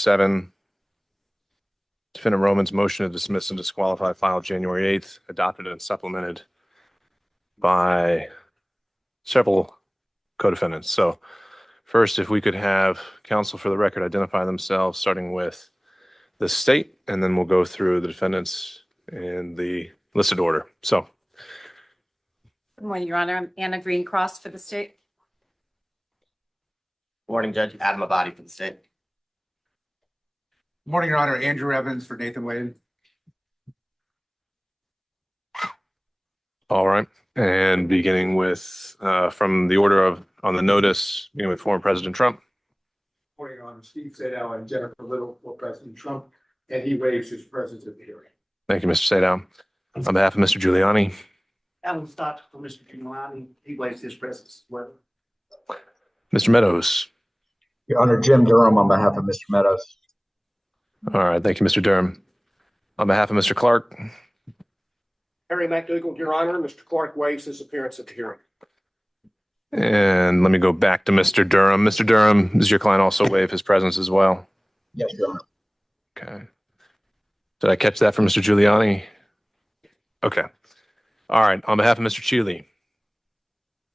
7. Defendant Roman's motion to dismiss and disqualify filed January 8th, adopted and supplemented by several co-defendants. So first, if we could have counsel for the record identify themselves, starting with the state, and then we'll go through the defendants in the listed order. So. Good morning, Your Honor. I'm Anna Greencross for the state. Morning, Judge. Adam Abadi for the state. Morning, Your Honor. Andrew Evans for Nathan Wade. All right. And beginning with, from the order of, on the notice, beginning with former President Trump. Morning, Your Honor. Steve Sadow and Jennifer Little for President Trump, and he waives his presence at the hearing. Thank you, Mr. Sadow. On behalf of Mr. Giuliani. Alan Stott for Mr. Giuliani. He waives his presence as well. Mr. Meadows. Your Honor, Jim Durham on behalf of Mr. Meadows. All right. Thank you, Mr. Durham. On behalf of Mr. Clark. Harry McDougall, Your Honor. Mr. Clark waives his appearance at the hearing. And let me go back to Mr. Durham. Mr. Durham, does your client also waive his presence as well? Yes, Your Honor. Okay. Did I catch that from Mr. Giuliani? Okay. All right. On behalf of Mr. Cheeley.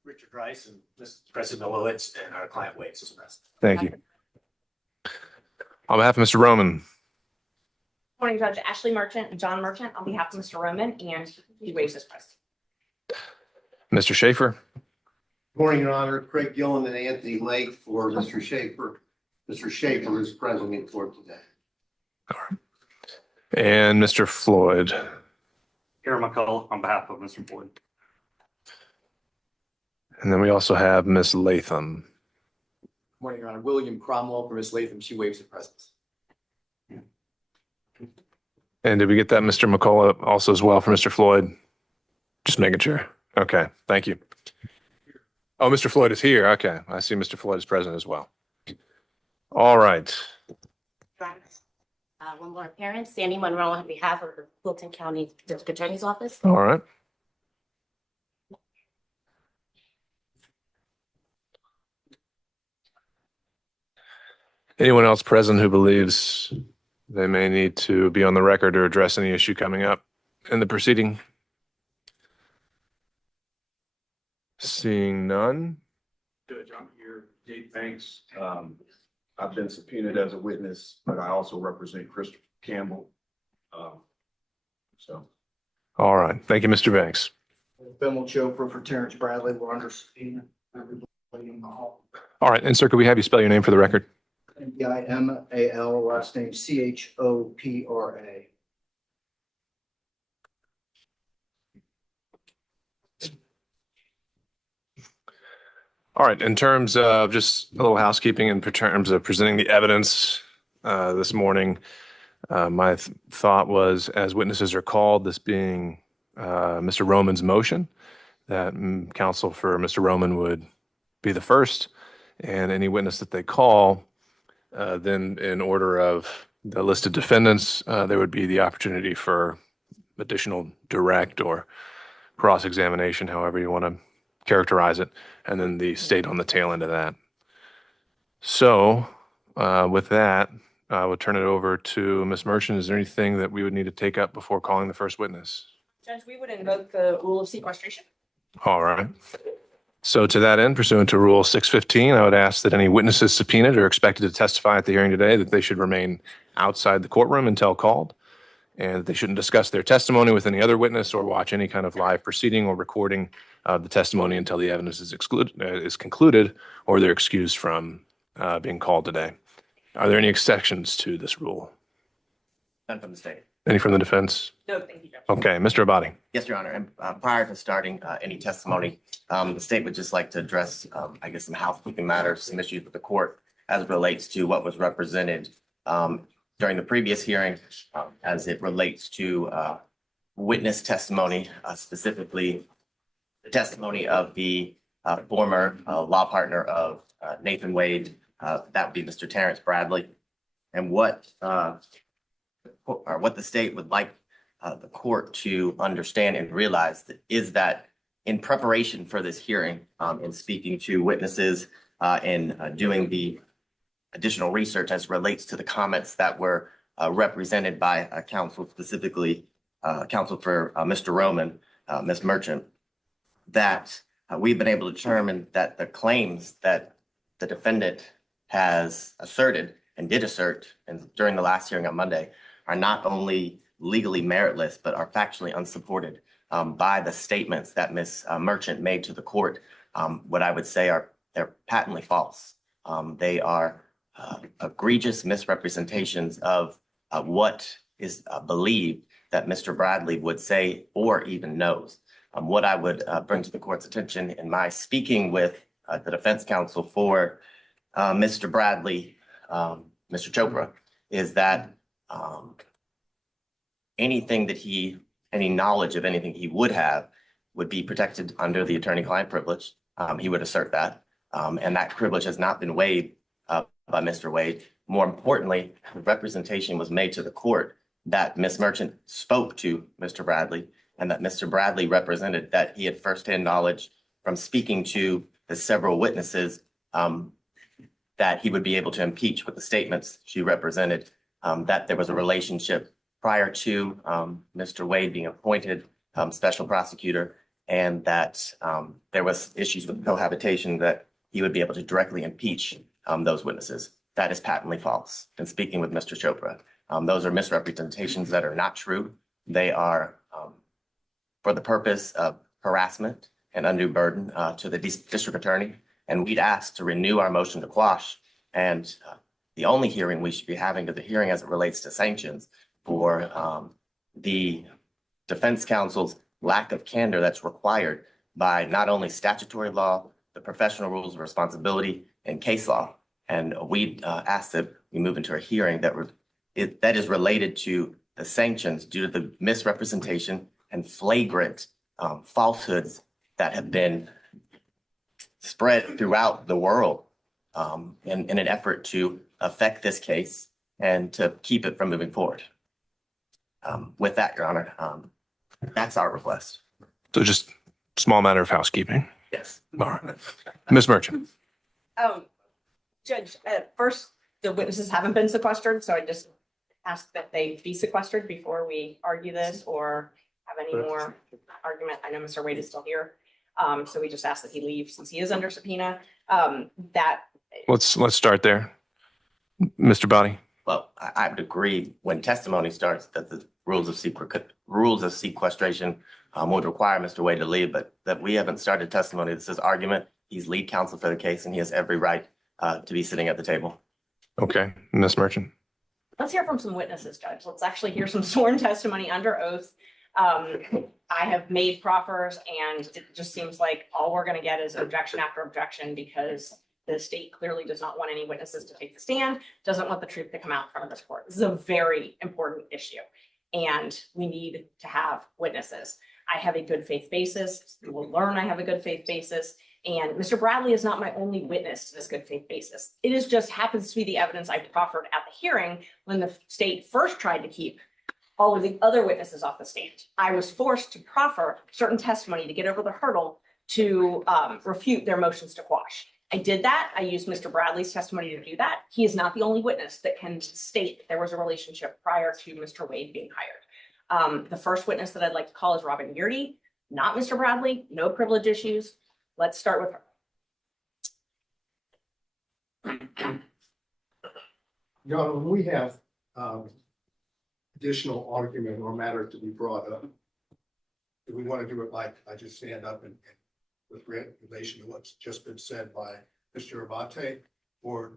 Richard Rice and Mr. President Milowitz, and our client waives his presence. Thank you. On behalf of Mr. Roman. Morning, Judge Ashley Merchant and John Merchant on behalf of Mr. Roman, and he waives his presence. Mr. Schaefer. Morning, Your Honor. Craig Gillen and Anthony Lake for Mr. Schaefer. Mr. Schaefer is present in court today. All right. And Mr. Floyd. Aaron McCullough on behalf of Mr. Floyd. And then we also have Ms. Latham. Morning, Your Honor. William Cromwell for Ms. Latham. She waives her presence. And did we get that, Mr. McCullough, also as well for Mr. Floyd? Just making sure. Okay, thank you. Oh, Mr. Floyd is here. Okay, I see Mr. Floyd is present as well. All right. One more appearance, Sandy Monroe on behalf of the Fulton County District Attorney's Office. All right. Anyone else present who believes they may need to be on the record or address any issue coming up in the proceeding? Seeing none. Judge, I'm here, Jake Banks. I've been subpoenaed as a witness, but I also represent Christopher Campbell. All right. Thank you, Mr. Banks. Bimal Chopra for Terrence Bradley. We're under subpoena. Everybody in the hall. All right. And sir, could we have you spell your name for the record? Bimal, last name Chopra. All right. In terms of just a little housekeeping in terms of presenting the evidence this morning, my thought was, as witnesses are called, this being Mr. Roman's motion, that counsel for Mr. Roman would be the first, and any witness that they call, then in order of the listed defendants, there would be the opportunity for additional direct or cross-examination, however you want to characterize it, and then the state on the tail end of that. So with that, I would turn it over to Ms. Merchant. Is there anything that we would need to take up before calling the first witness? Judge, we would invoke the rule of sequestration. All right. So to that end, pursuant to Rule 615, I would ask that any witnesses subpoenaed or expected to testify at the hearing today, that they should remain outside the courtroom until called, and that they shouldn't discuss their testimony with any other witness or watch any kind of live proceeding or recording of the testimony until the evidence is concluded or they're excused from being called today. Are there any exceptions to this rule? None from the state. Any from the defense? No, thank you, Judge. Okay, Mr. Abadi. Yes, Your Honor. And prior to starting any testimony, the state would just like to address, I guess, some housekeeping matters, some issues with the court as it relates to what was represented during the previous hearing, as it relates to witness testimony, specifically the testimony of the former law partner of Nathan Wade, that would be Mr. Terrence Bradley, and what the state would like the court to understand and realize is that in preparation for this hearing, in speaking to witnesses, in doing the additional research as relates to the comments that were represented by counsel, specifically counsel for Mr. Roman, Ms. Merchant, that we've been able to determine that the claims that the defendant has asserted and did assert and during the last hearing on Monday are not only legally meritless, but are factually unsupported by the statements that Ms. Merchant made to the court. What I would say they're patently false. They are egregious misrepresentations of what is believed that Mr. Bradley would say or even knows. What I would bring to the court's attention in my speaking with the defense counsel for Mr. Bradley, Mr. Chopra, is that any knowledge of anything he would have would be protected under the attorney-client privilege. He would assert that. And that privilege has not been waived by Mr. Wade. More importantly, the representation was made to the court that Ms. Merchant spoke to Mr. Bradley and that Mr. Bradley represented that he had firsthand knowledge from speaking to the several witnesses that he would be able to impeach with the statements she represented, that there was a relationship prior to Mr. Wade being appointed special prosecutor, and that there was issues with cohabitation that he would be able to directly impeach those witnesses. That is patently false. And speaking with Mr. Chopra, those are misrepresentations that are not true. They are for the purpose of harassment and undue burden to the district attorney. And we'd asked to renew our motion to quash. And the only hearing we should be having to the hearing as it relates to sanctions for the defense counsel's lack of candor that's required by not only statutory law, the professional rules of responsibility, and case law. And we asked that we move into a hearing that is related to the sanctions due to the misrepresentation and flagrant falsehoods that have been spread throughout the world in an effort to affect this case and to keep it from moving forward. With that, Your Honor, that's our request. So just small matter of housekeeping. Yes. All right. Ms. Merchant. Judge, at first, the witnesses haven't been sequestered, so I just ask that they be sequestered before we argue this or have any more argument. I know Mr. Wade is still here. So we just ask that he leave since he is under subpoena. Let's start there. Mr. Body. Well, I would agree when testimony starts that the rules of sequestration would require Mr. Wade to leave, but that we haven't started testimony. This is argument. He's lead counsel for the case and he has every right to be sitting at the table. Okay. Ms. Merchant. Let's hear from some witnesses, Judge. Let's actually hear some sworn testimony under oath. I have made proffers and it just seems like all we're going to get is objection after objection because the state clearly does not want any witnesses to take the stand, doesn't want the truth to come out in front of this court. This is a very important issue and we need to have witnesses. I have a good faith basis. You will learn I have a good faith basis. And Mr. Bradley is not my only witness to this good faith basis. It is just happens to be the evidence I proffered at the hearing when the state first tried to keep all of the other witnesses off the stand. I was forced to proffer certain testimony to get over the hurdle to refute their motions to quash. I did that. I used Mr. Bradley's testimony to do that. He is not the only witness that can state that there was a relationship prior to Mr. Wade being hired. The first witness that I'd like to call is Robin Yurdy, not Mr. Bradley, no privilege issues. Let's start with her. Your Honor, when we have additional argument or matter to be brought up, do we want to do it like I just stand up and with relation to what's just been said by Mr. Abate, or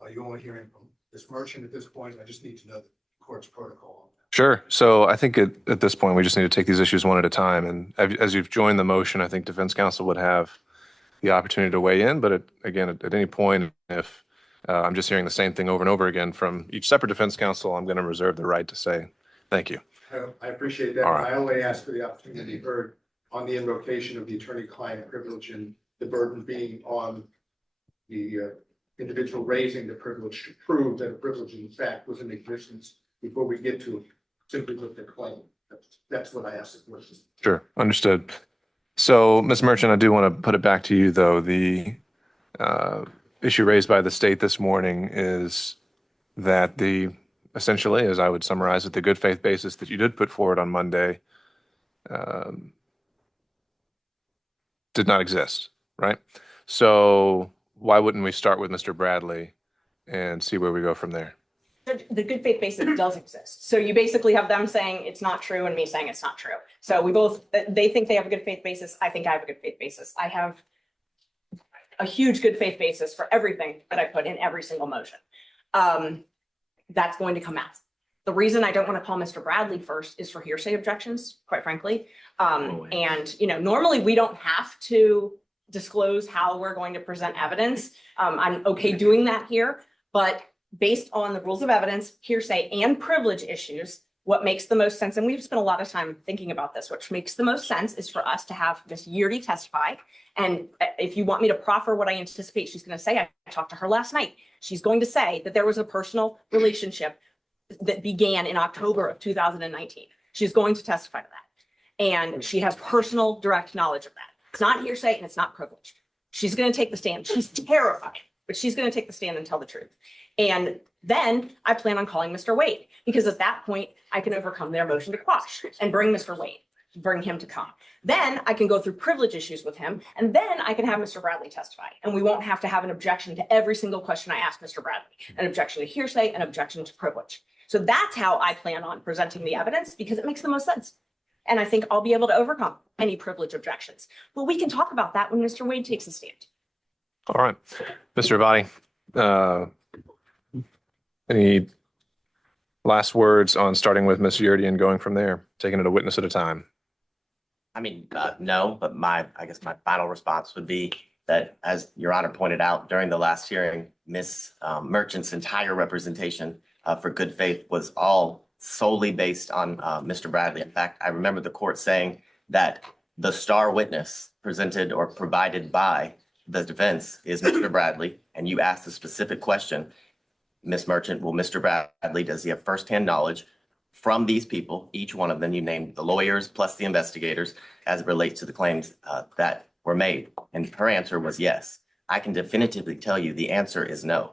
are you only hearing from this Merchant at this point? I just need to know the court's protocol on that. Sure. So I think at this point, we just need to take these issues one at a time. And as you've joined the motion, I think defense counsel would have the opportunity to weigh in. But again, at any point, if I'm just hearing the same thing over and over again from each separate defense counsel, I'm going to reserve the right to say, thank you. I appreciate that. All right. I only ask for the opportunity to be heard on the invocation of the attorney-client privilege and the burden being on the individual raising the privilege to prove that a privilege in fact was in existence before we get to simply look at the claim. That's what I asked the question. Sure. Understood. So, Ms. Merchant, I do want to put it back to you, though. issue raised by the state this morning is that essentially, as I would summarize it, the good faith basis that you did put forward on Monday did not exist, right? So why wouldn't we start with Mr. Bradley and see where we go from there? The good faith basis does exist. So you basically have them saying it's not true and me saying it's not true. So they think they have a good faith basis. I think I have a good faith basis. I have a huge good faith basis for everything that I put in every single motion. That's going to come out. The reason I don't want to call Mr. Bradley first is for hearsay objections, quite frankly. And, normally we don't have to disclose how we're going to present evidence. I'm okay doing that here, but based on the rules of evidence, hearsay and privilege issues, what makes the most sense, and we've spent a lot of time thinking about this, which makes the most sense is for us to have Ms. Yeardy testify. And if you want me to proffer what I anticipate she's going to say, I talked to her last night. She's going to say that there was a personal relationship that began in October of 2019. She's going to testify to that. And she has personal direct knowledge of that. It's not hearsay and it's not privilege. She's going to take the stand. She's terrified, but she's going to take the stand and tell the truth. And then I plan on calling Mr. Wade, because at that point I can overcome their motion to quash and bring Mr. Wade, bring him to come. Then I can go through privilege issues with him, and then I can have Mr. Bradley testify. And we won't have to have an objection to every single question I ask Mr. Bradley, an objection to hearsay, an objection to privilege. So that's how I plan on presenting the evidence, because it makes the most sense. And I think I'll be able to overcome any privilege objections. But we can talk about that when Mr. Wade takes a stand. All right. Mr. Fani, any last words on starting with Ms. Yeardy and going from there, taking it a witness at a time? I mean, no, but I guess my final response would be that, as Your Honor pointed out during the last hearing, Ms. Merchant's entire representation for good faith was all solely based on Mr. Bradley. In fact, I remember the court saying that the star witness presented or provided by the defense is Mr. Bradley, and you asked a specific question, Ms. Merchant, well, Mr. Bradley, does he have firsthand knowledge from these people, each one of them, you named the lawyers plus the investigators, as it relates to the claims that were made? And her answer was yes. I can definitively tell you the answer is no.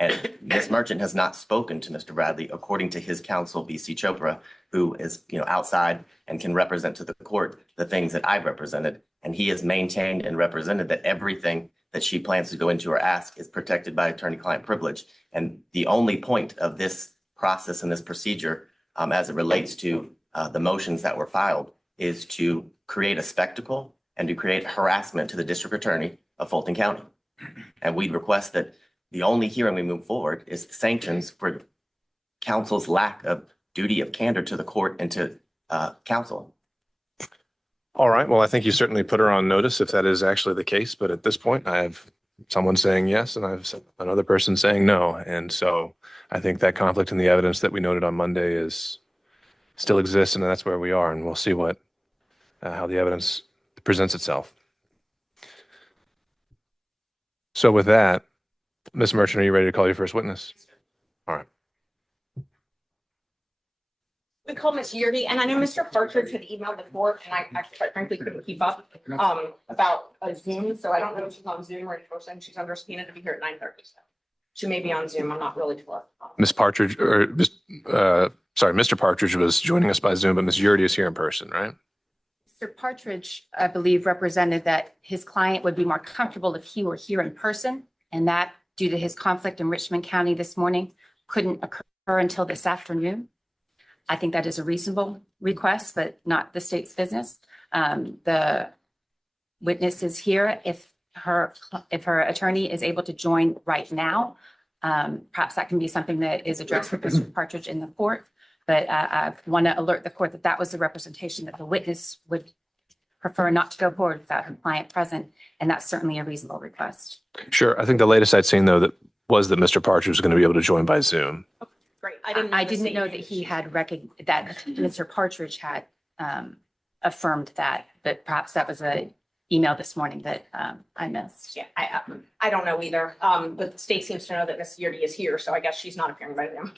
And Ms. Merchant has not spoken to Mr. Bradley, according to his counsel, B.C. Chopra, who is, outside and can represent to the court the things that I've represented. And he has maintained and represented that everything that she plans to go into or ask is protected by attorney-client privilege. And the only point of this process and this procedure, as it relates to the motions that were filed, is to create a spectacle and to create harassment to the district attorney of Fulton County. And we'd request that the only hearing we move forward is the sanctions for counsel's lack of duty of candor to the court and to counsel. All right. Well, I think you certainly put her on notice if that is actually the case. But at this point, I have someone saying yes, and I have another person saying no. And so I think that conflict in the evidence that we noted on Monday still exists, and that's where we are. And we'll see how the evidence presents itself. So with that, Ms. Merchant, are you ready to call your first witness? All right. We called Ms. Yeardy, and I know Mr. Partridge had emailed the court, and I quite frankly couldn't keep up about a Zoom. So I don't know if she's on Zoom or in person. She's under subpoena to be here at 9:30. So she may be on Zoom. I'm not really sure. Ms. Partridge, Mr. Partridge was joining us by Zoom, but Ms. Yeardy is here in person, right? Mr. Partridge, I believe, represented that his client would be more comfortable if he were here in person, and that, due to his conflict in Richmond County this morning, couldn't occur until this afternoon. I think that is a reasonable request, but not the state's business. The witness is here. If her attorney is able to join right now, perhaps that can be something that is addressed with Mr. Partridge in the court. But I want to alert the court that that was the representation that the witness would prefer not to go forward without her client present, and that's certainly a reasonable request. Sure. I think the latest I'd seen, though, that Mr. Partridge was going to be able to join by Zoom. Great. I didn't know that he had that Mr. Partridge had affirmed that, but perhaps that was an email this morning that I missed. Yeah, I don't know either. But the state seems to know that Ms. Yeardy is here, so I guess she's not appearing by Zoom.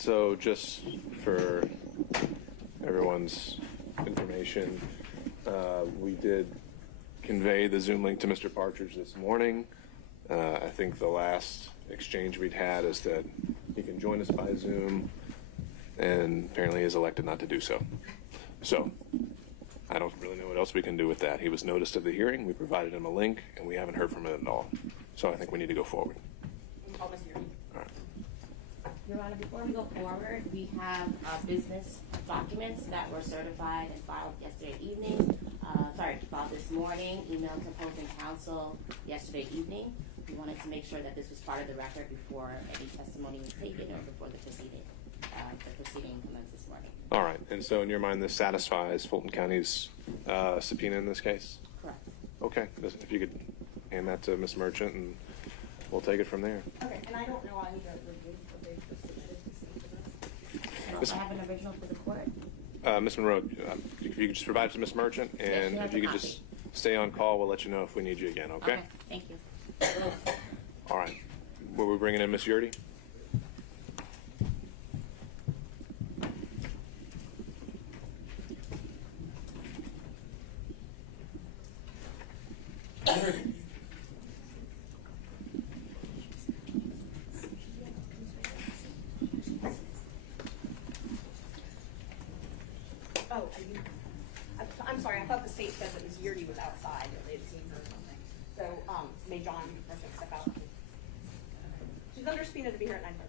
So just for everyone's information, we did convey the Zoom link to Mr. Partridge this morning. I think the last exchange we'd had is that he can join us by Zoom, and apparently he's elected not to do so. So I don't really know what else we can do with that. He was noticed of the hearing, we provided him a link, and we haven't heard from him at all. So I think we need to go forward. All right. Your Honor, before we go forward, we have business documents that were certified and filed yesterday evening. Filed this morning, emailed to Fulton Counsel yesterday evening. We wanted to make sure that this was part of the record before any testimony was taken or before the proceeding commenced this morning. All right. And so in your mind, this satisfies Fulton County's subpoena in this case? Correct. Okay. If you could hand that to Ms. Merchant, and we'll take it from there. Okay, and I don't know either of the I have an original for the court. Ms. Monroe, if you could just provide it to Ms. Merchant, and Yes, if you could just stay on call, we'll let you know if we need you again, okay? Okay, thank you. All right. Were we bringing in Ms. Yurdy? Oh, I'm sorry, I thought the state said that Ms. Yurdy was outside, or they'd seen her or something. So, may John Merchant step out? She's under subpoena to be here at 9:30.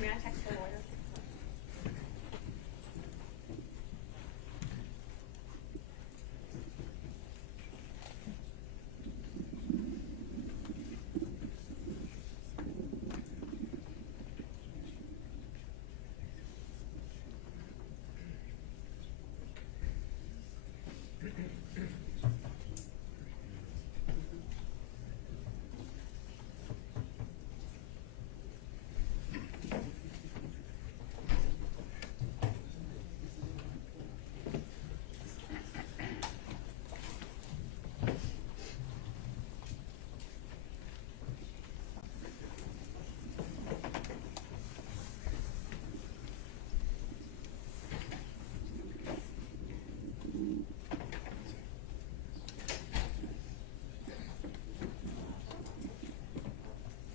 May I text the lawyer?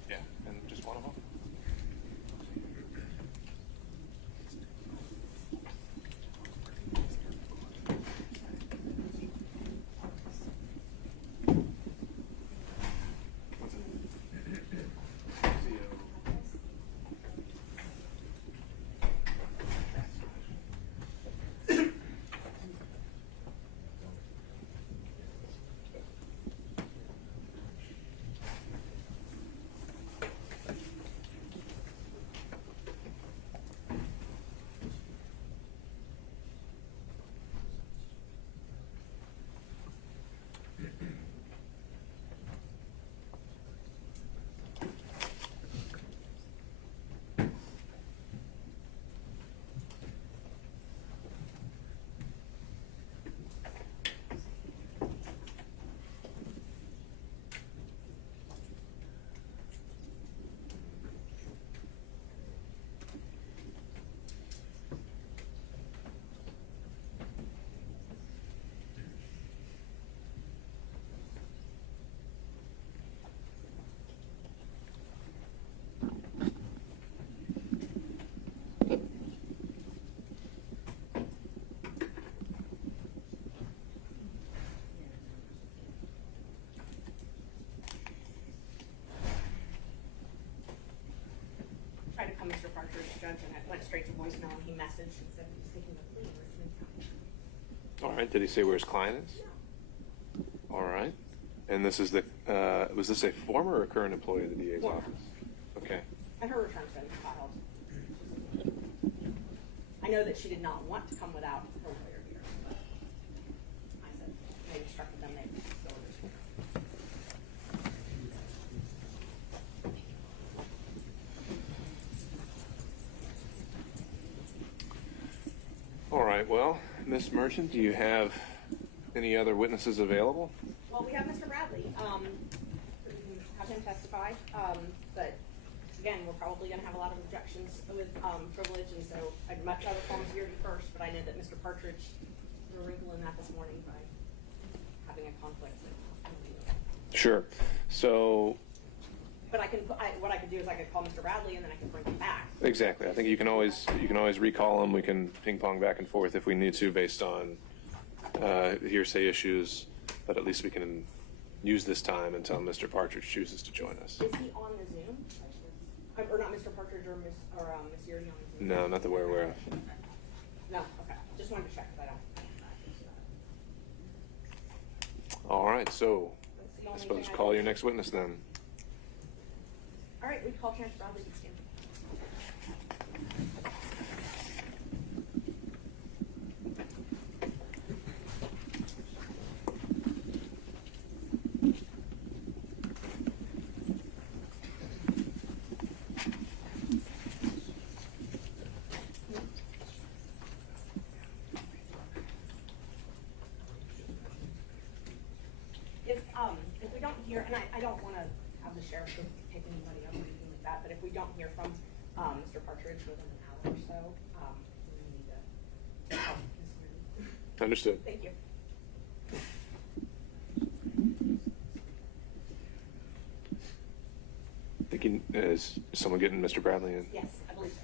Yeah, and just one of them? Tried to call Mr. Partridge, judge, and it went straight to voicemail, and he messaged and said he was taking the plea. All right. Did he say where his client is? All right. And this is the, was this a former or current employee of the DA's office? Okay. And her return's been filed. I know that she did not want to come without her lawyer here, but I said, I instructed them they go with her. All right, well, Ms. Merchant, do you have any other witnesses available? Well, we have Mr. Bradley, we can have him testify, but again, we're probably gonna have a lot of objections with, privilege, and so I'd much rather call Ms. Yeardy first, but I know that Mr. Partridge, threw a wrinkle in that this morning by having a conflict. Sure. So. But I can, what I could do is I could call Mr. Bradley and then I can bring him back. Exactly. I think you can always recall them. We can ping pong back and forth if we need to based on hearsay issues, but at least we can use this time until Mr. Partridge chooses to join us. Is he on the Zoom? Or not Mr. Partridge or Ms. Yeardy on the Zoom? No, not that we're aware of. No, okay. Just wanted to check if I don't. All right, so I suppose call your next witness then. All right, we call Terrence Bradley to stand. If we don't hear, and I don't want to have the sheriff pick anybody up or anything like that, but if we don't hear from Mr. Partridge within an hour or so, we need to help Ms. Yeardy. Understood. Thank you. Thinking, is someone getting Mr. Bradley in? Yes, I believe so.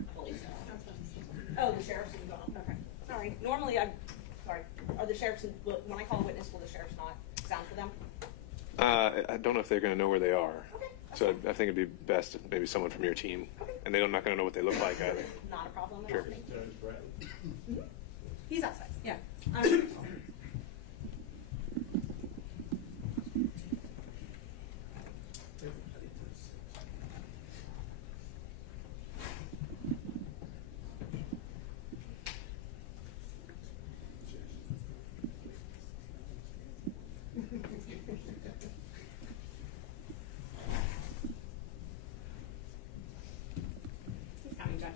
I believe so. Oh, the sheriff's in the, okay. Sorry. Normally, sorry. Are the sheriffs, when I call a witness, will the sheriff's not sound for them? I don't know if they're going to know where they are. Okay. So I think it'd be best if maybe someone from your team. Okay. And they're not going to know what they look like either. Not a problem at Sure. all. He's outside. Yeah. He's coming, Judge.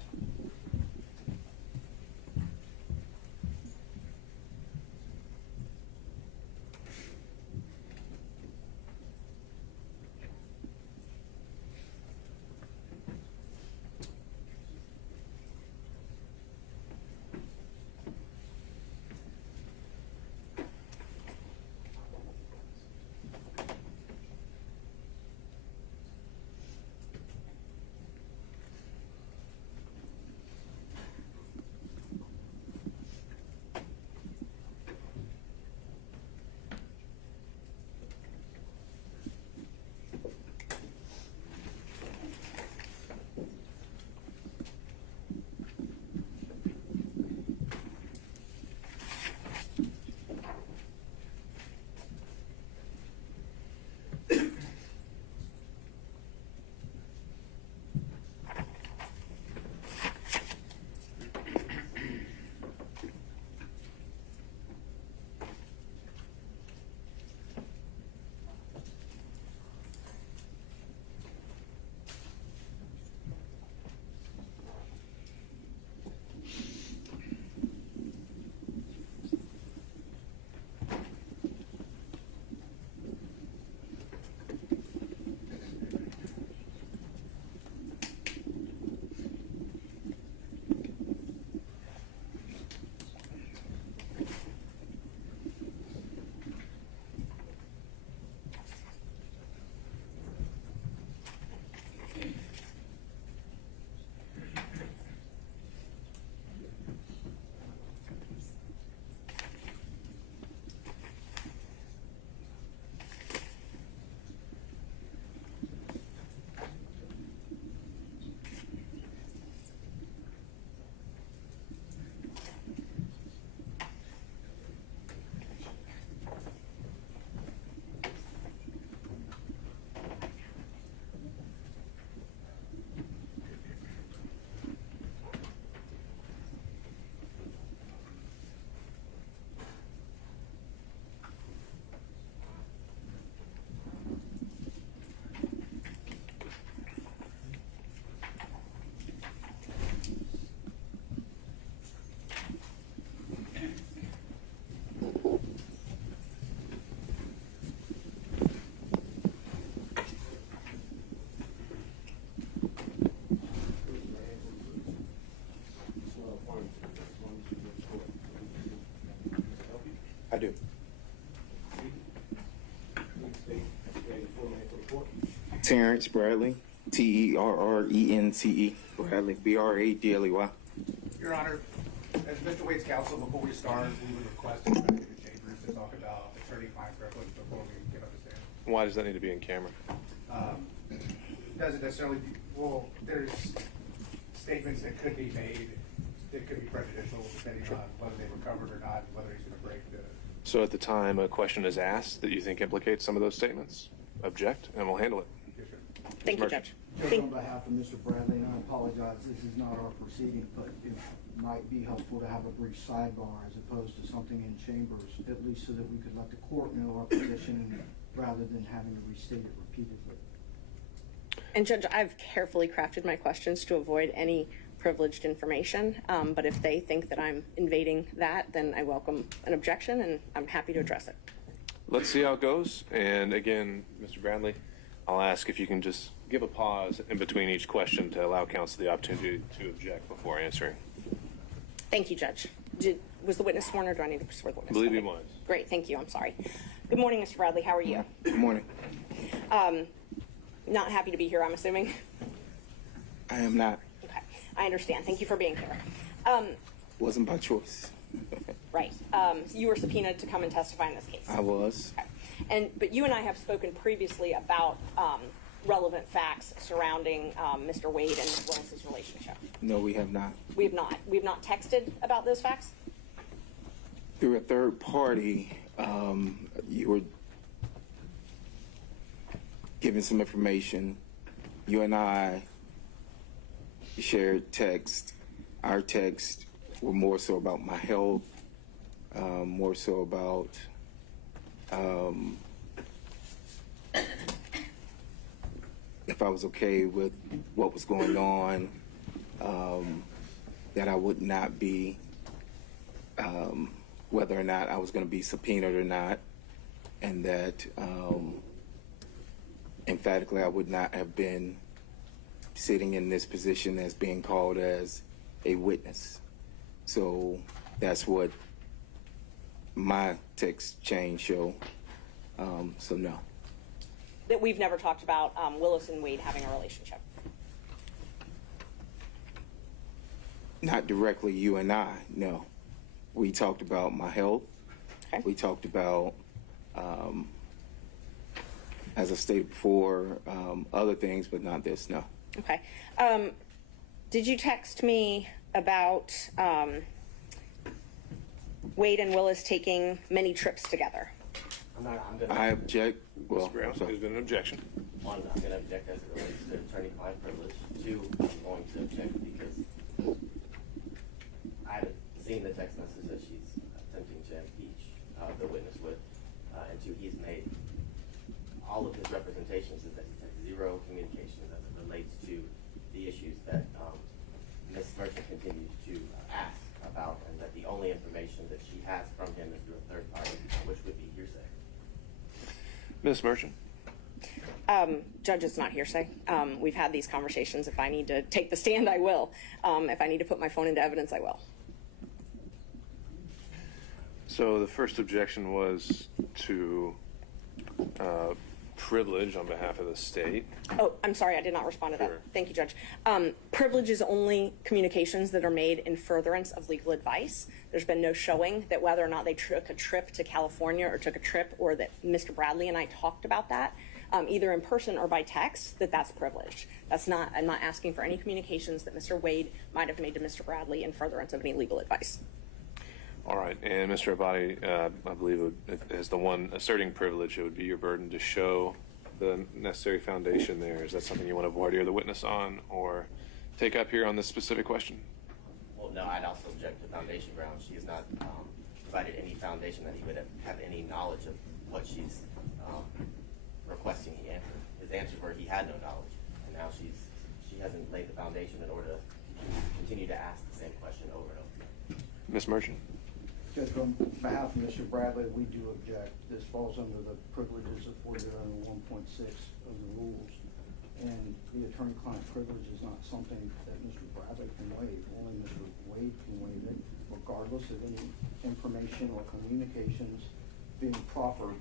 I do. Terrence Bradley, Terrence, Bradley, Bradley. Your Honor, as Mr. Wade's counsel, before we start, we would request to go back to the chambers to talk about attorney-client privilege before we get understand. Why does that need to be in camera? Doesn't necessarily, well, there's statements that could be made that could be prejudicial depending on whether they were covered or not, whether he's going to break the. So at the time a question is asked that you think implicates some of those statements, object, and we'll handle it. Thank you, Judge. Just on behalf of Mr. Bradley, and I apologize, this is not our proceeding, but it might be helpful to have a brief sidebar as opposed to something in chambers, at least so that we could let the court know our position rather than having to restate it repeatedly. And Judge, I've carefully crafted my questions to avoid any privileged information, but if they think that I'm invading that, then I welcome an objection and I'm happy to address it. Let's see how it goes. And again, Mr. Bradley, I'll ask if you can just give a pause in between each question to allow counsel the opportunity to object before answering. Thank you, Judge. Was the witness sworn or do I need to swear the witness? I believe he was. Great, thank you. I'm sorry. Good morning, Mr. Bradley. How are you? Good morning. Not happy to be here, I'm assuming. I am not. Okay, I understand. Thank you for being here. Wasn't by choice. Right. You were subpoenaed to come and testify in this case. I was. Okay. But you and I have spoken previously about relevant facts surrounding Mr. Wade and Ms. Willis's relationship. No, we have not. We have not. We have not texted about those facts? Through a third party, you were given some information. You and I shared text. Our texts were more so about my health, more so about if I was okay with what was going on, that I would not be, whether or not I was going to be subpoenaed or not, and that emphatically I would not have been sitting in this position as being called as a witness. So that's what my text chain show. So no. That we've never talked about Willis and Wade having a relationship? Not directly you and I, no. We talked about my health. Okay. We talked about, as I stated before, other things, but not this, no. Okay. Did you text me about Wade and Willis taking many trips together? I object. Well, Mr. Brown, there's been an objection. One, I'm going to object as it relates to attorney-client privilege. Two, I'm going to object because I haven't seen the text message that she's attempting to impeach the witness with. And two, he's made all of his representations is that he's had zero communications as it relates to the issues that Ms. Merchant continues to ask about, and that the only information that she has from him is through a third party, which would be hearsay. Ms. Merchant. Judge, it's not hearsay. We've had these conversations. If I need to take the stand, I will. If I need to put my phone into evidence, I will. So the first objection was to privilege on behalf of the state. Oh, I'm sorry, I did not respond to that. Sure. Thank you, Judge. Privilege is only communications that are made in furtherance of legal advice. There's been no showing that whether or not they took a trip to California or took a trip, or that Mr. Bradley and I talked about that, either in person or by text, that's privileged. I'm not asking for any communications that Mr. Wade might have made to Mr. Bradley in furtherance of any legal advice. All right, and Mr. Abadi, I believe as the one asserting privilege, it would be your burden to show the necessary foundation there. Is that something you want to voir dire the witness on or take up here on this specific question? Well, no, I'd also object to foundation grounds. She has not provided any foundation that he would have any knowledge of what she's requesting he answer. His answers were he had no knowledge, and now she hasn't laid the foundation in order to continue to ask the same question over and over. Ms. Merchant. Judge, on behalf of Mr. Bradley, we do object. This falls under the privileges afforded under 1.6 of the rules. And the attorney-client privilege is not something that Mr. Bradley can waive. Only Mr. Wade can waive it. regardless of any information or communications being proffered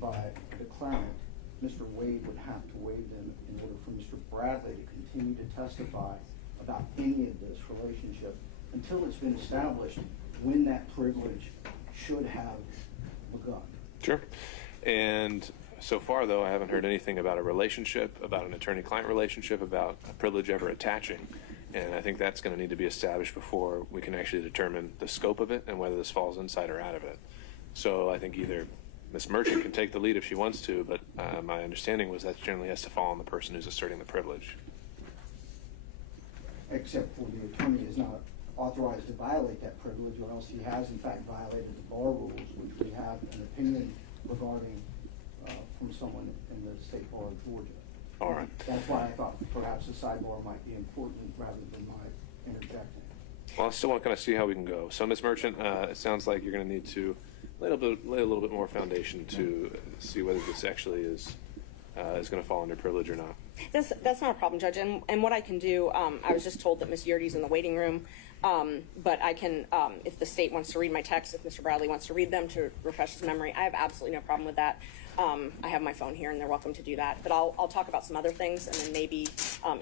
by the declarant, Mr. Wade would have to waive them in order for Mr. Bradley to continue to testify about any of this relationship until it's been established when that privilege should have begun. Sure. And so far, though, I haven't heard anything about a relationship, about an attorney-client relationship, about a privilege ever attaching. And I think that's going to need to be established before we can actually determine the scope of it and whether this falls inside or out of it. So I think either Ms. Merchant can take the lead if she wants to, but my understanding was that generally has to fall on the person who's asserting the privilege. Except for the attorney is not authorized to violate that privilege, or else he has in fact violated the bar rules, which we have an opinion regarding from someone in the State Bar of Georgia. All right. That's why I thought perhaps a sidebar might be important rather than my interjecting. Well, I still want to kind of see how we can go. So, Ms. Merchant, it sounds like you're going to need to lay a little bit more foundation to see whether this actually is going to fall under privilege or not. That's not a problem, Judge. And what I can do, I was just told that Ms. Yerdy's in the waiting room, but I can, if the state wants to read my text, if Mr. Bradley wants to read them to refresh his memory, I have absolutely no problem with that. I have my phone here, and they're welcome to do that. But I'll talk about some other things, and then maybe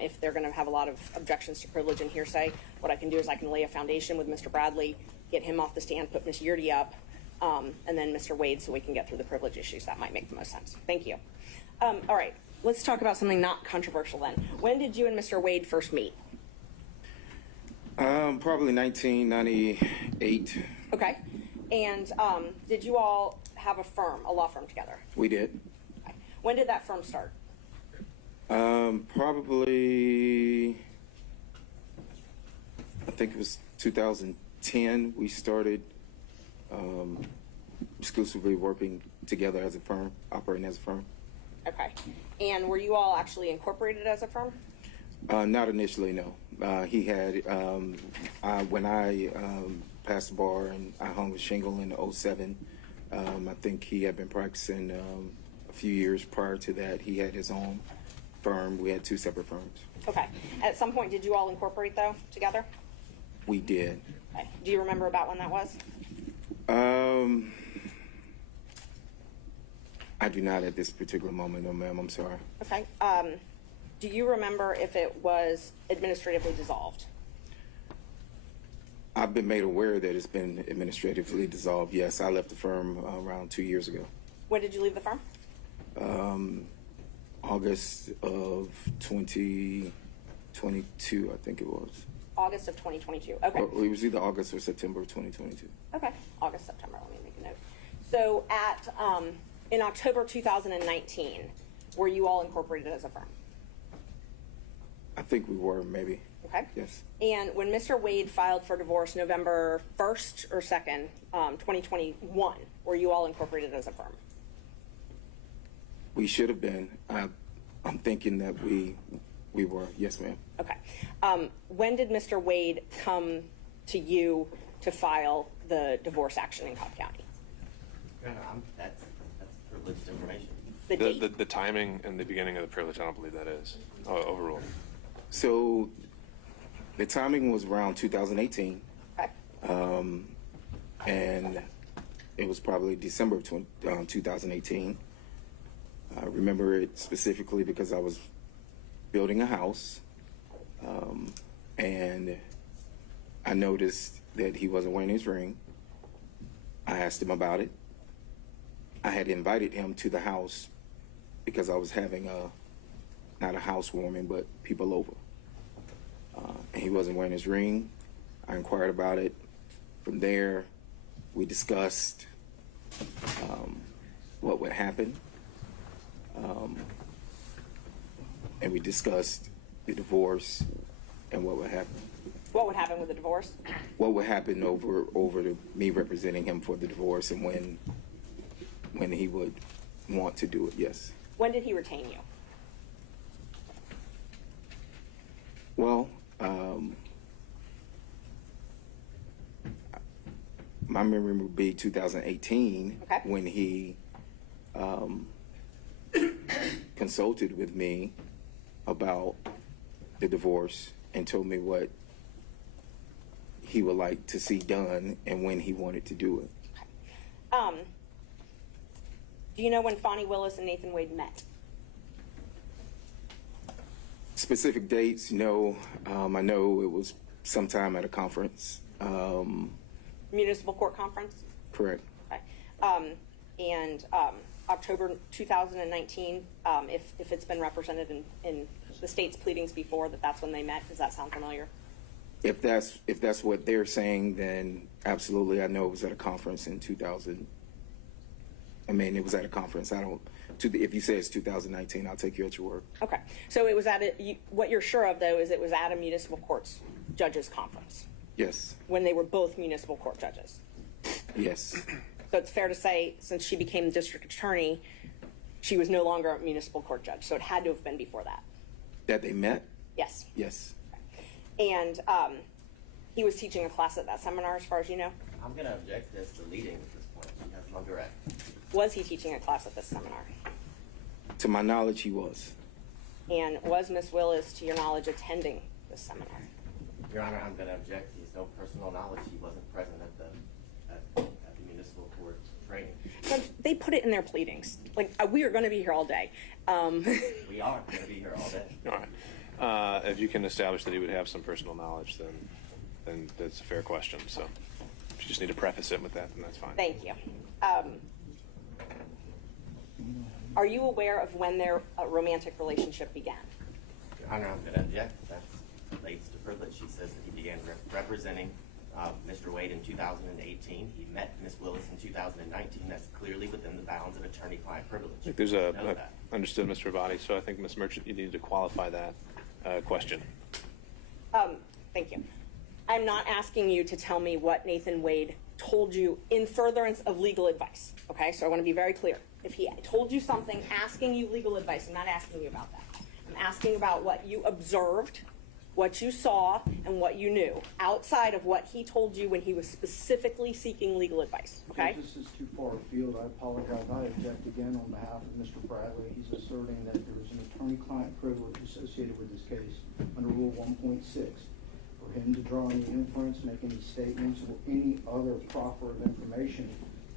if they're going to have a lot of objections to privilege and hearsay, what I can do is I can lay a foundation with Mr. Bradley, get him off the stand, put Ms. Yerdy up, and then Mr. Wade, so we can get through the privilege issues. That might make the most sense. Thank you. All right. Let's talk about something not controversial then. When did you and Mr. Wade first meet? Probably 1998. Okay. And did you all have a law firm together? We did. Okay. When did that firm start? Probably, I think it was 2010. We started exclusively working together as a firm, operating as a firm. Okay. And were you all actually incorporated as a firm? Not initially, no. He had, when I passed the bar and I hung with shingle in 2007, I think he had been practicing a few years prior to that. He had his own firm. We had two separate firms. Okay. At some point, did you all incorporate, though, together? We did. Okay. Do you remember about when that was? I do not at this particular moment, no, ma'am. I'm sorry. Okay. Do you remember if it was administratively dissolved? I've been made aware that it's been administratively dissolved. Yes, I left the firm around 2 years ago. When did you leave the firm? August of 2022, I think it was. August of 2022. Okay. Or it was either August or September of 2022. Okay. August, September. Let me make a note. So in October 2019, were you all incorporated as a firm? I think we were, maybe. Okay. Yes. And when Mr. Wade filed for divorce November 1st or 2nd, 2021, were you all incorporated as a firm? We should have been. I'm thinking that we were. Yes, ma'am. Okay. When did Mr. Wade come to you to file the divorce action in Cobb County? That's privileged information. The timing and the beginning of the privilege, I don't believe that is overruled. So the timing was around 2018. Okay. And it was probably December of 2018. I remember it specifically because I was building a house, and I noticed that he wasn't wearing his ring. I asked him about it. I had invited him to the house because I was having not a housewarming, but people over. And he wasn't wearing his ring. I inquired about it. From there, we discussed what would happen. And we discussed the divorce and what would happen. What would happen with the divorce? What would happen over me representing him for the divorce and when he would want to do it, yes. When did he retain you? Well, my memory would be 2018, okay, when he consulted with me about the divorce and told me what he would like to see done and when he wanted to do it. Do you know when Fani Willis and Nathan Wade met? Specific dates, no. I know it was sometime at a conference. Municipal court conference? Correct. Okay. And October 2019, if it's been represented in the state's pleadings before, that's when they met. Does that sound familiar? If that's what they're saying, then absolutely. I know it was at a conference in 2000. I mean, it was at a conference. If you say it's 2019, I'll take you at your word. Okay. So it was what you're sure of, though, is it was at a municipal courts judges conference Yes. when they were both municipal court judges. Yes. So it's fair to say, since she became the district attorney, she was no longer a municipal court judge. So it had to have been before that. That they met? Yes. Yes. And he was teaching a class at that seminar, as far as you know? I'm going to object to this deleting at this point. She has no direct. Was he teaching a class at this seminar? To my knowledge, he was. And was Ms. Willis, to your knowledge, attending this seminar? Your Honor, I'm going to object. He has no personal knowledge. He wasn't present at the municipal court training. But they put it in their pleadings. Like, we are going to be here all day. We are going to be here all day. All right. If you can establish that he would have some personal knowledge, then that's a fair question. So if you just need to preface it with that, then that's fine. Thank you. Are you aware of when their romantic relationship began? Your Honor, I'm going to object. That relates to privilege. She says that he began representing Mr. Wade in 2018. He met Ms. Willis in 2019. That's clearly within the bounds of attorney-client privilege. I think there's understood, Mr. Avati. So I think, Ms. Merchant, you need to qualify that question. Thank you. I'm not asking you to tell me what Nathan Wade told you in furtherance of legal advice. Okay, so I want to be very clear. If he told you something asking you legal advice, I'm not asking you about that. I'm asking about what you observed, what you saw, and what you knew outside of what he told you when he was specifically seeking legal advice. Okay? This is too far afield. I apologize. I object again on behalf of Mr. Bradley. He's asserting that there is an attorney-client privilege associated with this case under Rule 1.6. For him to draw any inference, make any statements, or any other proffer of information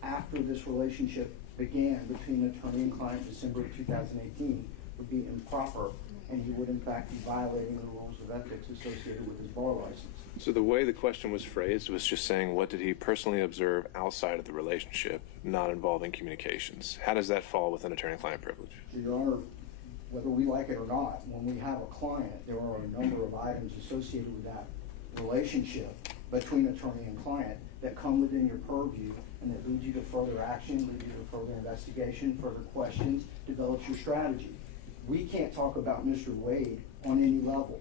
after this relationship began between attorney and client in December of 2018 would be improper, and he would in fact be violating the rules of ethics associated with his bar license. So the way the question was phrased was just saying, what did he personally observe outside of the relationship, not involving communications? How does that fall within attorney-client privilege? Your Honor, whether we like it or not, when we have a client, there are a number of items associated with that relationship between attorney and client that come within your purview and that lead you to further action, lead you to further investigation, further questions, develops your strategy. We can't talk about Mr. Wade on any level.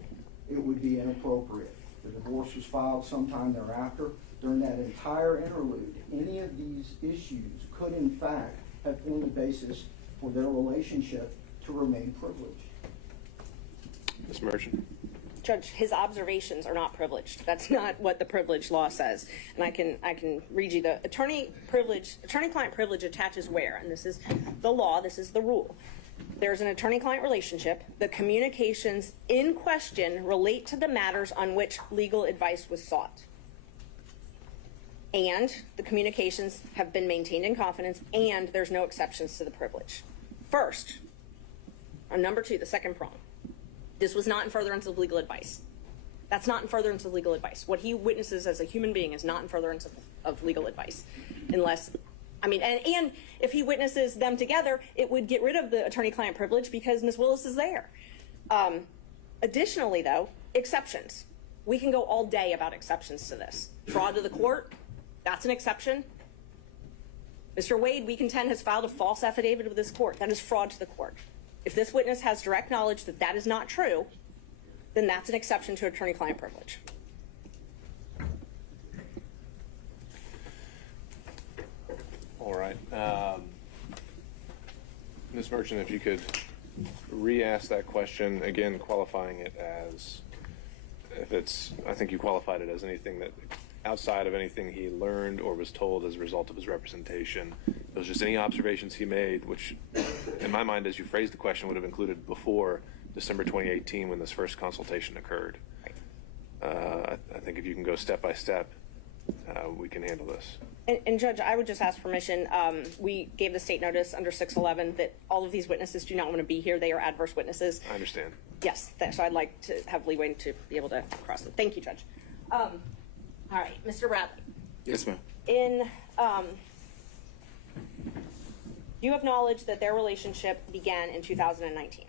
It would be inappropriate. The divorce was filed sometime thereafter. During that entire interlude, any of these issues could in fact have formed the basis for their relationship to remain privileged. Ms. Merchant? Judge, his observations are not privileged. That's not what the privilege law says. And I can read you the attorney-client privilege attaches where, and this is the law, this is the rule. There's an attorney-client relationship. The communications in question relate to the matters on which legal advice was sought. And the communications have been maintained in confidence, and there's no exceptions to the privilege. First, on number two, the second prong. This was not in furtherance of legal advice. That's not in furtherance of legal advice. What he witnesses as a human being is not in furtherance of legal advice. Unless, and if he witnesses them together, it would get rid of the attorney-client privilege because Ms. Willis is there. Additionally, though, exceptions. We can go all day about exceptions to this. Fraud to the court, that's an exception. Mr. Wade, we contend, has filed a false affidavit with this court. That is fraud to the court. If this witness has direct knowledge that that is not true, then that's an exception to attorney-client privilege. All right. Ms. Merchant, if you could re-ask that question, again, qualifying it as, if it's, I think you qualified it as anything that, outside of anything he learned or was told as a result of his representation. It was just any observations he made, which, in my mind, as you phrased the question, would have included before December 2018 when this first consultation occurred. I think if you can go step by step, we can handle this. And Judge, I would just ask permission. We gave the state notice under 611 that all of these witnesses do not want to be here. They are adverse witnesses. I understand. Yes, so I'd like to have leeway to be able to cross them. Thank you, Judge. All right, Mr. Bradley. Yes, ma'am. You have knowledge that their relationship began in 2019.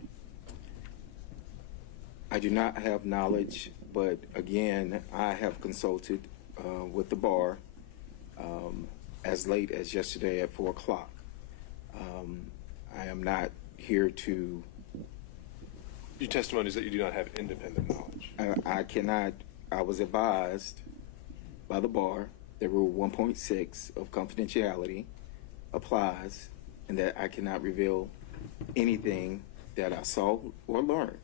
I do not have knowledge, but again, I have consulted with the bar as late as yesterday at 4 o'clock. I am not here to... Your testimony is that you do not have independent knowledge. I cannot. I was advised by the bar that Rule 1.6 of confidentiality applies and that I cannot reveal anything that I saw or learned.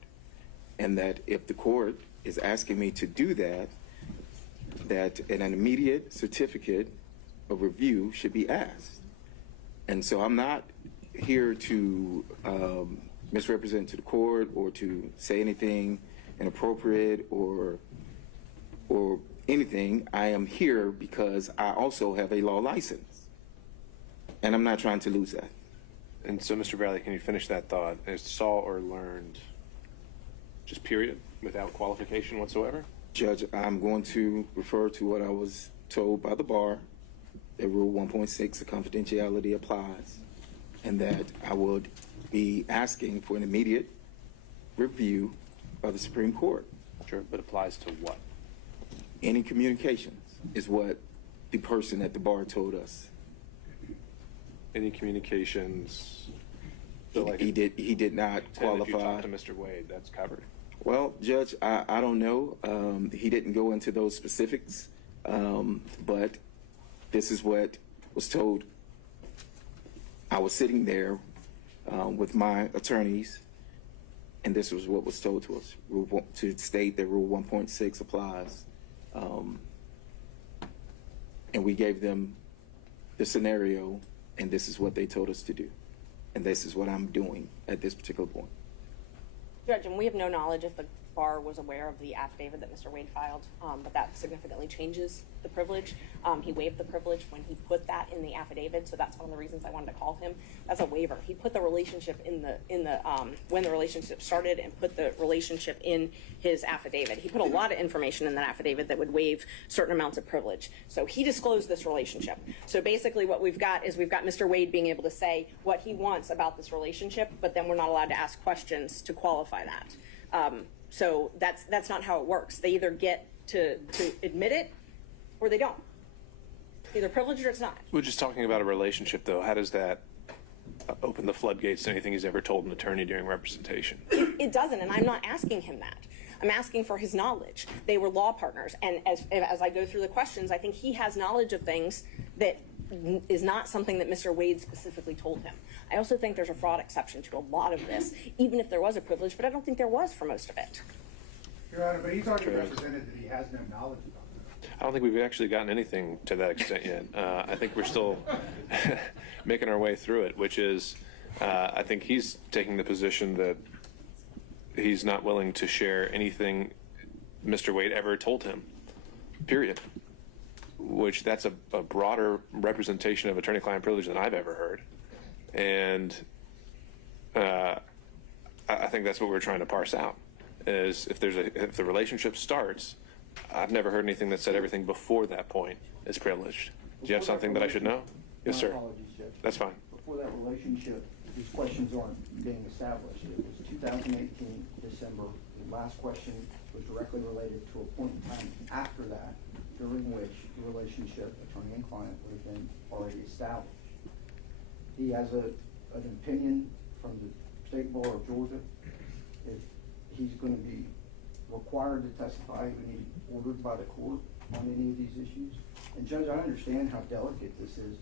And that if the court is asking me to do that, that an immediate certificate of review should be asked. And so I'm not here to misrepresent to the court or to say anything inappropriate or anything. I am here because I also have a law license, and I'm not trying to lose that. And so, Mr. Bradley, can you finish that thought? Is saw or learned just period, without qualification whatsoever? Judge, I'm going to refer to what I was told by the bar, that Rule 1.6 of confidentiality applies, and that I would be asking for an immediate review by the Supreme Court. Sure, but applies to what? Any communications is what the person at the bar told us. Any communications? He did not qualify. If you talk to Mr. Wade, that's covered. Well, Judge, I don't know. He didn't go into those specifics, but this is what was told. I was sitting there with my attorneys, and this was what was told to us, to state that Rule 1.6 applies. And we gave them the scenario, and this is what they told us to do. And this is what I'm doing at this particular point. Judge, and we have no knowledge if the bar was aware of the affidavit that Mr. Wade filed, but that significantly changes the privilege. He waived the privilege when he put that in the affidavit, so that's one of the reasons I wanted to call him. That's a waiver. He put the relationship in the when the relationship started, and put the relationship in his affidavit. He put a lot of information in that affidavit that would waive certain amounts of privilege. So he disclosed this relationship. So basically what we've got is we've got Mr. Wade being able to say what he wants about this relationship, but then we're not allowed to ask questions to qualify that. So that's not how it works. They either get to admit it or they don't. Either privileged or it's not. We're just talking about a relationship, though. How does that open the floodgates to anything he's ever told an attorney during representation? It doesn't, and I'm not asking him that. I'm asking for his knowledge. They were law partners, and as I go through the questions, I think he has knowledge of things that is not something that Mr. Wade specifically told him. I also think there's a fraud exception to a lot of this, even if there was a privilege, but I don't think there was for most of it. Your Honor, but he's already represented that he has no knowledge about that. I don't think we've actually gotten anything to that extent yet. I think we're still making our way through it, which is, I think he's taking the position that he's not willing to share anything Mr. Wade ever told him, period. Which that's a broader representation of attorney-client privilege than I've ever heard. And I think that's what we're trying to parse out, is if the relationship starts, I've never heard anything that said everything before that point is privileged. Do you have something that I should know? Yes, sir. Apologies, Judge. That's fine. Before that relationship, these questions aren't being established. It was 2018, December. The last question was directly related to a point in time after that, during which the relationship, attorney and client, would have been already established. He has an opinion from the State Bar of Georgia. If he's going to be required to testify when he's ordered by the court on any of these issues. And Judge, I understand how delicate this is.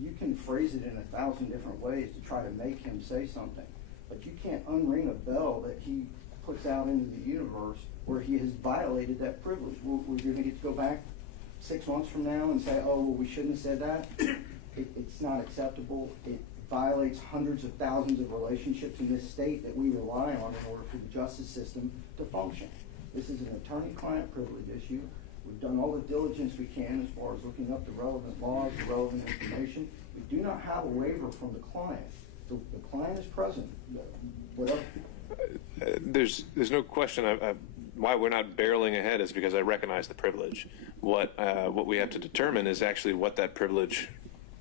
You can phrase it in 1,000 different ways to try to make him say something, but you can't unring a bell that he puts out into the universe where he has violated that privilege. We're going to get to go back 6 months from now and say, oh, well, we shouldn't have said that. It's not acceptable. It violates hundreds of thousands of relationships in this state that we rely on in order for the justice system to function. This is an attorney-client privilege issue. We've done all the diligence we can as far as looking up the relevant laws, the relevant information. We do not have a waiver from the client. The client is present. Whatever. There's no question why we're not barreling ahead is because I recognize the privilege. What we have to determine is actually what that privilege,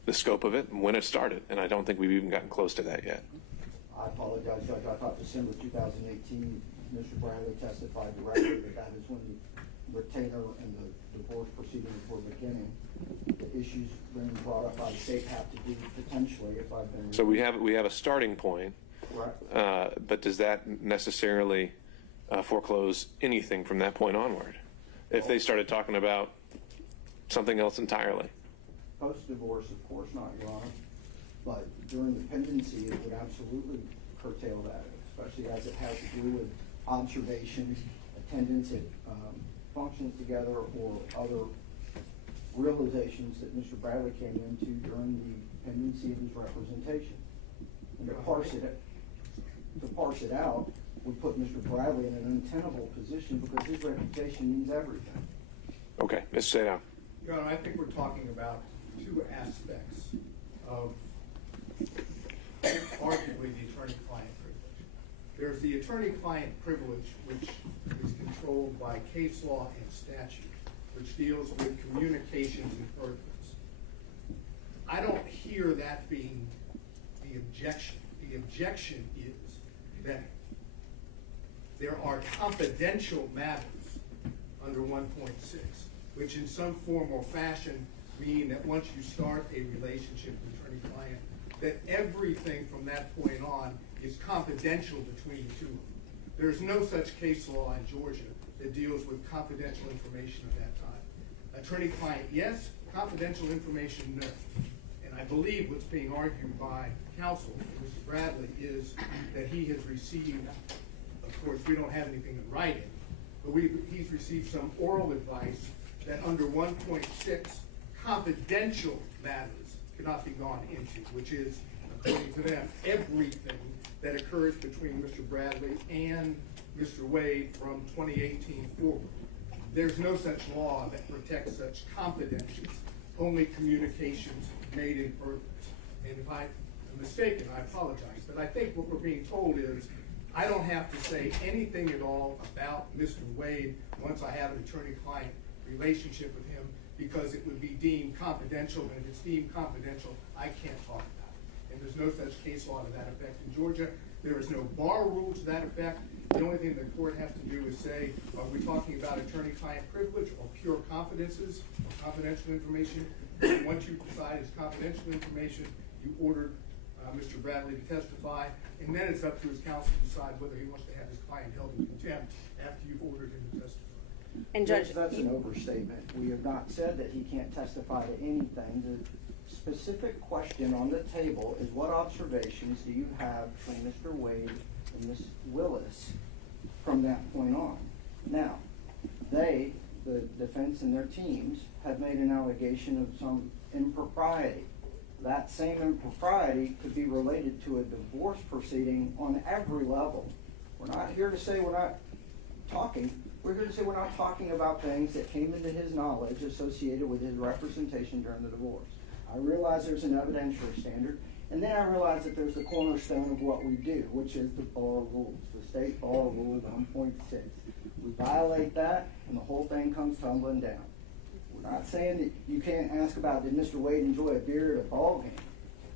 the scope of it, and when it started. And I don't think we've even gotten close to that yet. I apologize, Judge. I thought December 2018, Mr. Bradley testified directly that is when the retainer and the divorce proceedings were beginning. The issues being brought up by the state have to do potentially, if I've been. So we have a starting point. Correct. But does that necessarily foreclose anything from that point onward? If they started talking about something else entirely? Post-divorce, of course not, Your Honor. But during the pendency, it would absolutely curtail that, especially as it has to do with observations, attendance at functions together, or other realizations that Mr. Bradley came into during the pendency of his representation. And to parse it out would put Mr. Bradley in an untenable position because his reputation means everything. Okay, Mr. Sadao. Your Honor, I think we're talking about two aspects of arguably the attorney-client privilege. There's the attorney-client privilege, which is controlled by case law and statute, which deals with communications and furtherance. I don't hear that being the objection. The objection is that there are confidential matters under 1.6, which in some form or fashion mean that once you start a relationship with attorney-client, that everything from that point on is confidential between the two of them. There's no such case law in Georgia that deals with confidential information at that time. Attorney-client, yes. Confidential information, no. And I believe what's being argued by counsel, Mr. Bradley, is that he has received, of course, we don't have anything in writing, but he's received some oral advice that under 1.6, confidential matters cannot be gone into, which is, according to them, everything that occurs between Mr. Bradley and Mr. Wade from 2018 forward. There's no such law that protects such confidentials, only communications made in furtherance. And if I'm mistaken, I apologize, but I think what we're being told is I don't have to say anything at all about Mr. Wade once I have an attorney-client relationship with him, because it would be deemed confidential, and if it's deemed confidential, I can't talk about it. And there's no such case law to that effect in Georgia. There is no bar rule to that effect. The only thing the court has to do is say, are we talking about attorney-client privilege or pure confidences or confidential information? And once you decide it's confidential information, you ordered Mr. Bradley to testify, and then it's up to his counsel to decide whether he wants to have his client held in contempt after you've ordered him to testify. And Judge, that's an overstatement. We have not said that he can't testify to anything. The specific question on the table is, what observations do you have from Mr. Wade and Ms. Willis from that point on? Now, they, the defense and their teams, have made an allegation of some impropriety. That same impropriety could be related to a divorce proceeding on every level. We're not here to say we're not talking. We're here to say we're not talking about things that came into his knowledge associated with his representation during the divorce. I realize there's an evidentiary standard, and then I realize that there's the cornerstone of what we do, which is the bar rules, the state bar rule 1.6. We violate that, and the whole thing comes tumbling down. We're not saying that you can't ask about, did Mr. Wade enjoy a beer at a ball game?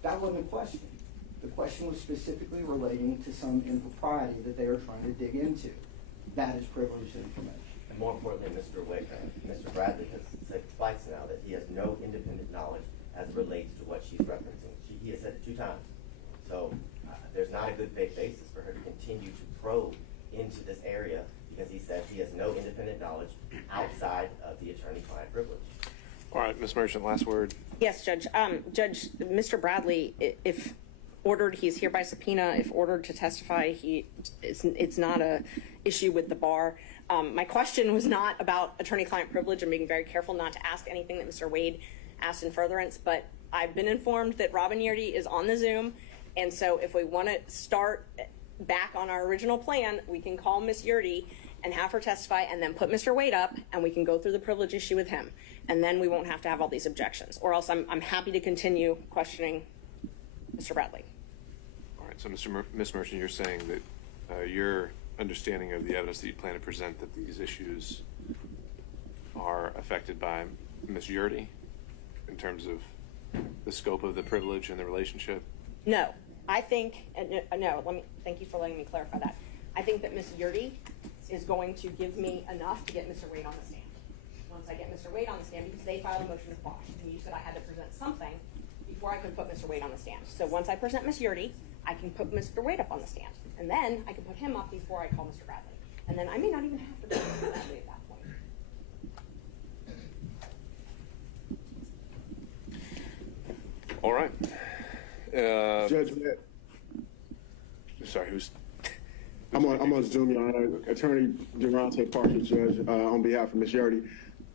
That wasn't the question. The question was specifically relating to some impropriety that they are trying to dig into. That is privileged information. And more importantly, Mr. Wade, Mr. Bradley has said twice now that he has no independent knowledge as it relates to what she's referencing. He has said it 2 times. So there's not a good faith basis for her to continue to probe into this area, because he says he has no independent knowledge outside of the attorney-client privilege. All right, Ms. Merchant, last word. Yes, Judge. Judge, Mr. Bradley, if ordered, he's here by subpoena. If ordered to testify, it's not a issue with the bar. My question was not about attorney-client privilege. I'm being very careful not to ask anything that Mr. Wade asked in furtherance, but I've been informed that Robin Yerdy is on the Zoom, and so if we want to start back on our original plan, we can call Ms. Yerdy and have her testify and then put Mr. Wade up and we can go through the privilege issue with him. And then we won't have to have all these objections, or else I'm happy to continue questioning Mr. Bradley. All right, so Ms. Merchant, you're saying that your understanding of the evidence that you plan to present, that these issues are affected by Ms. Yurdy in terms of the scope of the privilege and the relationship? No, I think, thank you for letting me clarify that. I think that Ms. Yurdy is going to give me enough to get Mr. Wade on the stand. Once I get Mr. Wade on the stand, because they filed a motion to quash, and you said I had to present something before I could put Mr. Wade on the stand. So once I present Ms. Yurdy, I can put Mr. Wade up on the stand. And then I can put him up before I call Mr. Bradley. And then I may not even have to call Mr. Bradley at that point. All right. Judge, sorry, who's? I'm on Zoom, Your Honor. Attorney Durante Parker, Judge, on behalf of Ms. Yurdy.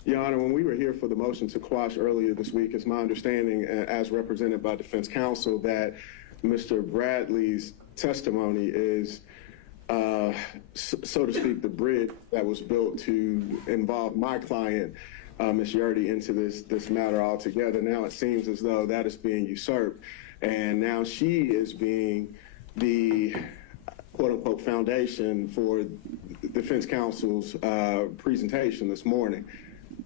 Your Honor, when we were here for the motion to quash earlier this week, it's my understanding, as represented by defense counsel, that Mr. Bradley's testimony is, so to speak, the bridge that was built to involve my client, Ms. Yurdy, into this matter altogether. Now it seems as though that is being usurped, and now she is being the quote-unquote foundation for defense counsel's presentation this morning.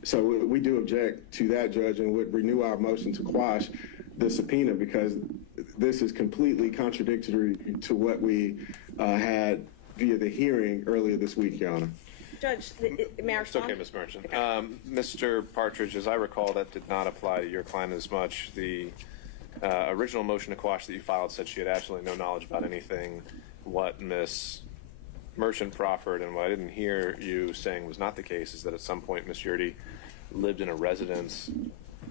So we do object to that, Judge, and would renew our motion to quash the subpoena, because this is completely contradictory to what we had via the hearing earlier this week, Your Honor. Judge, may I respond? It's okay, Ms. Merchant. Mr. Partridge, as I recall, that did not apply to your client as much. The original motion to quash that you filed said she had absolutely no knowledge about anything. What Ms. Merchant proffered, and what I didn't hear you saying was not the case, is that at some point Ms. Yurdy lived in a residence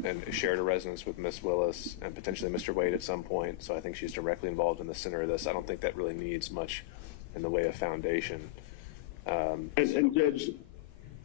and shared a residence with Ms. Willis and potentially Mr. Wade at some point. So I think she's directly involved in the center of this. I don't think that really needs much in the way of foundation. And Judge,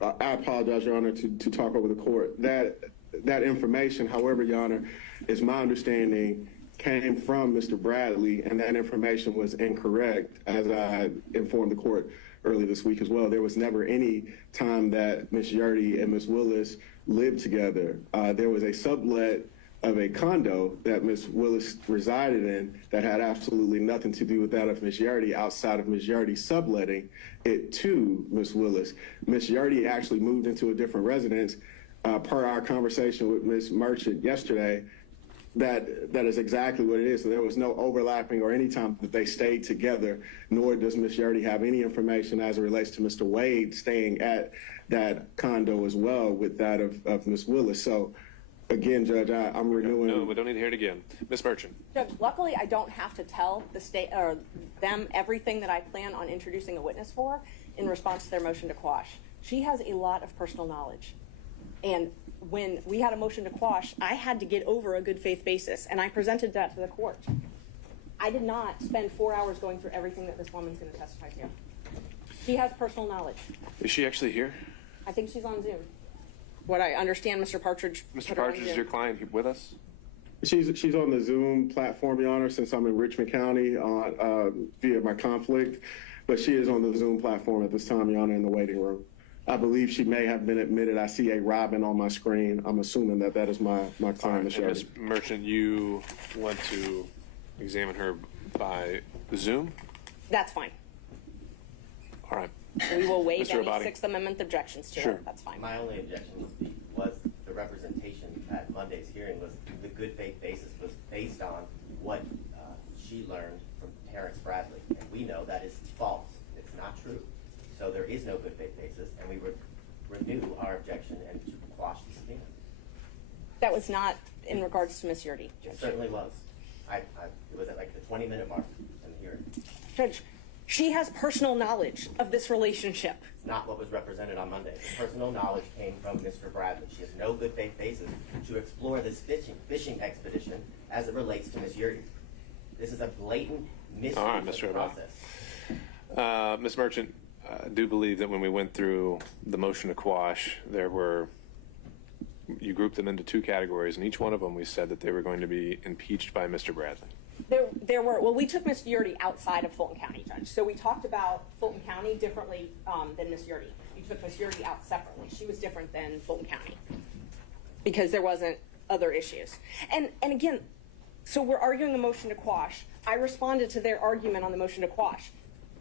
I apologize, Your Honor, to talk over the court. That information, however, Your Honor, is my understanding came from Mr. Bradley, and that information was incorrect, as I informed the court earlier this week as well. There was never any time that Ms. Yurdy and Ms. Willis lived together. There was a sublet of a condo that Ms. Willis resided in that had absolutely nothing to do with that of Ms. Yurdy, outside of Ms. Yurdy subletting it to Ms. Willis. Ms. Yurdy actually moved into a different residence. Per our conversation with Ms. Merchant yesterday, that is exactly what it is. So there was no overlapping or any time that they stayed together, nor does Ms. Yurdy have any information as it relates to Mr. Wade staying at that condo as well with that of Ms. Willis. So again, Judge, I'm renewing. No, we don't need to hear it again. Ms. Merchant. Judge, luckily I don't have to tell the state or them everything that I plan on introducing a witness for in response to their motion to quash. She has a lot of personal knowledge. And when we had a motion to quash, I had to get over a good faith basis, and I presented that to the court. I did not spend 4 hours going through everything that this woman's going to testify to. She has personal knowledge. Is she actually here? I think she's on Zoom. What I understand, Mr. Partridge. Mr. Partridge, is your client with us? She's on the Zoom platform, Your Honor, since I'm in Richmond County via my conflict. But she is on the Zoom platform at this time, Your Honor, in the waiting room. I believe she may have been admitted. I see a Robin on my screen. I'm assuming that is my client, Ms. Yurdy. Ms. Merchant, you want to examine her by Zoom? That's fine. All right. We will waive Mr. any Abadi. Sixth Amendment objections to it. That's fine. My only objection was the representation at Monday's hearing was the good faith basis was based on what she learned from Terrence Bradley. And we know that is false. It's not true. So there is no good faith basis, and we would renew our objection and to quash the subpoena. That was not in regards to Ms. Yurdy. It certainly was. It was at like the 20-minute mark in the hearing. Judge, she has personal knowledge of this relationship. It's not what was represented on Monday. The personal knowledge came from Mr. Bradley. She has no good faith basis to explore this fishing expedition as it relates to Ms. Yurdy. This is a blatant misuse of the process. Ms. Merchant, I do believe that when we went through the motion to quash, you grouped them into two categories, and each one of them we said that they were going to be impeached by Mr. Bradley. There were, well, we took Ms. Yurdy outside of Fulton County, Judge. So we talked about Fulton County differently than Ms. Yurdy. We took Ms. Yurdy out separately. She was different than Fulton County because there wasn't other issues. And again, so we're arguing a motion to quash. I responded to their argument on the motion to quash.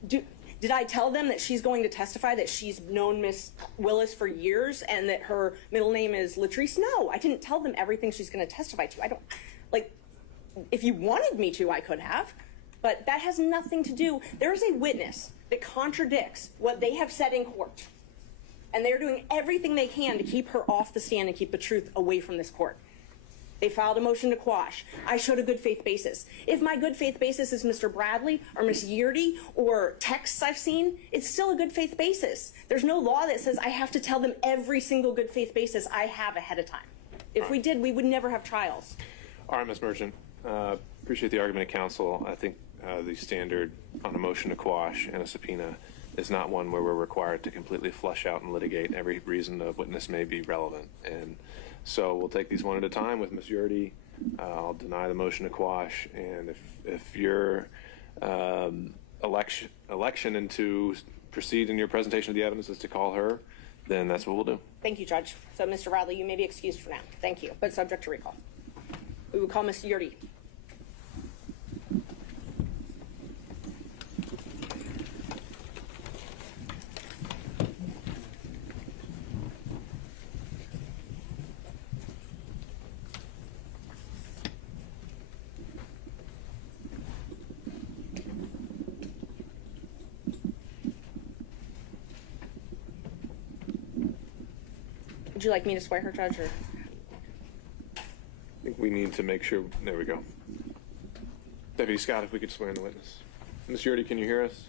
Did I tell them that she's going to testify that she's known Miss Willis for years and that her middle name is Latrice? No, I didn't tell them everything she's going to testify to. I don't, like, if you wanted me to, I could have, but that has nothing to do. There is a witness that contradicts what they have said in court, and they're doing everything they can to keep her off the stand and keep the truth away from this court. They filed a motion to quash. I showed a good faith basis. If my good faith basis is Mr. Bradley or Miss Yurdy or texts I've seen, it's still a good faith basis. There's no law that says I have to tell them every single good faith basis I have ahead of time. If we did, we would never have trials. All right, Ms. Merchant. Appreciate the argument of counsel. I think the standard on a motion to quash and a subpoena is not one where we're required to completely flush out and litigate every reason a witness may be relevant. And so we'll take these one at a time. With Ms. Yurdy, I'll deny the motion to quash. And if your election and to proceed in your presentation of the evidence is to call her, then that's what we'll do. Thank you, Judge. So, Mr. Bradley, you may be excused for now. Thank you, but subject to recall. We will call Ms. Yurdy. Would you like me to swear her, Judge? Or? I think we need to make sure. There we go. Deputy Scott, if we could swear in the witness. Ms. Yurdy, can you hear us?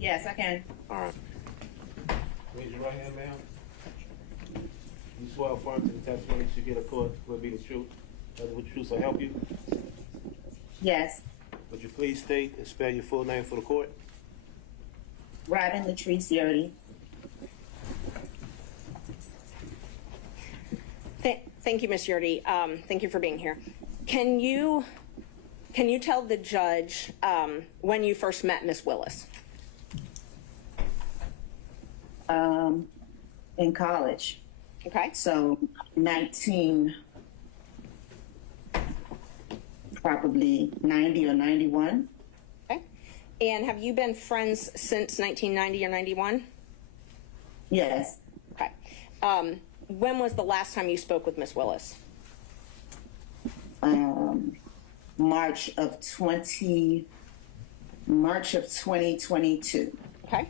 Yes, I can. All right. Raise your right hand, ma'am. You swear affirm to the testimony you get a court will be the truth. Nothing but the truth will help you. Yes. Would you please state and spell your full name for the court? Robin Latrice Yurdy. Thank you, Ms. Yurdy. Thank you for being here. Can you tell the judge when you first met Miss Willis? In college. Okay. So probably 90 or 91. Okay. And have you been friends since 1990 or 91? Yes. Okay. When was the last time you spoke with Miss Willis? March of 2022. Okay.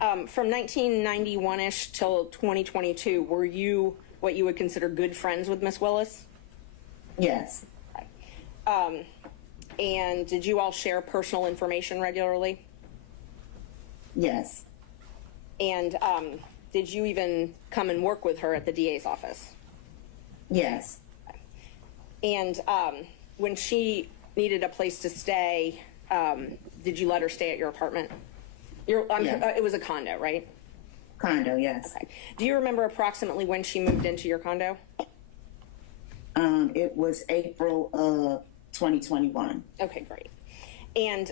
From 1991-ish till 2022, were you what you would consider good friends with Miss Willis? Yes. Okay. And did you all share personal information regularly? Yes. And did you even come and work with her at the DA's office? Yes. And when she needed a place to stay, did you let her stay at your apartment? Yes. It was a condo, right? Condo, yes. Okay. Do you remember approximately when she moved into your condo? It was April of 2021. Okay, great. And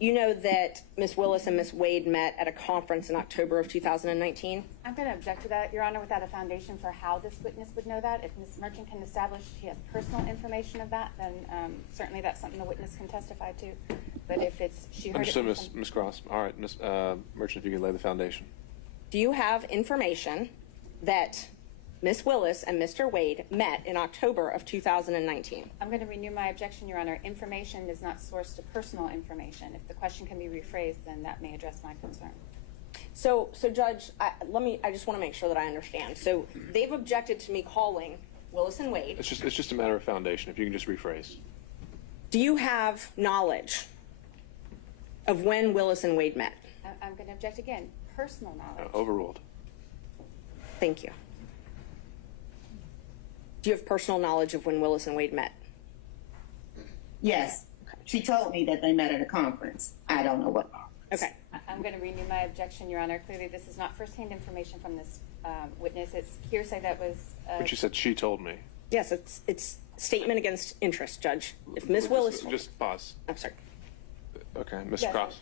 you know that Ms. Willis and Ms. Wade met at a conference in October of 2019? I'm going to object to that, Your Honor, without a foundation for how this witness would know that. If Ms. Merchant can establish she has personal information of that, then certainly that's something the witness can testify to. But if it's she heard Understood, it from Ms. Cross. All right, Ms. Merchant, if you could lay the foundation. Do you have information that Ms. Willis and Mr. Wade met in October of 2019? I'm going to renew my objection, Your Honor. Information is not sourced to personal information. If the question can be rephrased, then that may address my concern. So Judge, I just want to make sure that I understand. So they've objected to me calling Willis and Wade. It's just a matter of foundation. If you can just rephrase. Do you have knowledge of when Willis and Wade met? I'm going to object again. Personal knowledge. Overruled. Thank you. Do you have personal knowledge of when Willis and Wade met? Yes. She told me that they met at a conference. I don't know what. Okay. I'm going to renew my objection, Your Honor. Clearly, this is not firsthand information from this witness. It's hearsay that was... But you said she told me. Yes, it's statement against interest, Judge. If Ms. Willis. Just pause. I'm sorry. Okay, Ms. Yes. Cross.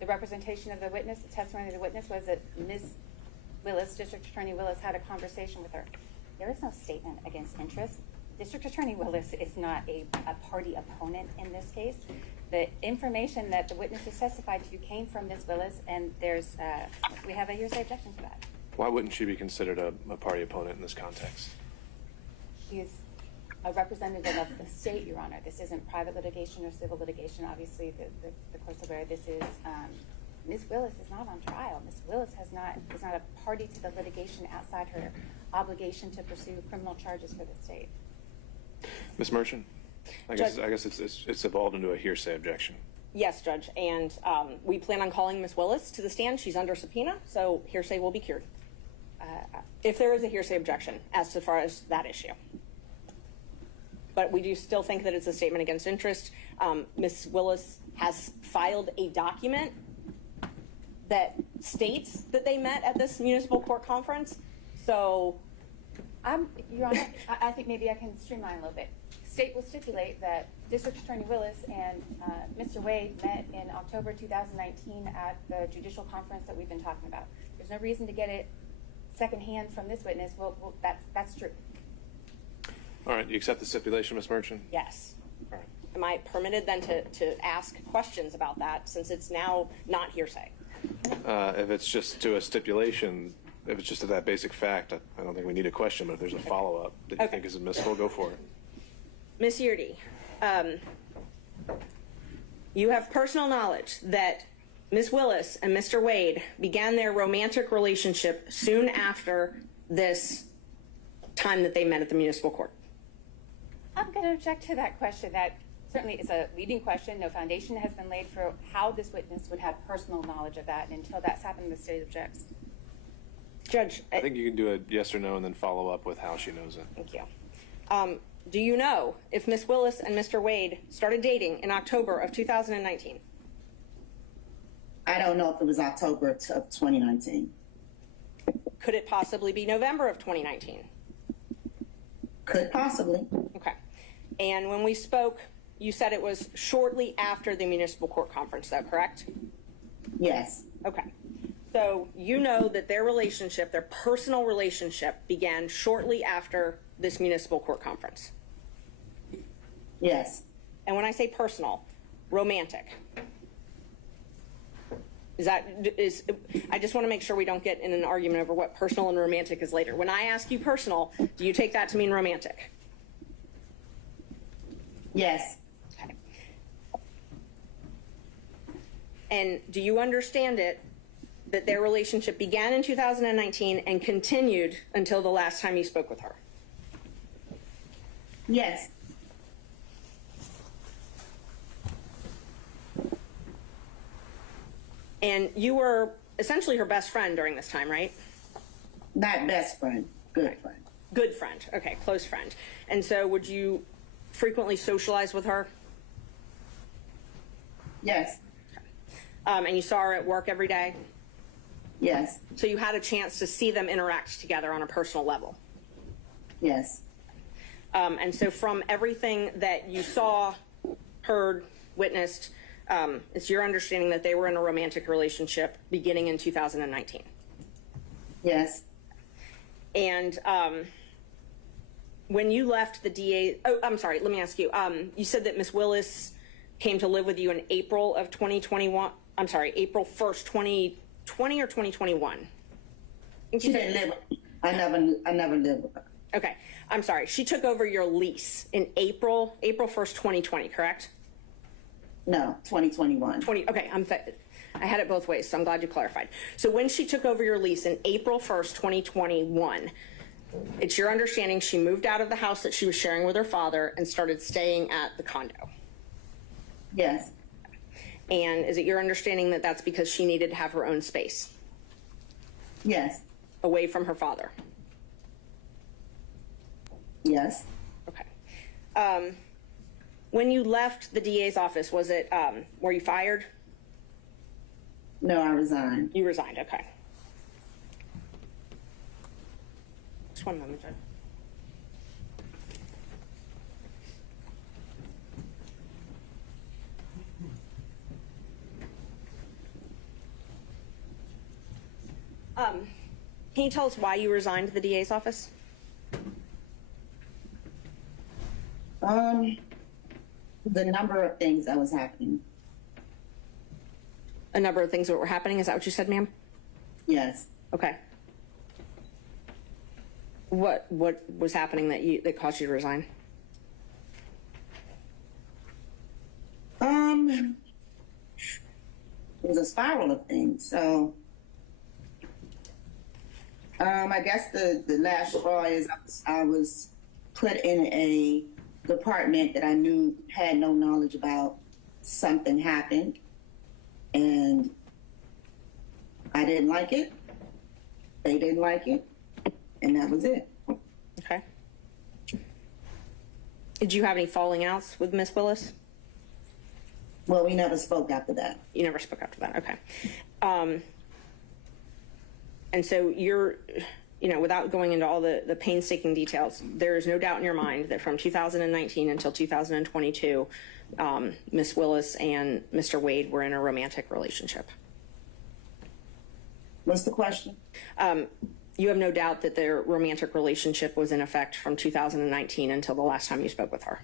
The representation of the witness, the testimony of the witness was that Ms. Willis, District Attorney Willis, had a conversation with her. There is no statement against interest. District Attorney Willis is not a party opponent in this case. The information that the witnesses testified to came from Ms. Willis, and we have a hearsay objection to that. Why wouldn't she be considered a party opponent in this context? She's a representative of the state, Your Honor. This isn't private litigation or civil litigation. Obviously, the court's aware this is, Ms. Willis is not on trial. Ms. Willis is not a party to the litigation outside her obligation to pursue criminal charges for the state. Ms. Merchant, I guess it's evolved into a hearsay objection. Yes, Judge, and we plan on calling Ms. Willis to the stand. She's under subpoena, so hearsay will be cured. If there is a hearsay objection as far as that issue. But we do still think that it's a statement against interest. Ms. Willis has filed a document that states that they met at this municipal court conference. So, Your Honor, I think maybe I can streamline a little bit. State will stipulate that District Attorney Willis and Mr. Wade met in October 2019 at the judicial conference that we've been talking about. There's no reason to get it secondhand from this witness. Well, that's true. All right, you accept the stipulation, Ms. Merchant? Yes. All right. Am I permitted then to ask questions about that since it's now not hearsay? If it's just to a stipulation, if it's just to that basic fact, I don't think we need a question, but if there's a follow-up that you think is admissible, go for it. Ms. Yeardy, you have personal knowledge that Ms. Willis and Mr. Wade began their romantic relationship soon after this time that they met at the municipal court. I'm going to object to that question. That certainly is a leading question. No foundation has been laid for how this witness would have personal knowledge of that. And until that's happened, the state objects. Judge, I think you can do a yes or no and then follow up with how she knows it. Thank you. Do you know if Ms. Willis and Mr. Wade started dating in October of 2019? I don't know if it was October of 2019. Could it possibly be November of 2019? Could possibly. Okay. And when we spoke, you said it was shortly after the municipal court conference, is that correct? Yes. Okay. So you know that their relationship, their personal relationship, began shortly after this municipal court conference? Yes. And when I say personal, romantic. I just want to make sure we don't get in an argument over what personal and romantic is later. When I ask you personal, do you take that to mean romantic? Yes. Okay. And do you understand it that their relationship began in 2019 and continued until the last time you spoke with her? Yes. And you were essentially her best friend during this time, right? Not best friend, good friend. Good friend, okay, close friend. And so would you frequently socialize with her? Yes. And you saw her at work every day? Yes. So you had a chance to see them interact together on a personal level? Yes. And so from everything that you saw, heard, witnessed, it's your understanding that they were in a romantic relationship beginning in 2019? Yes. And when you left the DA, I'm sorry, let me ask you, you said that Ms. Willis came to live with you in April of 2021, I'm sorry, April 1st, 2020 or 2021? She didn't live with me. I never lived with her. Okay, I'm sorry. She took over your lease in April 1st, 2020, correct? No, 2021. Okay, I had it both ways, so I'm glad you clarified. So when she took over your lease in April 1st, 2021, it's your understanding she moved out of the house that she was sharing with her father and started staying at the condo? Yes. And is it your understanding that that's because she needed to have her own space? Yes. Away from her father? Yes. Okay. When you left the DA's office, was it, were you fired? No, I resigned. You resigned, okay. Just one moment, Judge. Can you tell us why you resigned the DA's office? The number of things that was happening. A number of things that were happening. Is that what you said, ma'am? Yes. Okay. What was happening that caused you to resign? It was a spiral of things. So, I guess the last straw is I was put in a department that I knew had no knowledge about. Something happened, and I didn't like it. They didn't like it, and that was it. Okay. Did you have any falling outs with Miss Willis? Well, we never spoke after that. You never spoke after that. Okay. And so you're, without going into all the painstaking details, there is no doubt in your mind that from 2019 until 2022, Miss Willis and Mr. Wade were in a romantic relationship. What's the question? You have no doubt that their romantic relationship was in effect from 2019 until the last time you spoke with her?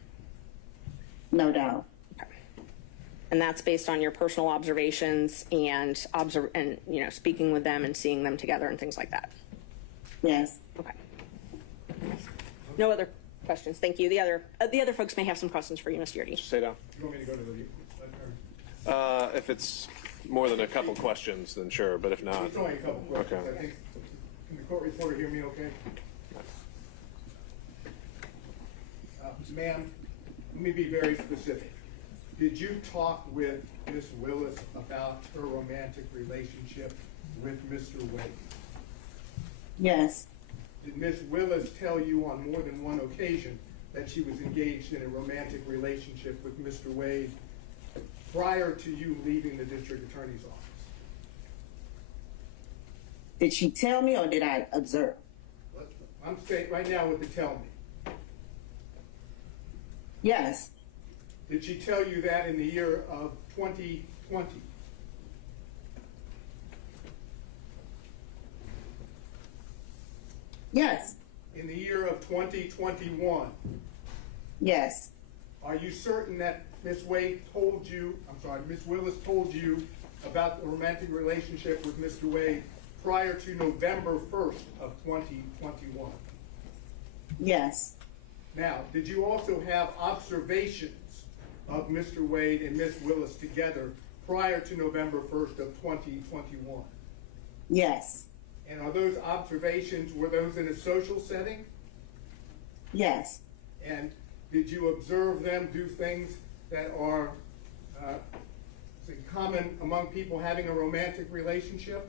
No doubt. Okay. And that's based on your personal observations and speaking with them and seeing them together and things like that? Yes. Okay. No other questions. Thank you. The other folks may have some questions for you, Mr. Yurdi. Sit down. You want me to go to the If it's more than a couple questions, then sure, but if not. It's only a couple questions. Okay. I think, can the court reporter hear me okay? Ma'am, let me be very specific. Did you talk with Miss Willis about her romantic relationship with Mr. Wade? Yes. Did Miss Willis tell you on more than one occasion that she was engaged in a romantic relationship with Mr. Wade prior to you leaving the district attorney's office? Did she tell me or did I observe? I'm saying right now with the tell me. Yes. Did she tell you that in the year of 2020? Yes. In the year of 2021? Yes. Are you certain that Miss Willis told you about the romantic relationship with Mr. Wade prior to November 1st of 2021? Yes. Now, did you also have observations of Mr. Wade and Miss Willis together prior to November 1st of 2021? Yes. And are those observations, were those in a social setting? Yes. And did you observe them do things that are common among people having a romantic relationship?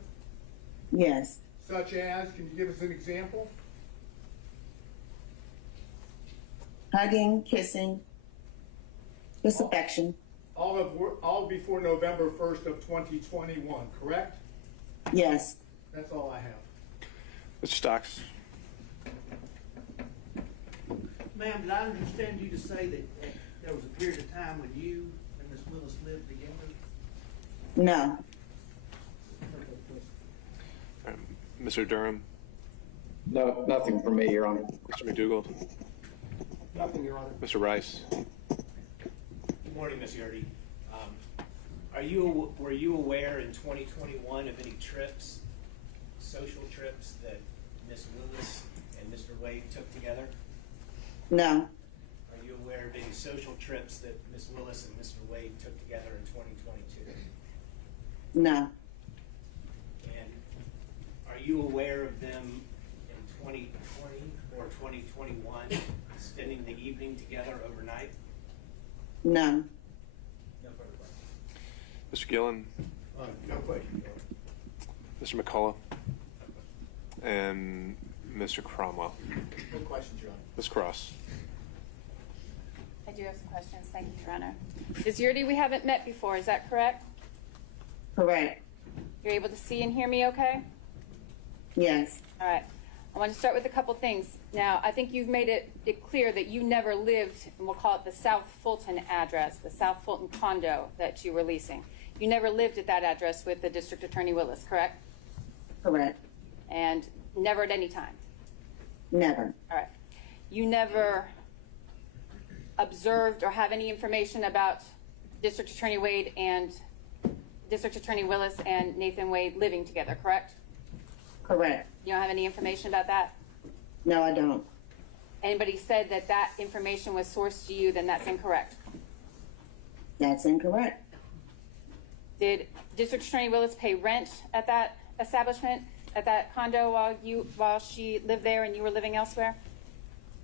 Yes. Such as, can you give us an example? Hugging, kissing, just affection. All before November 1st of 2021, correct? Yes. That's all I have. Mr. Stocks. Ma'am, did I understand you to say that there was a period of time when you and Ms. Willis lived together? No. Mr. Durham. No, nothing from me, Your Honor. Mr. McDougall. Nothing, Your Honor. Mr. Rice. Good morning, Ms. Yurdi. Were you aware in 2021 of any trips, social trips that Ms. Willis and Mr. Wade took together? No. Are you aware of any social trips that Ms. Willis and Mr. Wade took together in 2022? No. And are you aware of them in 2020 or 2021 spending the evening together overnight? No. No further questions. Mr. Gillen. No question. Mr. McCullough. And Mr. Cromwell. No questions, Your Honor. Ms. Cross. I do have some questions. Thank you, Your Honor. Ms. Yurdi, we haven't met before. Is that correct? Correct. You're able to see and hear me okay? Yes. All right. I want to start with a couple things. Now, I think you've made it clear that you never lived, and we'll call it the South Fulton address, the South Fulton condo that you were leasing. You never lived at that address with the District Attorney Willis, correct? Correct. And never at any time? Never. All right. You never observed or have any information about District Attorney Wade and District Attorney Willis and Nathan Wade living together, correct? Correct. You don't have any information about that? No, I don't. Anybody said that that information was sourced to you, then that's incorrect. That's incorrect. Did District Attorney Willis pay rent at that establishment, at that condo while she lived there and you were living elsewhere?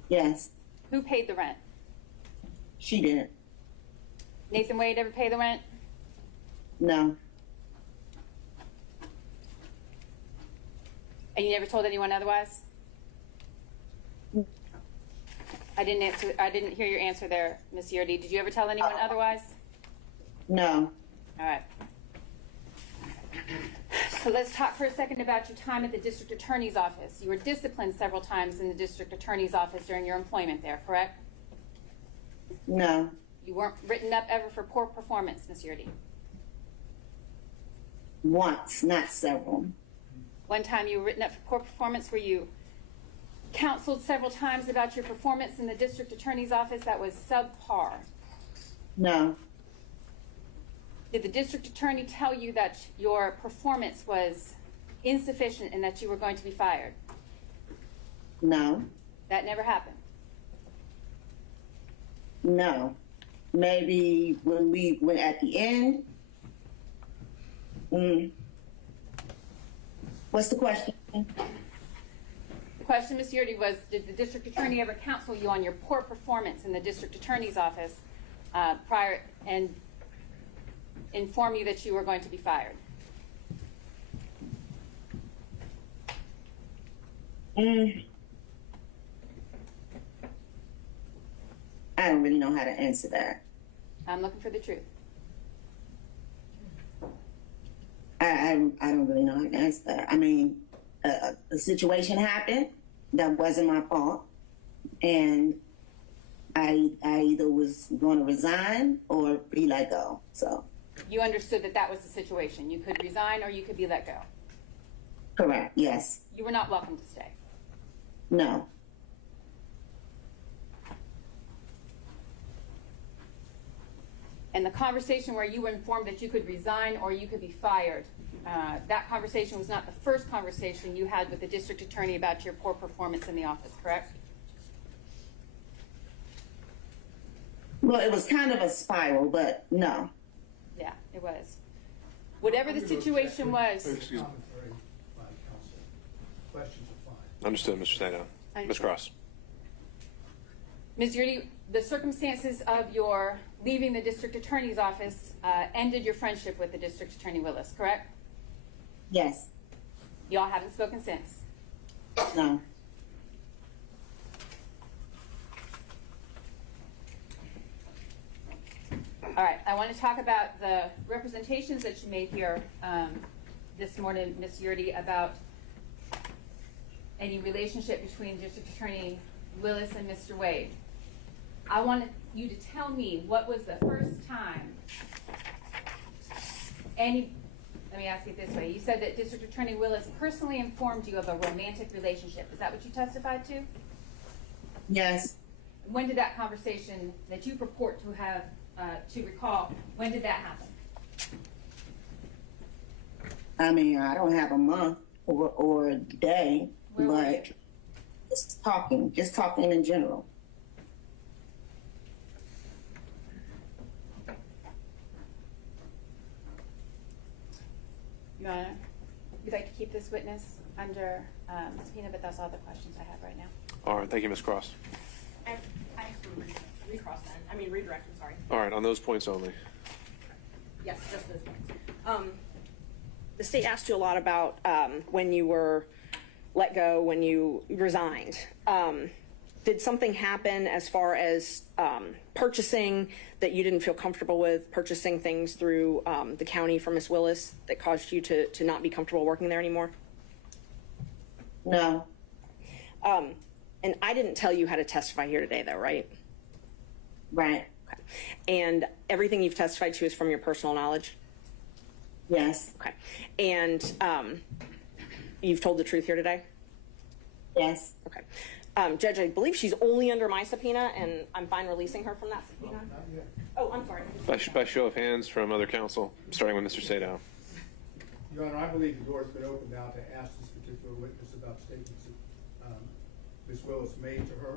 Yes. Who paid the rent? She did. Nathan Wade ever pay the rent? No. And you never told anyone otherwise? I didn't hear your answer there, Ms. Yerdy. Did you ever tell anyone otherwise? No. All right. So let's talk for a second about your time at the District Attorney's Office. You were disciplined several times in the District Attorney's Office during your employment there, correct? No. You weren't written up ever for poor performance, Ms. Yerdy? Once, not several. One time you were written up for poor performance. Were you counseled several times about your performance in the District Attorney's Office that was subpar? No. Did the District Attorney tell you that your performance was insufficient and that you were going to be fired? No. That never happened? No. Maybe when we went at the end. What's the question? The question, Ms. Yerdy, was did the District Attorney ever counsel you on your poor performance in the District Attorney's Office prior and inform you that you were going to be fired? I don't really know how to answer that. I'm looking for the truth. I don't really know how to answer that. I mean, a situation happened that wasn't my fault, and I either was going to resign or be let go. So You understood that that was the situation. You could resign or you could be let go. correct. Yes. You were not welcome to stay. No. And the conversation where you were informed that you could resign or you could be fired, that conversation was not the first conversation you had with the district attorney about your poor performance in the office, correct? Well, it was kind of a spiral, but no. Yeah, it was. Whatever the situation was. Excuse me. Questions are fine. Understood, Mr. Stano. Ms. Cross. Ms. Yurdi, the circumstances of your leaving the district attorney's office ended your friendship with the district attorney Willis, correct? Yes. Y'all haven't spoken since? No. All right, I want to talk about the representations that you made here this morning, Ms. Yurdi, about any relationship between District Attorney Willis and Mr. Wade. I want you to tell me what was the first time let me ask it this way. You said that District Attorney Willis personally informed you of a romantic relationship. Is that what you testified to? Yes. When did that conversation that you purport to have, to recall, when did that happen? I mean, I don't have a month or a day, but just talking in general. Your Honor, you'd like to keep this witness under subpoena, but that's all the questions I have right now. All right, thank you, Ms. Cross. I have to recross then. I mean, redirect, I'm sorry. All right, on those points only. Yes, just those points. The state asked you a lot about when you were let go, when you resigned. Did something happen as far as purchasing that you didn't feel comfortable with, purchasing things through the county for Ms. Willis that caused you to not be comfortable working there anymore? No. And I didn't tell you how to testify here today, though, right? Right. Okay. And everything you've testified to is from your personal knowledge? Yes. Okay. And you've told the truth here today? Yes. Okay. Judge, I believe she's only under my subpoena, and I'm fine releasing her from that subpoena. Oh, I'm sorry. By show of hands from other counsel, starting with Mr. Sadow. Your Honor, I believe the door's been opened now to ask this particular witness about statements that Ms. Willis made to her.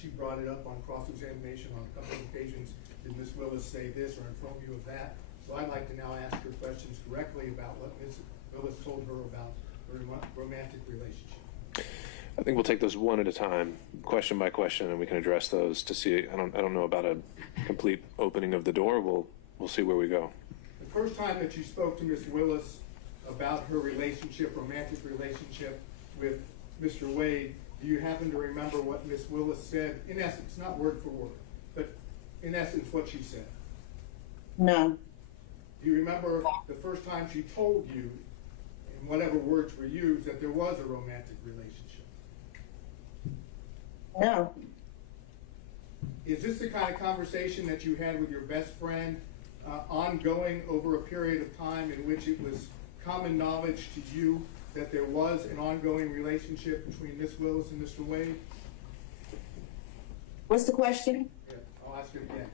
She brought it up on cross-examination on a couple of occasions. Did Ms. Willis say this or inform you of that? So I'd like to now ask her questions directly about what Ms. Willis told her about her romantic relationship. I think we'll take those one at a time, question by question, and we can address those to see. I don't know about a complete opening of the door. We'll see where we go. The first time that you spoke to Ms. Willis about her relationship, romantic relationship with Mr. Wade, do you happen to remember what Ms. Willis said? In essence, not word for word, but in essence, what she said. No. Do you remember the first time she told you, in whatever words were used, that there was a romantic relationship? No. Is this the kind of conversation that you had with your best friend, ongoing over a period of time in which it was common knowledge to you that there was an ongoing relationship between Ms. Willis and Mr. Wade? What's the question? Yeah, I'll ask it again.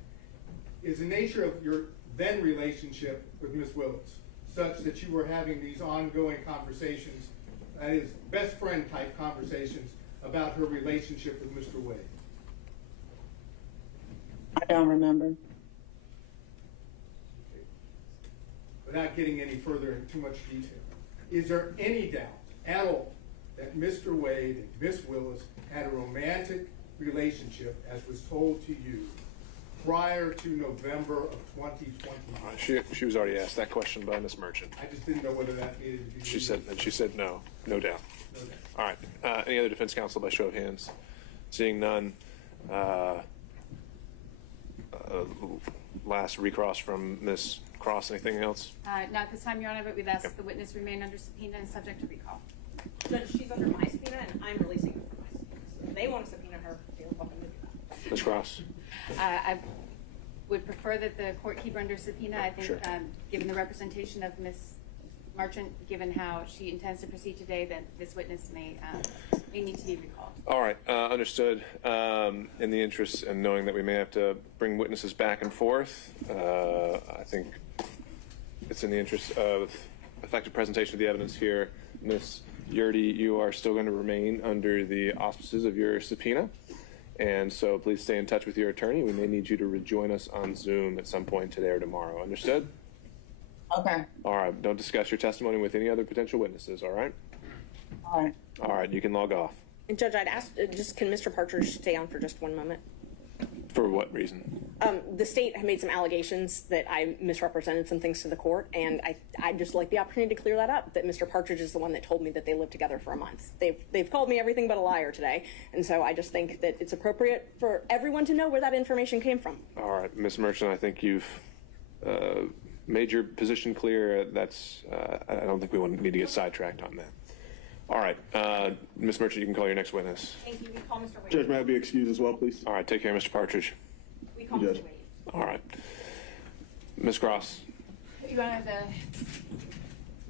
Is the nature of your then relationship with Ms. Willis such that you were having these ongoing conversations, that is, best friend type conversations, about her relationship with Mr. Wade? I don't remember. Without getting any further in too much detail, is there any doubt at all that Mr. Wade and Ms. Willis had a romantic relationship, as was told to you, prior to November of 2020? She was already asked that question by Ms. Merchant. I just didn't know whether that needed to be. She said no, no doubt. No doubt. All right. Any other defense counsel by show of hands? Seeing none. Last recross from Ms. Cross. Anything else? Not this time, Your Honor, but we've asked the witness remain under subpoena and subject to recall. Judge, she's under my subpoena, and I'm releasing her from my subpoena. So if they want to subpoena her, they're welcome to do that. Ms. Cross. I would prefer that the court keep her under subpoena. I think, Sure. Given the representation of Ms. Merchant, given how she intends to proceed today, that this witness may need to be recalled. All right, understood. In the interest and knowing that we may have to bring witnesses back and forth, I think it's in the interest of effective presentation of the evidence here. Ms. Yurdi, you are still going to remain under the auspices of your subpoena. And so please stay in touch with your attorney. We may need you to rejoin us on Zoom at some point today or tomorrow. Understood? Okay. All right. Don't discuss your testimony with any other potential witnesses. All right? All right. All right. You can log off. And Judge, I'd ask, can Mr. Partridge stay on for just 1 moment? For what reason? The state made some allegations that I misrepresented some things to the court, and I'd just like the opportunity to clear that up, that Mr. Partridge is the one that told me that they lived together for a month. They've called me everything but a liar today, and so I just think that it's appropriate for everyone to know where that information came from. All right, Ms. Merchant, I think you've made your position clear. I don't think we need to get sidetracked on that. All right, Ms. Merchant, you can call your next witness. Thank you. We call Mr. Wade. Judge, may I be excused as well, please? All right, take care, Mr. Partridge. We call Judge. Mr. Wade. All right. Ms. Cross. Your Honor,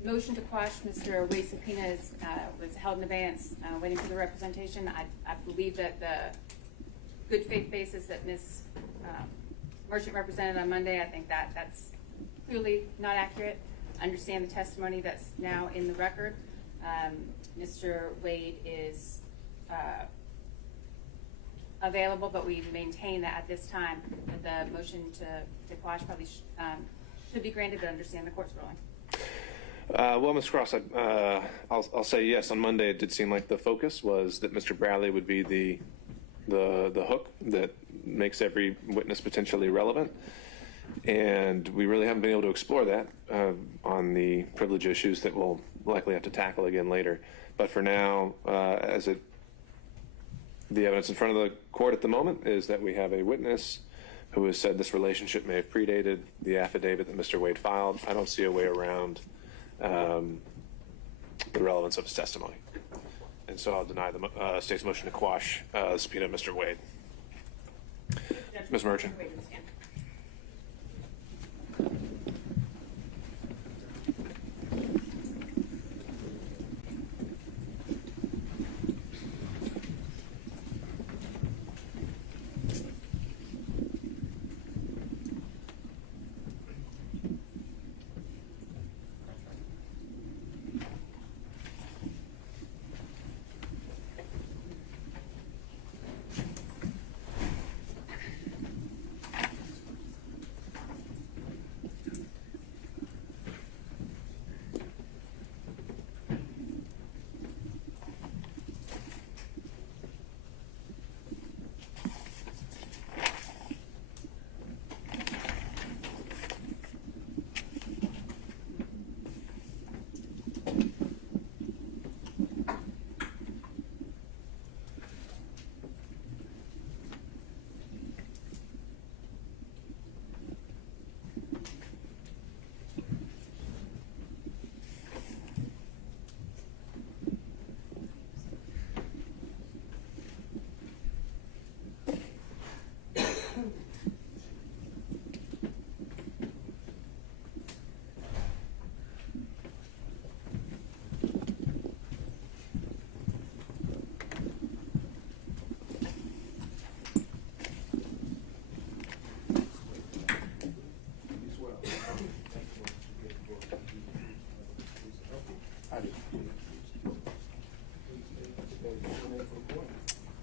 the motion to quash Mr. Wade's subpoena was held in abeyance, waiting for the representation. I believe that the good faith basis that Ms. Merchant represented on Monday, I think that's clearly not accurate. Understand the testimony that's now in the record. Mr. Wade is available, but we maintain that at this time that the motion to quash probably should be granted, but understand the court's ruling. Well, Ms. Cross, I'll say yes. On Monday, it did seem like the focus was that Mr. Bradley would be the hook that makes every witness potentially relevant. And we really haven't been able to explore that on the privilege issues that we'll likely have to tackle again later. But for now, the evidence in front of the court at the moment is that we have a witness who has said this relationship may have predated the affidavit that Mr. Wade filed. I don't see a way around the relevance of his testimony. And so I'll deny the state's motion to quash the subpoena of Mr. Wade. Ms. Merchant.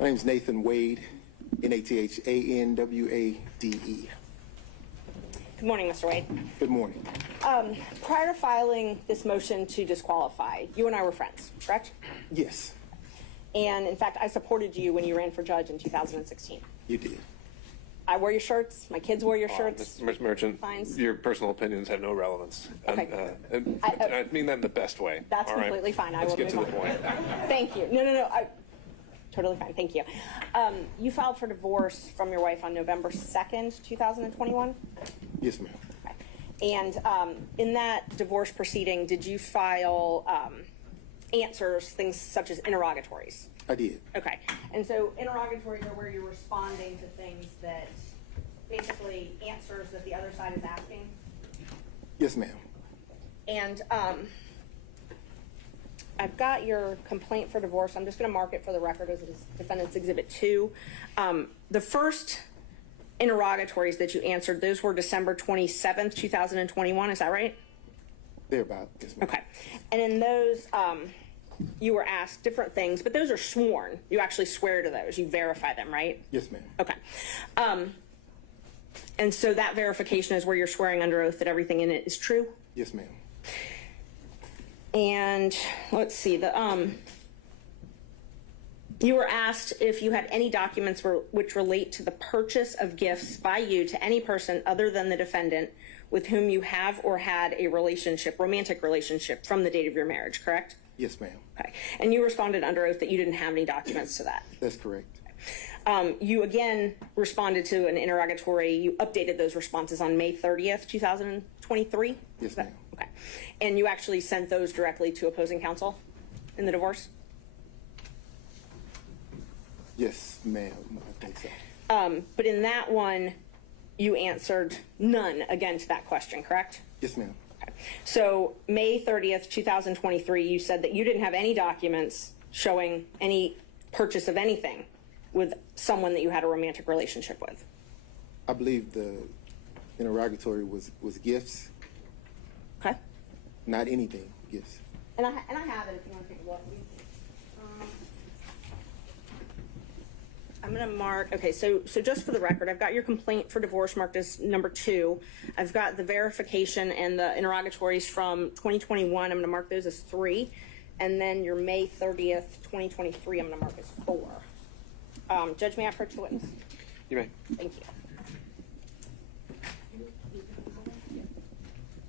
My name's Nathan Wade, Nathanwade. Good morning, Mr. Wade. Good morning. Prior to filing this motion to disqualify, you and I were friends, correct? Yes, And in fact, I supported you when you ran for judge in 2016. you did. I wore your shirts. My kids wore your shirts. Ms. Merchant, Fines. your personal opinions have no relevance. Okay. I mean that in the best way. That's all right? completely fine. I Let's will get to move the on. point. Thank you. No. Totally fine. Thank you. You filed for divorce from your wife on November 2nd, 2021? Yes, ma'am. Okay. And in that divorce proceeding, did you file answers, things such as interrogatories? I did. Okay. And so interrogatories are where you're responding to things that basically answers that the other side is asking? Yes, ma'am. And I've got your complaint for divorce. I'm just going to mark it for the record as Defendant's Exhibit 2. The first interrogatories that you answered, those were December 27th, 2021. Is that right? Thereabout. Yes, ma'am. Okay. And in those, you were asked different things, but those are sworn. You actually swear to those. You verify them, right? Yes, ma'am. Okay. And so that verification is where you're swearing under oath that everything in it is true? Yes, ma'am. And let's see, you were asked if you had any documents which relate to the purchase of gifts by you to any person other than the defendant with whom you have or had a relationship, romantic relationship, from the date of your marriage, correct? Yes, ma'am. Okay. And you responded under oath that you didn't have any documents to that. That's correct. You again responded to an interrogatory. You updated those responses on May 30th, 2023? Yes, ma'am. Okay. And you actually sent those directly to opposing counsel in the divorce? Yes, ma'am. I think so. But in that one, you answered none again to that question, correct? Yes, ma'am. Okay. So May 30th, 2023, you said that you didn't have any documents showing any purchase of anything with someone that you had a romantic relationship with. I believe the interrogatory was gifts. Okay. Not anything, gifts. And I have it if you want to take a look. I'm going to mark, okay, so just for the record, I've got your complaint for divorce marked as number 2. I've got the verification and the interrogatories from 2021. I'm going to mark those as 3. And then your May 30th, 2023, I'm going to mark as 4. Judge, may I approach the witness? You may. Thank you.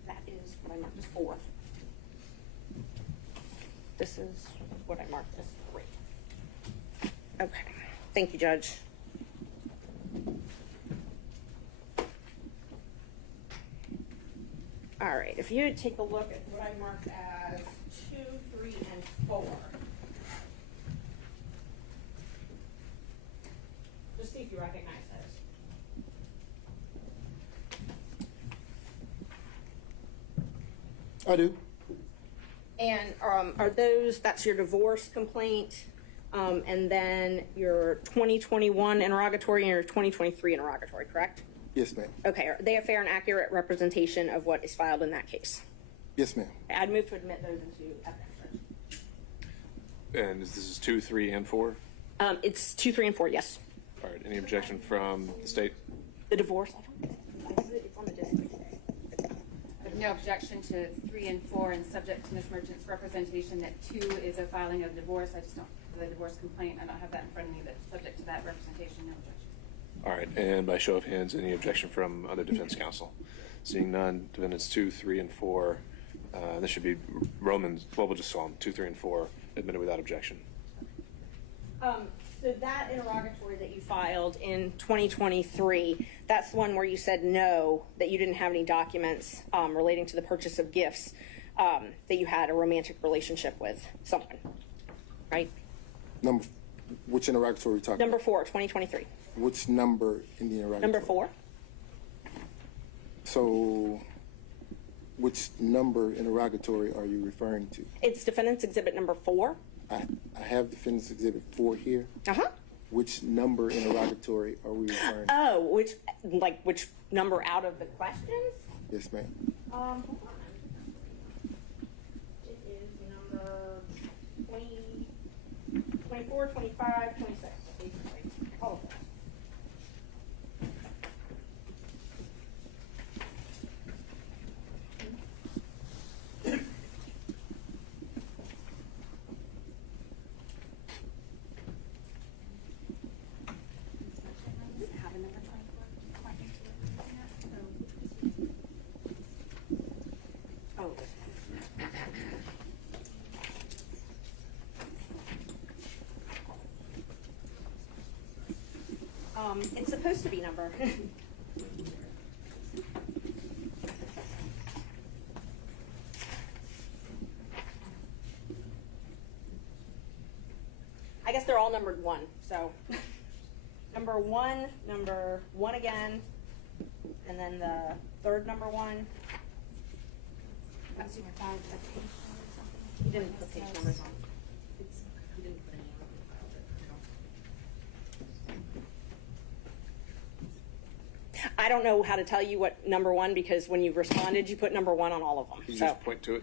That is what I marked as 4. This is what I marked as 3. Okay. Thank you, Judge. All right, if you would take a look at what I marked as 2, 3, and 4. Just see if you recognize those. I do. And are those, that's your divorce complaint, and then your 2021 interrogatory and your 2023 interrogatory, correct? Yes, ma'am. Okay, are they a fair and accurate representation of what is filed in that case? Yes, ma'am. I'd move to admit those into evidence. And this is 2, 3, and 4? It's 2, 3, and 4, yes. All right. Any objection from the state? The divorce? It's on the district. No objection to 3 and 4, and subject to Ms. Merchant's representation that 2 is a filing of divorce. I just don't, the divorce complaint, I don't have that in front of me, but subject to that representation, no objection. All right. And by show of hands, any objection from other defense counsel? Seeing none, defendants 2, 3, and 4. This should be Romans, well, we'll just call them 2, 3, and 4, admitted without objection. So that interrogatory that you filed in 2023, that's the one where you said no, that you didn't have any documents relating to the purchase of gifts, that you had a romantic relationship with someone, right? Which interrogatory are we talking Number 4, 2023. Which number in the interrogatory? Number 4. So, which number interrogatory are you referring to? It's Defendant's Exhibit number 4. I have Defendant's Exhibit 4 here. Uh-huh. Which number interrogatory are we referring to? Oh, which number out of the questions? Yes, ma'am. Hold on. It is number 20, 24, 25, 26. It's supposed to be number. I guess they're all numbered 1, so number 1 again, and then the third number 1. He didn't put page numbers on. He didn't put any on. I don't know how to tell you what number 1, because when you responded, you put number 1 on all of them. Can you So just point to it?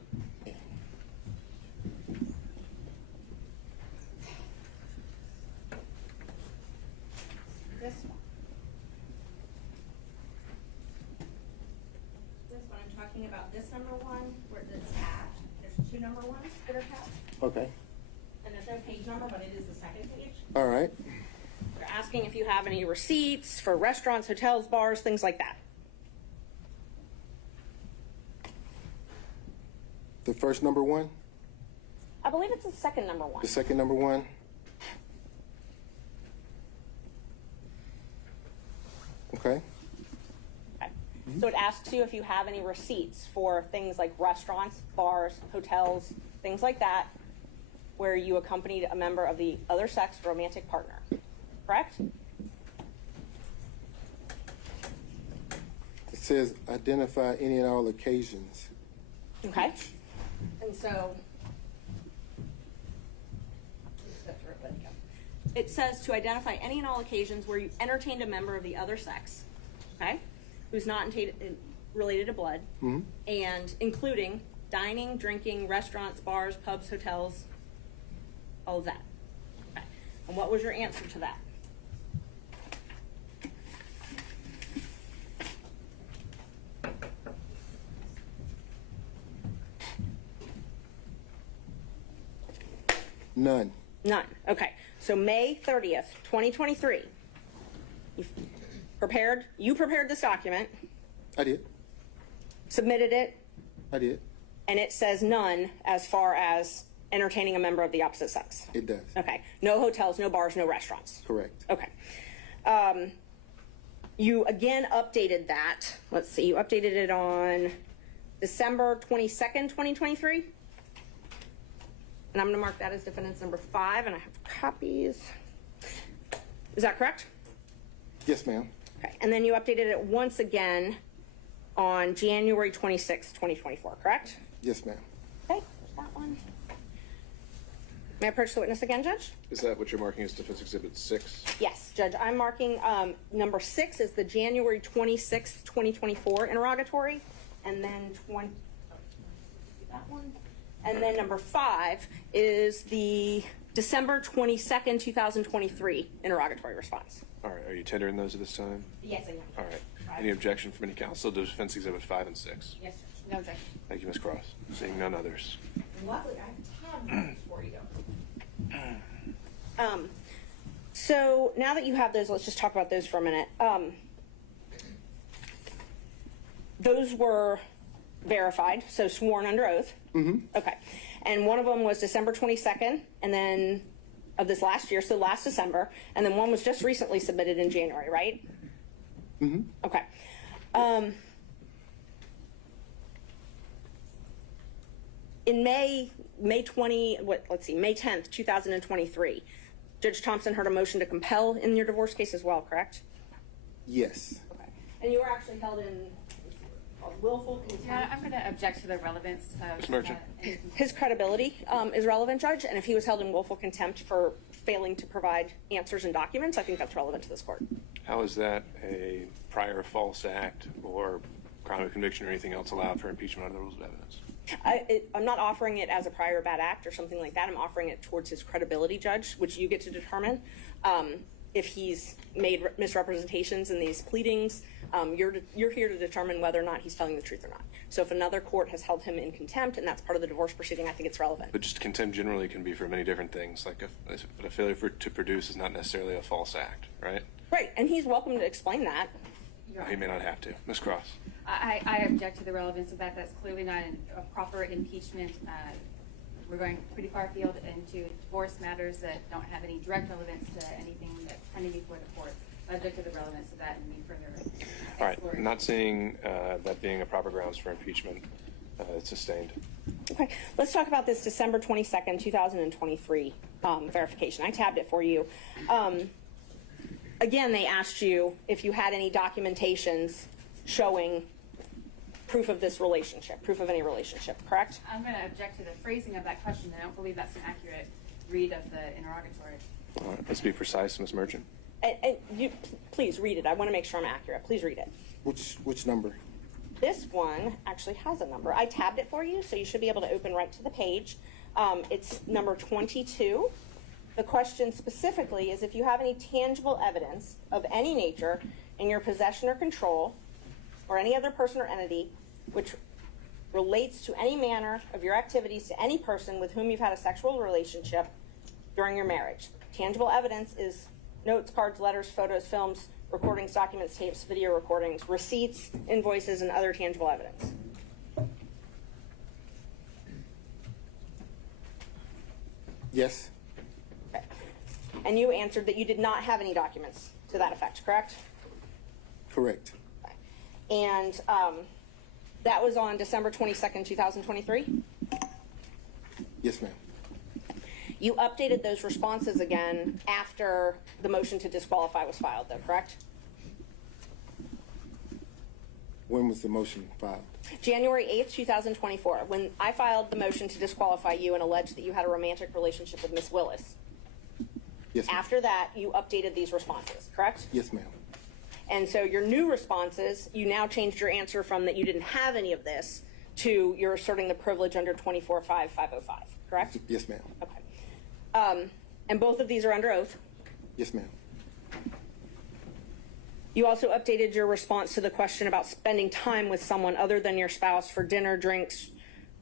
this one. This one, I'm talking about this number 1, where it's tabbed. There's 2 number 1s that are tabbed. Okay, And there's no page number, but it is the second page. all right. They're asking if you have any receipts for restaurants, hotels, bars, things like that. The first number 1, I believe it's the second number 1. the second number 1. Okay, Okay. So it asks you if you have any receipts for things like restaurants, bars, hotels, things like that, where you accompanied a member of the other sex romantic partner. Correct? it says identify any and all occasions. Okay. And so it says to identify any and all occasions where you entertained a member of the other sex, okay, who's not related to blood, and including dining, drinking, restaurants, bars, pubs, hotels, all of that. Okay. And what was your answer to that? None. None. Okay. So May 30th, 2023, you prepared this document, I did. submitted it, I did. and it says none as far as entertaining a member of the opposite sex. It does. Okay. No hotels, no bars, no restaurants. Correct. Okay. You again updated that. Let's see. You updated it on December 22nd, 2023. And I'm going to mark that as defendant's number 5, and I have copies. Is that correct? Yes, ma'am. Okay. And then you updated it once again on January 26th, 2024, correct? Yes, ma'am. Okay. There's that one. May I approach the witness again, Judge? Is that what you're marking as defense exhibit 6? Yes, Judge. I'm marking number 6 is the January 26th, 2024 interrogatory, and then that one. And then number 5 is the December 22nd, 2023 interrogatory response. All right, are you tendering those at this time? Yes, I am. All right. Any objection from any counsel to defense exhibit 5 and 6? Yes, Judge. No objection. Thank you, Ms. Cross. Seeing none others. Lovely. I have tabs for you. So now that you have those, let's just talk about those for a minute. Those were verified, so sworn under oath. Okay. And one of them was December 22nd, and then of this last year, so last December, and then one was just recently submitted in January, right? Okay. In May 10th, 2023, Judge Thompson heard a motion to compel in your divorce case as well, correct? Yes. Okay. And you were actually held in willful contempt. I'm going to object to the relevance of Ms. Merchant. His credibility is relevant, Judge, and if he was held in willful contempt for failing to provide answers and documents, I think that's relevant to this court. How is that a prior false act or crime of conviction or anything else allowed for impeachment under the rules of evidence? I'm not offering it as a prior bad act or something like that. I'm offering it towards his credibility, Judge, which you get to determine. If he's made misrepresentations in these pleadings, you're here to determine whether or not he's telling the truth or not. So if another court has held him in contempt and that's part of the divorce proceeding, I think it's relevant. But just contempt generally can be for many different things. Like a failure to produce is not necessarily a false act, right? Right, and he's welcome to explain that. He may not have to. Ms. Cross. I object to the relevance of that. That's clearly not a proper impeachment. We're going pretty far afield into divorce matters that don't have any direct relevance to anything that's pending before the court. subject to the relevance of that and any further. All right, not seeing that being a proper grounds for impeachment, it's sustained. Okay, let's talk about this December 22nd, 2023 verification. I tabbed it for you. Again, they asked you if you had any documentations showing proof of this relationship, proof of any relationship, correct? I'm going to object to the phrasing of that question. I don't believe that's an accurate read of the interrogatory. All right, let's be precise, Ms. Merchant. And you, please read it. I want to make sure I'm accurate. Please read it. Which number? This one actually has a number. I tabbed it for you, so you should be able to open right to the page. It's number 22. The question specifically is if you have any tangible evidence of any nature in your possession or control or any other person or entity which relates to any manner of your activities to any person with whom you've had a sexual relationship during your marriage. Tangible evidence is notes, cards, letters, photos, films, recordings, documents, tapes, video recordings, receipts, invoices, and other tangible evidence. Yes. Okay. And you answered that you did not have any documents to that effect, correct? Correct. Okay. And that was on December 22nd, 2023? Yes, ma'am. You updated those responses again after the motion to disqualify was filed, though, correct? When was the motion filed? January 8th, 2024, when I filed the motion to disqualify you and alleged that you had a romantic relationship with Miss Willis. Yes, ma'am. After that, you updated these responses, correct? Yes, ma'am. And so your new responses, you now changed your answer from that you didn't have any of this to you're asserting the privilege under 24-5-505, correct? Yes, ma'am. Okay. And both of these are under oath? Yes, ma'am. You also updated your response to the question about spending time with someone other than your spouse for dinner, drinks,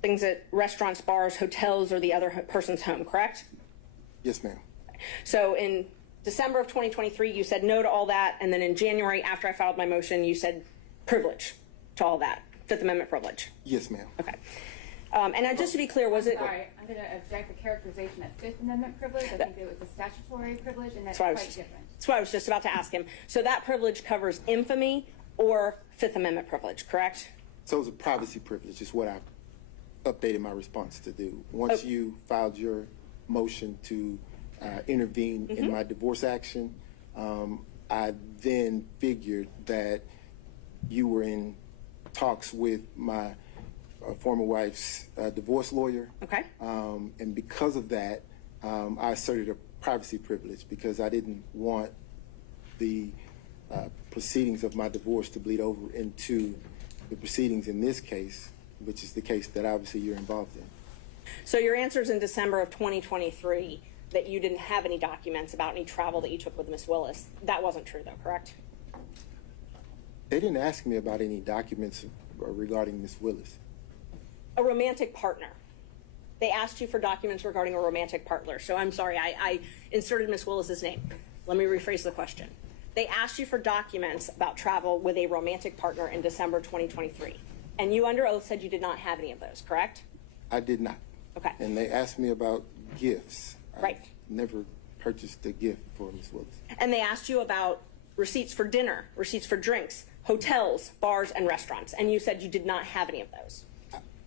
things at restaurants, bars, hotels, or the other person's home, correct? Yes, ma'am. So in December of 2023, you said no to all that, and then in January, after I filed my motion, you said privilege to all that, Fifth Amendment privilege. Yes, ma'am. Okay. And just to be clear, was it... Sorry, I'm going to object the characterization of Fifth Amendment privilege. I think it was a statutory privilege, and that's quite different. That's what I was just about to ask him. So that privilege covers infamy or Fifth Amendment privilege, correct? So it was a privacy privilege is what I updated my response to do. Once you filed your motion to intervene in my divorce action, I then figured that you were in talks with my former wife's divorce lawyer. Okay. And because of that, I asserted a privacy privilege because I didn't want the proceedings of my divorce to bleed over into the proceedings in this case, which is the case that obviously you're involved in. So your answers in December of 2023 that you didn't have any documents about any travel that you took with Miss Willis, that wasn't true though, correct? They didn't ask me about any documents regarding Miss Willis. A romantic partner. They asked you for documents regarding a romantic partner. So I'm sorry, I inserted Miss Willis's name. Let me rephrase the question. They asked you for documents about travel with a romantic partner in December 2023. And you under oath said you did not have any of those, correct? I did not. Okay. And they asked me about gifts. Right. I've never purchased a gift for Miss Willis. And they asked you about receipts for dinner, receipts for drinks, hotels, bars, and restaurants. And you said you did not have any of those.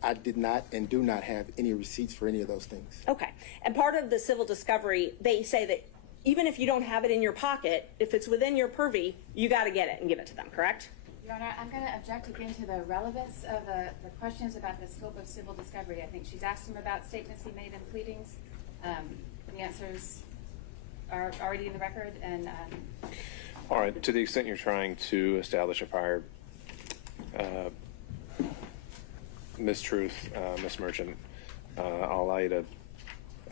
I did not and do not have any receipts for any of those things. Okay. And part of the civil discovery, they say that even if you don't have it in your pocket, if it's within your purview, you got to get it and give it to them, correct? Your Honor, I'm going to object again to the relevance of the questions about the scope of civil discovery. I think she's asked him about statements he made in pleadings. The answers are already in the record. And all right, to the extent you're trying to establish a prior mistruth, Ms. Merchant, I'll allow you to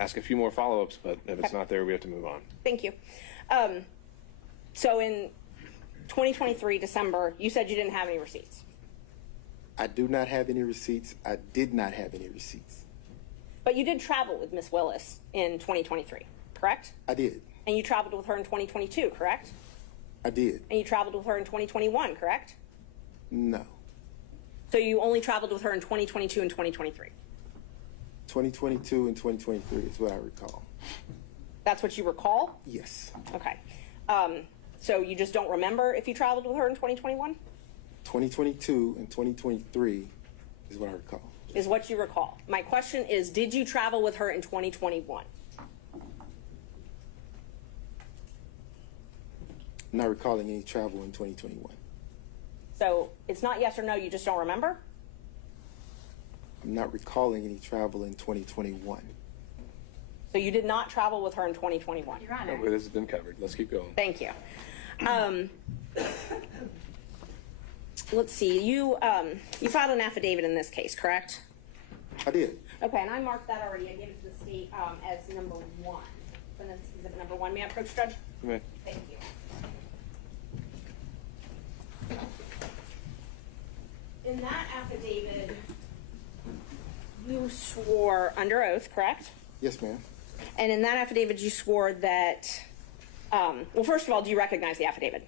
ask a few more follow-ups, but if it's not there, we have to move on. Thank you. So in 2023, December, you said you didn't have any receipts. I do not have any receipts. I did not have any receipts. But you did travel with Miss Willis in 2023, correct? I did. And you traveled with her in 2022, correct? I did. And you traveled with her in 2021, correct? No. So you only traveled with her in 2022 and 2023? 2022 and 2023 is what I recall. That's what you recall? Yes. Okay. So you just don't remember if you traveled with her in 2021? 2022 and 2023 is what I recall. Is what you recall. My question is, did you travel with her in 2021? I'm not recalling any travel in 2021. So it's not yes or no, you just don't remember? I'm not recalling any travel in 2021. So you did not travel with her in 2021? Your Honor. This has been covered. Let's keep going. Thank you. Let's see, you filed an affidavit in this case, correct? I did. Okay, and I marked that already. I gave it to the state as number 1. Exhibit number 1. May I approach, Judge? Okay. Thank you. In that affidavit, you swore under oath, correct? Yes, ma'am. And in that affidavit, you swore that, well, first of all, do you recognize the affidavit?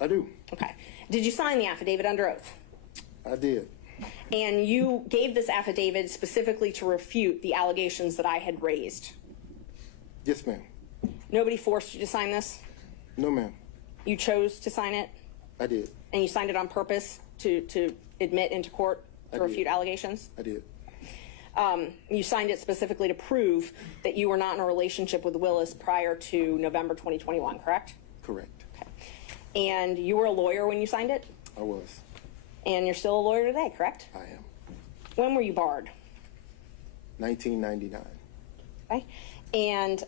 I do. Okay. Did you sign the affidavit under oath? I did. And you gave this affidavit specifically to refute the allegations that I had raised? Yes, ma'am. Nobody forced you to sign this? No, ma'am. You chose to sign it? I did. And you signed it on purpose to admit into court to refute allegations? I did. You signed it specifically to prove that you were not in a relationship with Willis prior to November 2021, correct? Correct. Okay. And you were a lawyer when you signed it? I was. And you're still a lawyer today, correct? I am. When were you barred? 1999. Okay. And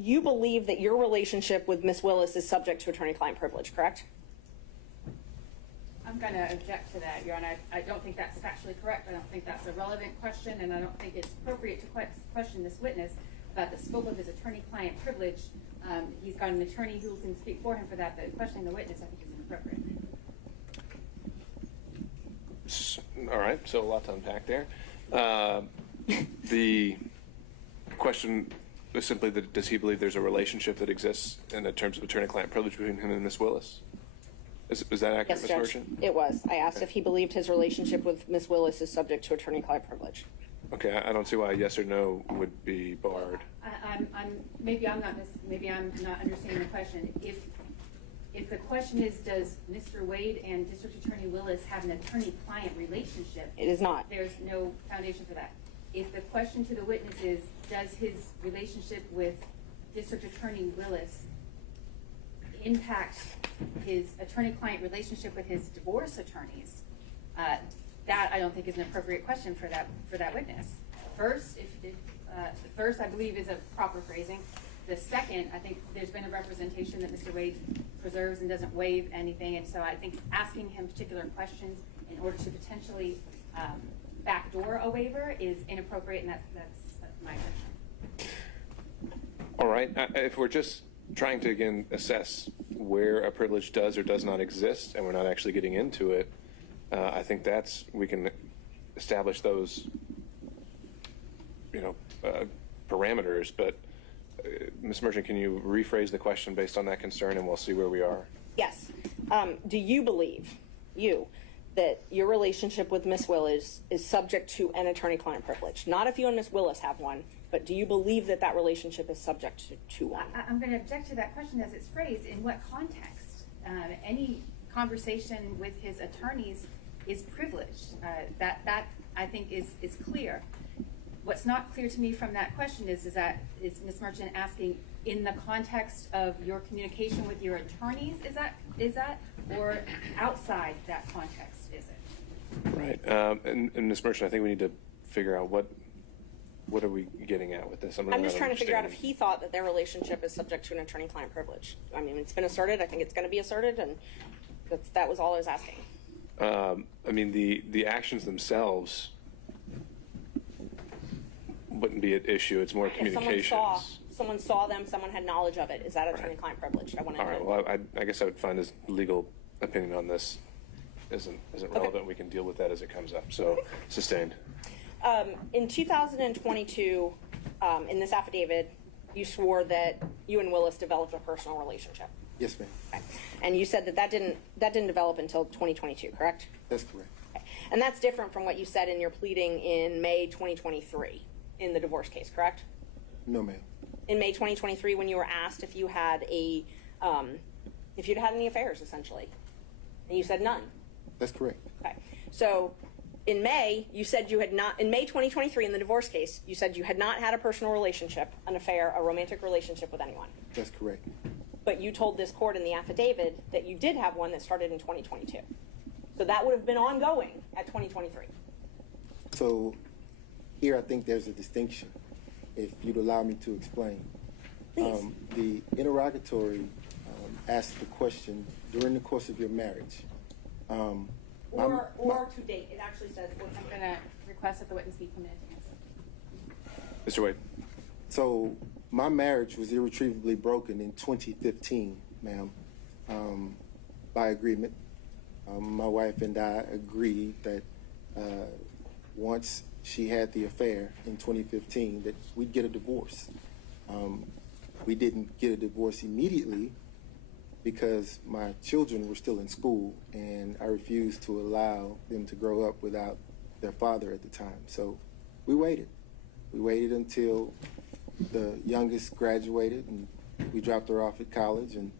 you believe that your relationship with Miss Willis is subject to attorney-client privilege, correct? I'm going to object to that, Your Honor. I don't think that's factually correct. I don't think that's a relevant question, and I don't think it's appropriate to question this witness about the scope of his attorney-client privilege. He's got an attorney who can speak for him for that, but questioning the witness, I think, is inappropriate. All right, so a lot to unpack there. The question is simply that does he believe there's a relationship that exists in the terms of attorney-client privilege between him and Miss Willis? Is that accurate, Yes, Ms. Judge. Merchant? It was. I asked if he believed his relationship with Miss Willis is subject to attorney-client privilege. Okay, I don't see why yes or no would be barred. Maybe I'm not understanding the question. If the question is, does Mr. Wade and District Attorney Willis have an attorney-client relationship? It is not. There's no foundation for that. If the question to the witness is, does his relationship with District Attorney Willis impact his attorney-client relationship with his divorce attorneys, that I don't think is an appropriate question for that witness. First, first I believe is a proper phrasing. The second, I think there's been a representation that Mr. Wade preserves and doesn't waive anything, and so I think asking him particular questions in order to potentially backdoor a waiver is inappropriate, and that's my question. All right, if we're just trying to, again, assess where a privilege does or does not exist, and we're not actually getting into it, I think we can establish those, parameters. But Ms. Merchant, can you rephrase the question based on that concern, and we'll see where we are? Yes. Do you believe, that your relationship with Miss Willis is subject to an attorney-client privilege? Not if you and Miss Willis have one, but do you believe that that relationship is subject to one? I'm going to object to that question as it's phrased. In what context? Any conversation with his attorneys is privileged. That I think is clear. What's not clear to me from that question is Ms. Merchant asking in the context of your communication with your attorneys, is that, or outside that context, is it? Right, and Ms. Merchant, I think we need to figure out what are we getting at with this? I'm just trying to figure out if he thought that their relationship is subject to an attorney-client privilege. I mean, it's been asserted. I think it's going to be asserted, and that was all I was asking. The actions themselves wouldn't be at issue. It's more communications. If someone saw them, someone had knowledge of it. Is that attorney-client privilege? I want to know. All right. Well, I guess I would find his legal opinion on this isn't relevant. Okay. We can deal with that as it comes up. So, sustained. In 2022, in this affidavit, you swore that you and Willis developed a personal relationship. Yes, ma'am. Okay. And you said that didn't develop until 2022, correct? That's correct. Okay. And that's different from what you said in your pleading in May 2023 in the divorce case, correct? No, ma'am. In May 2023, when you were asked if you had a if you'd had any affairs, essentially. And you said none. That's correct. Okay. So in May, you said you had not, in May 2023, in the divorce case, you said you had not had a personal relationship, an affair, a romantic relationship with anyone. That's correct. But you told this court in the affidavit that you did have one that started in 2022. So that would have been ongoing at 2023. So here I think there's a distinction, if you'd allow me to explain. Please. The interrogatory asked the question during the course of your marriage. Or to date. It actually says. I'm going to request that the witness be permitted to answer. Mr. Wade. So my marriage was irretrievably broken in 2015, ma'am, by agreement. My wife and I agreed that once she had the affair in 2015 that we'd get a divorce. We didn't get a divorce immediately because my children were still in school and I refused to allow them to grow up without their father at the time. So we waited. We waited until the youngest graduated and we dropped her off at college and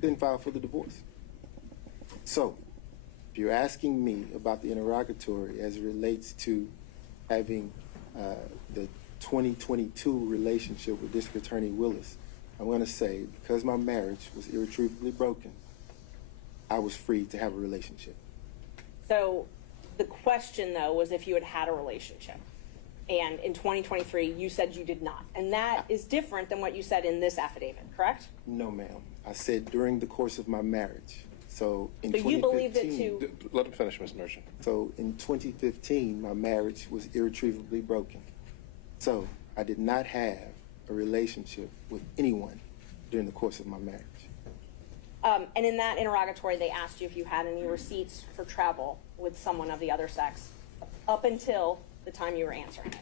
then filed for the divorce. So if you're asking me about the interrogatory as it relates to having the 2022 relationship with District Attorney Willis, I'm going to say because my marriage was irretrievably broken, I was free to have a relationship. So the question, though, was if you had had a relationship. And in 2023, you said you did not. And that is different than what you said in this affidavit, correct? No, ma'am. I said during the course of my marriage. So in So you believed it 2015, too? Let him finish, Ms. Merchant. So in 2015, my marriage was irretrievably broken. So I did not have a relationship with anyone during the course of my marriage. And in that interrogatory, they asked you if you had any receipts for travel with someone of the other sex up until the time you were answering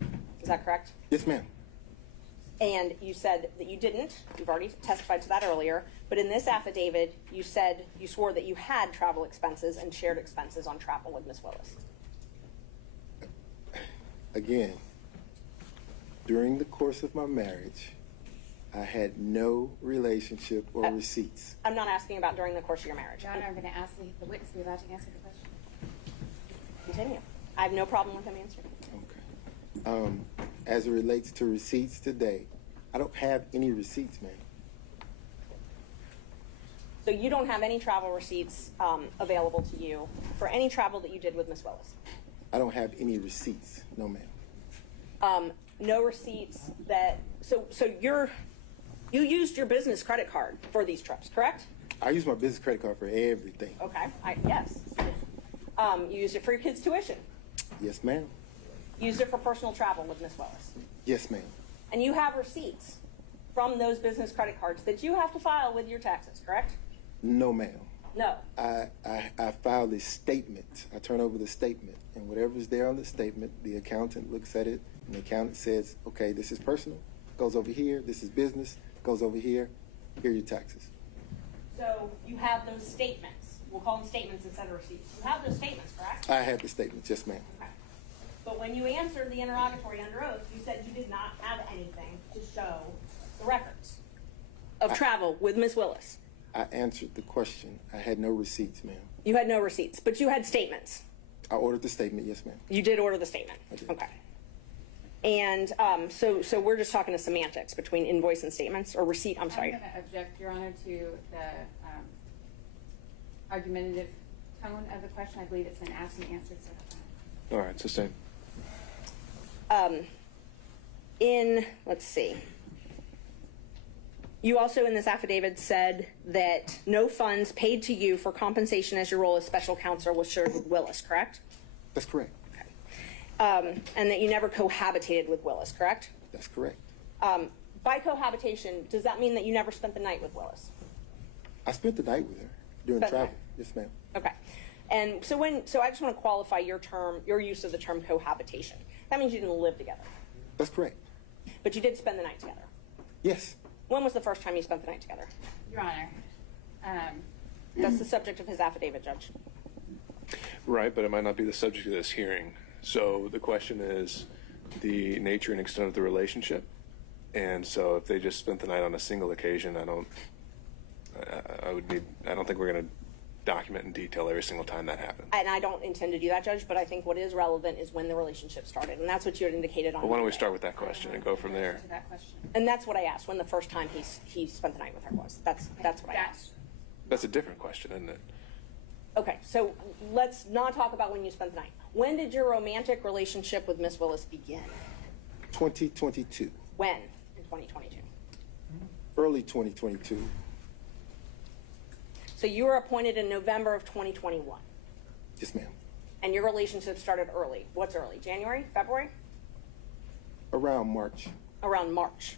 it. Is that correct? Yes, ma'am. And you said that you didn't. You've already testified to that earlier. But in this affidavit, you said you swore that you had travel expenses and shared expenses on travel with Ms. Willis. Again, during the course of my marriage, I had no relationship or receipts. I'm not asking about during the course of your marriage. Your Honor, I'm going to ask the witness to be allowed to answer the question. Continue. I have no problem with him answering. Okay. As it relates to receipts today, I don't have any receipts, ma'am. So you don't have any travel receipts available to you for any travel that you did with Ms. Willis? I don't have any receipts, no, ma'am. No receipts that, so you used your business credit card for these trips, correct? I use my business credit card for everything. Okay, yes. You used it for your kids' tuition. Yes, ma'am. Used it for personal travel with Ms. Willis. Yes, ma'am. And you have receipts from those business credit cards that you have to file with your taxes, correct? No, ma'am. No. I filed a statement. I turn over the statement, and whatever's there on the statement, the accountant looks at it, and the accountant says, okay, this is personal, goes over here, this is business, goes over here, here are your taxes. So you have those statements. We'll call them statements instead of receipts. You have those statements, correct? I had the statement, yes, ma'am. Okay. But when you answered the interrogatory under oath, you said you did not have anything to show the records of travel with Ms. Willis. I answered the question. I had no receipts, ma'am. You had no receipts, but you had statements. I ordered the statement, yes, ma'am. You did order the statement. I did. Okay. And so we're just talking to semantics between invoice and statements, or receipt, I'm sorry. I'm going to object, Your Honor, to the argumentative tone of the question. I believe it's been asked and answered several times. All right, sustain. Let's see. You also in this affidavit said that no funds paid to you for compensation as your role as special counsel was shared with Willis, correct? That's correct. Okay. And that you never cohabitated with Willis, correct? That's correct. By cohabitation, does that mean that you never spent the night with Willis? I spent the night with her during Spent the travel. night. Yes, ma'am. Okay. And so I just want to qualify your use of the term cohabitation. That means you didn't live together. That's correct. But you did spend the night together. Yes. When was the first time you spent the night together? Your Honor. That's the subject of his affidavit, Judge. Right, but it might not be the subject of this hearing. So the question is the nature and extent of the relationship. And so if they just spent the night on a single occasion, I don't think we're going to document in detail every single time that happens. And I don't intend to do that, Judge, but I think what is relevant is when the relationship started, and that's what you had indicated on. Well, why don't we start with that question and go from there? And that's what I asked, when the first time he spent the night with her was. That's what I asked. That's a different question, isn't it? Okay, so let's not talk about when you spent the night. When did your romantic relationship with Miss Willis begin? 2022. When in 2022? Early 2022. So you were appointed in November of 2021. Yes, ma'am. And your relationship started early. What's early? January? February? Around March. Around March.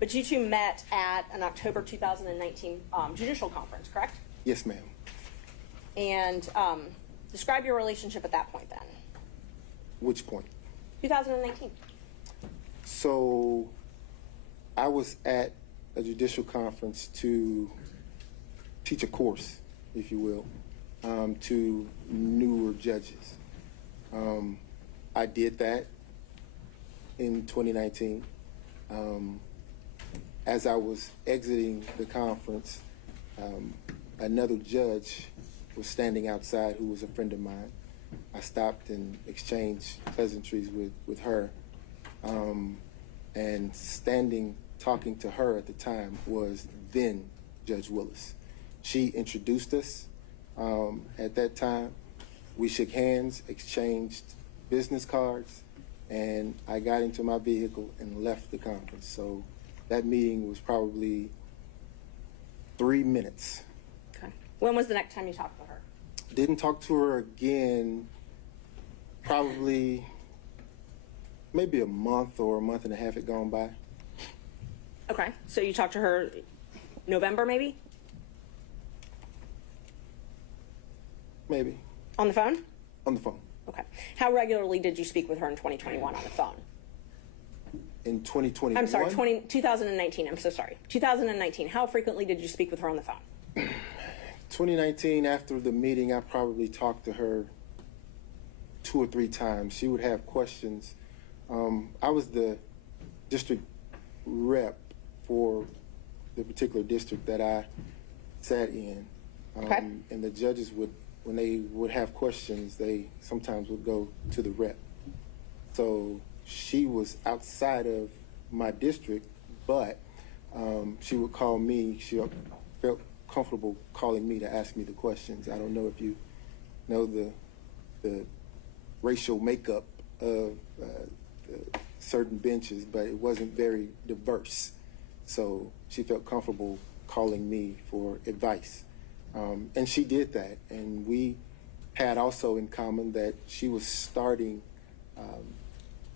But you two met at an October 2019 judicial conference, correct? Yes, ma'am. And describe your relationship at that point then. Which point? 2019. So I was at a judicial conference to teach a course, if you will, to newer judges. I did that in 2019. As I was exiting the conference, another judge was standing outside who was a friend of mine. I stopped and exchanged pleasantries with her. And standing, talking to her at the time was then Judge Willis. She introduced us at that time. We shook hands, exchanged business cards, and I got into my vehicle and left the conference. So that meeting was probably 3 minutes. Okay. When was the next time you talked to her? Didn't talk to her again probably maybe a month or a month and a half had gone by. Okay, so you talked to her November maybe? Maybe. On the phone? On the phone. Okay. How regularly did you speak with her in 2021 on the phone? In 2021? I'm sorry, 2019, I'm so sorry. 2019, how frequently did you speak with her on the phone? 2019, after the meeting, I probably talked to her 2 or 3 times. She would have questions. I was the district rep for the particular district that I sat in. Okay. And the judges would, when they would have questions, they sometimes would go to the rep. So she was outside of my district, but she would call me. She felt comfortable calling me to ask me the questions. I don't know if you know the racial makeup of certain benches, but it wasn't very diverse. So she felt comfortable calling me for advice. And she did that. And we had also in common that she was starting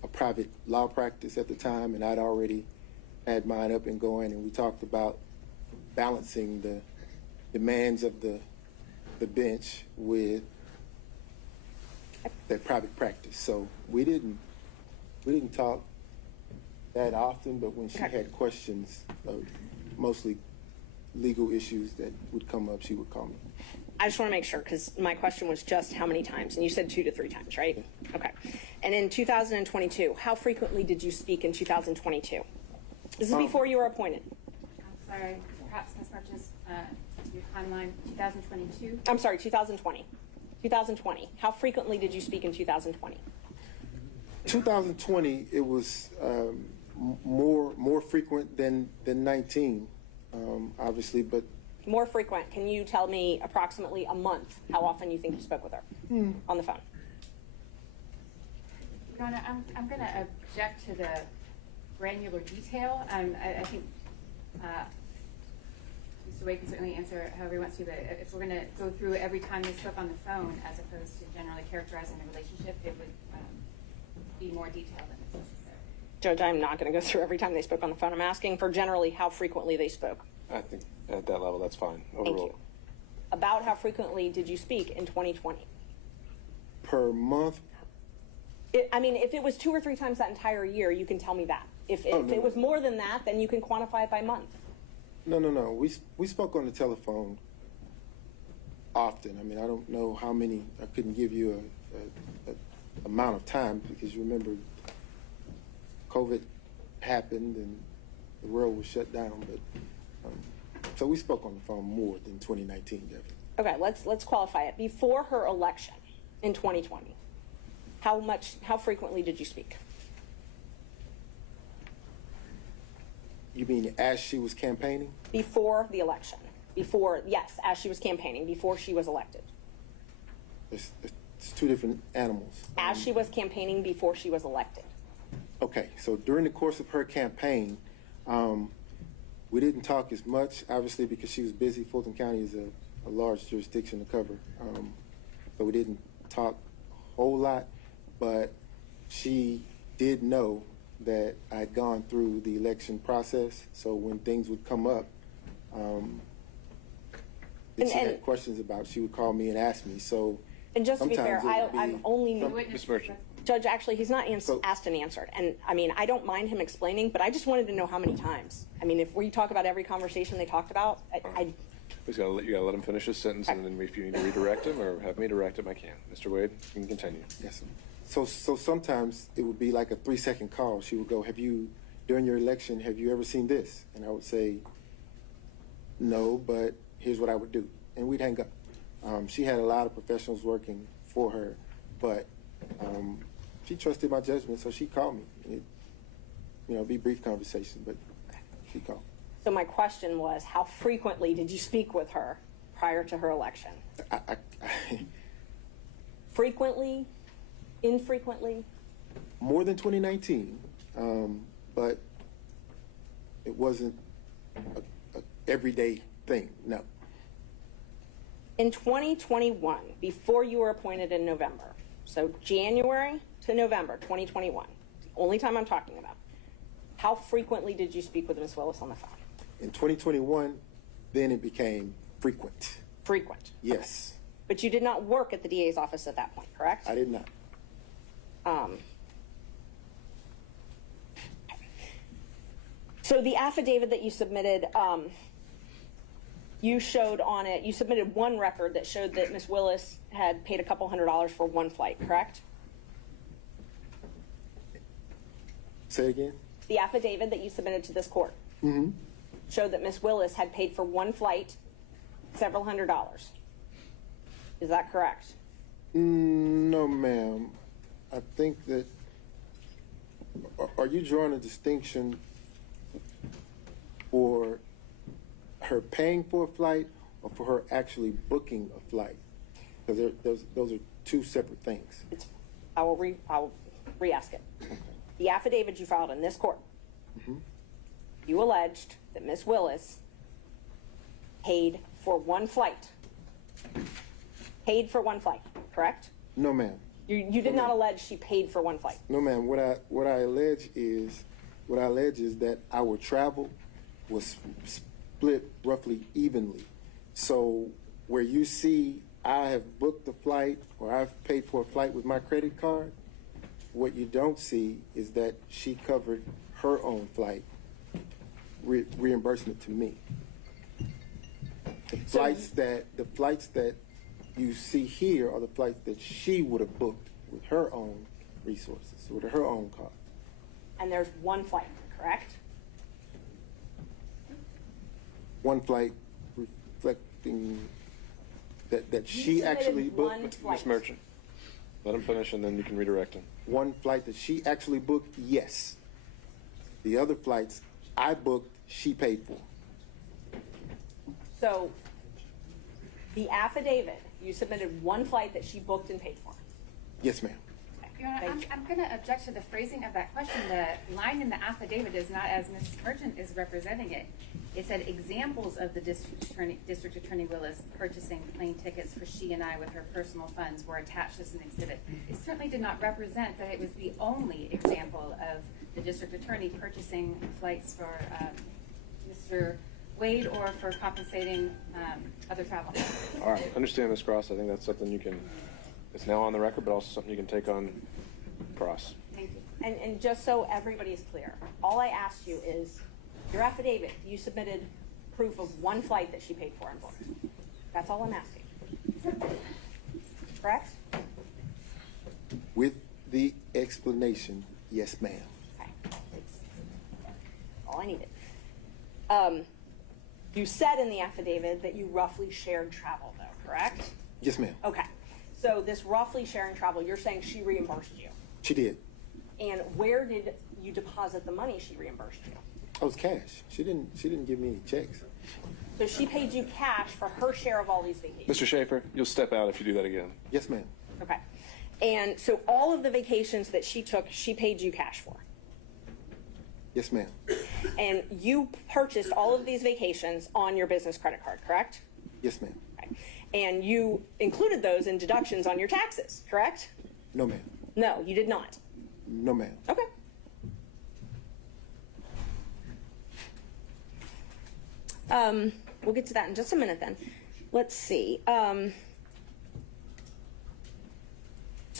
a private law practice at the time, and I'd already had mine up and going, and we talked about balancing the demands of the bench with that private practice. So we didn't talk that often, but when she had questions, mostly legal issues that would come up, she would call me. I just want to make sure, because my question was just how many times, and you said 2 to 3 times, right? Okay. And in 2022, how frequently did you speak in 2022? This is before you were appointed. I'm sorry, perhaps Ms. Marches, your timeline, 2022? I'm sorry, 2020. 2020. How frequently did you speak in 2020? 2020, it was more frequent than 19, obviously, but More frequent. Can you tell me approximately a month how often you think you spoke with her on the phone? Your Honor, I'm going to object to the granular detail. I think Mr. Wade can certainly answer however he wants to, but if we're going to go through every time they spoke on the phone as opposed to generally characterizing the relationship, it would be more detailed than is necessary. Judge, I'm not going to go through every time they spoke on the phone. I'm asking for generally how frequently they spoke. I think at that level, that's fine. Thank you. About how frequently did you speak in 2020? Per month? I mean, if it was 2 or 3 times that entire year, you can tell me that. If no. it was more than that, then you can quantify it by month. No. We spoke on the telephone often. I mean, I don't know how many. I couldn't give you a amount of time because you remember COVID happened and the world was shut down, but so we spoke on the phone more than 2019, Jeff. Okay, let's qualify it. Before her election in 2020, how frequently did you speak? You mean as she was campaigning? Before the election. Yes, as she was campaigning, before she was elected. It's two different animals. As she was campaigning before she was elected. Okay, so during the course of her campaign, we didn't talk as much, obviously, because she was busy. Fulton County is a large jurisdiction to cover. So we didn't talk a whole lot, but she did know that I'd gone through the election process. So when things would come up, that she had questions about, she would call me and ask me. So, and just to be fair, I'm only Ms. Merchant. Judge, actually, he's not asked and answered. And I mean, I don't mind him explaining, but I just wanted to know how many times. I mean, if we talk about every conversation they talked about, you gotta let him finish his sentence, and then if you need to redirect him or have me direct him, I can. Mr. Wade, you can continue. Yes, sir. So sometimes it would be like a 3-second call. She would go, during your election, have you ever seen this? And I would say, no, but here's what I would do. And we'd hang up. She had a lot of professionals working for her, but she trusted my judgment, so she called me. It'd be brief conversation, but she called. So my question was, how frequently did you speak with her prior to her election? Frequently? Infrequently? More than 2019, but it wasn't a everyday thing, no. In 2021, before you were appointed in November, so January to November 2021, the only time I'm talking about, how frequently did you speak with Ms. Willis on the phone? In 2021, then it became frequent. Frequent? Yes. But you did not work at the DA's office at that point, correct? I did not. So the affidavit that you submitted, you showed on it, you submitted one record that showed that Ms. Willis had paid a couple $100s for one flight, correct? Say again? The affidavit that you submitted to this court showed that Ms. Willis had paid for one flight several $100s. Is that correct? No, ma'am. I think that, are you drawing a distinction for her paying for a flight or for her actually booking a flight? Because those are two separate things. I will re-ask it. Okay. The affidavit you filed in this court, you alleged that Ms. Willis paid for one flight. Paid for one flight, correct? No, ma'am. You did not allege she paid for one flight. No, ma'am. What I allege is that our travel was split roughly evenly. So where you see I have booked a flight or I've paid for a flight with my credit card, what you don't see is that she covered her own flight, reimbursement to me. The flights that you see here are the flights that she would have booked with her own resources, with her own cost. And there's one flight, correct? One flight reflecting that she actually booked. Ms. Merchant, let him finish and then you can redirect him. One flight that she actually booked, yes. The other flights I booked, she paid for. So the affidavit, you submitted one flight that she booked and paid for. Yes, ma'am. Your Honor, I'm going to object to the phrasing of that question. The line in the affidavit is not as Ms. Merchant is representing it. It said examples of the District Attorney Willis purchasing plane tickets for she and I with her personal funds were attached as an exhibit. It certainly did not represent that it was the only example of the District Attorney purchasing flights for Mr. Wade or for compensating other travel. All right, understand, Ms. Cross. I think that's something you can, it's now on the record, but also something you can take on cross. Thank you. And just so everybody is clear, all I asked you is, your affidavit, you submitted proof of one flight that she paid for and booked. That's all I'm asking. Correct? With the explanation, yes, ma'am. Okay. all I needed. You said in the affidavit that you roughly shared travel though, correct? Yes, ma'am. Okay. So this roughly sharing travel, you're saying she reimbursed you. She did. And where did you deposit the money she reimbursed you? Oh, it was cash. She didn't give me any checks. So she paid you cash for her share of all these vacations. Mr. Schaefer, you'll step out if you do that again. Yes, ma'am. Okay. And so all of the vacations that she took, she paid you cash for. Yes, ma'am. And you purchased all of these vacations on your business credit card, correct? Yes, ma'am. Okay. And you included those in deductions on your taxes, correct? No, ma'am. No, you did not. No, ma'am. Okay. We'll get to that in just a minute then. Let's see. So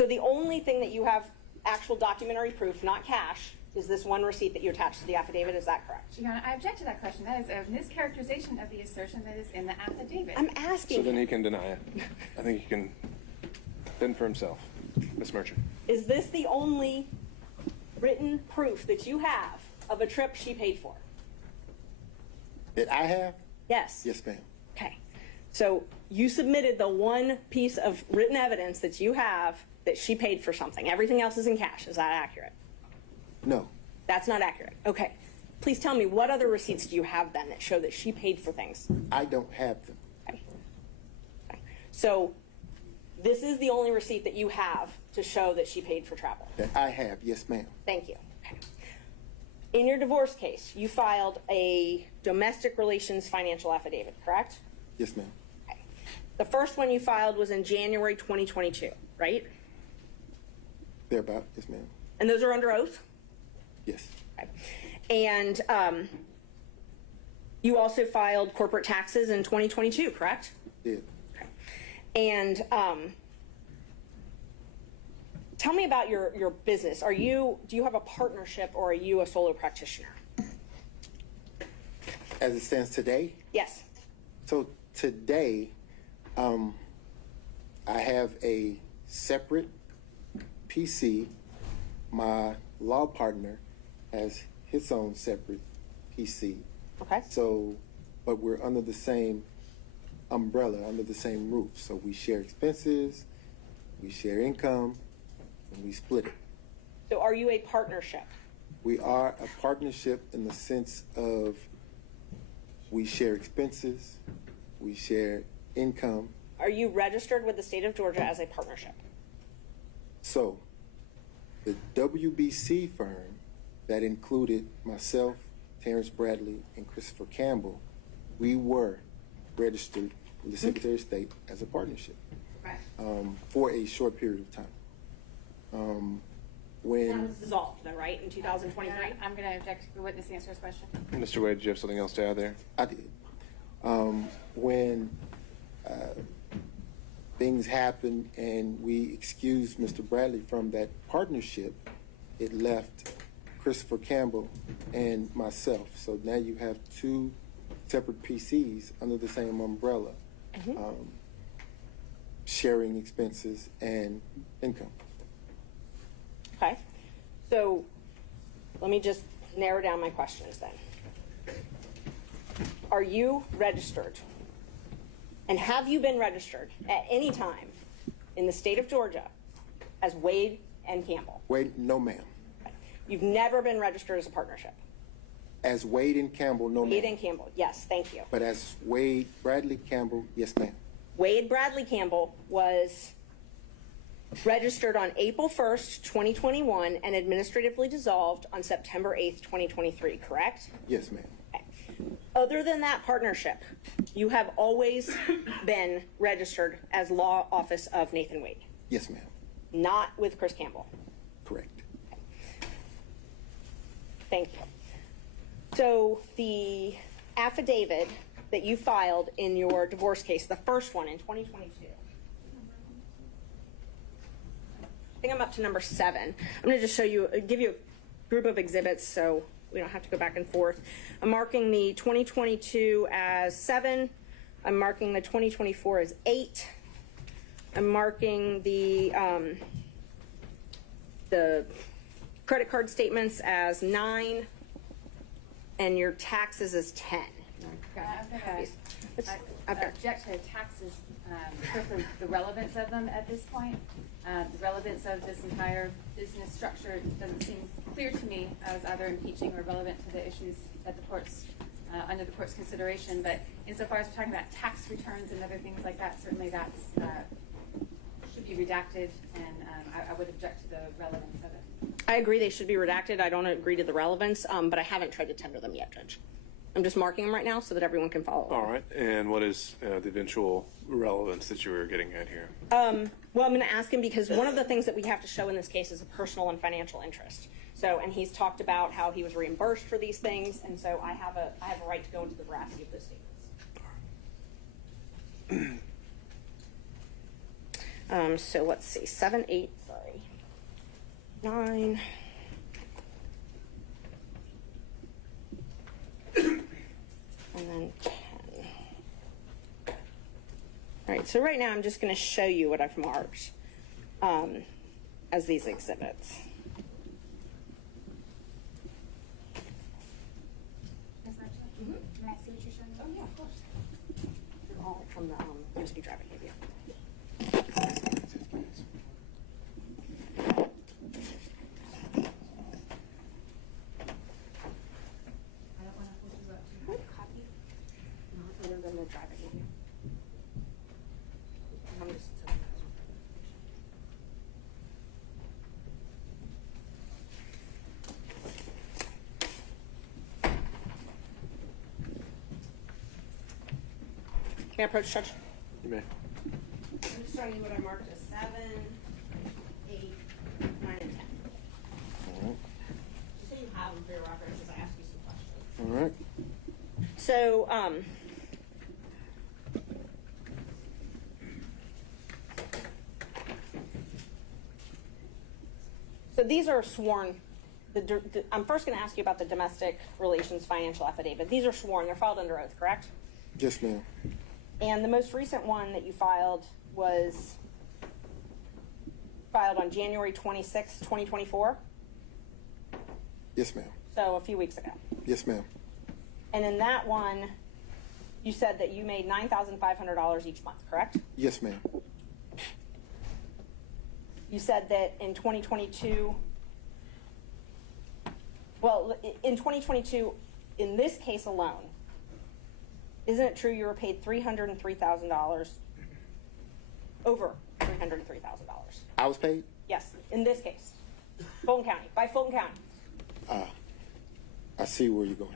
the only thing that you have actual documentary proof, not cash, is this one receipt that you attached to the affidavit. Is that correct? Your Honor, I object to that question. That is a mischaracterization of the assertion that is in the affidavit. I'm asking. So then he can deny it. I think he can fend for himself. Ms. Merchant. Is this the only written proof that you have of a trip she paid for? That I have? Yes. Yes, ma'am. Okay. So you submitted the one piece of written evidence that you have that she paid for something. Everything else is in cash. Is that accurate? No. That's not accurate. Okay. Please tell me, what other receipts do you have then that show that she paid for things? I don't have them. Okay. Okay. So this is the only receipt that you have to show that she paid for travel. That I have. Yes, ma'am. Thank you. Okay. In your divorce case, you filed a domestic relations financial affidavit, correct? Yes, ma'am. Okay. The first one you filed was in January 2022, right? Thereabout. Yes, ma'am. And those are under oath? Yes. Okay. And you also filed corporate taxes in 2022, correct? Did. Okay. And tell me about your business. Do you have a partnership or are you a solo practitioner? As it stands today? Yes. So today, I have a separate PC. My law partner has his own separate PC. Okay. So, but we're under the same umbrella, under the same roof. So we share expenses, we share income, and we split it. So are you a partnership? We are a partnership in the sense of we share expenses, we share income. Are you registered with the state of Georgia as a partnership? So the WBC firm that included myself, Terrence Bradley, and Christopher Campbell, we were registered with the Secretary of State as a partnership for a short period of time. When That was dissolved, though, right, in 2023? I'm going to object to the witness answer his question. Mr. Wade, do you have something else to add there? I did. When things happened and we excused Mr. Bradley from that partnership, it left Christopher Campbell and myself. So now you have two separate PCs under the same umbrella, sharing expenses and income. Okay. So let me just narrow down my questions then. Are you registered? And have you been registered at any time in the state of Georgia as Wade and Campbell? Wade, no ma'am. You've never been registered as a partnership? As Wade and Campbell, no ma'am. Wade and Campbell, yes, thank you. But as Wade Bradley Campbell, yes ma'am. Wade Bradley Campbell was registered on April 1st, 2021 and administratively dissolved on September 8th, 2023, correct? Yes ma'am. Okay. Other than that partnership, you have always been registered as law office of Nathan Wade? Yes ma'am. Not with Chris Campbell? Correct. Thank you. So the affidavit that you filed in your divorce case, the first one in 2022, I think I'm up to number 7. I'm going to just show you, give you a group of exhibits so we don't have to go back and forth. I'm marking the 2022 as 7. I'm marking the 2024 as 8. I'm marking the credit card statements as 9. and your taxes is 10. I object to taxes, first the relevance of them at this point. The relevance of this entire business structure doesn't seem clear to me as either impeaching or relevant to the issues that the court's under the court's consideration. But insofar as we're talking about tax returns and other things like that, certainly that's should be redacted, and I would object to the relevance of it. I agree they should be redacted. I don't agree to the relevance, but I haven't tried to tender them yet, Judge. I'm just marking them right now so that everyone can follow. All right. And what is the eventual relevance that you were getting at here? Well, I'm going to ask him because one of the things that we have to show in this case is a personal and financial interest. So, and he's talked about how he was reimbursed for these things, and so I have a right to go into the veracity of those statements. So let's see, 7, 8, sorry, 9. And then 10. All right, so right now I'm just going to show you what I've marked as these exhibits. Ms. Marshall, can I see what you're showing? Oh, yeah, of course. They're all from the USB drive I gave you. The drive I gave you. I'm just Can I approach, Judge? You may. I'm just showing you what I marked as 7, 8, 9, and 10. All right. Just so you have them for your reference as I ask you some questions. All right. So, so these are sworn. I'm first going to ask you about the domestic relations financial affidavit. These are sworn. They're filed under oath, correct? Yes, ma'am. And the most recent one that you filed was filed on January 26, 2024? Yes, ma'am. So a few weeks ago. Yes, ma'am. And in that one, you said that you made $9,500 each month, correct? Yes, ma'am. You said that in 2022, well, in 2022, in this case alone, isn't it true you were paid $303,000, over $303,000? I was paid? Yes, in this case, Fulton County, by Fulton County. I see where you're going.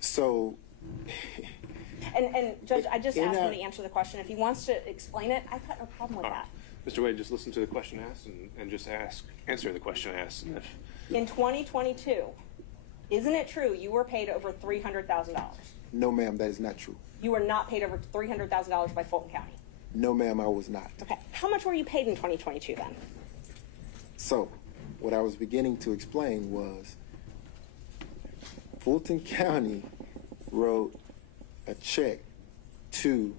So, and Judge, I just asked him to answer the question. If he wants to explain it, I've got no problem with that. Mr. Wade, just listen to the question asked and just answer the question asked. And if... In 2022, isn't it true you were paid over $300,000? No, ma'am, that is not true. You were not paid over $300,000 by Fulton County? No, ma'am, I was not. Okay. How much were you paid in 2022 then? So, what I was beginning to explain was Fulton County wrote a check to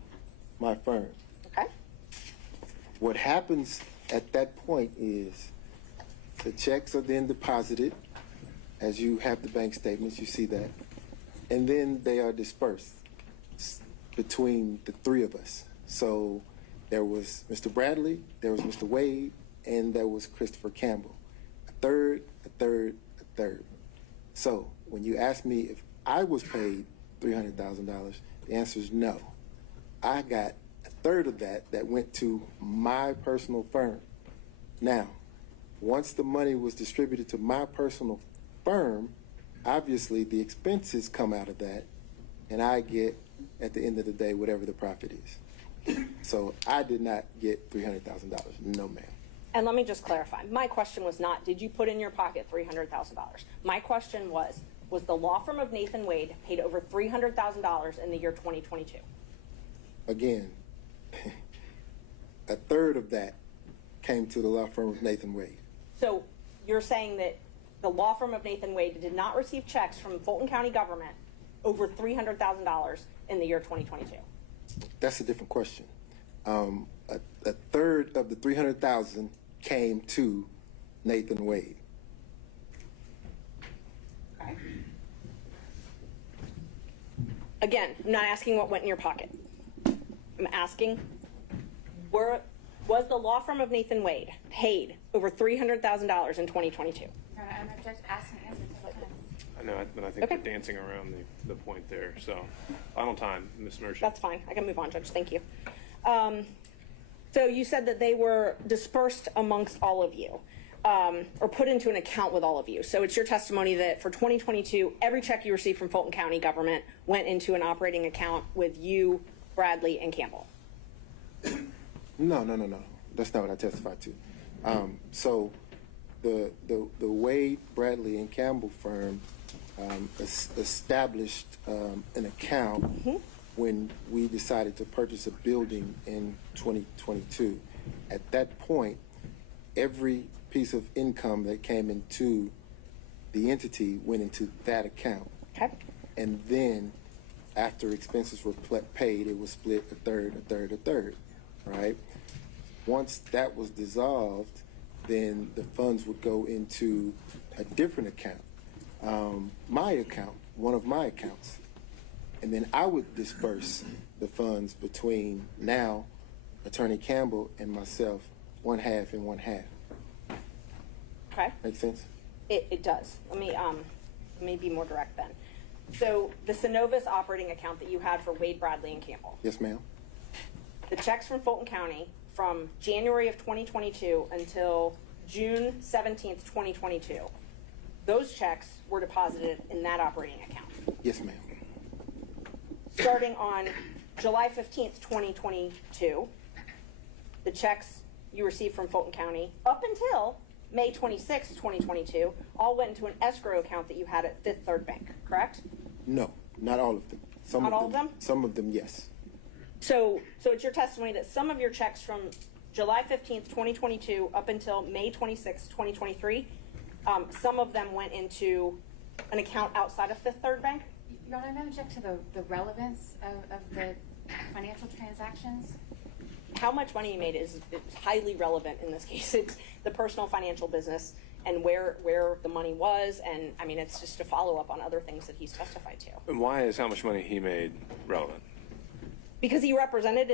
my firm. Okay. What happens at that point is the checks are then deposited, as you have the bank statements, you see that, and then they are dispersed between the three of us. So there was Mr. Bradley, there was Mr. Wade, and there was Christopher Campbell. A third. So when you ask me if I was paid $300,000, the answer is no. I got a third of that went to my personal firm. Now, once the money was distributed to my personal firm, obviously the expenses come out of that, and I get, at the end of the day, whatever the profit is. So I did not get $300,000. No, ma'am. And let me just clarify. My question was not, did you put in your pocket $300,000? My question was the law firm of Nathan Wade paid over $300,000 in the year 2022? Again, a third of that came to the law firm of Nathan Wade. So you're saying that the law firm of Nathan Wade did not receive checks from Fulton County government over $300,000 in the year 2022? That's a different question. A third of the $300,000 came to Nathan Wade. Okay. Again, I'm not asking what went in your pocket. I'm asking, was the law firm of Nathan Wade paid over $300,000 in 2022? I'm asking answer several times. I know, but I think we're dancing around the point there. So, final time, Ms. Merchant. That's fine. I can move on, Judge. Thank you. So you said that they were dispersed amongst all of you, or put into an account with all of you. So it's your testimony that for 2022, every check you received from Fulton County government went into an operating account with you, Bradley, and Campbell. No. That's not what I testified to. So the Wade, Bradley, and Campbell firm established an account when we decided to purchase a building in 2022. At that point, every piece of income that came into the entity went into that account. Okay. And then after expenses were paid, it was split a third, right? Once that was dissolved, then the funds would go into a different account, my account, one of my accounts. And then I would disperse the funds between now Attorney Campbell and myself, 1/2 and 1/2. Okay. Make sense? It does. Let me be more direct then. So the Synovus operating account that you had for Wade, Bradley, and Campbell. Yes, ma'am. The checks from Fulton County from January of 2022 until June 17th, 2022, those checks were deposited in that operating account. Yes, ma'am. Starting on July 15th, 2022, the checks you received from Fulton County up until May 26th, 2022, all went into an escrow account that you had at Fifth Third Bank, correct? No, not all of them. Not all of them? Some of them, yes. So it's your testimony that some of your checks from July 15th, 2022 up until May 26th, 2023, some of them went into an account outside of Fifth Third Bank? Your Honor, I'm going to object to the relevance of the financial transactions. How much money you made is highly relevant in this case. It's the personal financial business and where the money was, and I mean, it's just a follow-up on other things that he's testified to. And why is how much money he made relevant? Because he represented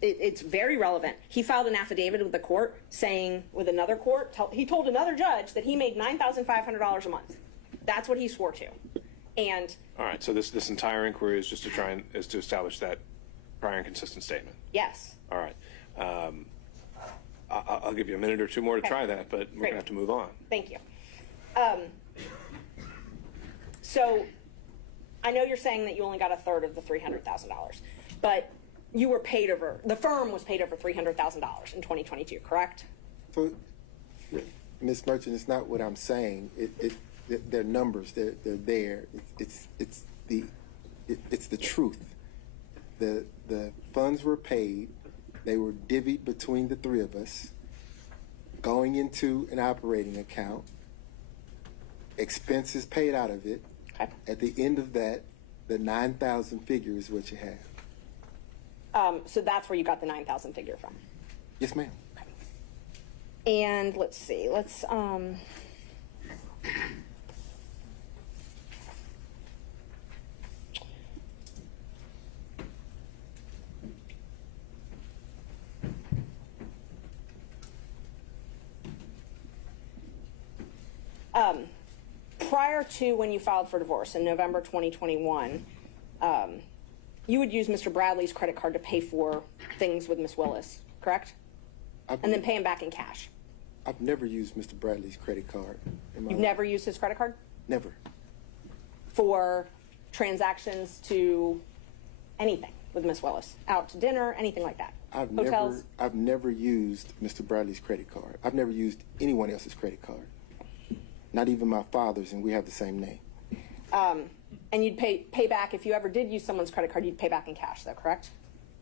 it's very relevant. He filed an affidavit with the court saying, with another court, he told another judge that he made $9,500 a month. That's what he swore to. And all right, so this entire inquiry is just to establish that prior and consistent statement. yes. All right. I'll give you a minute or two more to try that, but we're going to have to move on. Thank you. So I know you're saying that you only got a third of the $300,000, but you were paid over, the firm was paid over $300,000 in 2022, correct? So, Ms. Merchant, it's not what I'm saying. They're numbers. They're there. It's the truth. The funds were paid. They were divvied between the three of us, going into an operating account, expenses paid out of it. Okay. At the end of that, the 9,000 figure is what you have. So that's where you got the 9,000 figure from. Yes, ma'am. Okay. And let's see. Prior to when you filed for divorce in November 2021, you would use Mr. Bradley's credit card to pay for things with Ms. Willis, correct? And then pay him back in cash. I've never used Mr. Bradley's credit card. You've never used his credit card? Never. For transactions to anything with Ms. Willis, out to dinner, anything like that? Hotels? I've never used Mr. Bradley's credit card. I've never used anyone else's credit card. Not even my father's, and we have the same name. And you'd pay back, if you ever did use someone's credit card, you'd pay back in cash, though, correct?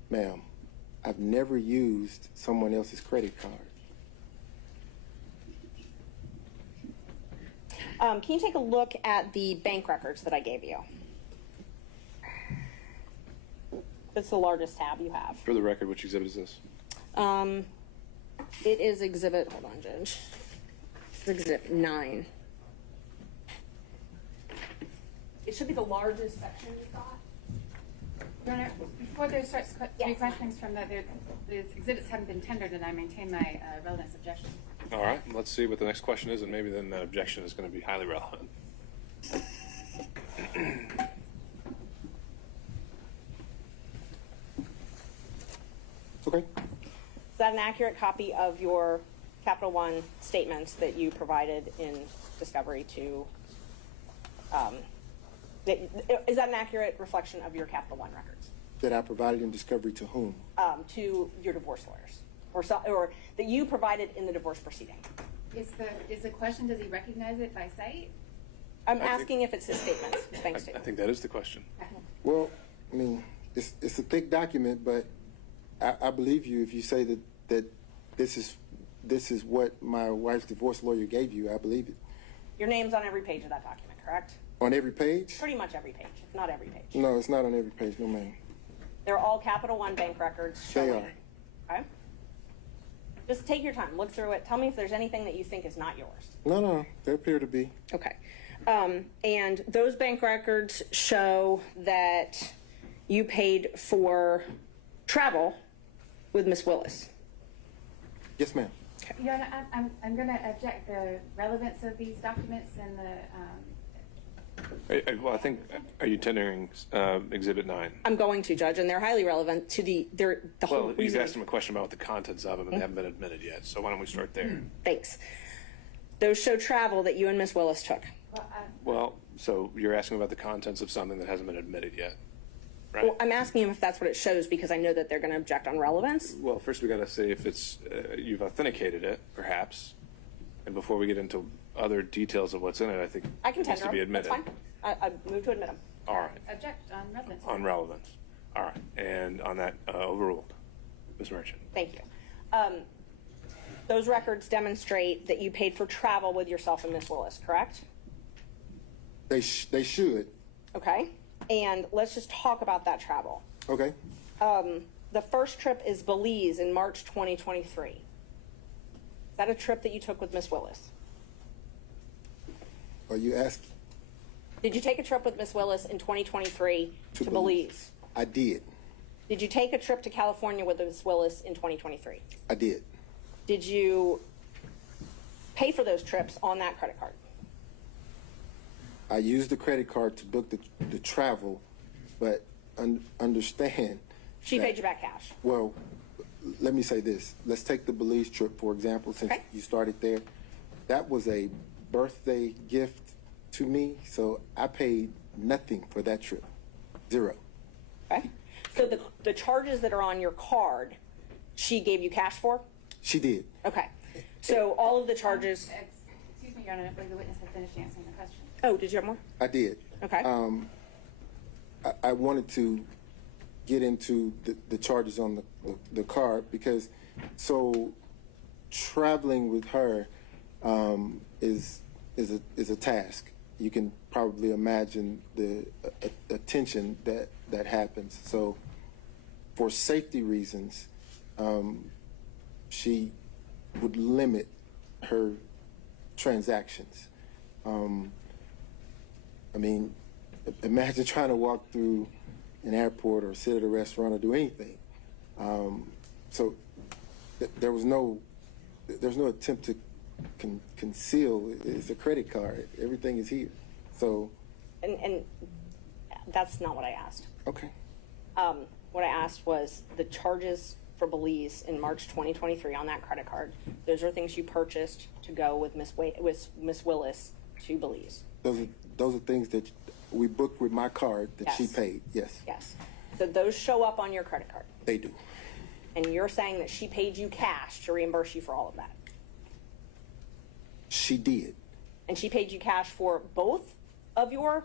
Ma'am, I've never used someone else's credit card. Can you take a look at the bank records that I gave you? That's the largest tab you have. For the record, which exhibit is this? It is exhibit, hold on, Judge. It's exhibit 9. It should be the largest section you've got. Your Honor, before there starts three questions from the exhibits haven't been tendered, and I maintain my relevance objection. All right, let's see what the next question is, and maybe then that objection is going to be highly relevant. Okay. Is that an accurate copy of your Capital One statements that you provided in discovery to, is that an accurate reflection of your Capital One records? That I provided in discovery to whom? To your divorce lawyers, or that you provided in the divorce proceeding? Is the question, does he recognize it by sight? I'm asking if it's his statements, his bank I statement. think that is the question. Well, I mean, it's a thick document, but I believe you if you say that this is what my wife's divorce lawyer gave you. I believe it. Your name's on every page of that document, correct? On every page? Pretty much every page, if not every page. No, it's not on every page, no ma'am. They're all Capital One bank records showing. They are. Okay. Just take your time, look through it. Tell me if there's anything that you think is not yours. No, they appear to be. Okay. And those bank records show that you paid for travel with Miss Willis. Yes, ma'am. Your Honor, I'm going to object the relevance of these documents and the. Well, I think, are you tendering Exhibit 9? I'm going to, Judge, and they're highly relevant to the whole Well, reason. you asked him a question about the contents of them, and they haven't been admitted yet. So why don't we start there? Thanks. Those show travel that you and Miss Willis took. Well, so you're asking about the contents of something that hasn't been admitted yet, right? Well, I'm asking him if that's what it shows because I know that they're going to object on relevance. Well, first we got to say if it's you've authenticated it, perhaps, and before we get into other details of what's in it, I think I can it needs tender to be them. admitted. That's fine. I move to admit them. All right. Object on relevance. On relevance. All right. And on that, overruled. Ms. Merchant. Thank you. Those records demonstrate that you paid for travel with yourself and Miss Willis, correct? They should. Okay. And let's just talk about that travel. Okay. The first trip is Belize in March 2023. Is that a trip that you took with Miss Willis? Are you asking? Did you take a trip with Miss Willis in 2023 to Belize? I did. Did you take a trip to California with Miss Willis in 2023? I did. Did you pay for those trips on that credit card? I used the credit card to book the travel, but understand. She paid you back cash. Well, let me say this. Let's take the Belize trip, for example, since you started there. That was a birthday gift to me, so I paid nothing for that trip. Zero. Okay. So the charges that are on your card, she gave you cash for? She did. Okay. So all of the charges. Excuse me, Your Honor, I believe the witness had finished answering the question. Oh, did you have more? I did. Okay. I wanted to get into the charges on the card because traveling with her is a task. You can probably imagine the attention that happens. So for safety reasons, she would limit her transactions. I mean, imagine trying to walk through an airport or sit at a restaurant or do anything. So there's no attempt to conceal. It's a credit card. Everything is here. So. And that's not what I asked. Okay. What I asked was the charges for Belize in March 2023 on that credit card. Those are things you purchased to go with Miss Willis to Belize. Those are things that we booked with my card that she paid. Yes. Yes. So those show up on your credit card. They do. And you're saying that she paid you cash to reimburse you for all of that. She did. And she paid you cash for both of your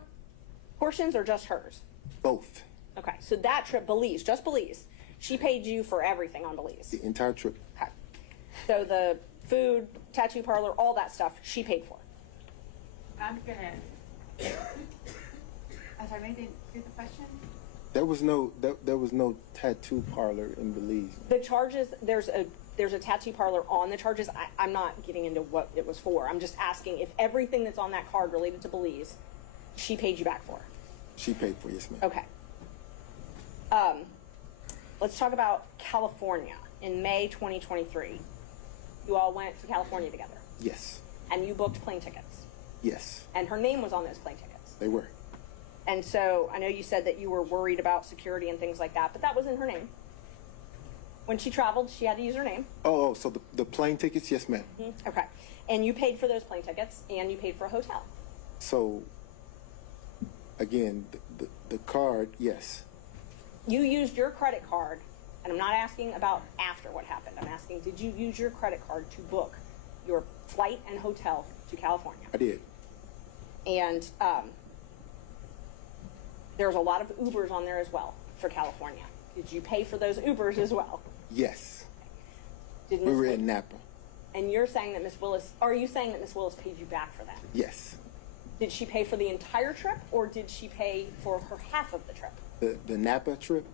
portions or just hers? Both. Okay. So that trip, Belize, just Belize, she paid you for everything on Belize. The entire trip. Okay. So the food, tattoo parlor, all that stuff, she paid for. I'm sorry, maybe repeat the question? There was no tattoo parlor in Belize. The charges, there's a tattoo parlor on the charges. I'm not getting into what it was for. I'm just asking if everything that's on that card related to Belize, she paid you back for. She paid for, yes, ma'am. Okay. Let's talk about California. In May 2023, you all went to California together, Yes. and you booked plane tickets, Yes. and her name was on those plane tickets. They were. And so I know you said that you were worried about security and things like that, but that was in her name. When she traveled, she had to use her name. Oh, so the plane tickets? Yes, ma'am. Okay. And you paid for those plane tickets, and you paid for a hotel. So, again, the card, yes. You used your credit card, and I'm not asking about after what happened. I'm asking, did you use your credit card to book your flight and hotel to California? I did. And there's a lot of Ubers on there as well for California. Did you pay for those Ubers as well? Yes. Did We Miss were Wi- in Napa. And you're saying that Miss Willis, are you saying that Miss Willis paid you back for that? Yes. Did she pay for the entire trip, or did she pay for her half of the trip? The Napa trip,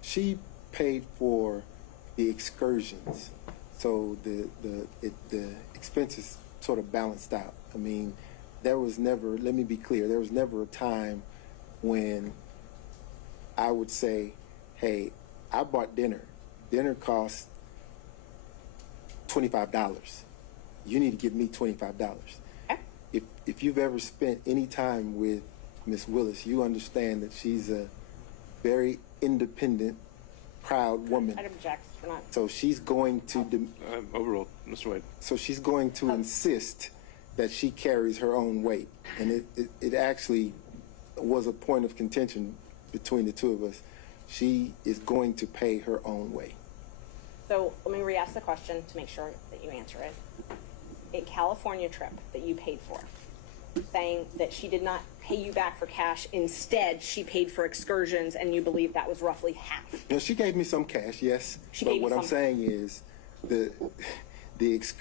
she paid for the excursions. So the expenses sort of balanced out. I mean, there was never, let me be clear, there was never a time when I would say, hey, I bought dinner. Dinner cost $25. You need to give me $25. If you've ever spent any time with Miss Willis, you understand that she's a very independent, proud woman. I'd object. We're not. So she's going to overruled, Mr. Wade. So she's going to insist that she carries her own weight, and it actually was a point of contention between the two of us. She is going to pay her own way. So let me re-ask the question to make sure that you answer it. A California trip that you paid for, saying that she did not pay you back for cash. Instead, she paid for excursions, and you believe that was roughly half. Now, she gave me some cash, yes. But what I'm saying is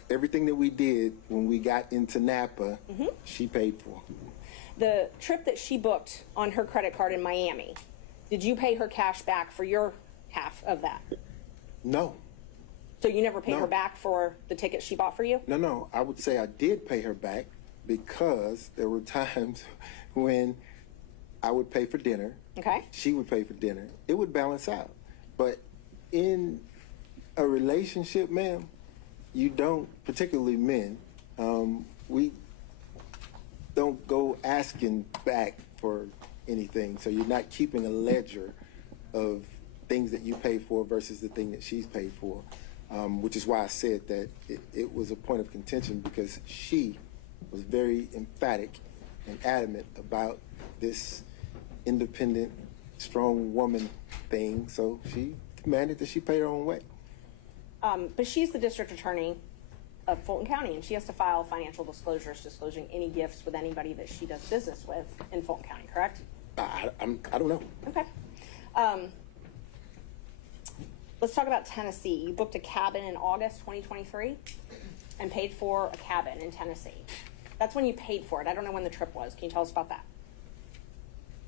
everything that we did when we got into Napa, she paid for. The trip that she booked on her credit card in Miami, did you pay her cash back for your half of that? No. So you never paid her back for the ticket she bought for you? No. I would say I did pay her back because there were times when I would pay for dinner. Okay. She would pay for dinner. It would balance out. But in a relationship, ma'am, you don't, particularly men, we don't go asking back for anything. So you're not keeping a ledger of things that you pay for versus the thing that she's paid for, which is why I said that it was a point of contention, because she was very emphatic and adamant about this independent, strong woman thing. So she demanded that she pay her own way. But she's the district attorney of Fulton County, and she has to file financial disclosures disclosing any gifts with anybody that she does business with in Fulton County, correct? I don't know. Okay. Let's talk about Tennessee. You booked a cabin in August 2023 and paid for a cabin in Tennessee. That's when you paid for it. I don't know when the trip was. Can you tell us about that?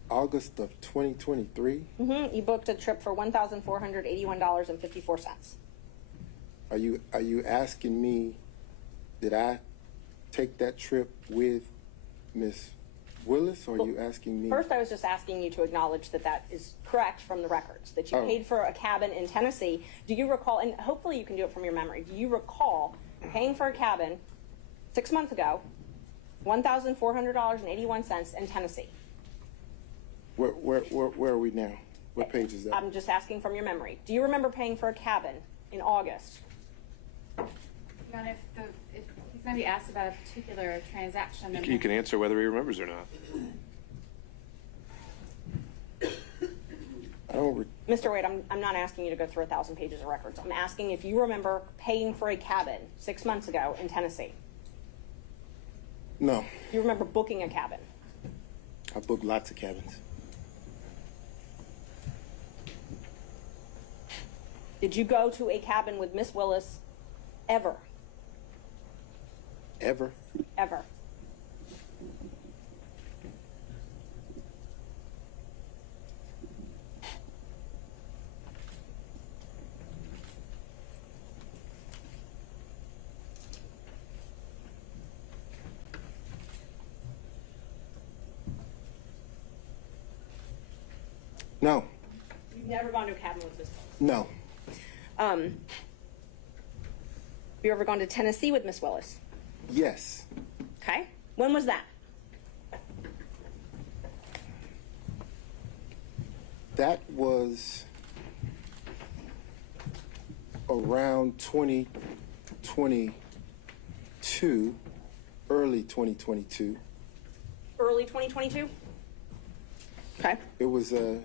August of 2023. You booked a trip for $1,481.54. Are you asking me, did I take that trip with Miss Willis, or are you asking me? First, I was just asking you to acknowledge that that is correct from the records, that you paid for a cabin in Tennessee. Do you recall, and hopefully you can do it from your memory, do you recall paying for a cabin 6 months ago, $1,400.81 in Tennessee? Where are we now? What page is that? I'm just asking from your memory. Do you remember paying for a cabin in August? Your Honor, if he's going to be asked about a particular transaction, then You can answer whether he remembers or not. Mr. Wade, I'm not asking you to go through 1,000 pages of records. I'm asking if you remember paying for a cabin 6 months ago in Tennessee. No. You remember booking a cabin? I booked lots of cabins. Did you go to a cabin with Miss Willis ever? Ever? Ever. No. You You've never gone to a cabin with Miss Willis? No, Have you ever gone to Tennessee with Miss Willis? yes, Okay. When was that? that was around 2022, early 2022. Early 2022? Okay. It was a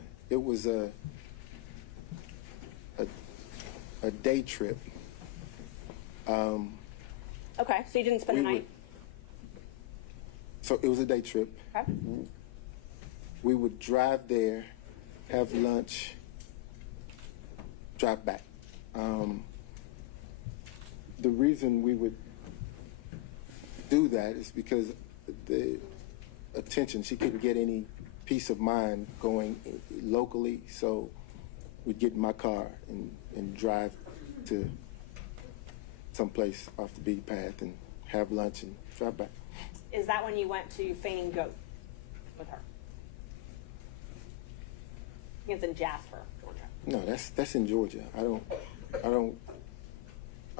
day trip. Okay, so you didn't spend the night? So it was a day trip. Okay. We would drive there, have lunch, drive back. The reason we would do that is because the attention, she couldn't get any peace of mind going locally, so we'd get in my car and drive to someplace off the beaten path and have lunch and drive back. Is that when you went to Feigning Goat with her? I think it's in Jasper, Georgia. No, that's in Georgia. I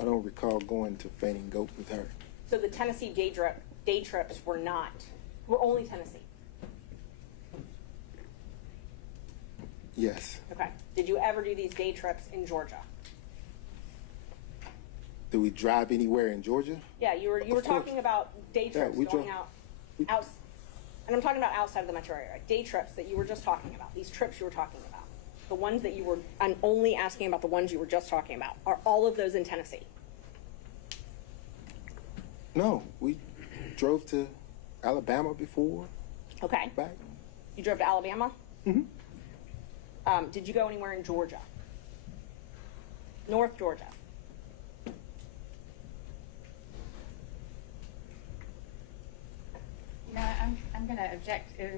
don't recall going to Feigning Goat with her. So the Tennessee day trips were only Tennessee? Yes. Okay. Did you ever do these day trips in Georgia? Do we drive anywhere in Georgia? Yeah, you were talking about day trips we going drove. out, and I'm talking about outside of the metro area, right? Day trips that you were just talking about, these trips you were talking about, the ones that I'm only asking about the ones you were just talking about. Are all of those in Tennessee? No, we drove to Alabama before. Okay. Back. You drove to Alabama? Mm-hmm. Did you go anywhere in Georgia? North Georgia? You know, I'm going to object. If he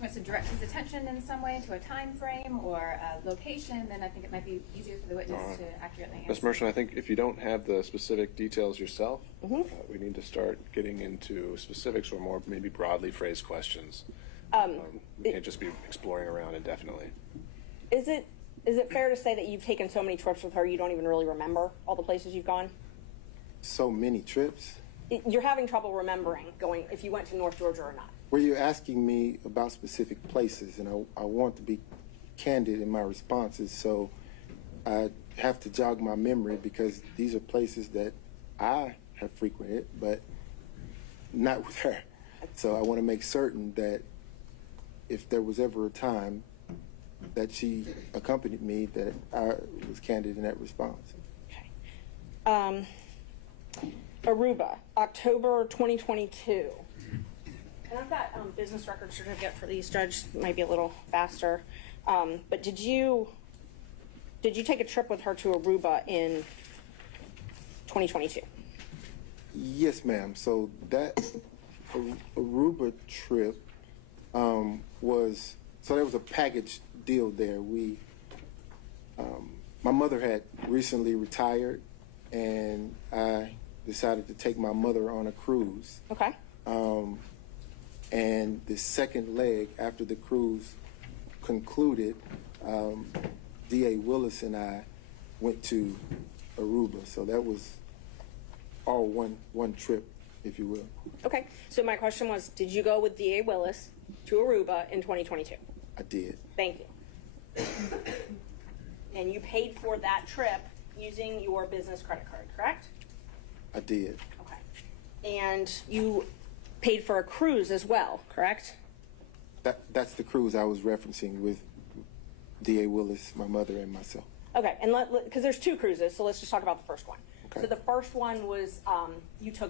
wants to direct his attention in some way to a time frame or a location, then I think it might be easier for the witness to accurately answer. Ms. Merchant, I think if you don't have the specific details yourself, we need to start getting into specifics or more maybe broadly phrased questions. We can't just be exploring around indefinitely. Is it fair to say that you've taken so many trips with her you don't even really remember all the places you've gone? So many trips. You're having trouble remembering if you went to North Georgia or not. Were you asking me about specific places? And I want to be candid in my responses, so I have to jog my memory because these are places that I have frequented, but not with her. So I want to make certain that if there was ever a time that she accompanied me, that I was candid in that response. Okay. Aruba, October 2022. And I've got business record certificate for these, Judge. Might be a little faster. But did you take a trip with her to Aruba in 2022? Yes, ma'am. So that Aruba trip there was a package deal there. My mother had recently retired, and I decided to take my mother on a cruise. Okay. And the second leg after the cruise concluded, D.A. Willis and I went to Aruba. So that was all one trip, if you will. Okay. So my question was, did you go with D.A. Willis to Aruba in 2022? I did. Thank you. And you paid for that trip using your business credit card, correct? I did. Okay. And you paid for a cruise as well, correct? That's the cruise I was referencing with D.A. Willis, my mother, and myself. Okay, and because there's two cruises, so let's just talk about the first one. Okay. So the first one was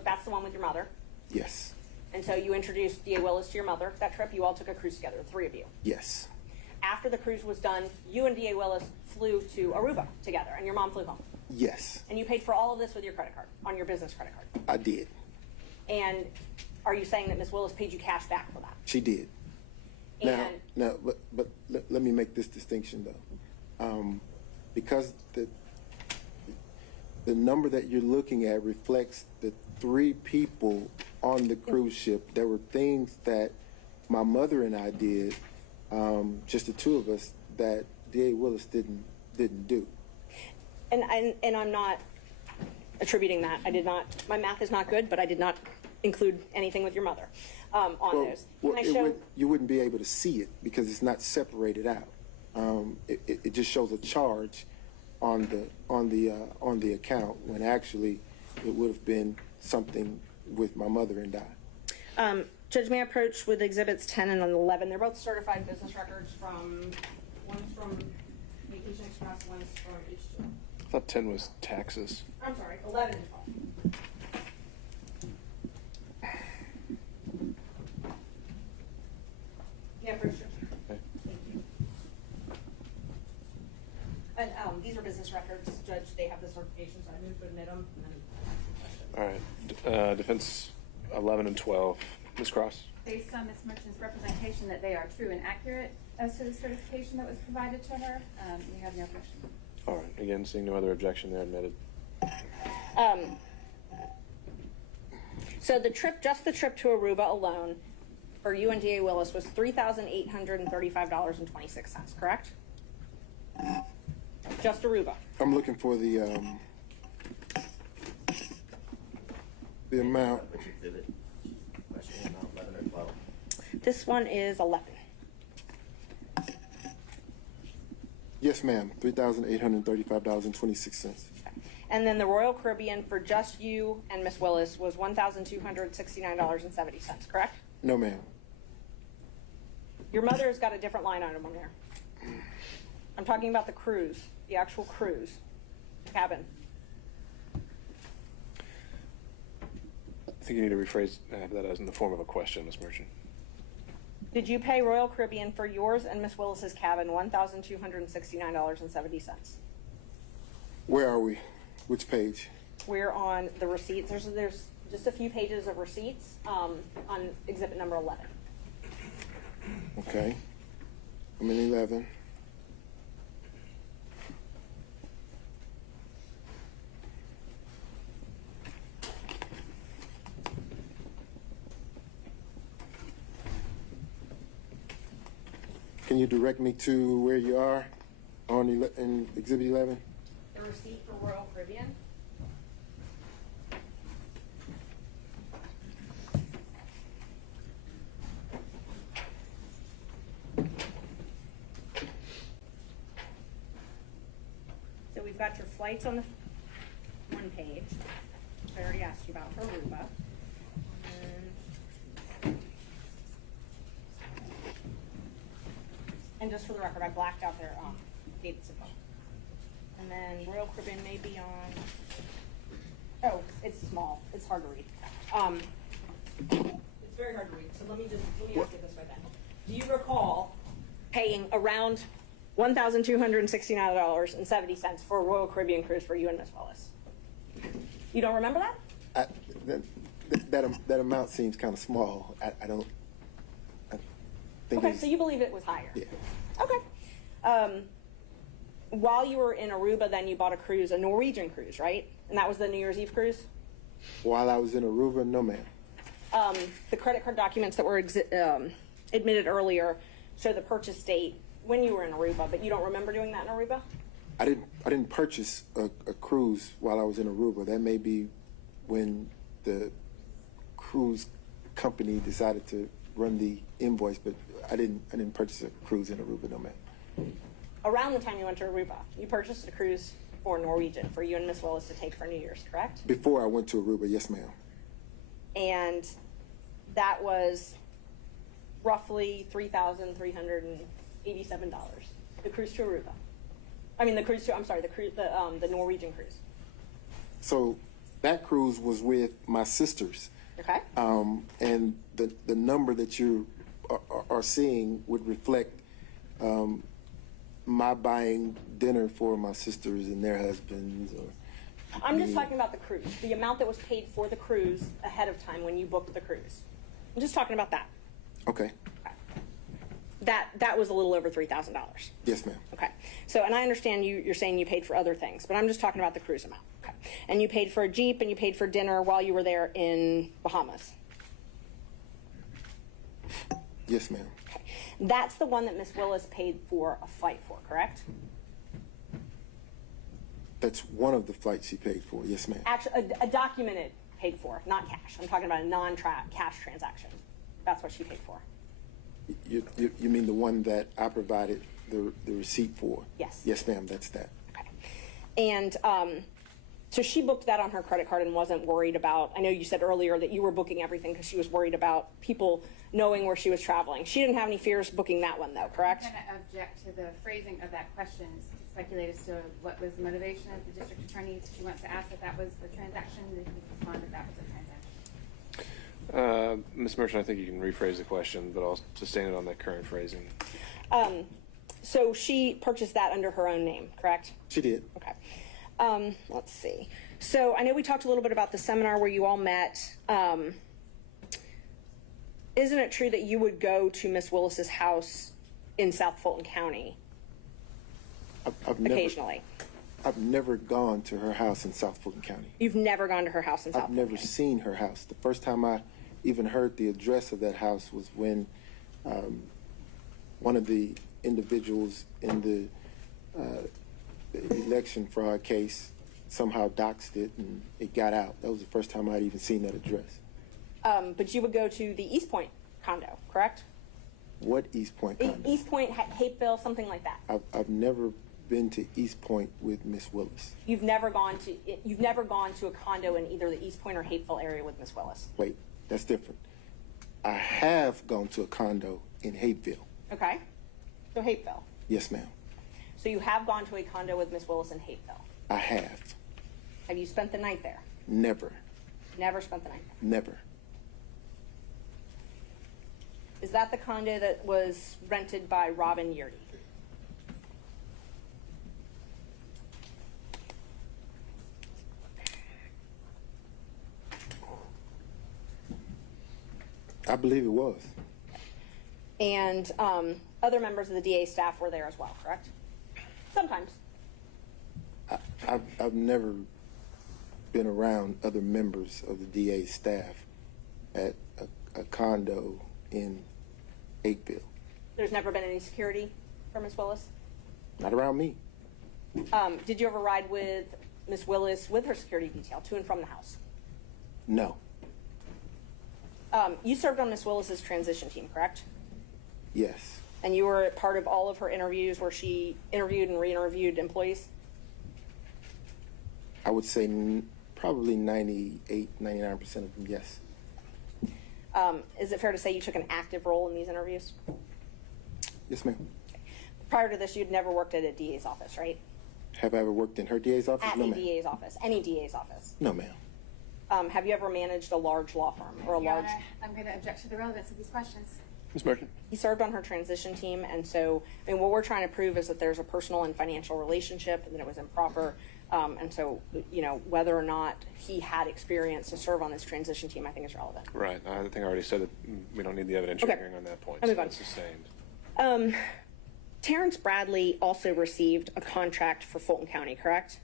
that's the one with your mother. Yes. And so you introduced D.A. Willis to your mother. That trip, you all took a cruise together, the three of you. Yes. After the cruise was done, you and D.A. Willis flew to Aruba together, and your mom flew home. Yes. And you paid for all of this with your credit card, on your business credit card. I did. And are you saying that Ms. Willis paid you cash back for that? She did. And but let me make this distinction though, because the number that you're looking at reflects the three people on the cruise ship. There were things that my mother and I did, just the two of us, that DA Willis didn't do. And I'm not attributing that. I did not, my math is not good, but I did not include anything with your mother on those. Can I show? You wouldn't be able to see it because it's not separated out. It just shows a charge on the account when actually it would have been something with my mother and I. Judge, may I approach with exhibits 10 and 11? They're both certified business records one's from Vacation Express, one's from H2. I thought 10 was taxes. I'm sorry, 11 and 12. Yeah, for sure. Okay. Thank you. And these are business records, Judge. They have the certifications. I moved to admit them. All right. Defense 11 and 12. Ms. Cross? Based on Ms. Merchant's representation that they are true and accurate as to the certification that was provided to her, we have no objection. All right. Again, seeing no other objection, they're admitted. So the trip, just the trip to Aruba alone, for you and DA Willis was $3,835.26, correct? Just Aruba. I'm looking for the amount. Which exhibit? Question about 11 or 12? This one is 11. Yes, ma'am. $3,835.26. And then the Royal Caribbean for just you and Miss Willis was $1,269.70, correct? No, ma'am. Your mother's got a different line item on there. I'm talking about the cruise, the actual cruise cabin. I think you need to rephrase that as in the form of a question, Ms. Merchant. Did you pay Royal Caribbean for yours and Miss Willis's cabin $1,269.70? Where are we? Which page? We're on the receipts. There's just a few pages of receipts on exhibit number 11. Okay. I'm in 11. Can you direct me to where you are on in exhibit 11? The receipt for Royal Caribbean. So we've got your flights on the one page. I already asked you about for Aruba. And just for the record, I blacked out their dates above. And then Royal Caribbean may be on. Oh, it's small. It's hard to read. It's very hard to read. So let me ask you this way then. Do you recall paying around $1,269.70 for a Royal Caribbean cruise for you and Miss Willis? You don't remember that? That amount seems kind of small. I don't. Okay, so you believe it was higher? Yeah. Okay. While you were in Aruba, then you bought a cruise, a Norwegian cruise, right? And that was the New Year's Eve cruise? While I was in Aruba, no, ma'am. The credit card documents that were admitted earlier show the purchase date when you were in Aruba, but you don't remember doing that in Aruba? I didn't purchase a cruise while I was in Aruba. That may be when the cruise company decided to run the invoice, but I didn't purchase a cruise in Aruba, no, ma'am. Around the time you went to Aruba, you purchased a cruise for Norwegian for you and Miss Willis to take for New Year's, correct? Before I went to Aruba, yes, ma'am. And that was roughly $3,387. The cruise to Aruba. I mean, the Norwegian cruise. So that cruise was with my sisters. Okay. And the number that you are seeing would reflect my buying dinner for my sisters and their husbands. I'm just talking about the cruise, the amount that was paid for the cruise ahead of time when you booked the cruise. I'm just talking about that. Okay. That was a little over $3,000. Yes, ma'am. Okay. So, and I understand you're saying you paid for other things, but I'm just talking about the cruise amount. Okay. And you paid for a Jeep and you paid for dinner while you were there in Bahamas. Yes, ma'am. Okay. That's the one that Ms. Willis paid for a flight for, correct? That's one of the flights she paid for. Yes, ma'am. Actually, a documented paid for, not cash. I'm talking about a non-cash transaction. That's what she paid for. You mean the one that I provided the receipt for? Yes. Yes, ma'am. That's that. Okay. And so she booked that on her credit card and wasn't worried about, I know you said earlier that you were booking everything because she was worried about people knowing where she was traveling. She didn't have any fears booking that one though, correct? I'm going to object to the phrasing of that question, to speculate as to what was the motivation of the district attorney. She wants to ask if that was the transaction, and he responded that was the transaction. Ms. Merchant, I think you can rephrase the question, but I'll sustain it on the current phrasing. So she purchased that under her own name, correct? She did. Okay. Let's see. So I know we talked a little bit about the seminar where you all met. Isn't it true that you would go to Miss Willis's house in South Fulton County occasionally? I've never gone to her house in South Fulton County. You've never gone to her house in South Fulton I've never seen her house. The first time I even heard the address of that house was when one of the individuals in the election fraud case somehow doxed it and it got out. That was the first time I'd even seen that address. But you would go to the East Point condo, correct? What East Point condo? East Point, Hapeville, something like that. I've never been to East Point with Miss Willis. You've never gone to a condo in either the East Point or Hapeville area with Miss Willis. Wait, that's different. I have gone to a condo in Hapeville. Okay. So Hapeville. Yes, ma'am. So you have gone to a condo with Miss Willis in Hapeville. I have. Have you spent the night there? Never. Never spent the night there. Never. Is that the condo that was rented by Robin Yurdy? I believe it was. And other members of the DA staff were there as well, correct? Sometimes. I've never been around other members of the DA staff at a condo in Hapeville. There's never been any security for Miss Willis? Not around me. Did you ever ride with Miss Willis with her security detail to and from the house? No. You served on Miss Willis's transition team, correct? Yes. And you were part of all of her interviews where she interviewed and re-interviewed employees? I would say probably 98, 99% of them, yes. Is it fair to say you took an active role in these interviews? Yes, ma'am. Prior to this, you'd never worked at a DA's office, right? Have I ever worked in her DA's office? At No, a ma'am. DA's office, any DA's office? No, ma'am. Have you ever managed a large law firm or a Your large? Honor, I'm going to object to the relevance of these questions. Ms. Merchant? He served on her transition team, and so, I mean, what we're trying to prove is that there's a personal and financial relationship and that it was improper. And so, you know, whether or not he had experience to serve on this transition team, I think is relevant. Right. I think I already said that we don't need the evidentiary hearing on that point. I'll move so on. it's sustained. Terrence Bradley also received a contract for Fulton County, correct?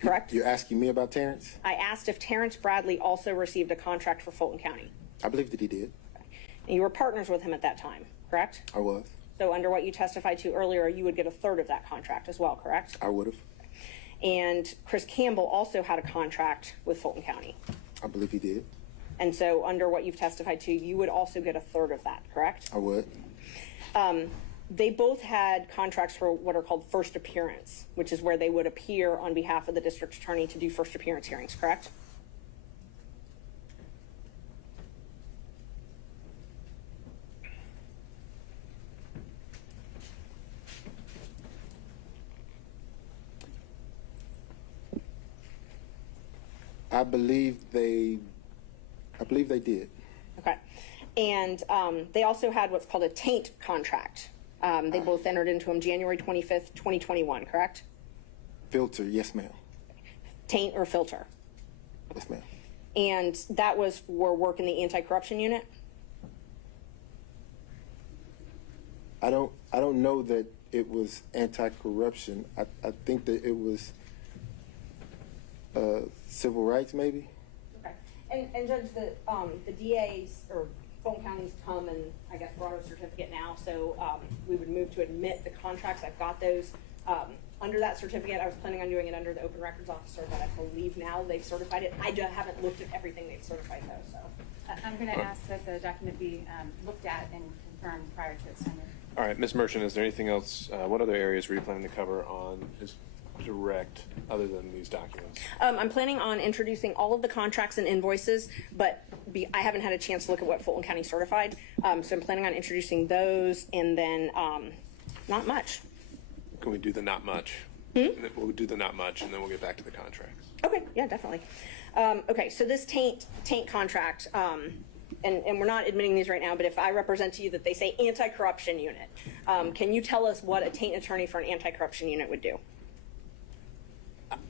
Correct? You're asking me about Terrence? I asked if Terrence Bradley also received a contract for Fulton County. I believe that he did. And you were partners with him at that time, correct? I was. So under what you testified to earlier, you would get a third of that contract as well, correct? I would have. And Chris Campbell also had a contract with Fulton County. I believe he did. And so under what you've testified to, you would also get a third of that, correct? I would. They both had contracts for what are called first appearance, which is where they would appear on behalf of the district attorney to do first appearance hearings, correct? I believe they did. Okay. And they also had what's called a taint contract. They both entered into them January 25th, 2021, correct? Filter, yes, ma'am. Taint or filter. Yes, ma'am. And that was for work in the anti-corruption unit? I don't know that it was anti-corruption. I think that it was civil rights, maybe. Okay. And Judge, the DA's or Fulton County's come and I guess brought a certificate now, so we would move to admit the contracts. I've got those. Under that certificate, I was planning on doing it under the open records officer, but I believe now they've certified it. I just haven't looked at everything they've certified though, so. I'm going to ask that the document be looked at and confirmed prior to its sending. All right, Ms. Merchant, is there anything else? What other areas were you planning to cover on his direct other than these documents? I'm planning on introducing all of the contracts and invoices, but I haven't had a chance to look at what Fulton County certified. So I'm planning on introducing those and then not much. Can we do the not much? And then we'll do the not much, and then we'll get back to the contracts. Okay, yeah, definitely. Okay, so this taint contract, and we're not admitting these right now, but if I represent to you that they say anti-corruption unit, can you tell us what a taint attorney for an anti-corruption unit would do?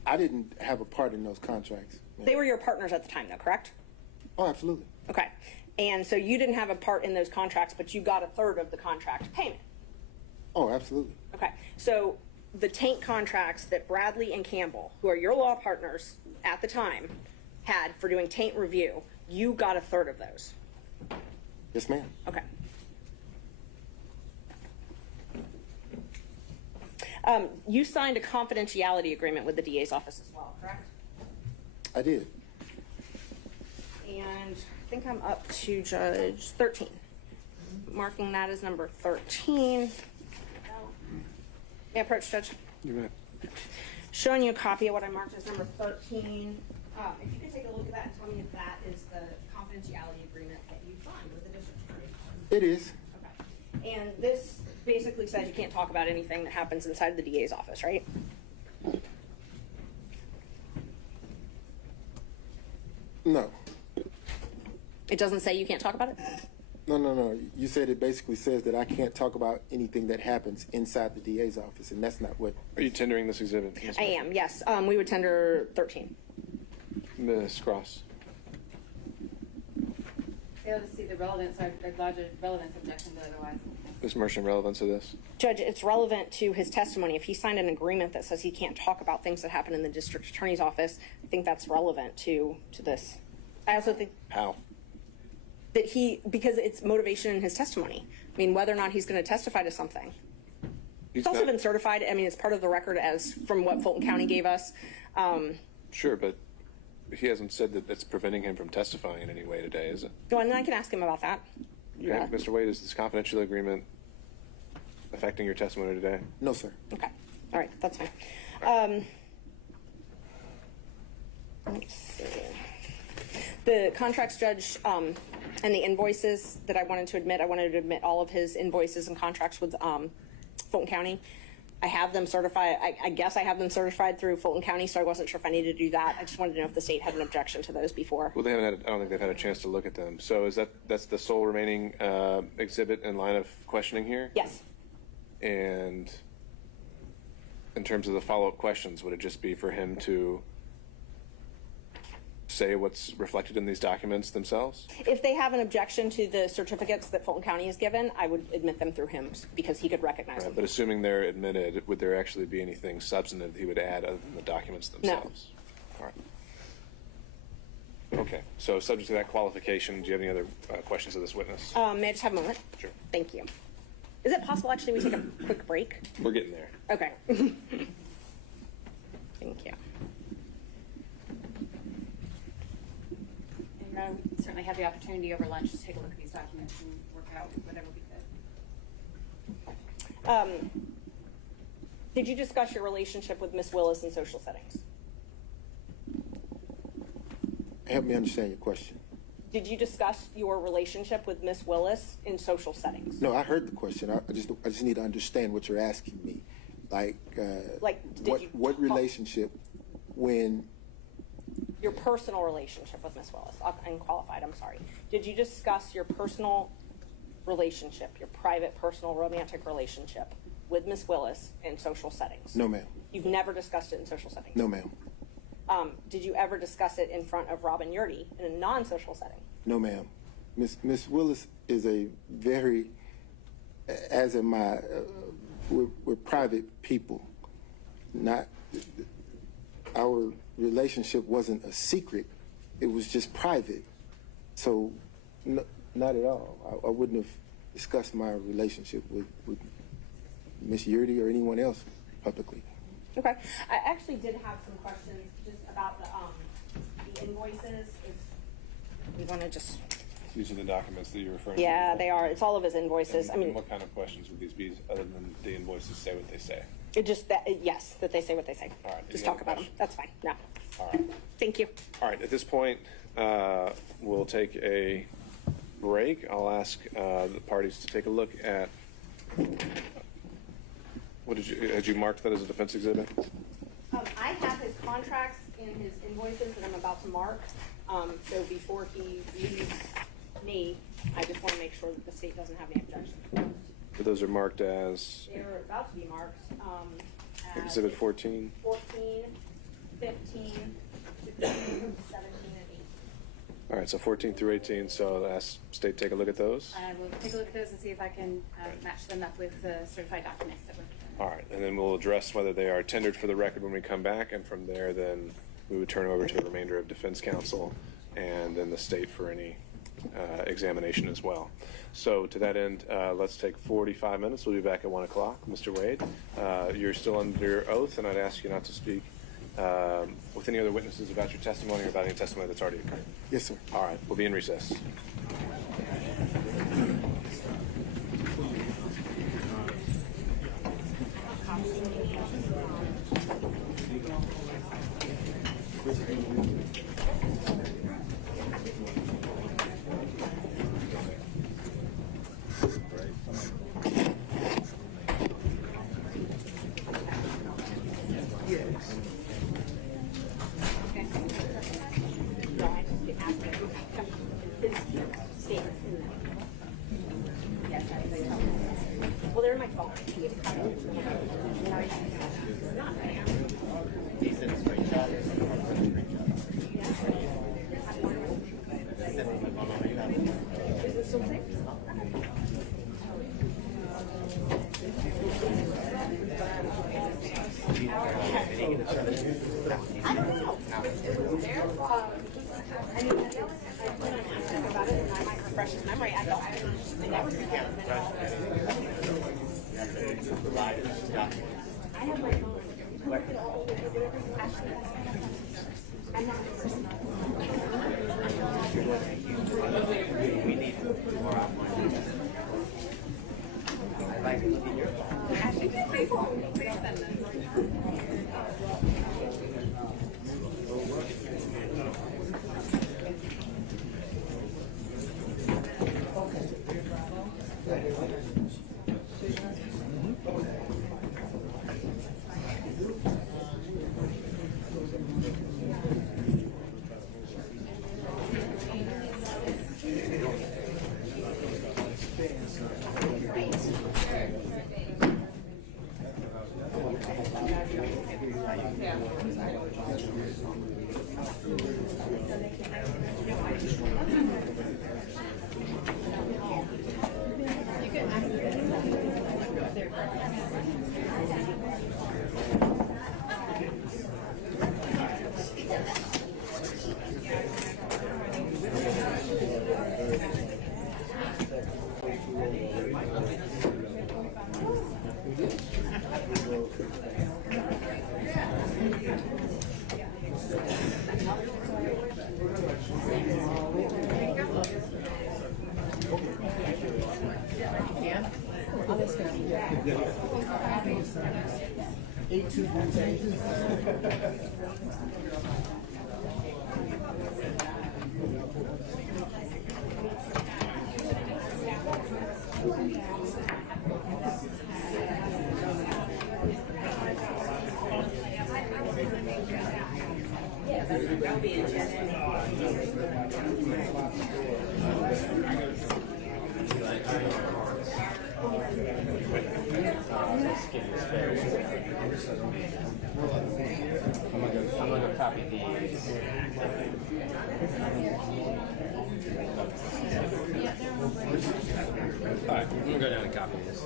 I didn't have a part in those contracts. They were your partners at the time, though, correct? Oh, absolutely. Okay, and so you didn't have a part in those contracts, but you got a third of the contract payment. Oh, absolutely. Okay, so the taint contracts that Bradley and Campbell, who are your law partners at the time, had for doing taint review, you got a third of those. Yes, ma'am. Okay. You signed a confidentiality agreement with the DA's office as well, correct? I did. And I think I'm up to Judge 13. Marking that as number 13. May I approach, Judge? You bet. Showing you a copy of what I marked as number 13. If you could take a look at that and tell me if that is the confidentiality agreement that you signed with the district attorney. It is. Okay. And this basically says you can't talk about anything that happens inside the DA's office, right? No. It doesn't say you can't talk about it? No. You said it basically says that I can't talk about anything that happens inside the DA's office, and that's not what... Are you tendering this exhibit? I am, yes. We would tender 13. Ms. Cross. Fail to see the relevance, so I'd lodge a relevance objection, but otherwise. Ms. Merchant, relevance of this? Judge, it's relevant to his testimony. If he signed an agreement that says he can't talk about things that happen in the district attorney's office, I think that's relevant to this. I also think... How? That because it's motivation in his testimony. I mean, whether or not he's going to testify to something. It's also been certified. I mean, it's part of the record as from what Fulton County gave us. Sure, but he hasn't said that that's preventing him from testifying in any way today, is it? Well, and I can ask him about that. Okay. Yeah. Mr. Wade, is this confidential agreement affecting your testimony today? No, sir. Okay. All right. That's fine. Let's see. The contracts, Judge, and the invoices that I wanted to admit all of his invoices and contracts with Fulton County. I have them certified. I guess I have them certified through Fulton County, so I wasn't sure if I needed to do that. I just wanted to know if the state had an objection to those before. Well, they haven't had, I don't think they've had a chance to look at them. So that's the sole remaining exhibit in line of questioning here? Yes. And in terms of the follow-up questions, would it just be for him to say what's reflected in these documents themselves? If they have an objection to the certificates that Fulton County has given, I would admit them through him because he could recognize them. But assuming they're admitted, would there actually be anything substantive he would add other than the documents themselves? No. All right. Okay. So subject to that qualification, do you have any other questions of this witness? May I just have a moment? Sure. Thank you. Is it possible actually we take a quick break? We're getting there. Okay. Thank you. We certainly have the opportunity over lunch to take a look at these documents and work out whatever we could. Did you discuss your relationship with Miss Willis in social settings? Help me understand your question. Did you discuss your relationship with Miss Willis in social settings? No, I heard the question. I just need to understand what you're asking me. What relationship when... Your personal relationship with Miss Willis. Unqualified, I'm sorry. Did you discuss your personal relationship, your private, personal, romantic relationship with Miss Willis in social settings? No, ma'am. You've never discussed it in social settings? No, ma'am. Did you ever discuss it in front of Robin Yurdy in a non-social setting? No, ma'am. Miss Willis is a very, as am I, we're private people. Not, our relationship wasn't a secret it was just private. So, not at all. I wouldn't have discussed my relationship with Ms. Yurdi or anyone else publicly. Okay. I actually did have some questions just about the invoices. If we want to just. These are the documents that you're referring to. Yeah, they are. It's all of his invoices. And, I mean, what kind of questions would these be other than the invoices say what they say? It just that yes, that they say what they say. All right. Just talk about them. That's fine. No. All right. Thank you. All right. At this point, we'll take a break. I'll ask the parties to take a look at. What had you marked that as a defense exhibit? I have his contracts and his invoices that I'm about to mark. So before he leaves me, I just want to make sure that the state doesn't have any objections. But those are marked as They're about to be marked. As Exhibit 14. 14, 15, 16, 17, and 18. All right, so 14 through 18. So ask state take a look at those. I will take a look at those and see if I can match them up with the certified documents that we're. All right, and then we'll address whether they are tendered for the record when we come back, and from there, then we would turn over to the remainder of defense counsel and then the state for any examination as well. So to that end, let's take 45 minutes. We'll be back at 1 o'clock. Mr. Wade, you're still under oath, and I'd ask you not to speak with any other witnesses about your testimony or about any testimony that's already occurred. Yes, sir. All right, we'll be in recess. Well, they're in my phone. Is it still safe? I don't know. I mean, I plan on asking him about it, and I might refresh his memory. I don't. I never forget. I have my phone. Look at all the Ashley. I'm not a person. We need more outline. I'd like to look at your phone. Ashley, please send them. I'm gonna copy these. All right, I'm gonna go down and copy this.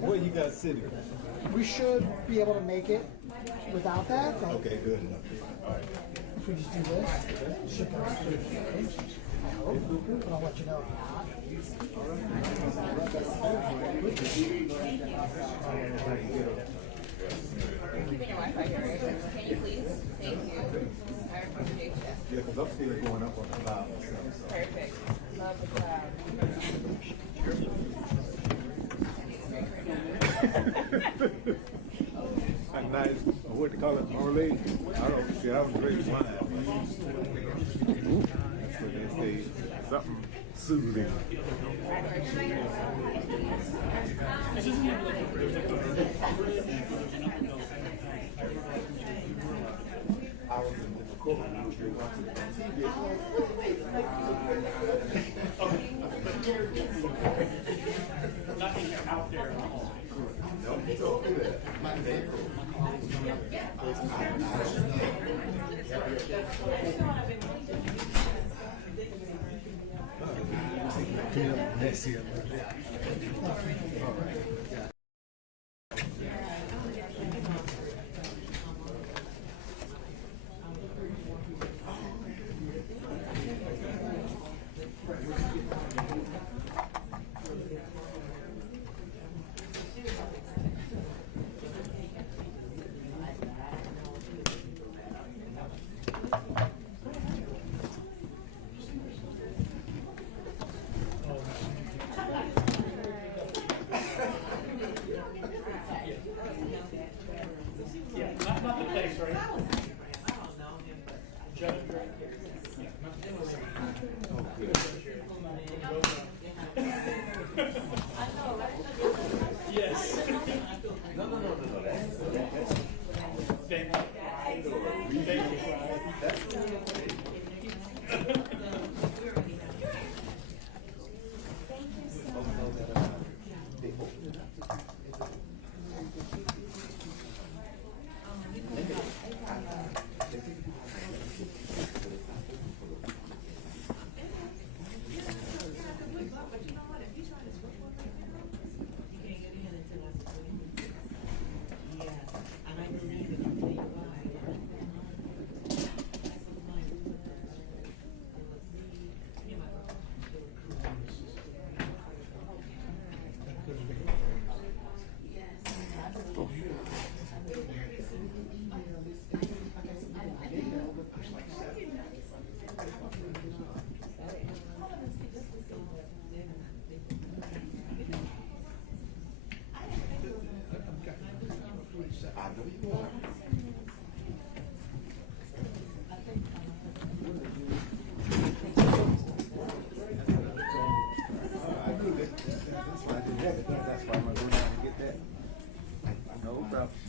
Where you guys sitting? We should be able to make it without that. Okay, good enough. All right. If we just do this, should go straight. I hope, but I'll let you know if not. Keeping your Wi-Fi here. Can you please? Thank you. I appreciate you. Yeah, because I'm still going up on the cloud. Perfect. Love the cloud. A nice, what they call it, old lady. I don't see, I was great wine. That's what they say, something soothing. I was in the courtroom, I was watching Nothing out there at all.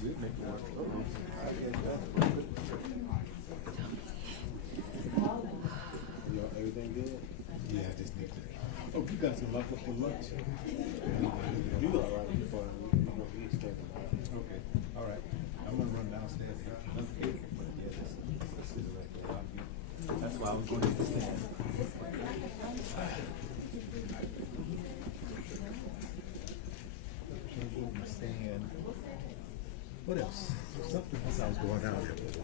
We'll make it work. Everything good? Yeah, I just need to. Oh, you got some luck for lunch. You all right before we extend it. Okay, all right. I'm gonna run downstairs. That's why I was going to stand. Stand. What else? Something else I was going out here.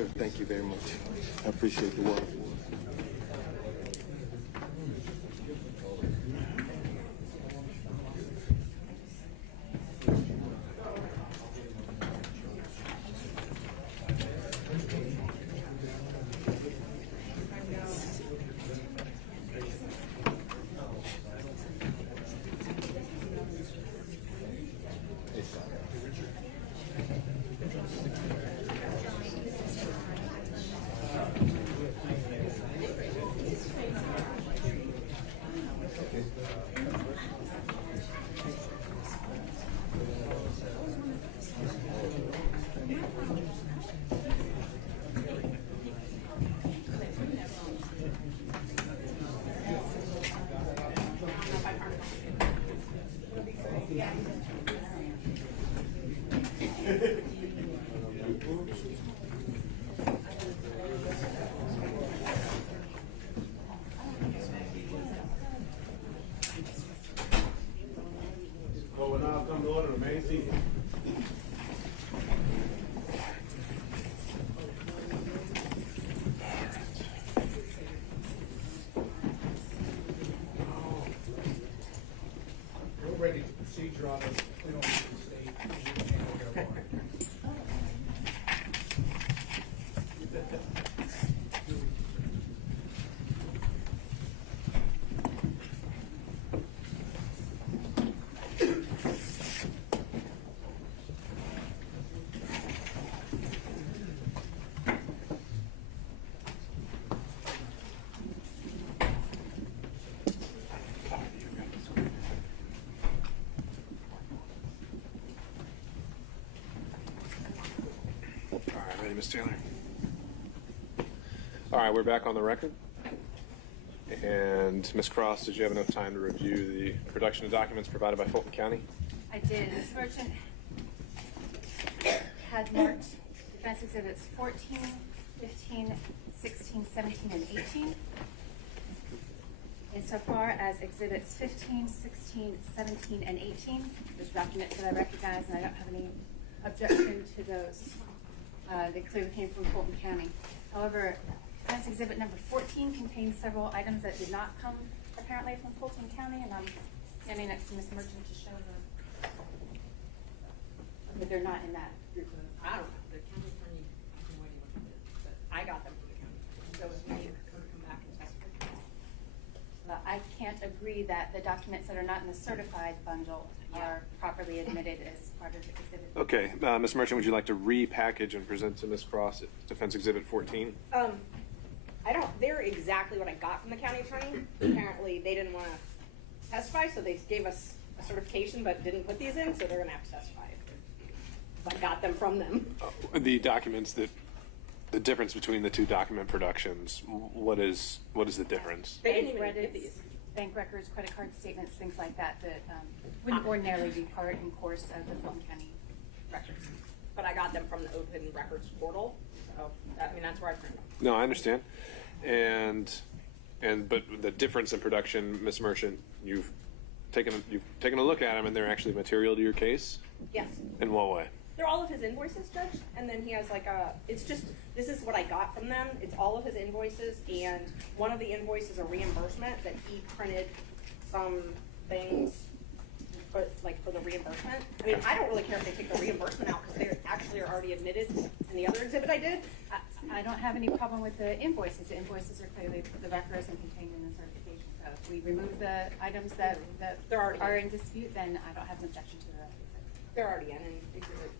sir. Thank you very much. I appreciate the work. Well, when I come to order, remain seated. We're ready to proceed, Your Honor. We don't need to stay. All right, ready, Ms. Taylor? All right, we're back on the record. And Ms. Cross, did you have enough time to review the production of documents provided by Fulton County? I did. This merchant had marked defense exhibits 14, 15, 16, 17, and 18. Insofar as exhibits 15, 16, 17, and 18, there's documents that I recognize and I don't have any objection to those. They clearly came from Fulton County. However, defense exhibit number 14 contains several items that did not come apparently from Fulton County, and I'm standing next to Ms. Merchant to show them. But they're not in that group of. I don't know, the county attorney, I have no idea what it is, but I got them from the county. So if we need to come back and testify. I can't agree that the documents that are not in the certified bundle are properly admitted as part of the exhibit. Okay, Ms. Merchant, would you like to repackage and present to Ms. Cross defense exhibit 14? I don't, they're exactly what I got from the county attorney. Apparently they didn't want to testify, so they gave us a certification but didn't put these in, so they're gonna have to testify. I got them from them. The documents that, the difference between the two document productions, what is the difference? They didn't even Bank get records, these. bank records, credit card statements, things like that, that wouldn't ordinarily be part and course of the Fulton County records. But I got them from the open records portal, so that, I mean, that's where I printed them. No, I understand. But the difference in production, Ms. Merchant, you've taken a look at them and they're actually material to your case? Yes. In what way? They're all of his invoices, Judge, and then he has like a, it's just, this is what I got from them. It's all of his invoices, and one of the invoices a reimbursement that he printed some things for, like, for the reimbursement. I mean, I don't really care if they take the reimbursement out because they actually are already admitted in the other exhibit I did. I don't have any problem with the invoices. The invoices are clearly the records and contained in the certification. So if we remove the items that are in dispute, then I don't have an objection to that. They're already in exhibit.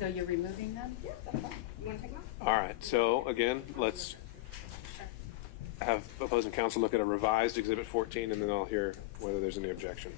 So you're removing them? Yeah, that's fine. You want to take them out? All right, so again, let's have opposing counsel look at a revised exhibit 14 and then I'll hear whether there's any objection.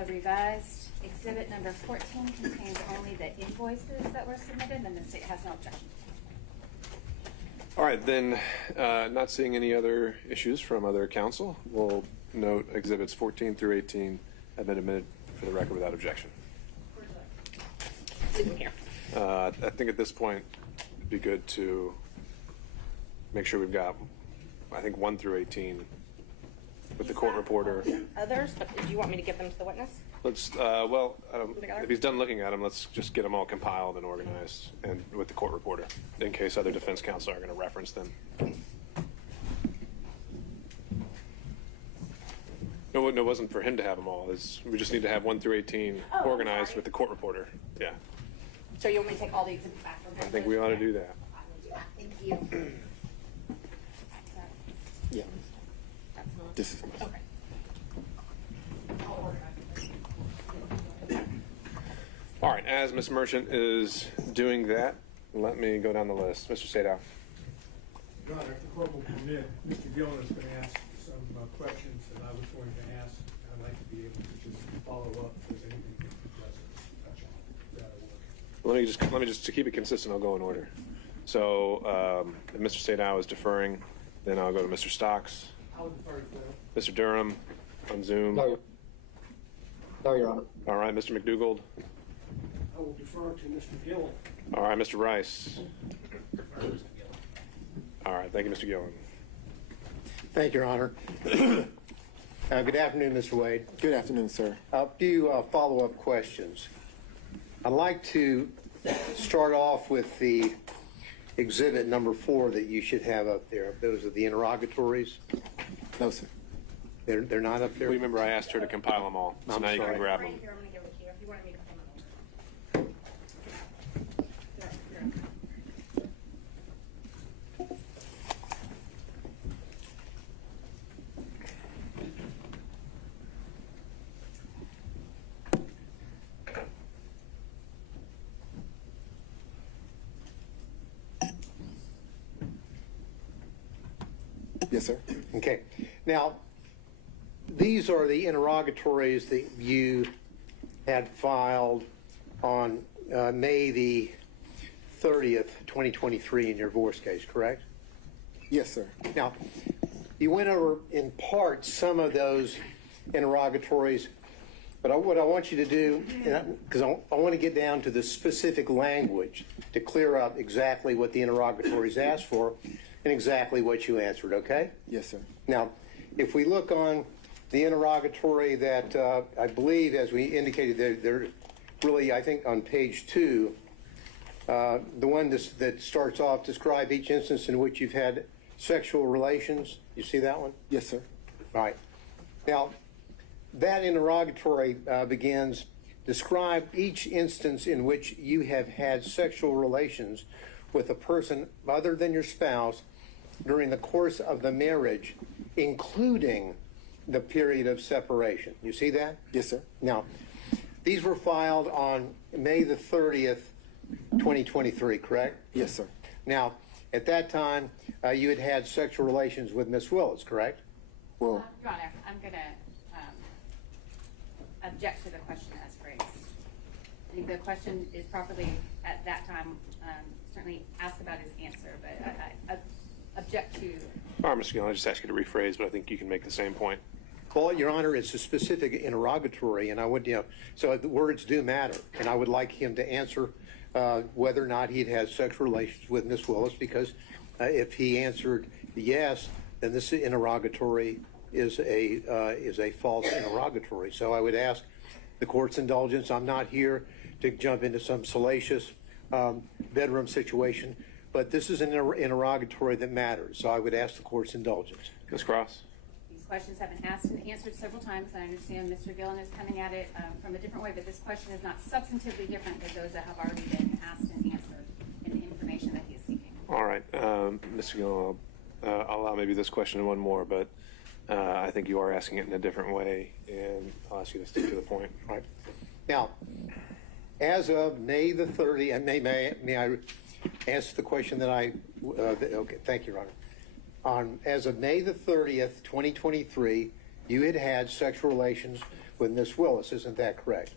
the revised exhibit number 14 contains only the invoices that were submitted, and the state has no objection. All right, then, not seeing any other issues from other counsel, we'll note exhibits 14 through 18 have been admitted for the record without objection. I think at this point, it'd be good to make sure we've got, I think, 1 through 18 with the court reporter. Others, but do you want me to give them to the witness? Let's, if he's done looking at them, let's just get them all compiled and organized and with the court reporter in case other defense counsel are going to reference them. No, it wasn't for him to have them all. We just need to have 1 through 18 organized with the court reporter. Yeah. So you want me to take all the exhibits back from him? I think we ought to do that. Thank you. Yeah. This is Okay. All right, as Ms. Merchant is doing that, let me go down the list. Mr. Sadow. Your Honor, if the court will permit, Mr. Gillen is going to ask some questions that I was going to ask. I'd like to be able to just follow up if there's anything that he doesn't touch on. That'll work. Let me just to keep it consistent, I'll go in order. So if Mr. Sadow is deferring, then I'll go to Mr. Stocks. I would defer to Phil. Mr. Durham on Zoom. No, Your Honor. All right, Mr. McDougald. I will defer to Mr. Gillen. All right, Mr. Rice. All right, thank you, Mr. Gillen. Thank you, Your Honor. Good afternoon, Mr. Wade. Good afternoon, sir. A few follow-up questions. I'd like to start off with the exhibit number 4 that you should have up there. Those are the interrogatories. No, sir. They're not up there? Well, remember, I asked her to compile them all, so I'm now you sorry. can grab them. Right here, I'm going to give it to you if you wanted me to come over. Yes, sir. Okay. Now, these are the interrogatories that you had filed on May the 30th, 2023 in your divorce case, correct? Yes, sir. Now, you went over in part some of those interrogatories, but what I want you to do, because I want to get down to the specific language to clear up exactly what the interrogatories asked for and exactly what you answered, okay? Yes, sir. Now, if we look on the interrogatory that I believe, as we indicated, they're really, I think, on page 2, the one that starts off, describe each instance in which you've had sexual relations. You see that one? Yes, sir. Right. Now, that interrogatory begins, describe each instance in which you have had sexual relations with a person other than your spouse during the course of the marriage, including the period of separation. You see that? Yes, sir. Now, these were filed on May the 30th, 2023, correct? Yes, sir. Now, at that time, you had had sexual relations with Miss Willis, correct? Well, Your Honor, I'm going to object to the question as phrased. I think the question is properly, at that time, certainly asked about his answer, but I object to. All right, Mr. Gillen, I just asked you to rephrase, but I think you can make the same point. Well, Your Honor, it's a specific interrogatory, and I would, so the words do matter, and I would like him to answer whether or not he'd had sexual relations with Miss Willis, because if he answered yes, then this interrogatory is a false interrogatory. So I would ask the court's indulgence. I'm not here to jump into some salacious bedroom situation, but this is an interrogatory that matters. So I would ask the court's indulgence. Ms. Cross? These questions have been asked and answered several times. I understand Mr. Gillen is coming at it from a different way, but this question is not substantively different than those that have already been asked and answered in the information that he is seeking. All right, Mr. Gillen, I'll allow maybe this question and one more, but I think you are asking it in a different way, and I'll ask you to stick to the point. All right. Now, as of May the 30th, and may I answer the question that okay, thank you, Your Honor. As of May the 30th, 2023, you had had sexual relations with Miss Willis. Isn't that correct?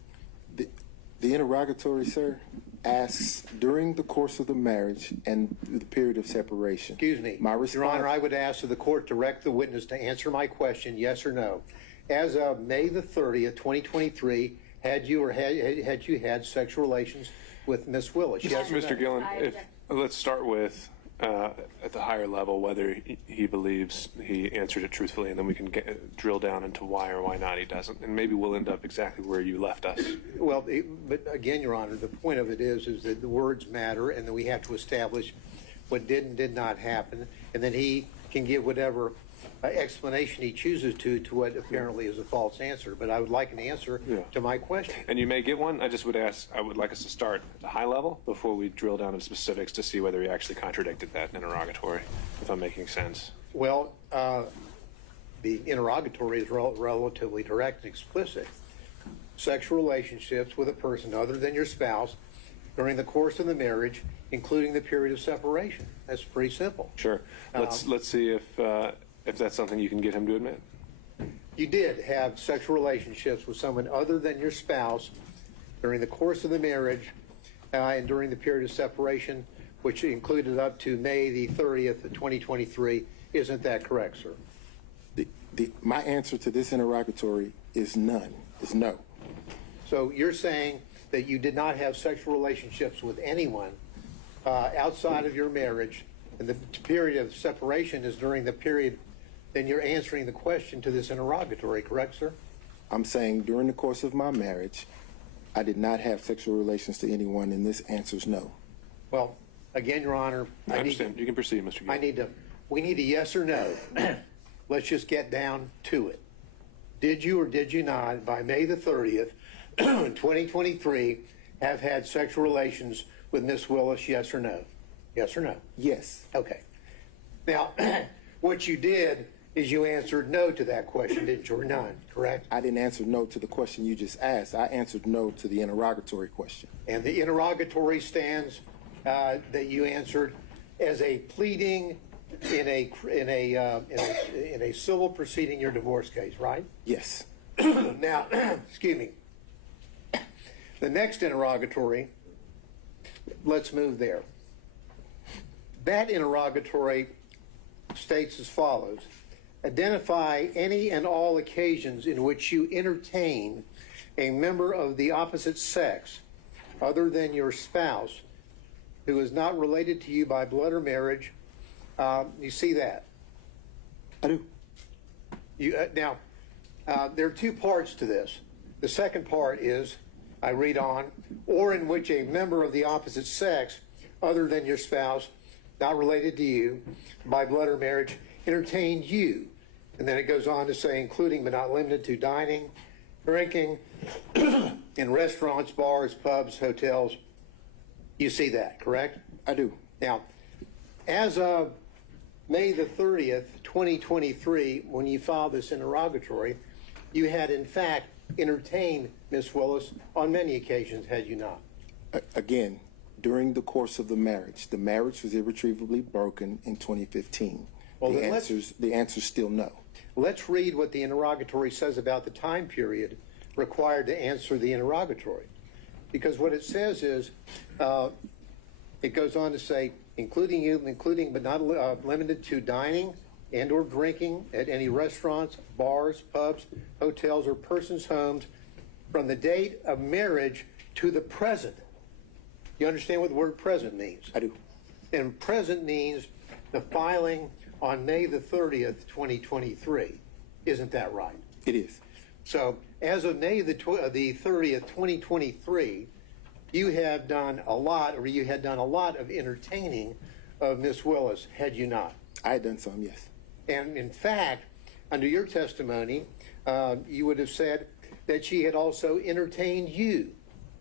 The interrogatory, sir, asks during the course of the marriage and the period of separation. Excuse me. My response, Your Honor, I would ask that the court direct the witness to answer my question, yes or no. As of May the 30th, 2023, had you had sexual relations with Miss Willis? Yes or no? Mr. Gillen, let's start with at the higher level whether he believes he answered it truthfully, and then we can drill down into why or why not he doesn't, and maybe we'll end up exactly where you left us. Well, but again, Your Honor, the point of it is that the words matter, and that we have to establish what did and did not happen, and then he can give whatever explanation he chooses to what apparently is a false answer. But I would like an answer to my question. And you may get one. I would like us to start at the high level before we drill down into specifics to see whether he actually contradicted that in interrogatory, if I'm making sense. Well, the interrogatory is relatively direct and explicit. Sexual relationships with a person other than your spouse during the course of the marriage, including the period of separation. That's pretty simple. Sure. Let's see if that's something you can get him to admit. You did have sexual relationships with someone other than your spouse during the course of the marriage and during the period of separation, which included up to May the 30th, 2023. Isn't that correct, sir? My answer to this interrogatory is none, is no. So you're saying that you did not have sexual relationships with anyone outside of your marriage, and the period of separation is during the period. Then you're answering the question to this interrogatory, correct, sir? I'm saying during the course of my marriage, I did not have sexual relations to anyone, and this answer is no. Well, again, Your Honor, I understand. You can proceed, Mr. Gill. We need a yes or no. Let's just get down to it. Did you or did you not, by May the 30th, 2023, have had sexual relations with Miss Willis, yes or no? Yes or no? Yes. Okay. Now, what you did is you answered no to that question, didn't you, or none, correct? I didn't answer no to the question you just asked. I answered no to the interrogatory question. And the interrogatory stands that you answered as a pleading in a civil proceeding, your divorce case, right? Yes. Now, excuse me. The next interrogatory, let's move there. That interrogatory states as follows: identify any and all occasions in which you entertain a member of the opposite sex other than your spouse who is not related to you by blood or marriage. You see that? I do. Now, there are two parts to this. The second part is, I read on, or in which a member of the opposite sex other than your spouse, not related to you by blood or marriage, entertained you. And then it goes on to say, including but not limited to dining, drinking, in restaurants, bars, pubs, hotels. You see that, correct? I do. Now, as of May the 30th, 2023, when you filed this interrogatory, you had in fact entertained Miss Willis on many occasions, had you not? Again, during the course of the marriage was irretrievably broken in 2015. Well, the answer's still no. Let's read what the interrogatory says about the time period required to answer the interrogatory. Because what it says is, it goes on to say, including but not limited to dining and or drinking at any restaurants, bars, pubs, hotels, or persons' homes from the date of marriage to the present. You understand what the word present means? I do. And present means the filing on May the 30th, 2023. Isn't that right? It is. So as of May the 30th, 2023, you have done a lot, or you had done a lot of entertaining of Miss Willis, had you not? I had done some, yes. And in fact, under your testimony, you would have said that she had also entertained you.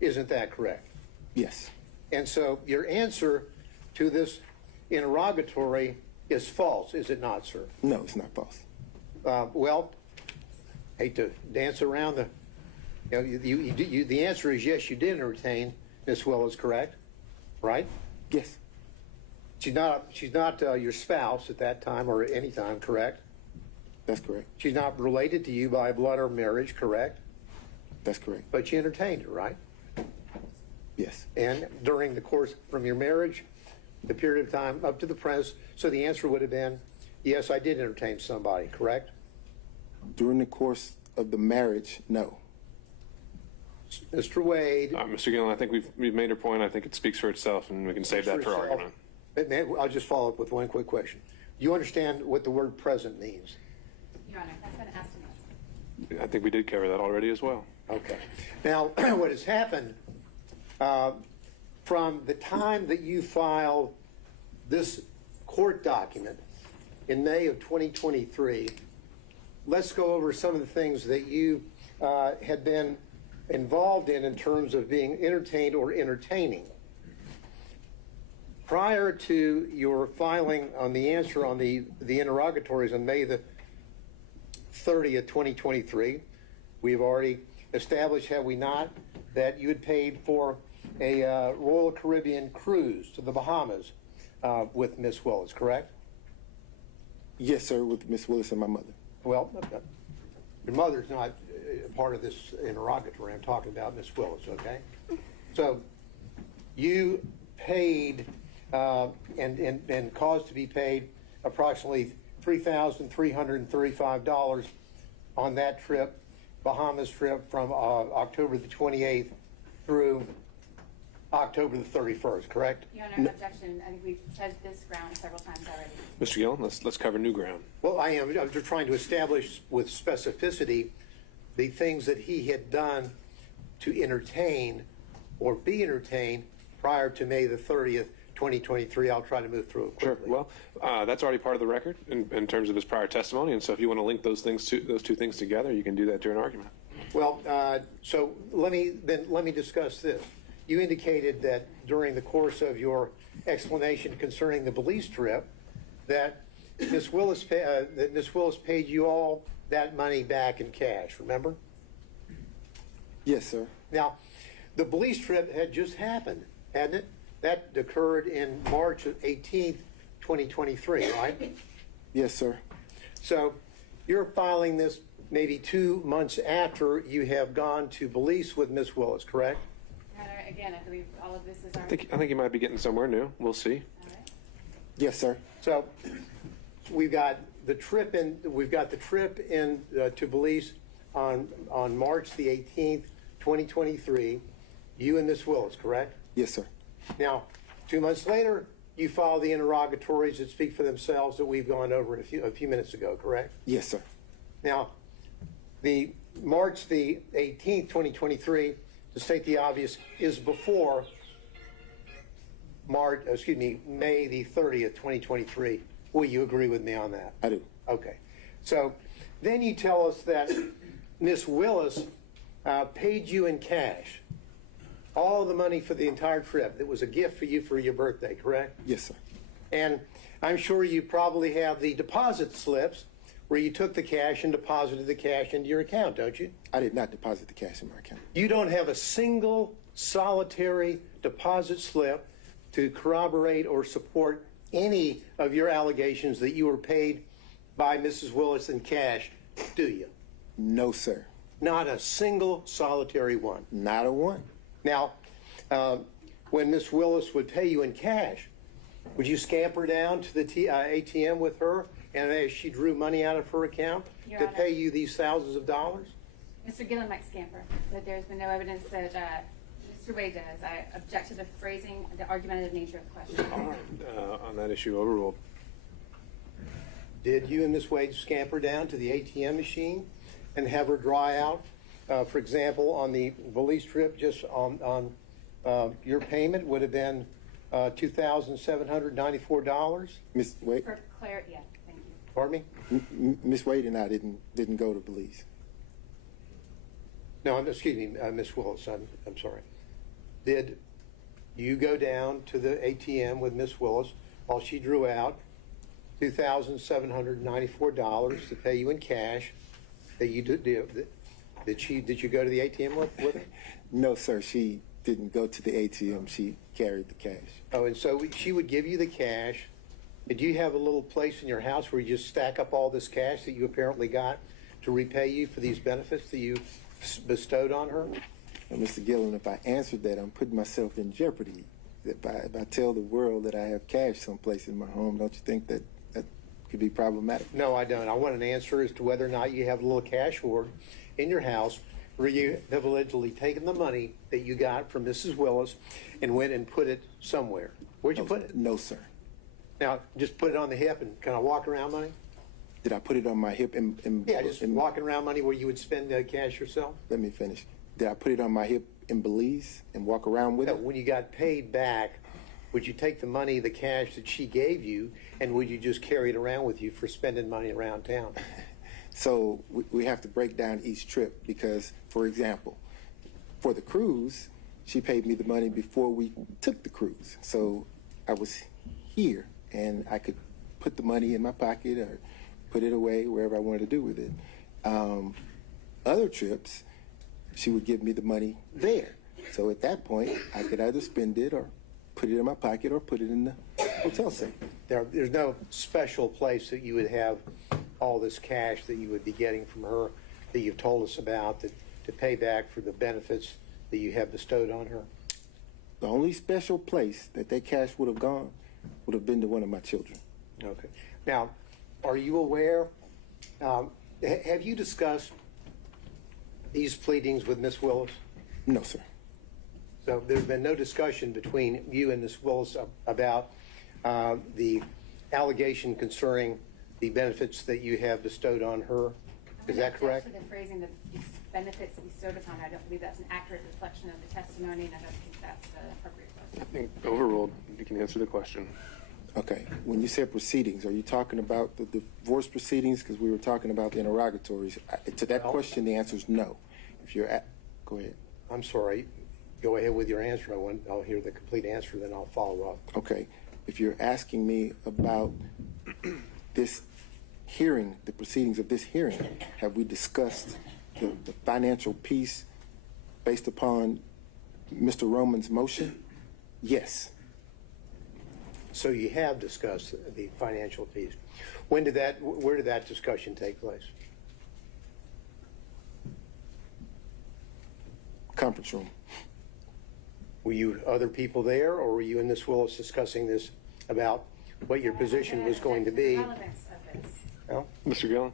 Isn't that correct? Yes. And so your answer to this interrogatory is false, is it not, sir? No, it's not false. Well, hate to dance around the. The answer is yes, you did entertain Miss Willis, correct? Right? Yes. She's not your spouse at that time or any time, correct? That's correct. She's not related to you by blood or marriage, correct? That's correct. But you entertained her, right? Yes. And during the course from your marriage, the period of time up to the present, so the answer would have been, yes, I did entertain somebody, correct? During the course of the marriage, no. Mr. Wade. Mr. Gillen, I think we've made our point. I think it speaks for itself, and we can save that for argument. I'll just follow up with one quick question. You understand what the word present means? Your Honor, that's been asked and asked. I think we did cover that already as well. Okay. Now, what has happened from the time that you filed this court document in May of 2023, let's go over some of the things that you had been involved in terms of being entertained or entertaining. Prior to your filing on the answer on the interrogatories on May the 30th, 2023, we've already established, have we not, that you had paid for a Royal Caribbean cruise to the Bahamas with Miss Willis, correct? Yes, sir, with Miss Willis and my mother. Well, your mother's not part of this interrogatory. I'm talking about Miss Willis, okay? So you paid and caused to be paid approximately $3,335 on that trip, Bahamas trip, from October the 28th through October the 31st, correct? Your Honor, objection. I think we've said this ground several times already. Mr. Gillen, let's cover new ground. Well, I'm just trying to establish with specificity the things that he had done to entertain or be entertained prior to May the 30th, 2023. I'll try to move through it quickly. Sure. Well, that's already part of the record in terms of his prior testimony, and so if you want to link those two things together, you can do that during argument. Well, so let me discuss this. You indicated that during the course of your explanation concerning the Belize trip, that Miss Willis paid you all that money back in cash. Remember? Yes, sir. Now, the Belize trip had just happened, hadn't it? That occurred in March 18th, 2023, right? Yes, sir. So you're filing this maybe 2 months after you have gone to Belize with Miss Willis, correct? Again, I believe all of this is our... I think you might be getting somewhere new. We'll see. All right. Yes, sir. So we've got the trip in. We've got the trip in to Belize on March the 18th, 2023. You and Miss Willis, correct? Yes, sir. Now, 2 months later, you file the interrogatories that speak for themselves that we've gone over a few minutes ago, correct? Yes, sir. Now, the March the 18th, 2023, to state the obvious, is before May the 30th, 2023. Will you agree with me on that? I do. Okay. So then you tell us that Miss Willis paid you in cash all the money for the entire trip. That was a gift for you for your birthday, correct? Yes, sir. And I'm sure you probably have the deposit slips where you took the cash and deposited the cash into your account, don't you? I did not deposit the cash in my account. You don't have a single solitary deposit slip to corroborate or support any of your allegations that you were paid by Mrs. Willis in cash, do you? No, sir. Not a single solitary one. Not a one. Now, when Miss Willis would pay you in cash, would you scamper down to the ATM with her and as she drew money out of her account to pay you these thousands of dollars? Mr. Gillen might scamper, but there's been no evidence that Mr. Wade does. I object to the phrasing, the argumentative nature of the question. All right. On that issue, overruled. Did you and Miss Wade scamper down to the ATM machine and have her draw out? For example, on the Belize trip, just on your payment would have been $2,794. Miss Wade. For clarity, yeah, thank you. Pardon me? Miss Wade and I didn't go to Belize. No, excuse me, Miss Willis. I'm sorry. Did you go down to the ATM with Miss Willis while she drew out $2,794 to pay you in cash? That you did you go to the ATM with her? No, sir. She didn't go to the ATM. She carried the cash. Oh, and so she would give you the cash. Did you have a little place in your house where you just stack up all this cash that you apparently got to repay you for these benefits that you bestowed on her? Now, Mr. Gillen, if I answered that, I'm putting myself in jeopardy. If I tell the world that I have cash someplace in my home, don't you think that that could be problematic? No, I don't. I want an answer as to whether or not you have a little cash hoard in your house where you have allegedly taken the money that you got from Mrs. Willis and went and put it somewhere. Where'd you put it? No, sir. Now, just put it on the hip and kind of walk around money? Did I put it on my hip? Yeah, just walking around money where you would spend cash yourself? Let me finish. Did I put it on my hip in Belize and walk around with it? When you got paid back, would you take the money, the cash that she gave you, and would you just carry it around with you for spending money around town? So we have to break down each trip because, for example, for the cruise, she paid me the money before we took the cruise. So I was here and I could put the money in my pocket or put it away wherever I wanted to do with it. Other trips, she would give me the money there. So at that point, I could either spend it or put it in my pocket or put it in the hotel safe. There's no special place that you would have all this cash that you would be getting from her that you've told us about to pay back for the benefits that you have bestowed on her? The only special place that cash would have gone would have been to one of my children. Okay. Now, are you aware, have you discussed these pleadings with Miss Willis? No, sir. So there's been no discussion between you and Miss Willis about the allegation concerning the benefits that you have bestowed on her? Is that correct? Actually, the phrasing, the benefits bestowed upon her, I don't believe that's an accurate reflection of the testimony, and I don't think that's appropriate. I think overruled. You can answer the question. Okay. When you said proceedings, are you talking about the divorce proceedings? Because we were talking about the interrogatories. To that question, the answer is no. If you're at, go ahead. I'm sorry. Go ahead with your answer. I'll hear the complete answer, then I'll follow up. Okay. If you're asking me about this hearing, the proceedings of this hearing, have we discussed the financial piece based upon Mr. Roman's motion? Yes. So you have discussed the financial piece. Where did that discussion take place? Conference room. Were you other people there, or were you and Ms. Willis discussing this about what your position was going to be? The relevance of this. Well, Mr. Gillen?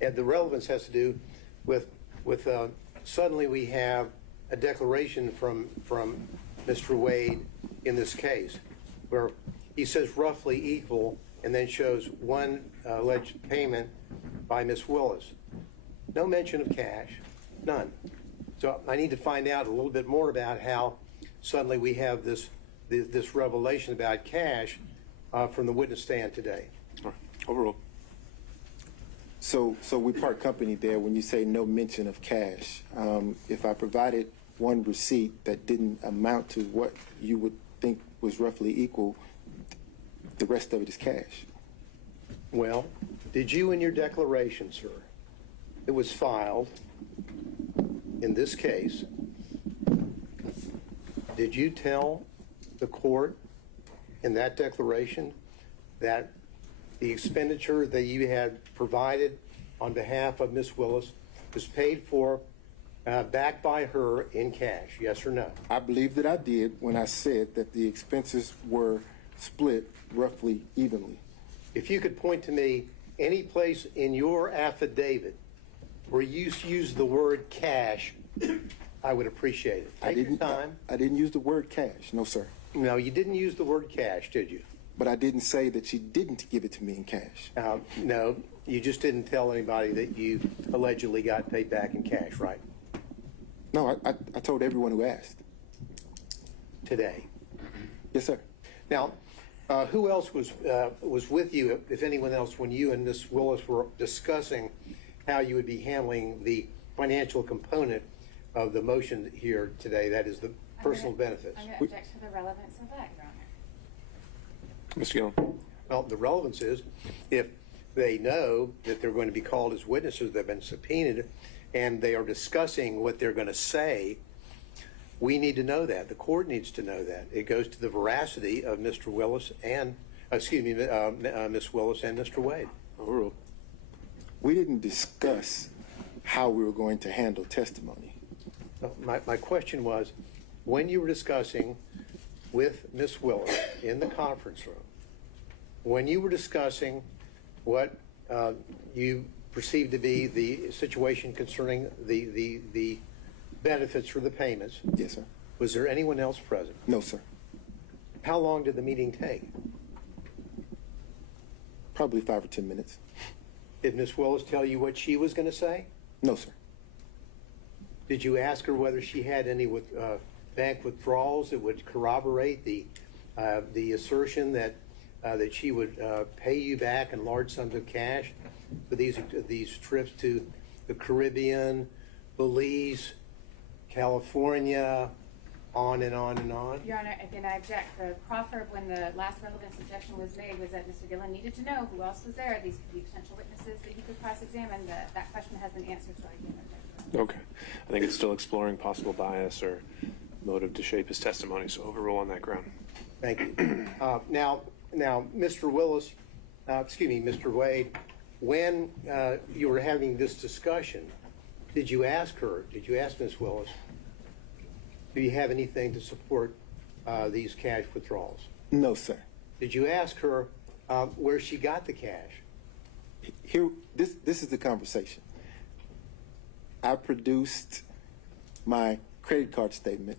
and the relevance has to do with suddenly we have a declaration from Mr. Wade in this case where he says roughly equal and then shows one alleged payment by Ms. Willis. No mention of cash, none. So I need to find out a little bit more about how suddenly we have this revelation about cash from the witness stand today. Overruled. So we part company there when you say no mention of cash. If I provided one receipt that didn't amount to what you would think was roughly equal, the rest of it is cash. Well, did you in your declaration, sir, it was filed in this case, did you tell the court in that declaration that the expenditure that you had provided on behalf of Ms. Willis was paid for back by her in cash, yes or no? I believe that I did when I said that the expenses were split roughly evenly. If you could point to me any place in your affidavit where you used the word cash, I would appreciate it. Take your time. I didn't use the word cash, no, sir. No, you didn't use the word cash, did you? But I didn't say that she didn't give it to me in cash. No, you just didn't tell anybody that you allegedly got paid back in cash, right? No, I told everyone who asked. Today? Yes, sir. Now, who else was with you, if anyone else, when you and Ms. Willis were discussing how you would be handling the financial component of the motion here today, that is the personal benefits? I'm going to object to the relevance of that, Your Honor. Mr. Gillen. Well, the relevance is if they know that they're going to be called as witnesses, they've been subpoenaed, and they are discussing what they're going to say, we need to know that. The court needs to know that. It goes to the veracity of Mr. Willis and, Ms. Willis and Mr. Wade. Overruled. We didn't discuss how we were going to handle testimony. My question was, when you were discussing with Ms. Willis in the conference room, when you were discussing what you perceived to be the situation concerning the benefits for the payments. Yes, sir. Was there anyone else present? No, sir. How long did the meeting take? Probably 5 or 10 minutes. Did Ms. Willis tell you what she was going to say? No, sir. Did you ask her whether she had any bank withdrawals that would corroborate the assertion that she would pay you back in large sums of cash for these trips to the Caribbean, Belize, California, on and on and on? Your Honor, again, I object. The proffer, when the last relevance objection was made, was that Mr. Gillen needed to know who else was there. These could be potential witnesses that he could cross-examine. That question has been answered, so I can't object. Okay. I think it's still exploring possible bias or motive to shape his testimony, so overrule on that ground. Thank you. Now, Mr. Willis, Mr. Wade, when you were having this discussion, did you ask Ms. Willis, do you have anything to support these cash withdrawals? No, sir. Did you ask her where she got the cash? Here, this is the conversation. I produced my credit card statement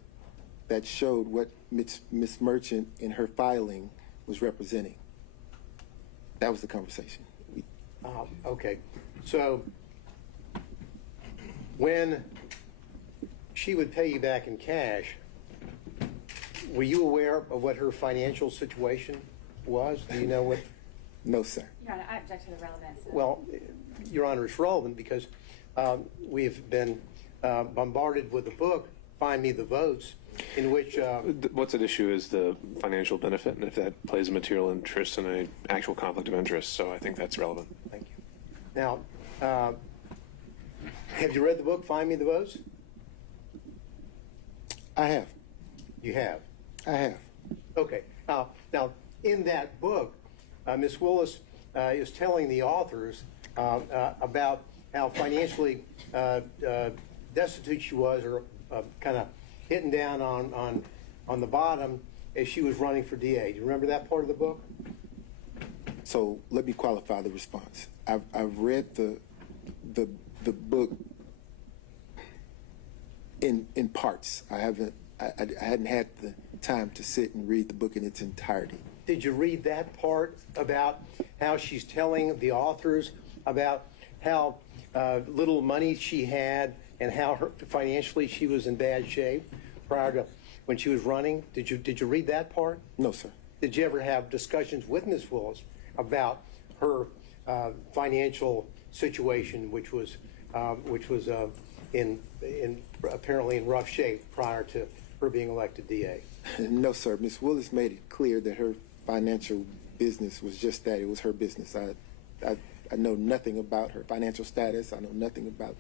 that showed what Ms. Merchant in her filing was representing. That was the conversation. Okay. So when she would pay you back in cash, were you aware of what her financial situation was? Do you know what? No, sir. Your Honor, I object to the relevance. Well, Your Honor, it's relevant because we've been bombarded with a book, Find Me the Votes, in which... What's at issue is the financial benefit, and if that plays a material interest in an actual conflict of interest, so I think that's relevant. Thank you. Now, have you read the book, Find Me the Votes? I have. You have? I have. Okay. Now, in that book, Ms. Willis is telling the authors about how financially destitute she was, or kind of hitting down on the bottom as she was running for DA. Do you remember that part of the book? So let me qualify the response. I've read the book in parts. I hadn't had the time to sit and read the book in its entirety. Did you read that part about how she's telling the authors about how little money she had and how financially she was in bad shape prior to when she was running? Did you read that part? No, sir. Did you ever have discussions with Ms. Willis about her financial situation, which was in apparently in rough shape prior to her being elected DA? No, sir. Ms. Willis made it clear that her financial business was just that. It was her business. I know nothing about her financial status. I know nothing about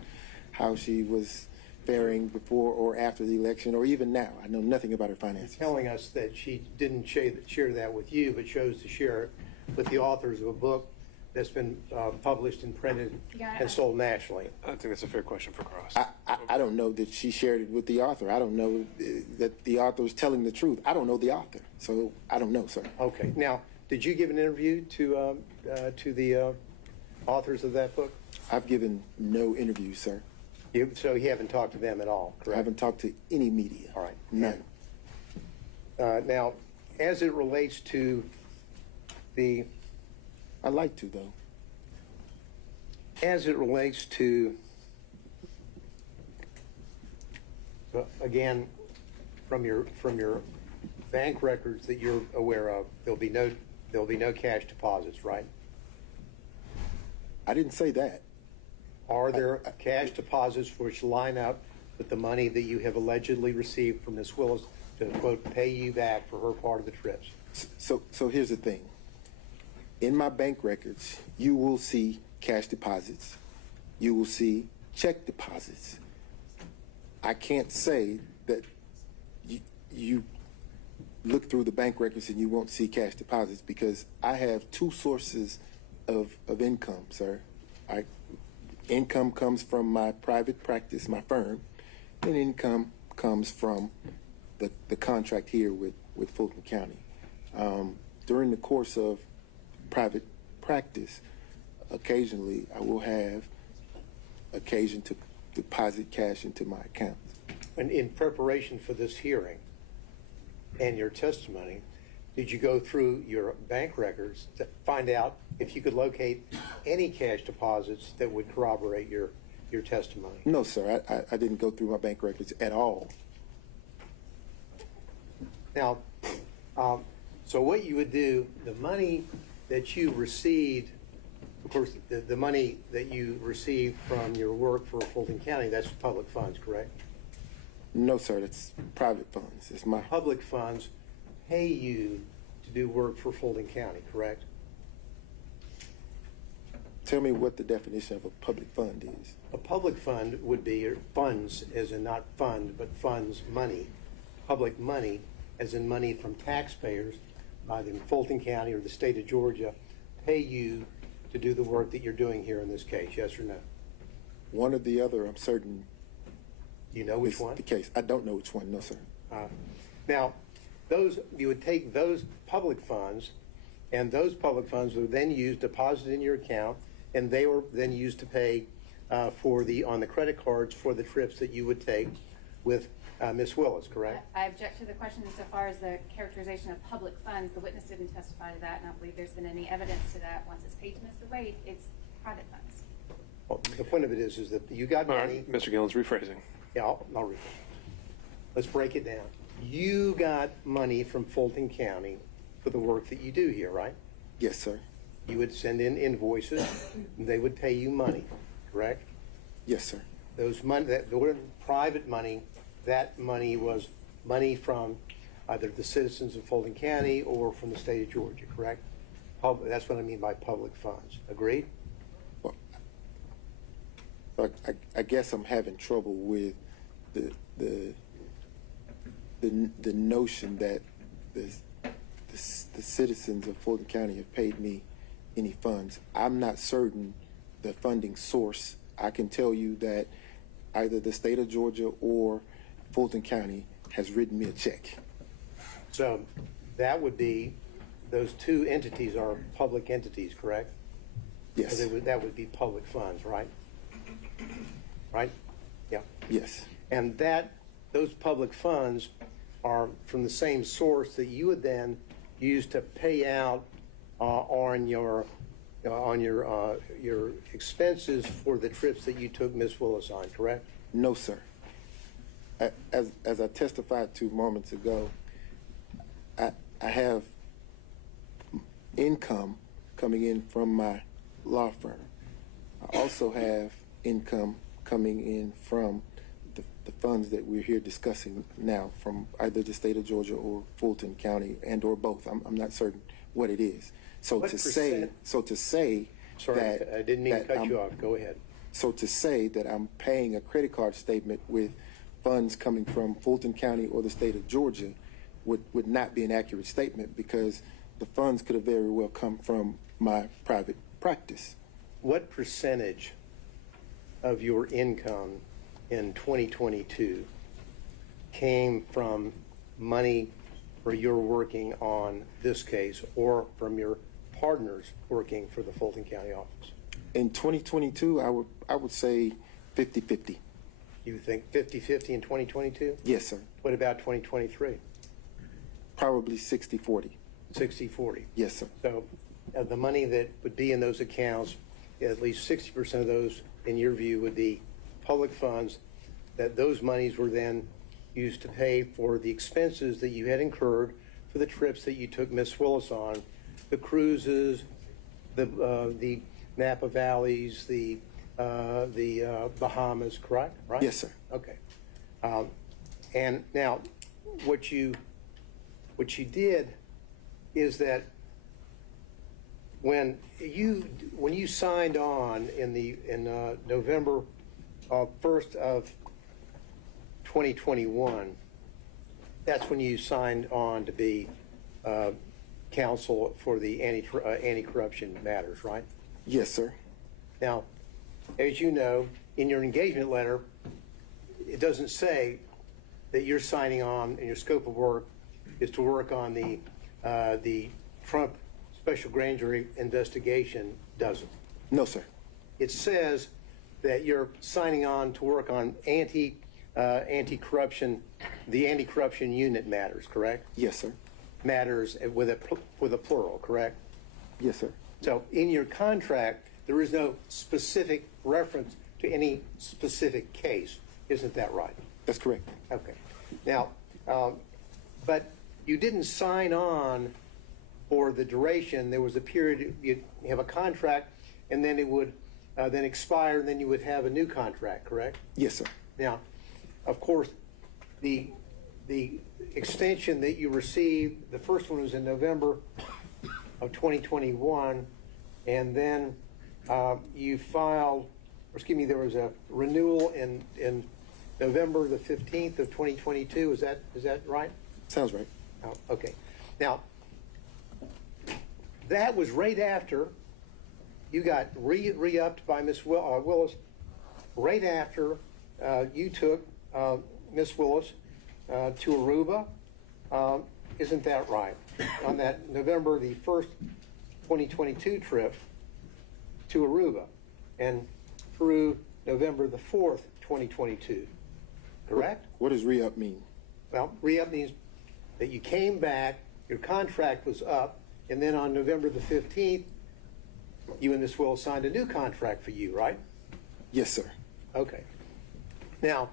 how she was faring before or after the election, or even now. I know nothing about her finances. You're telling us that she didn't share that with you, but chose to share it with the authors of a book that's been published and printed and sold nationally. I think that's a fair question for Cross. I don't know that she shared it with the author. I don't know that the author is telling the truth. I don't know the author, so I don't know, sir. Okay. Now, did you give an interview to the authors of that book? I've given no interviews, sir. So you haven't talked to them at all, correct? I haven't talked to any media. All right. None. Now, as it relates to the... I'd like to, though. As it relates to, again, from your bank records that you're aware of, there'll be no cash deposits, right? I didn't say that. Are there cash deposits which line up with the money that you have allegedly received from Ms. Willis to, quote, pay you back for her part of the trips? So here's the thing. In my bank records, you will see cash deposits. You will see check deposits. I can't say that you look through the bank records and you won't see cash deposits, because I have two sources of income, sir. income comes from my private practice, my firm, and income comes from the contract here with Fulton County. During the course of private practice, occasionally I will have occasion to deposit cash into my account. And in preparation for this hearing and your testimony, did you go through your bank records to find out if you could locate any cash deposits that would corroborate your testimony? No, sir. I didn't go through my bank records at all. Now, so what you would do, the money that you received, of course, the money that you received from your work for Fulton County, that's public funds, correct? No, sir. That's private funds. It's my Public funds pay you to do work for Fulton County, correct? Tell me what the definition of a public fund is. A public fund would be funds, as in not fund, but funds, money. Public money, as in money from taxpayers, either in Fulton County or the state of Georgia, pay you to do the work that you're doing here in this case, yes or no? One or the other, I'm certain. You know which one? The case. I don't know which one, no, sir. Now, you would take those public funds, and those public funds were then used, deposited in your account, and they were then used to pay on the credit cards for the trips that you would take with Ms. Willis, correct? I object to the question insofar as the characterization of public funds. The witness didn't testify to that, and I don't believe there's been any evidence to that. Once it's paid to Mr. Wade, it's private funds. Well, the point of it is that you got money. All right, Mr. Gillen's rephrasing. Yeah, I'll rephrase. Let's break it down. You got money from Fulton County for the work that you do here, right? Yes, sir. You would send in invoices, and they would pay you money, correct? Yes, sir. Those money, that were private money, that money was money from either the citizens of Fulton County or from the state of Georgia, correct? That's what I mean by public funds. Agreed? Well, I guess I'm having trouble with the notion that the citizens of Fulton County have paid me any funds. I'm not certain the funding source. I can tell you that either the state of Georgia or Fulton County has written me a check. So that would be, those two entities are public entities, correct? Yes. So that would be public funds, right? Right? Yeah. Yes. And those public funds are from the same source that you would then use to pay out on your expenses for the trips that you took Ms. Willis on, correct? No, sir. As I testified to moments ago, I have income coming in from my law firm. I also have income coming in from the funds that we're here discussing now from either the state of Georgia or Fulton County and or both. I'm not certain what it is. Sorry, I didn't mean to cut you off. Go ahead. So to say that I'm paying a credit card statement with funds coming from Fulton County or the state of Georgia would not be an accurate statement, because the funds could have very well come from my private practice. What percentage of your income in 2022 came from money where you're working on this case or from your partners working for the Fulton County office? In 2022, I would say 50-50. You think 50-50 in 2022? Yes, sir. What about 2023? Probably 60-40. 60-40. Yes, sir. So the money that would be in those accounts, at least 60% of those, in your view, would be public funds, that those monies were then used to pay for the expenses that you had incurred for the trips that you took Miss Willis on, the cruises, the Napa Valleys, the Bahamas, correct? Right? Yes, sir. Okay. And now, what you did is that when you signed on in November 1st of 2021, that's when you signed on to be counsel for the anti-corruption matters, right? Yes, sir. Now, as you know, in your engagement letter, it doesn't say that you're signing on and your scope of work is to work on the Trump special grand jury investigation, does it? No, sir. It says that you're signing on to work on anti-corruption, the anti-corruption unit matters, correct? Yes, sir. Matters with a plural, correct? Yes, sir. So in your contract, there is no specific reference to any specific case. Isn't that right? That's correct. Okay. Now, but you didn't sign on for the duration. There was a period, you have a contract, and then it would then expire, and then you would have a new contract, correct? Yes, sir. Now, of course, the extension that you received, the first one was in November of 2021, and then you filed, or excuse me, there was a renewal in November the 15th of 2022. Is that right? Sounds right. Oh, okay. Now, that was right after you got re-upped by Miss Willis, right after you took Miss Willis to Aruba. Isn't that right? On that November the 1st, 2022 trip to Aruba, and through November the 4th, 2022. Correct? What does re-up mean? Well, re-up means that you came back, your contract was up, and then on November the 15th, you and Miss Willis signed a new contract for you, right? Yes, sir. Okay. Now,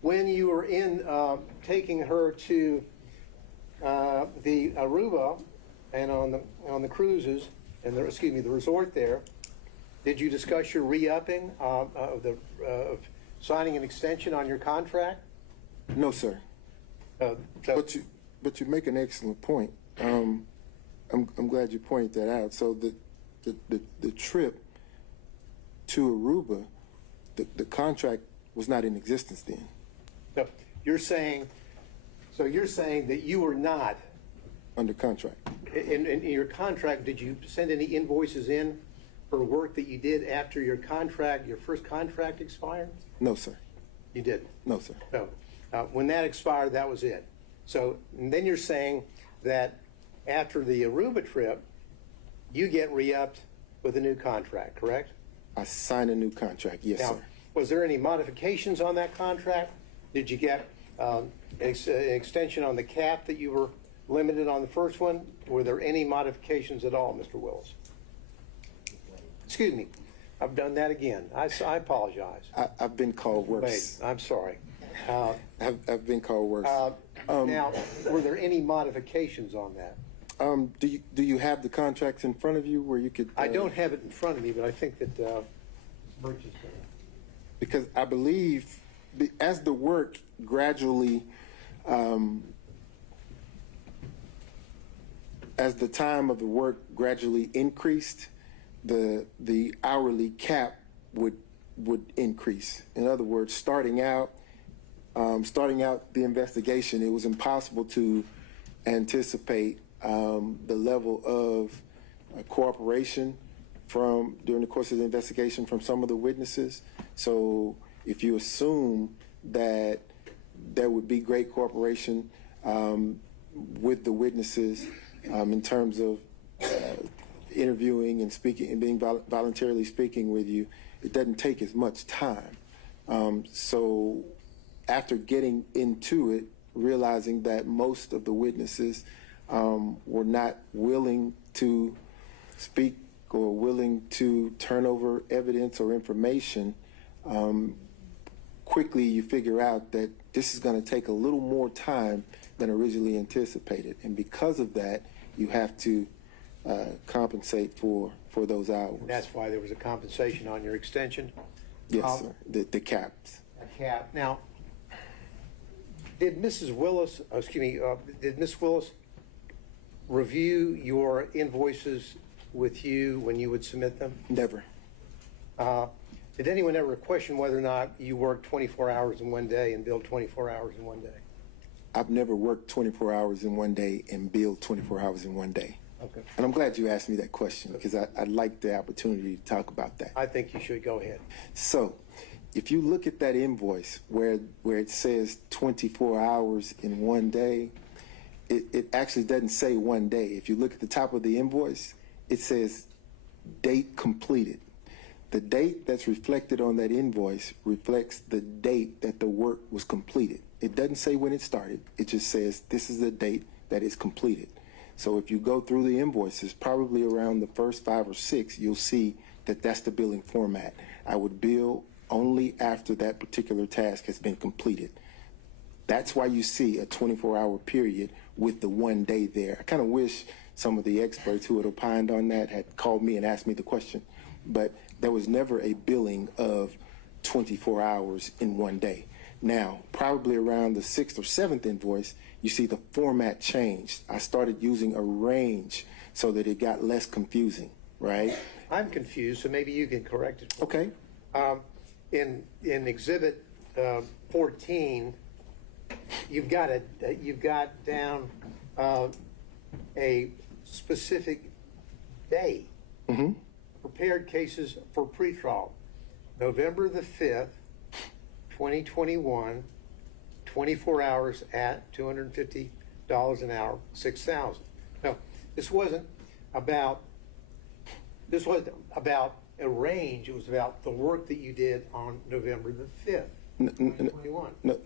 when you were in taking her to the Aruba and on the cruises and the resort there, did you discuss your re-upping of signing an extension on your contract? No, sir. But you make an excellent point. I'm glad you pointed that out. So the trip to Aruba, the contract was not in existence then. No, you're saying that you were not under contract. In your contract, did you send any invoices in for work that you did after your first contract expired? No, sir. You didn't? No, sir. No. When that expired, that was it. So and then you're saying that after the Aruba trip, you get re-upped with a new contract, correct? I signed a new contract, yes, Now, sir. was there any modifications on that contract? Did you get an extension on the cap that you were limited on the first one? Were there any modifications at all, Mr. Willis? Excuse me. I've done that again. I apologize. I've been called worse. Wait, I'm sorry. I've been called worse. Now, were there any modifications on that? Do you have the contracts in front of you where you could? I don't have it in front of me, but I think that because I believe as the work gradually, as the time of the work gradually increased, the hourly cap would increase. In other words, starting out the investigation, it was impossible to anticipate the level of cooperation during the course of the investigation from some of the witnesses. So if you assume that there would be great cooperation with the witnesses in terms of interviewing and speaking and being voluntarily speaking with you, it doesn't take as much time. So after getting into it, realizing that most of the witnesses were not willing to speak or willing to turn over evidence or information, quickly you figure out that this is going to take a little more time than originally anticipated. And because of that, you have to compensate for those hours. That's why there was a compensation on your extension? Yes, sir. The caps. A cap. Now, did Miss Willis review your invoices with you when you would submit them? Never. Did anyone ever question whether or not you worked 24 hours in one day and billed 24 hours in one day? I've never worked 24 hours in one day and billed 24 hours in one day. Okay. And I'm glad you asked me that question because I'd like the opportunity to talk about that. I think you should go ahead. So, if you look at that invoice where it says 24 hours in one day, it actually doesn't say one day. If you look at the top of the invoice, it says date completed. The date that's reflected on that invoice reflects the date that the work was completed. It doesn't say when it started. It just says this is the date that is completed. So if you go through the invoices, probably around the first 5 or 6, you'll see that that's the billing format. I would bill only after that particular task has been completed. That's why you see a 24-hour period with the one day there. I kind of wish some of the experts who had opined on that had called me and asked me the question, but there was never a billing of 24 hours in one day. Now, probably around the 6th or 7th invoice, you see the format changed. I started using a range so that it got less confusing, right? I'm confused, so maybe you can correct it. Okay. In Exhibit 14, you've got down a specific day. Mm-hmm. Prepared cases for pretrial, November the 5th, 2021, 24 hours at $250 an hour, 6,000. No, this wasn't about a range. It was about the work that you did on November the 5th, 2021. No,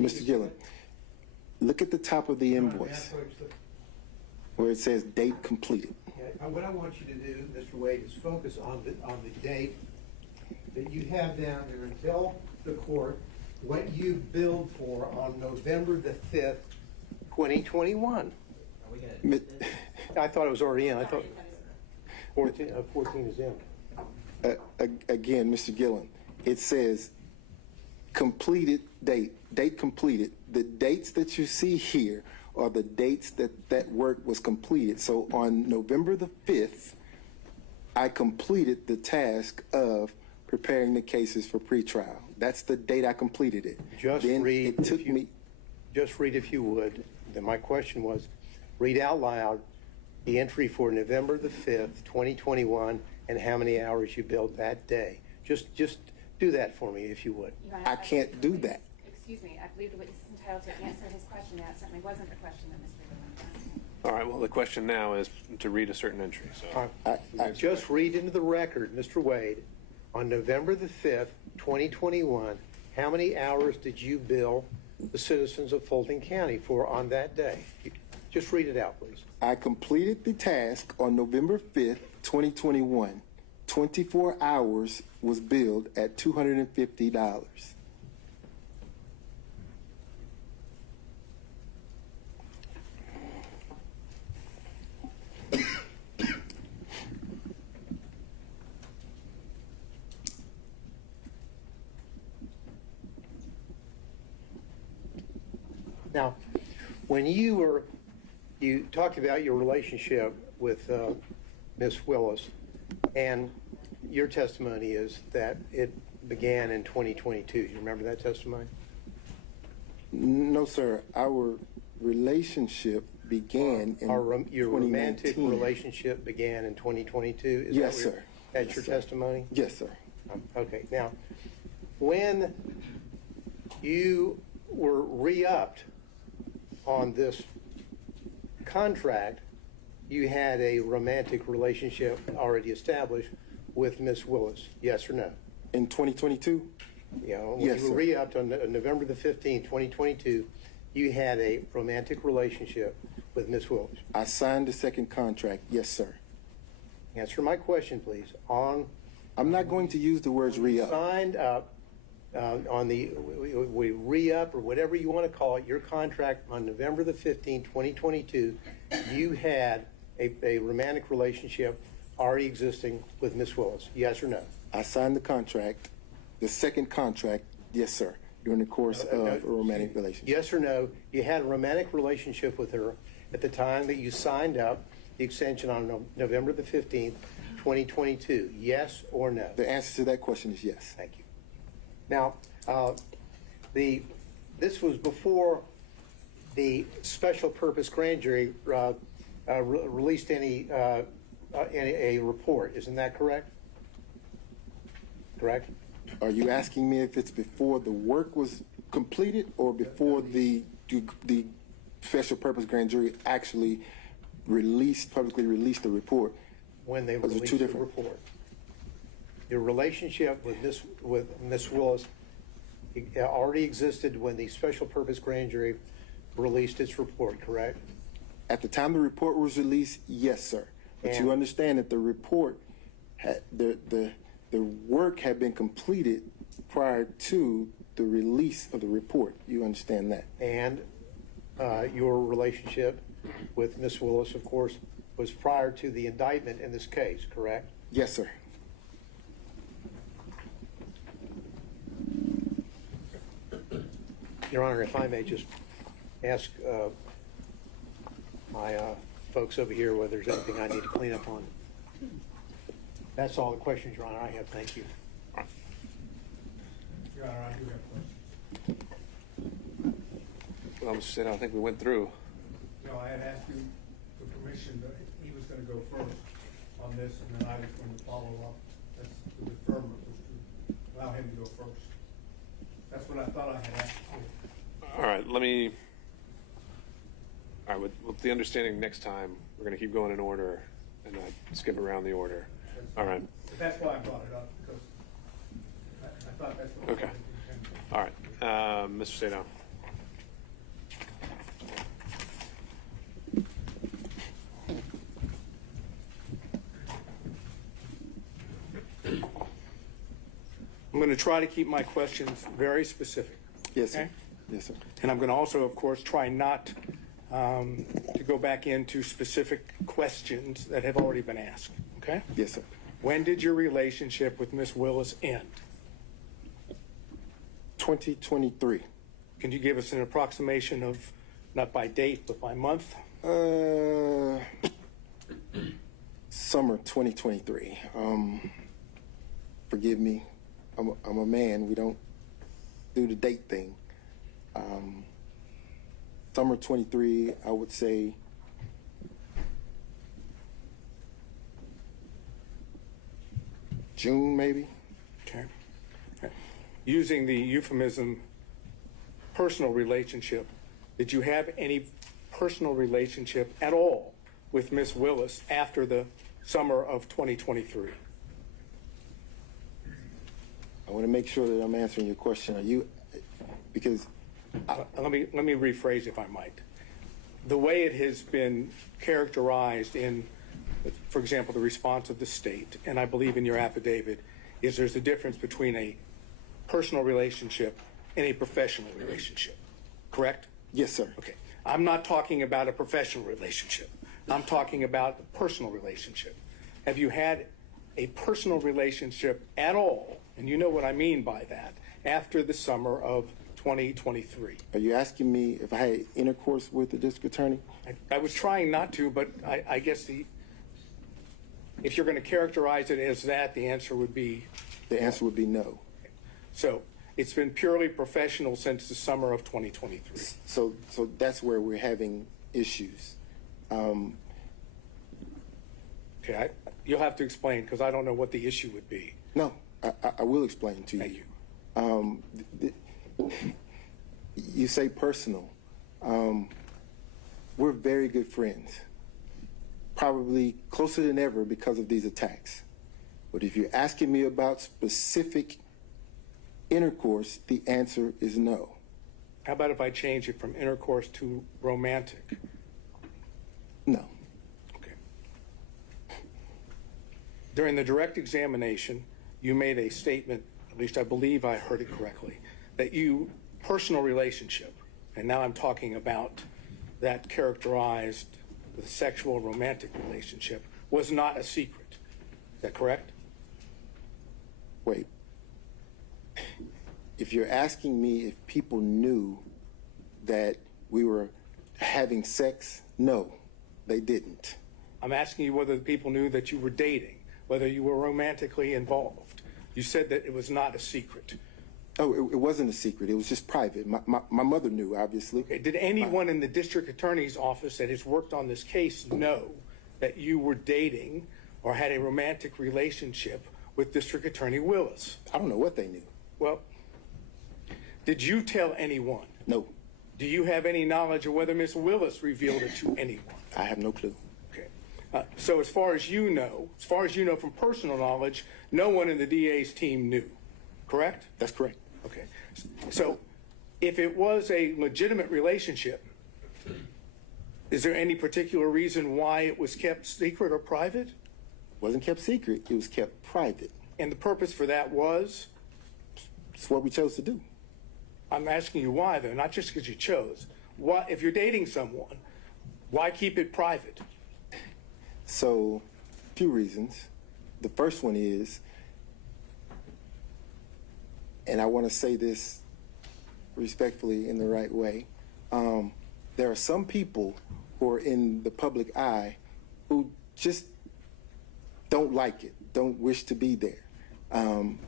Mr. Gillen, look at the top of the invoice where it says date completed. What I want you to do, Mr. Wade, is focus on the date that you have down there and tell the court what you billed for on November the 5th, 2021. I thought it was already in. I thought 14 is in. Again, Mr. Gillen, it says completed date completed. The dates that you see here are the dates that work was completed. So on November the 5th, I completed the task of preparing the cases for pretrial. That's the date I completed it. Just read, if you would. Then my question was, read out loud the entry for November the 5th, 2021, and how many hours you billed that day. Just do that for me, if you would. I can't do that. Excuse me, I believe the witness is entitled to answer his question. That certainly wasn't the question that Mr. Willis asked. All right, well, the question now is to read a certain entry. So I just read into the record, Mr. Wade, on November the 5th, 2021, how many hours did you bill the citizens of Fulton County for on that day? Just read it out, please. I completed the task on November 5th, 2021. 24 hours was billed at $250. Now, when you talked about your relationship with Ms. Willis, and your testimony is that it began in 2022. You remember that testimony? No, sir. Our relationship began in your 2019. romantic relationship began in 2022? Yes, sir. That's your testimony? Yes, sir. Okay. Now, when you were re-upped on this contract, you had a romantic relationship already established with Miss Willis, yes or no? In 2022? Yeah, when yes, you were re-upped on November the 15th, 2022, you had a romantic relationship with Miss Willis. I signed the second contract, yes, sir. Answer my question, please. I'm not going to use the words re-up. Signed up on the re-up or whatever you want to call it, your contract on November the 15th, 2022, you had a romantic relationship already existing with Miss Willis, yes or no? I signed the contract, the second contract, yes, sir, during the course of a romantic relationship. Yes or no, you had a romantic relationship with her at the time that you signed up the extension on November the 15th, 2022, yes or no? The answer to that question is yes. Thank you. Now, this was before the special purpose grand jury released any a report. Isn't that correct? Correct? Are you asking me if it's before the work was completed or before the special purpose grand jury actually publicly released the report? When they Those are released two the different. report. Your relationship with Ms. Willis already existed when the special purpose grand jury released its report, correct? At the time the report was released, yes, sir. But you understand that the report had the work had been completed prior to the release of the report. You understand that? And your relationship with Ms. Willis, of course, was prior to the indictment in this case, correct? Yes, sir. Your Honor, if I may just ask my folks over here whether there's anything I need to clean up on. That's all the questions, Your Honor, I have. Thank you. Your Honor, I do have questions. Well, Mr. State, I think we went through. No, I had asked you for permission, but he was going to go first on this, and then I was going to follow up. That's the deferment was to allow him to go first. That's what I thought I had asked for. All right, with the understanding next time, we're going to keep going in order and not skip around the order. All right. That's why I brought it up, because I thought that's what. Okay. All right. Mr. Sato. I'm going to try to keep my questions very specific. Yes, sir. Okay? Yes, sir. And I'm going to also, of course, try not to go back into specific questions that have already been asked. Okay? Yes, sir. When did your relationship with Miss Willis end? 2023. Can you give us an approximation of, not by date, but by month? Summer 2023. Forgive me. I'm a man. We don't do the date thing. Summer 23, I would say June, maybe. Okay. Using the euphemism personal relationship, did you have any personal relationship at all with Miss Willis after the summer of 2023? I want to make sure that I'm answering your question. Are you, because let me rephrase, if I might. The way it has been characterized in, for example, the response of the state, and I believe in your affidavit, is there's a difference between a personal relationship and a professional relationship. Correct? Yes, sir. Okay. I'm not talking about a professional relationship. I'm talking about a personal relationship. Have you had a personal relationship at all, and you know what I mean by that, after the summer of 2023? Are you asking me if I had intercourse with the district attorney? I was trying not to, but I guess if you're going to characterize it as that, the answer would be? The answer would be no. So it's been purely professional since the summer of 2023. So that's where we're having issues. Okay, you'll have to explain, because I don't know what the issue would be. No, I will explain to you. Thank you. You say personal. We're very good friends, probably closer than ever because of these attacks. But if you're asking me about specific intercourse, the answer is no. How about if I change it from intercourse to romantic? No. Okay. During the direct examination, you made a statement, at least I believe I heard it correctly, that you, personal relationship, and now I'm talking about that characterized the sexual romantic relationship, was not a secret. Is that correct? Wait. If you're asking me if people knew that we were having sex, no, they didn't. I'm asking you whether the people knew that you were dating, whether you were romantically involved. You said that it was not a secret. Oh, it wasn't a secret. It was just private. My mother knew, obviously. Okay. Did anyone in the district attorney's office that has worked on this case know that you were dating or had a romantic relationship with District Attorney Willis? I don't know what they knew. Well, did you tell anyone? No. Do you have any knowledge of whether Ms. Willis revealed it to anyone? I have no clue. Okay. So as far as you know from personal knowledge, no one in the DA's team knew, correct? That's correct. Okay. So if it was a legitimate relationship, is there any particular reason why it was kept secret or private? It wasn't kept secret. It was kept private. And the purpose for that was? It's what we chose to do. I'm asking you why, though, not just because you chose. Why, if you're dating someone, why keep it private? So, a few reasons. The first one is, and I want to say this respectfully in the right way, there are some people who are in the public eye who just don't like it, don't wish to be there.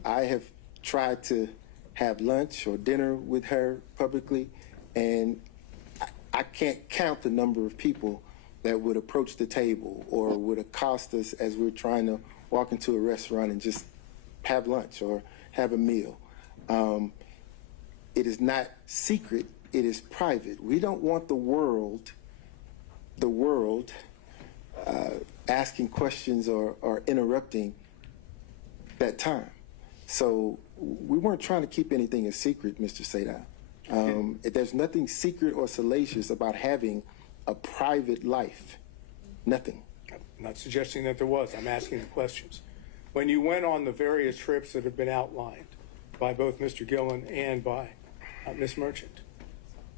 I have tried to have lunch or dinner with her publicly, and I can't count the number of people that would approach the table or would accost us as we're trying to walk into a restaurant and just have lunch or have a meal. It is not secret, it is private. We don't want the world asking questions or interrupting that time. So we weren't trying to keep anything a secret, Mr. Sadai. There's nothing secret or salacious about having a private life. Nothing. I'm not suggesting that there was. I'm asking the questions. When you went on the various trips that have been outlined by both Mr. Gillen and by Ms. Merchant,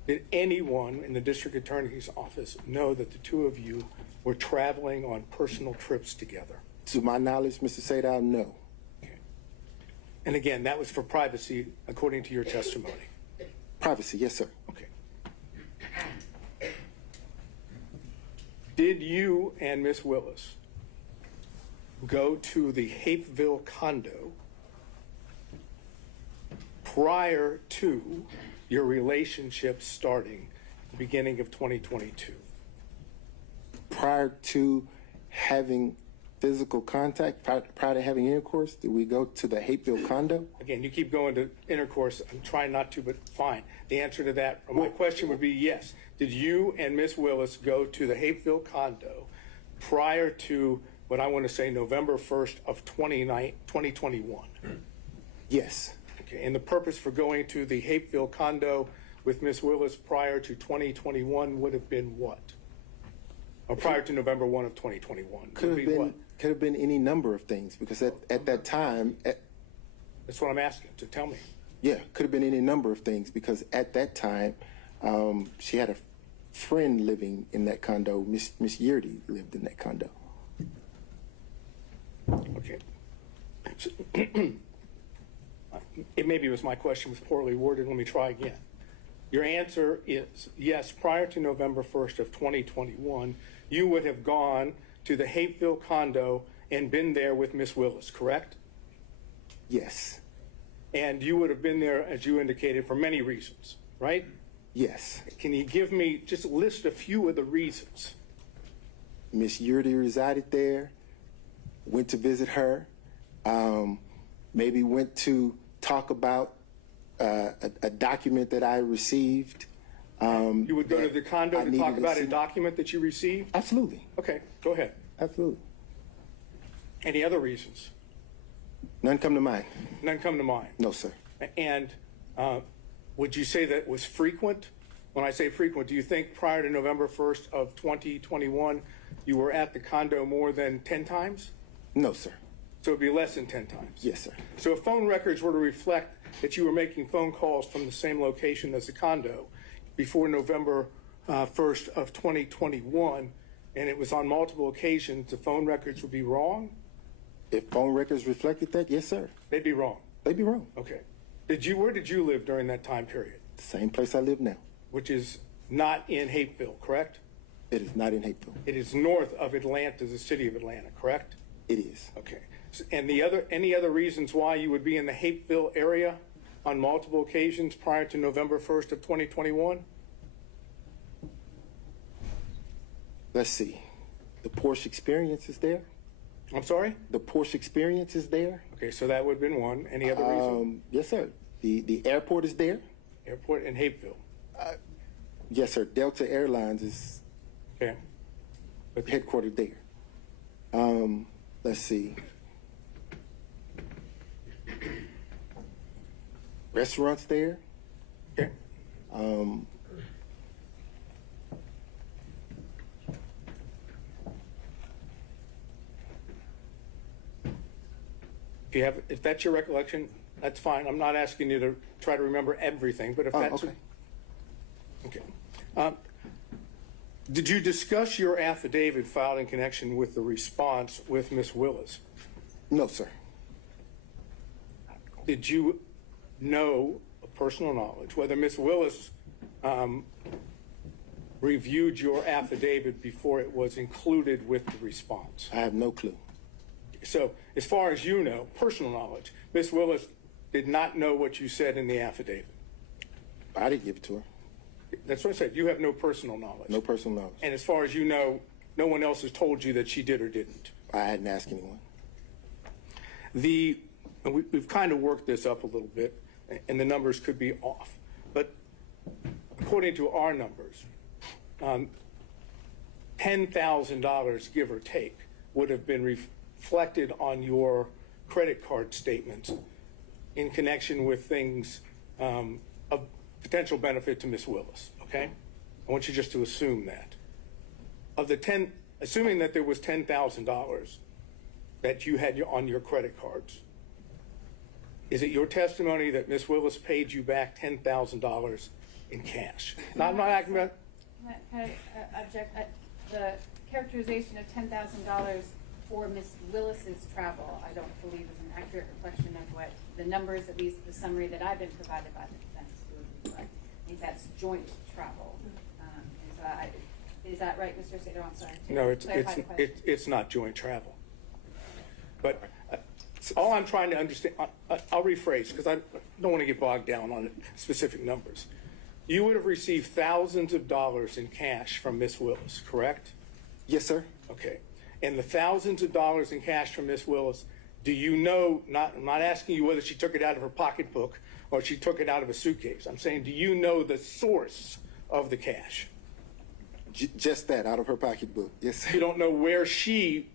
did anyone in the district attorney's office know that the two of you were traveling on personal trips together? To my knowledge, Mr. Sadai, no. Okay. And again, that was for privacy, according to your testimony. Privacy, yes, sir. Okay. Did you and Ms. Willis go to the Hapeville condo prior to your relationship starting the beginning of 2022? Prior to having physical contact, prior to having intercourse, did we go to the Hapeville condo? Again, you keep going to intercourse. I'm trying not to, but fine. The answer to that, my question would be yes. Did you and Ms. Willis go to the Hapeville condo prior to what I want to say November 1st of 2021? Yes. Okay, and the purpose for going to the Hapeville condo with Ms. Willis prior to 2021 would have been what? Or prior to November 1 of 2021? Could have been any number of things, because at that time... That's what I'm asking, so tell me. Yeah, could have been any number of things, because at that time, she had a friend living in that condo. Miss Yurdy lived in that condo. Okay. So, maybe it was my question was poorly worded. Let me try again. Your answer is yes, prior to November 1st of 2021, you would have gone to the Hapeville condo and been there with Miss Willis, correct? Yes. And you would have been there, as you indicated, for many reasons, right? Yes. Can you give me, just list a few of the reasons? Miss Yurdy resided there, went to visit her, maybe went to talk about a document that I received. You would go to the condo to talk about a document that you received? Absolutely. Okay, go ahead. Absolutely. Any other reasons? None come to mind. None come to mind? No, sir. And would you say that was frequent? When I say frequent, do you think prior to November 1st of 2021, you were at the condo more than 10 times? No, sir. So it'd be less than 10 times? Yes, sir. So if phone records were to reflect that you were making phone calls from the same location as the condo before November 1st of 2021, and it was on multiple occasions, the phone records would be wrong? If phone records reflected that, yes, sir. They'd be wrong? They'd be wrong. Okay. Where did you live during that time period? The same place I live now. Which is not in Hapeville, correct? It is not in Hapeville. It is north of Atlanta, the city of Atlanta, correct? It is. Okay. And any other reasons why you would be in the Hapeville area? on multiple occasions prior to November 1st of 2021? Let's see. The Porsche experience is there. I'm sorry? The Porsche experience is there. Okay, so that would have been one. Any other reason? Yes, sir. The airport is there. Airport in Hapeville. Yes, sir. Delta Airlines is okay. Headquartered there. Let's see. Restaurants there. Okay. If that's your recollection, that's fine. I'm not asking you to try to remember everything, but if that's okay. Okay. Did you discuss your affidavit filed in connection with the response with Ms. Willis? No, sir. Did you know of personal knowledge whether Ms. Willis reviewed your affidavit before it was included with the response? I have no clue. So, as far as you know, personal knowledge, Ms. Willis did not know what you said in the affidavit. I didn't give it to her. That's what I said. You have no personal knowledge. No personal knowledge. And as far as you know, no one else has told you that she did or didn't. I hadn't asked anyone. We've kind of worked this up a little bit, and the numbers could be off. But according to our numbers, $10,000, give or take, would have been reflected on your credit card statements in connection with things of potential benefit to Ms. Willis, okay? I want you just to assume that. Assuming that there was $10,000 that you had on your credit cards, is it your testimony that Ms. Willis paid you back $10,000 in cash? Now, I'm not asking about... Can I object? The characterization of $10,000 for Ms. Willis's travel, I don't believe is an accurate reflection of what the numbers, at least the summary that I've been provided by the defense, would reflect. I think that's joint travel. Is that right, Mr. Sato? I'm sorry. No, it's not joint travel. But all I'm trying to understand, I'll rephrase because I don't want to get bogged down on specific numbers. You would have received thousands of dollars in cash from Ms. Willis, correct? Yes, sir. Okay. And the thousands of dollars in cash from Ms. Willis, do you know, I'm not asking you whether she took it out of her pocketbook or she took it out of a suitcase. I'm saying, do you know the source of the cash? Just that, out of her pocketbook. Yes, sir. You don't know where she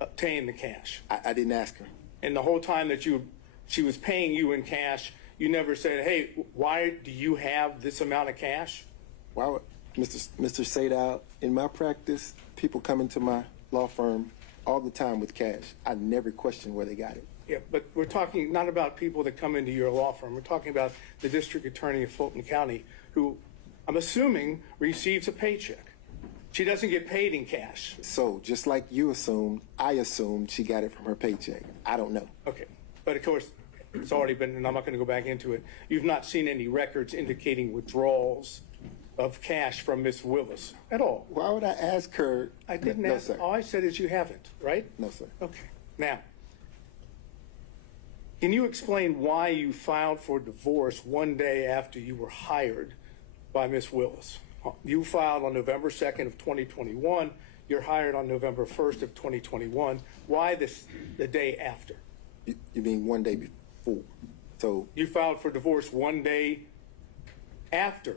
obtained the cash? I didn't ask her. And the whole time that she was paying you in cash, you never said, hey, why do you have this amount of cash? Well, Mr. Sato, in my practice, people come into my law firm all the time with cash. I never question where they got it. Yeah, but we're talking not about people that come into your law firm. We're talking about the district attorney of Fulton County who, I'm assuming, receives a paycheck. She doesn't get paid in cash. So just like you assumed, I assumed she got it from her paycheck. I don't know. Okay. But of course, it's already been, and I'm not going to go back into it. You've not seen any records indicating withdrawals of cash from Ms. Willis at all. Why would I ask her? I didn't no, ask. sir. All I said is you haven't, right? No, sir. Okay. Now, can you explain why you filed for divorce one day after you were hired by Ms. Willis? You filed on November 2nd of 2021. You're hired on November 1st of 2021. Why the day after? You mean one day before? So you filed for divorce one day after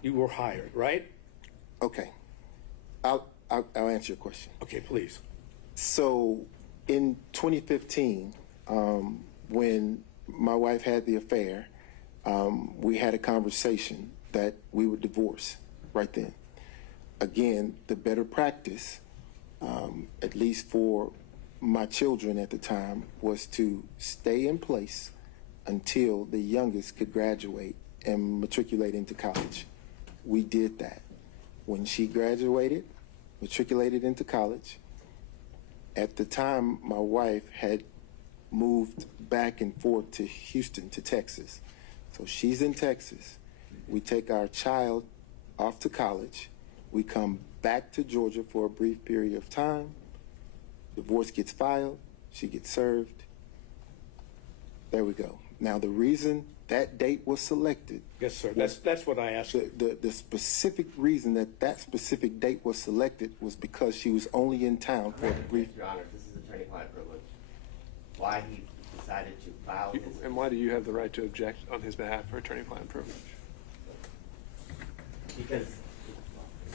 you were hired, right? Okay. I'll answer your question. Okay, please. So in 2015, when my wife had the affair, we had a conversation that we would divorce right then. Again, the better practice, at least for my children at the time, was to stay in place until the youngest could graduate and matriculate into college. We did that. When she graduated, matriculated into college, at the time my wife had moved back and forth to Houston, to Texas. So she's in Texas. We take our child off to college. We come back to Georgia for a brief period of time. Divorce gets filed. She gets served. There we go. Now, the reason that date was selected. Yes, sir. That's what I asked. The specific reason that specific date was selected was because she was only in town for a brief. Your Honor, this is attorney-client privilege. Why he decided to file this. And why do you have the right to object on his behalf for attorney-client privilege? Because.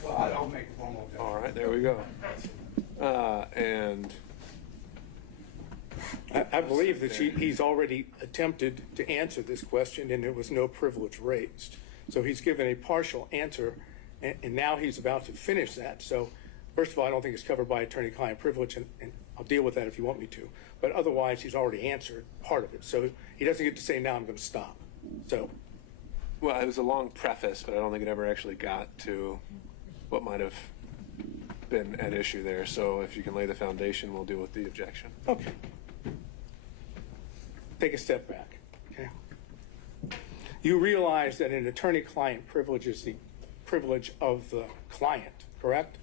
Well, I don't make formal objection. All right, there we go. And I believe that he's already attempted to answer this question and there was no privilege raised. So he's given a partial answer and now he's about to finish that. So first of all, I don't think it's covered by attorney-client privilege and I'll deal with that if you want me to. But otherwise, he's already answered part of it. So he doesn't get to say, now I'm going to stop. So. Well, it was a long preface, but I don't think it ever actually got to what might have been at issue there. So if you can lay the foundation, we'll deal with the objection. Okay. Take a step back, okay? You realize that an attorney-client privilege is the privilege of the client, correct?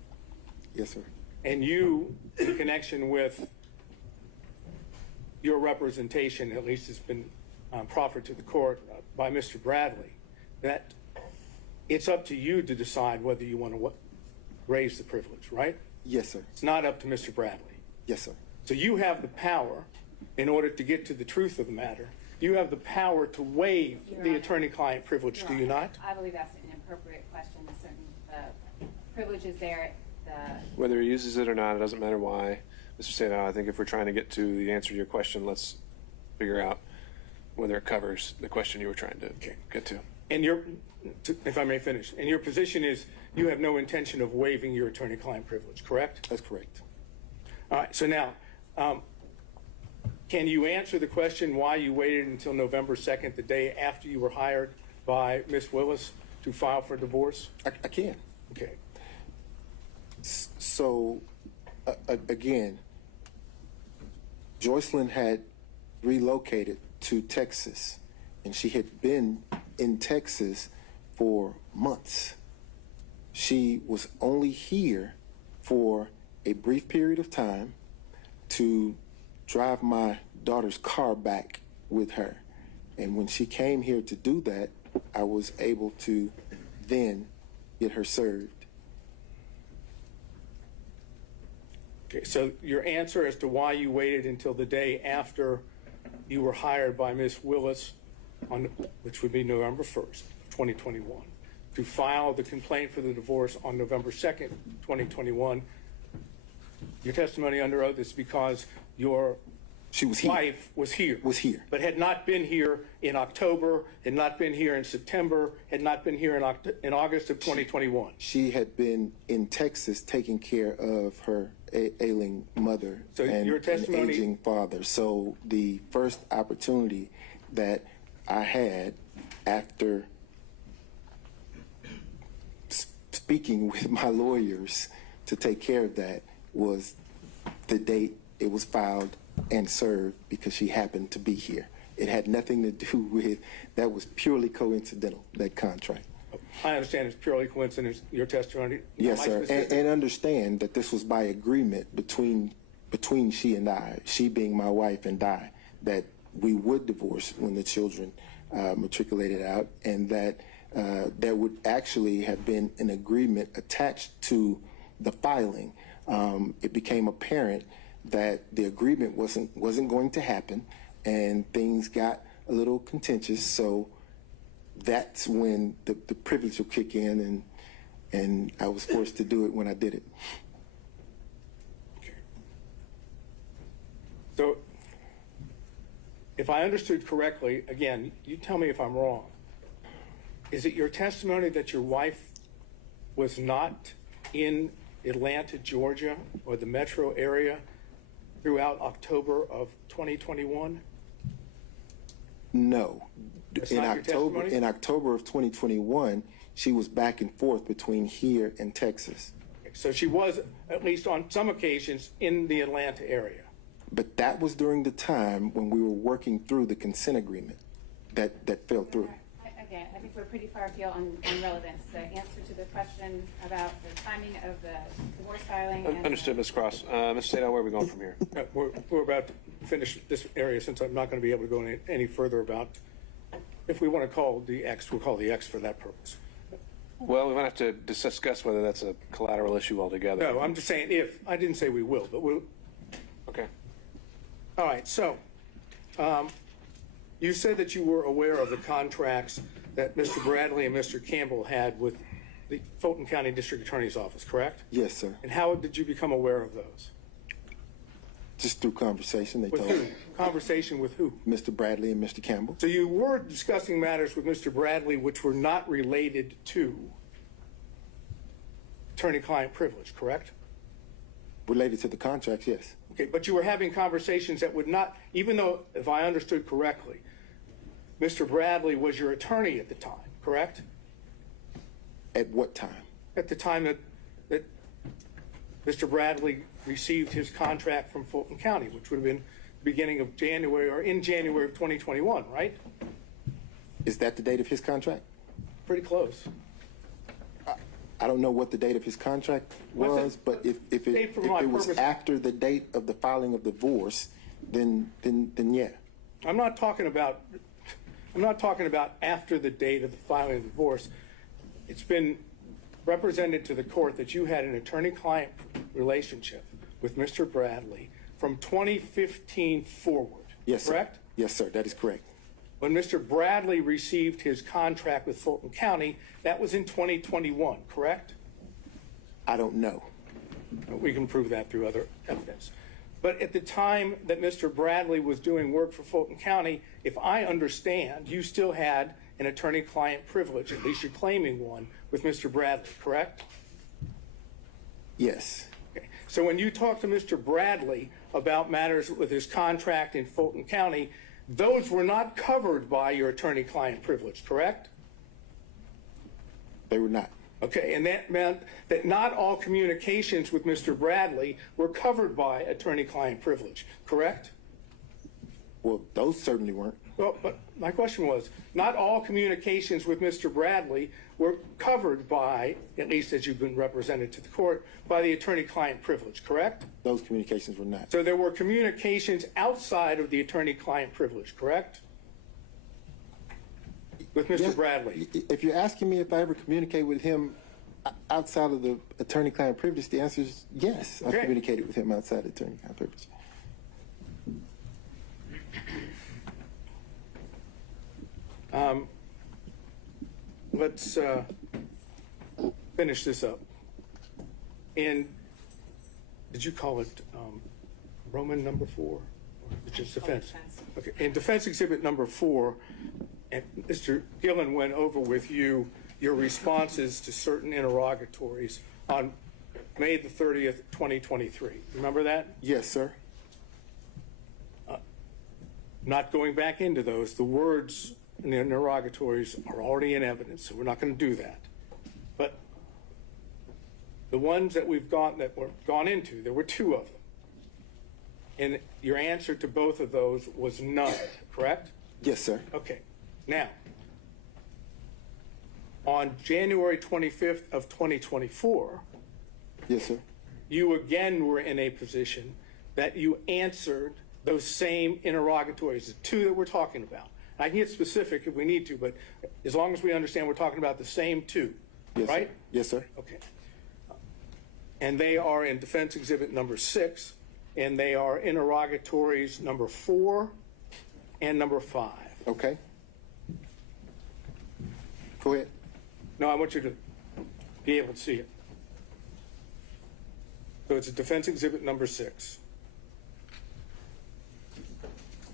Yes, sir. And you, in connection with your representation, at least has been proffered to the court by Mr. Bradley, that it's up to you to decide whether you want to raise the privilege, right? Yes, sir. It's not up to Mr. Bradley. Yes, sir. So you have the power, in order to get to the truth of the matter, you have the power to waive the attorney-client privilege, do you not? I believe that's an inappropriate question. The privilege is there. Whether he uses it or not, it doesn't matter why. Mr. Sato, I think if we're trying to get to the answer to your question, let's figure out whether it covers the question you were trying to get to. And if I may finish, and your position is you have no intention of waiving your attorney-client privilege, correct? That's correct. All right, so now, can you answer the question why you waited until November 2nd, the day after you were hired by Ms. Willis, to file for divorce? I can. Okay. So, again, Joycelyn had relocated to Texas, and she had been in Texas for months. She was only here for a brief period of time to drive my daughter's car back with her. And when she came here to do that, I was able to then get her served. Okay, so your answer as to why you waited until the day after you were hired by Ms. Willis, which would be November 1st, 2021, to file the complaint for the divorce on November 2nd, 2021, your testimony under oath is because your wife was here. But had not been here in October, had not been here in September, had not been here in August of 2021. She had been in Texas taking care of her ailing mother and your testimony, an aging father. So the first opportunity that I had after speaking with my lawyers to take care of that was the date it was filed and served, because she happened to be here. It had nothing to do with, that was purely coincidental, that contract. I understand it's purely coincidence, your testimony. Yes, sir, and understand that this was by agreement between she and I, she being my wife and I, that we would divorce when the children matriculated out, and that there would actually have been an agreement attached to the filing. It became apparent that the agreement wasn't going to happen, and things got a little contentious. So that's when the privilege will kick in, and I was forced to do it when I did it. Okay. So if I understood correctly, again, you tell me if I'm wrong. Is it your testimony that your wife was not in Atlanta, Georgia, or the metro area throughout October of 2021? No. That's In not your testimony? In October of 2021, she was back and forth between here and Texas. So she was, at least on some occasions, in the Atlanta area. But that was during the time when we were working through the consent agreement that fell through. Again, second. I think we're pretty far afield on relevance. The answer to the question about the timing of the divorce filing. And Understood, Ms. Cross. Ms. Sadell, where are we going from here? We're about to finish this area since I'm not going to be able to go any further about, if we want to call the X, we'll call the X for that purpose. Well, we might have to discuss whether that's a collateral issue altogether. No, I'm just saying if. I didn't say we will, but we'll. Okay. All right, so you said that you were aware of the contracts that Mr. Bradley and Mr. Campbell had with the Fulton County District Attorney's Office, correct? Yes, sir. And how did you become aware of those? Just through conversation, they With told who? me. Conversation with who? Mr. Bradley and Mr. Campbell. So you were discussing matters with Mr. Bradley which were not related to attorney-client privilege, correct? Related to the contracts, yes. Okay, but you were having conversations that would not, even though, if I understood correctly, Mr. Bradley was your attorney at the time, correct? At what time? At the time that Mr. Bradley received his contract from Fulton County, which would have been the beginning of January or in January of 2021, right? Is that the date of his contract? Pretty close. I don't know what the date of his contract was, but if it was after the date of the filing of divorce, then yeah. I'm not talking about after the date of the filing of divorce. It's been represented to the court that you had an attorney-client relationship with Mr. Bradley from 2015 forward. Yes, sir. Correct? Yes, sir. That is correct. When Mr. Bradley received his contract with Fulton County, that was in 2021, correct? I don't know. We can prove that through other evidence. But at the time that Mr. Bradley was doing work for Fulton County, if I understand, you still had an attorney-client privilege, at least you're claiming one, with Mr. Bradley, correct? Yes. Okay. So when you talk to Mr. Bradley about matters with his contract in Fulton County, those were not covered by your attorney-client privilege, correct? They were not. Okay, and that meant that not all communications with Mr. Bradley were covered by attorney-client privilege, correct? Well, those certainly weren't. Well, but my question was, not all communications with Mr. Bradley were covered by, at least as you've been represented to the court, by the attorney-client privilege, correct? Those communications were not. So there were communications outside of the attorney-client privilege, correct? With Mr. Yes. Bradley. If you're asking me if I ever communicate with him outside of the attorney-client privilege, the answer is yes. Okay. I communicated with him outside the attorney-client privilege. Let's finish this up. And did you call it Roman number 4? Or just defense? Okay. In defense exhibit number 4, and Mr. Gillen went over with you your responses to certain interrogatories on May the 30th, 2023. Remember that? Yes, sir. Not going back into those, the words in the interrogatories are already in evidence, so we're not going to do that. But the ones that we've gone into, there were 2 of them. And your answer to both of those was none, correct? Yes, sir. Okay. Now, on January 25th of 2024, yes, sir, you again were in a position that you answered those same interrogatories, the 2 that we're talking about. I can get specific if we need to, but as long as we understand we're talking about the same 2, yes, right? Sir. Yes, sir. Okay. And they are in defense exhibit number 6, and they are interrogatories number 4 and number 5. Okay. Go ahead. No, I want you to be able to see it. So it's a defense exhibit number 6.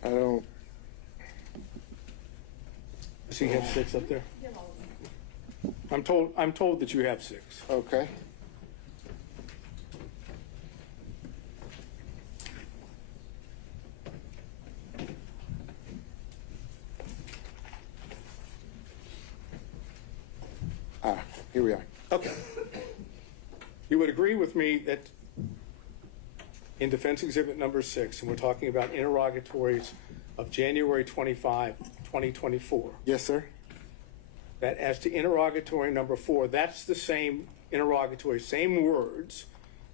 I don't. Does he have 6 up there? I'm told that you have 6. Okay. Here we are. Okay. You would agree with me that in defense exhibit number 6, and we're talking about interrogatories of January 25, 2024. Yes, sir. that as to interrogatory number 4, that's the same interrogatory, same words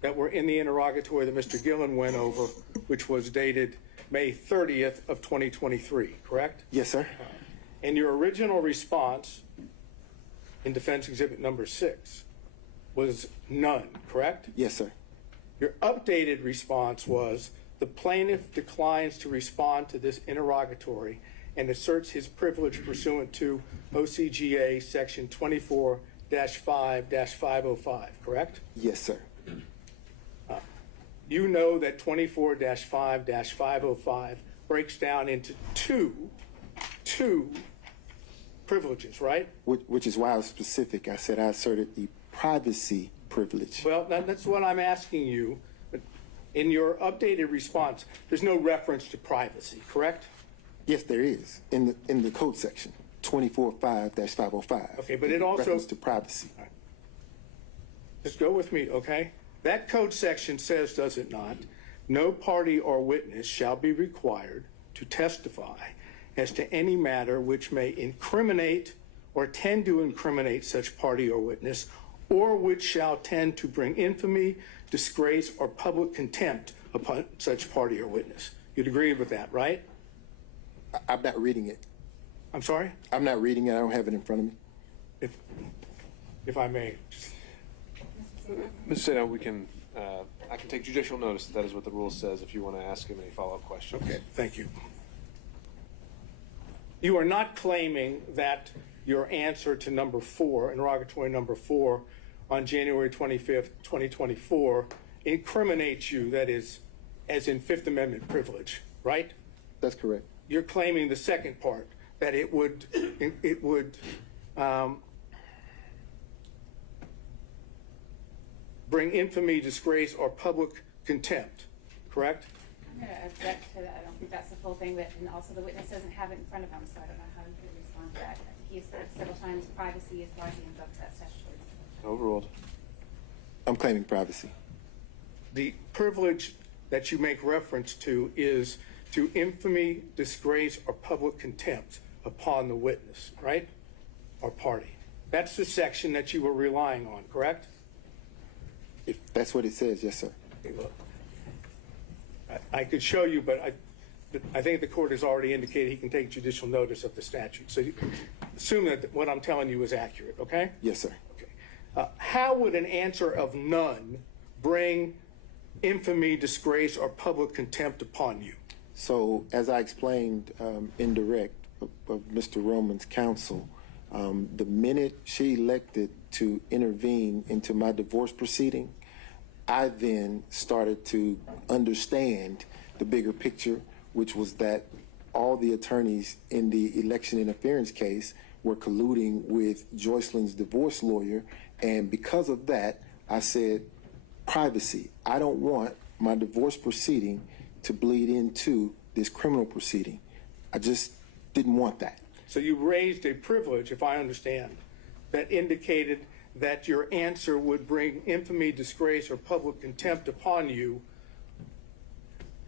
that were in the interrogatory that Mr. Gillen went over, which was dated May 30th of 2023, correct? Yes, sir. And your original response in defense exhibit number 6 was none, correct? Yes, sir. Your updated response was the plaintiff declines to respond to this interrogatory and asserts his privilege pursuant to OCGA section 24-5-505, correct? Yes, sir. You know that 24-5-505 breaks down into two privileges, right? Which is why I was specific. I said I asserted the privacy privilege. Well, that's what I'm asking you. In your updated response, there's no reference to privacy, correct? Yes, there is in the code section 24-5-505. Okay, but it also reference to privacy. Right. Just go with me, okay? That code section says, does it not? No party or witness shall be required to testify as to any matter which may incriminate or tend to incriminate such party or witness, or which shall tend to bring infamy, disgrace, or public contempt upon such party or witness. You'd agree with that, right? I'm not reading it. I'm sorry? I'm not reading it. I don't have it in front of me. If I may. Mr. Sato, we can, I can take judicial notice that is what the rule says if you want to ask him any follow-up questions. Okay, thank you. You are not claiming that your answer to number 4, interrogatory number 4, on January 25th, 2024, incriminates you, that is, as in Fifth Amendment privilege, right? That's correct. You're claiming the second part, that it would bring infamy, disgrace, or public contempt, correct? I'm going to object to that. I don't think that's the full thing, but and also the witness doesn't have it in front of him, so I don't know how he could respond to that. He has said several times privacy is largely invoked that statutory. Overruled. I'm claiming privacy. The privilege that you make reference to is to infamy, disgrace, or public contempt upon the witness, right? Or party. That's the section that you were relying on, correct? If that's what it says, yes, sir. Okay, look, I could show you, but I think the court has already indicated he can take judicial notice of the statute. So assume that what I'm telling you is accurate, okay? Yes, sir. Okay. How would an answer of none bring infamy, disgrace, or public contempt upon you? So, as I explained in direct of Mr. Roman's counsel, the minute she elected to intervene into my divorce proceeding, I then started to understand the bigger picture, which was that all the attorneys in the election interference case were colluding with Joycelyn's divorce lawyer, and because of that, I said, privacy. I don't want my divorce proceeding to bleed into this criminal proceeding. I just didn't want that. So you raised a privilege, if I understand, that indicated that your answer would bring infamy, disgrace, or public contempt upon you,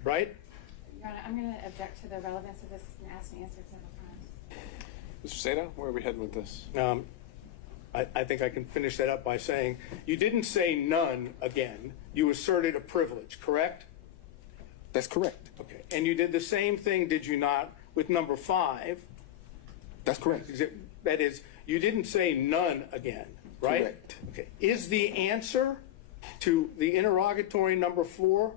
right? Your Honor, I'm going to object to the relevance of this. It's been asked and answered several times. Mr. Sato, where are we heading with this? I think I can finish that up by saying you didn't say none again. You asserted a privilege, correct? That's correct. Okay. And you did the same thing, did you not, with number 5? That's correct. That is, you didn't say none again, right? Correct. Okay. Is the answer to the interrogatory number 4,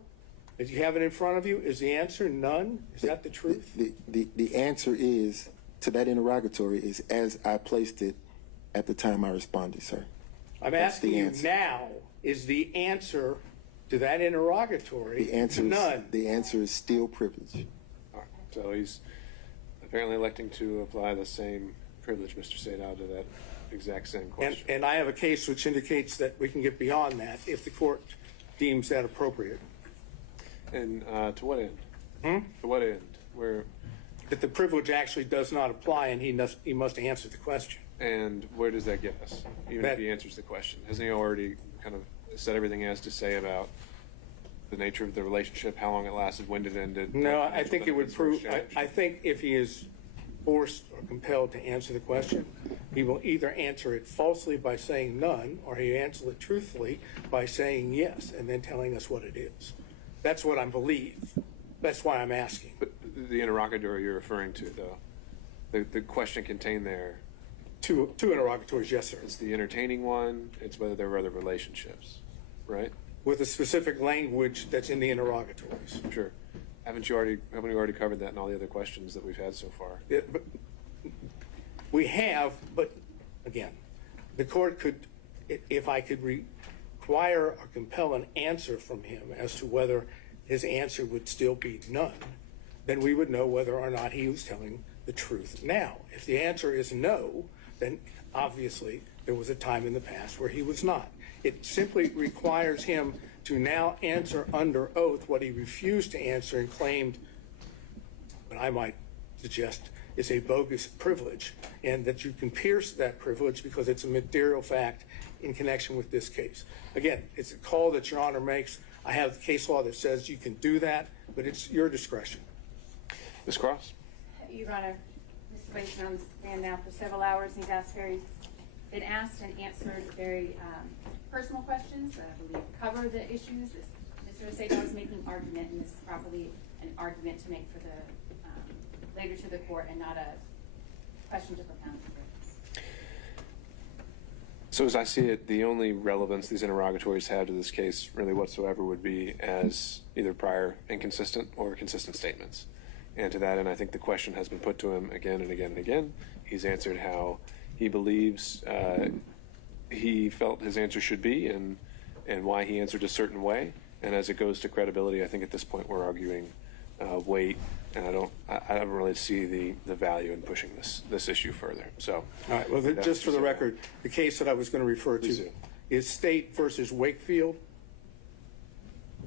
if you have it in front of you, is the answer none? Is that the truth? The answer is, to that interrogatory, is as I placed it at the time I responded, sir. I'm asking you now, is the answer to that interrogatory none? The answer is still privilege. All right. So he's apparently electing to apply the same privilege, Mr. Sato, to that exact same question. And I have a case which indicates that we can get beyond that if the court deems that appropriate. And to what end? To what end? Where? That the privilege actually does not apply and he must answer the question. And where does that get us? Even if he answers the question. Hasn't he already kind of said everything he has to say about the nature of the relationship, how long it lasted, when it ended? No, I think it would prove, I think if he is forced or compelled to answer the question, he will either answer it falsely by saying none, or he answer it truthfully by saying yes and then telling us what it is. That's what I believe. That's why I'm asking. But the interrogatory you're referring to, though, the question contained there. Two interrogatories, yes, sir. It's the entertaining one. It's whether there were other relationships, right? With a specific language that's in the interrogatories. Sure. Haven't we already covered that in all the other questions that we've had so far? Yeah, but we have, but again, the court could, if I could require or compel an answer from him as to whether his answer would still be none, then we would know whether or not he was telling the truth now. If the answer is no, then obviously there was a time in the past where he was not. It simply requires him to now answer under oath what he refused to answer and claimed, what I might suggest, is a bogus privilege, and that you can pierce that privilege because it's a material fact in connection with this case. Again, it's a call that Your Honor makes. I have the case law that says you can do that, but it's your discretion. Ms. Cross? Your Honor, Mr. Wade's been on the stand now for several hours. He's been asked and answered very personal questions that I believe cover the issues. Mr. Acedo is making an argument, and this is probably an argument to make for the later to the court and not a question to propound. So as I see it, the only relevance these interrogatories have to this case really whatsoever would be as either prior inconsistent or consistent statements. And to that end, I think the question has been put to him again and again and again. He's answered how he believes he felt his answer should be and why he answered a certain way. And as it goes to credibility, I think at this point we're arguing weight, and I don't really see the value in pushing this issue further. So, all right. Well, just for the record, the case that I was going to refer to is State versus Wakefield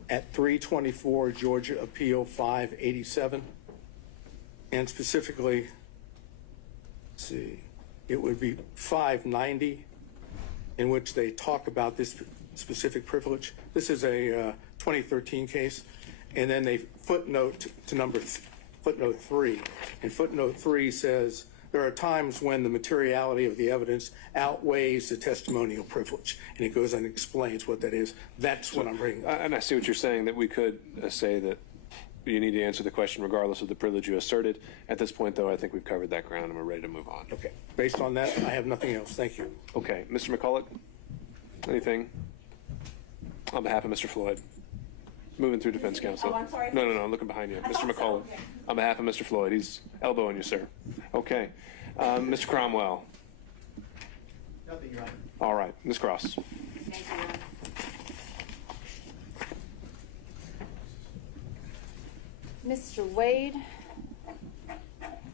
at 324 Georgia Appeal 587, and specifically, let's see, it would be 590, in which they talk about this specific privilege. This is a 2013 case, and then they footnote to footnote 3, and footnote 3 says there are times when the materiality of the evidence outweighs the testimonial privilege, and it goes and explains what that is. That's what I'm bringing up. And I see what you're saying, that we could say that you need to answer the question regardless of the privilege you asserted. At this point, though, I think we've covered that ground and we're ready to move on. Okay. Based on that, I have nothing else. Thank you. Okay. Mr. McCulloch, anything on behalf of Mr. Floyd? Moving through defense counsel. Oh, I'm sorry. No, I'm looking behind you. Mr. McCulloch, okay. On behalf of Mr. Floyd, he's elbowing you, sir. Okay. Mr. Cromwell. Nothing, Your Honor. All right. Ms. Cross. Thank you, Your Honor. Mr. Wade,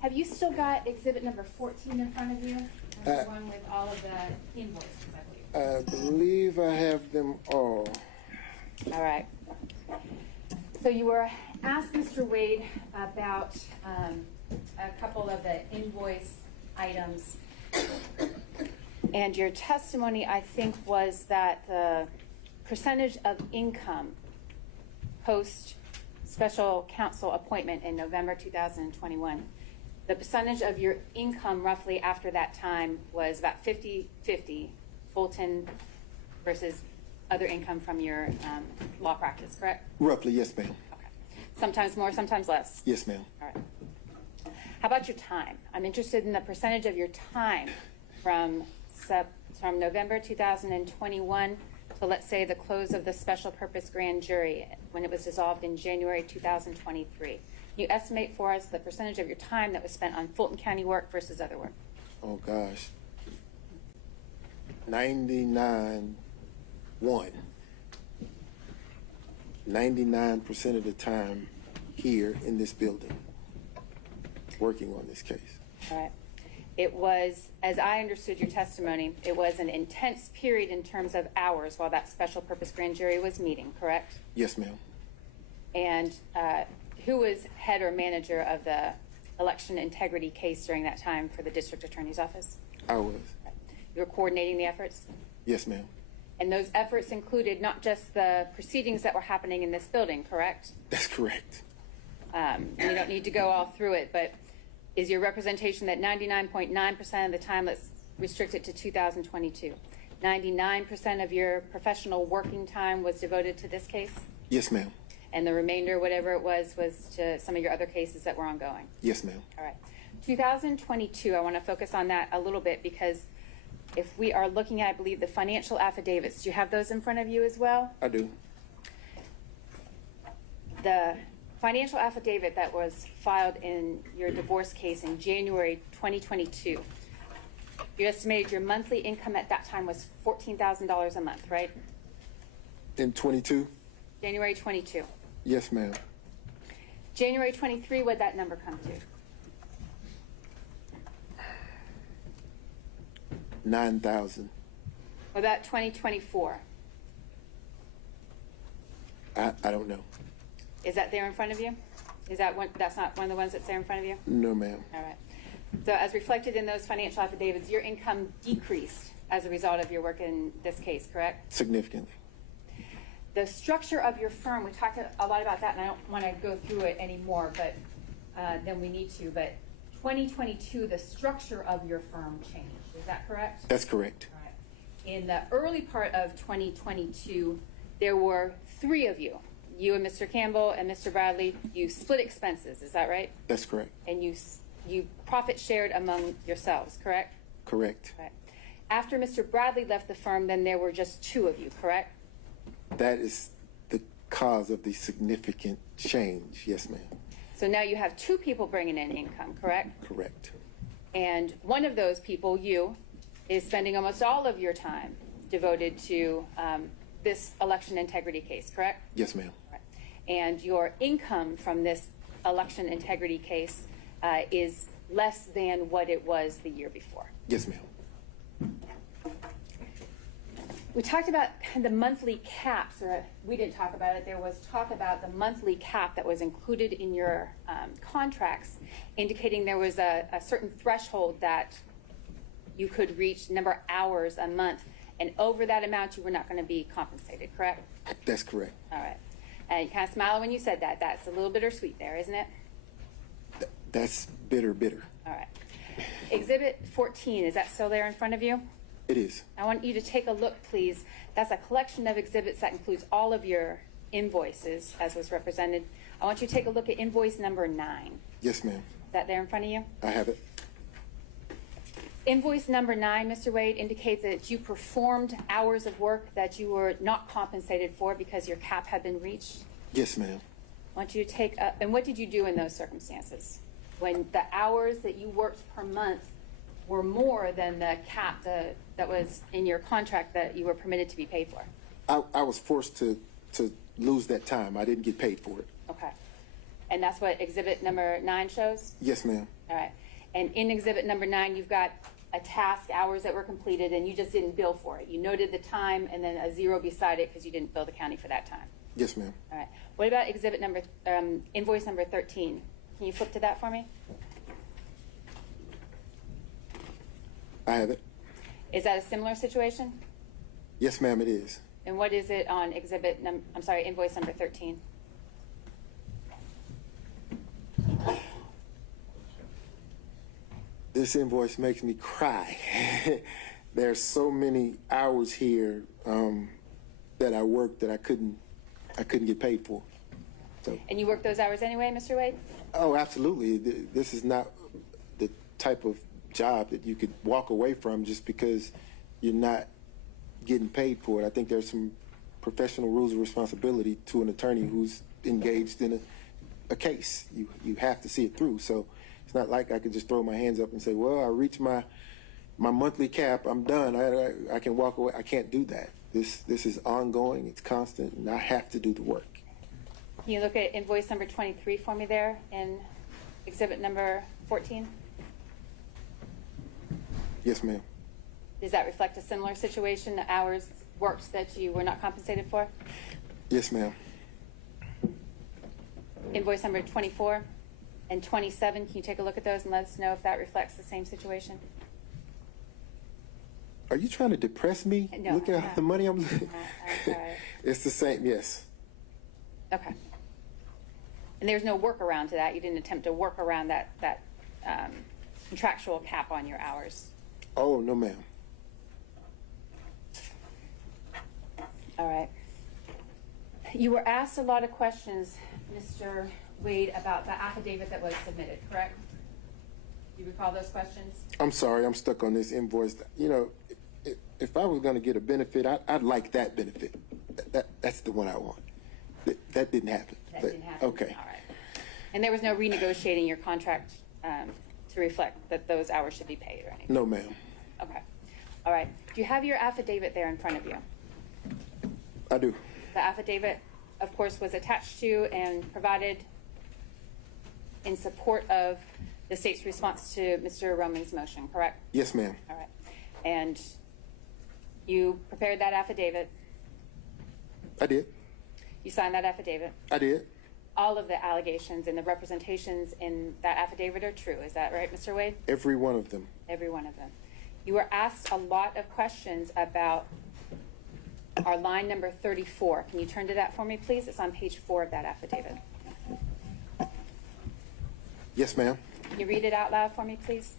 have you still got exhibit number 14 in front of you? The one with all of the invoices, I believe. I have them all. All right. So you were asked, Mr. Wade, about a couple of the invoice items. And your testimony, I think, was that the percentage of income post special counsel appointment in November 2021, the percentage of your income roughly after that time was about 50-50 Fulton versus other income from your law practice, correct? Roughly, yes, ma'am. Okay. Sometimes more, sometimes less? Yes, ma'am. All right. How about your time? I'm interested in the percentage of your time from November 2021 to, let's say, the close of the special purpose grand jury when it was dissolved in January 2023. Can you estimate for us the percentage of your time that was spent on Fulton County work versus other work? Oh, gosh. 99% of the time here in this building working on this case. All right. It was, as I understood your testimony, it was an intense period in terms of hours while that special purpose grand jury was meeting, correct? Yes, ma'am. And who was head or manager of the election integrity case during that time for the district attorney's office? I was. You were coordinating the efforts? Yes, ma'am. And those efforts included not just the proceedings that were happening in this building, correct? That's correct. We don't need to go all through it, but is your representation that 99.9% of the time, let's restrict it to 2022, 99% of your professional working time was devoted to this case? Yes, ma'am. And the remainder, whatever it was to some of your other cases that were ongoing? Yes, ma'am. All right. 2022, I want to focus on that a little bit because if we are looking at, I believe, the financial affidavits, do you have those in front of you as well? I do. The financial affidavit that was filed in your divorce case in January 2022, you estimated your monthly income at that time was $14,000 a month, right? In 22? January 22. Yes, ma'am. January 23, what'd that number come to? 9,000. What about 2024? I don't know. Is that there in front of you? Is that one? That's not one of the ones that's there in front of you? No, ma'am. All right. So as reflected in those financial affidavits, your income decreased as a result of your work in this case, correct? Significantly. The structure of your firm, we talked a lot about that, and I don't want to go through it anymore, but than we need to. But 2022, the structure of your firm changed. Is that correct? That's correct. All right. In the early part of 2022, there were 3 of you. You and Mr. Campbell and Mr. Bradley, you split expenses. Is that right? That's correct. And you profit shared among yourselves, correct? Correct. Right. After Mr. Bradley left the firm, then there were just 2 of you, correct? That is the cause of the significant change. Yes, ma'am. So now you have 2 people bringing in income, correct? Correct. And one of those people, you, is spending almost all of your time devoted to this election integrity case, correct? Yes, ma'am. Right. And your income from this election integrity case is less than what it was the year before. Yes, ma'am. We talked about the monthly caps, or we didn't talk about it. There was talk about the monthly cap that was included in your contracts, indicating there was a certain threshold that you could reach, number of hours a month, and over that amount you were not going to be compensated, correct? That's correct. All right. And you kind of smiled when you said that. That's a little bittersweet there, isn't it? That's bitter. All right. Exhibit 14, is that still there in front of you? It is. I want you to take a look, please. That's a collection of exhibits that includes all of your invoices, as was represented. I want you to take a look at invoice number 9. Yes, ma'am. Is that there in front of you? I have it. Invoice number 9, Mr. Wade, indicates that you performed hours of work that you were not compensated for because your cap had been reached. Yes, ma'am. I want you to take and what did you do in those circumstances? When the hours that you worked per month were more than the cap that was in your contract that you were permitted to be paid for? I was forced to lose that time. I didn't get paid for it. Okay. And that's what exhibit number 9 shows? Yes, ma'am. All right. And in exhibit number 9, you've got a task, hours that were completed, and you just didn't bill for it. You noted the time and then a 0 beside it because you didn't bill the county for that time. Yes, ma'am. All right. What about exhibit number, invoice number 13? Can you flip to that for me? I have it. Is that a similar situation? Yes, ma'am, it is. And what is it on invoice number 13? This invoice makes me cry. There's so many hours here that I worked that I couldn't get paid for. So. And you worked those hours anyway, Mr. Wade? Oh, absolutely. This is not the type of job that you could walk away from just because you're not getting paid for it. I think there's some professional rules of responsibility to an attorney who's engaged in a case. You have to see it through. So it's not like I could just throw my hands up and say, well, I reached my monthly cap, I'm done, I can walk away. I can't do that. This is ongoing, it's constant, and I have to do the work. Can you look at invoice number 23 for me there in exhibit number 14? Yes, ma'am. Does that reflect a similar situation, the hours worked that you were not compensated for? Yes, ma'am. Invoice number 24 and 27, can you take a look at those and let us know if that reflects the same situation? Are you trying to depress me? No, look at the money I'm sorry. It's the same, yes. Okay. And there's no workaround to that? You didn't attempt to work around that contractual cap on your hours. Oh, no, ma'am. All right. You were asked a lot of questions, Mr. Wade, about the affidavit that was submitted, correct? Do you recall those questions? I'm sorry, I'm stuck on this invoice. You know, if I was going to get a benefit, I'd like that benefit. That's the one I want. That didn't happen. That didn't happen. Okay. All right. And there was no renegotiating your contract to reflect that those hours should be paid or anything? No, ma'am. Okay. All right. Do you have your affidavit there in front of you? I do. The affidavit, of course, was attached to and provided in support of the state's response to Mr. Roman's motion, correct? Yes, ma'am. All right. And you prepared that affidavit? I did. You signed that affidavit? I did. All of the allegations and the representations in that affidavit are true. Is that right, Mr. Wade? Every one of them. Every one of them. You were asked a lot of questions about our line number 34. Can you turn to that for me, please? It's on page 4 of that affidavit. Yes, ma'am. Can you read it out loud for me, please?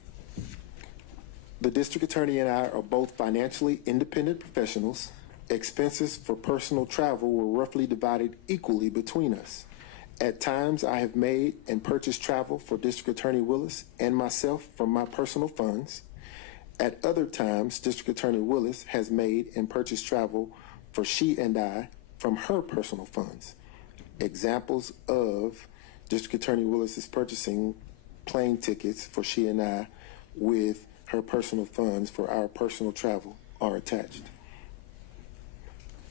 The district attorney and I are both financially independent professionals. Expenses for personal travel were roughly divided equally between us. At times, I have made and purchased travel for District Attorney Willis and myself from my personal funds. At other times, District Attorney Willis has made and purchased travel for she and I from her personal funds. Examples of District Attorney Willis's purchasing plane tickets for she and I with her personal funds for our personal travel are attached.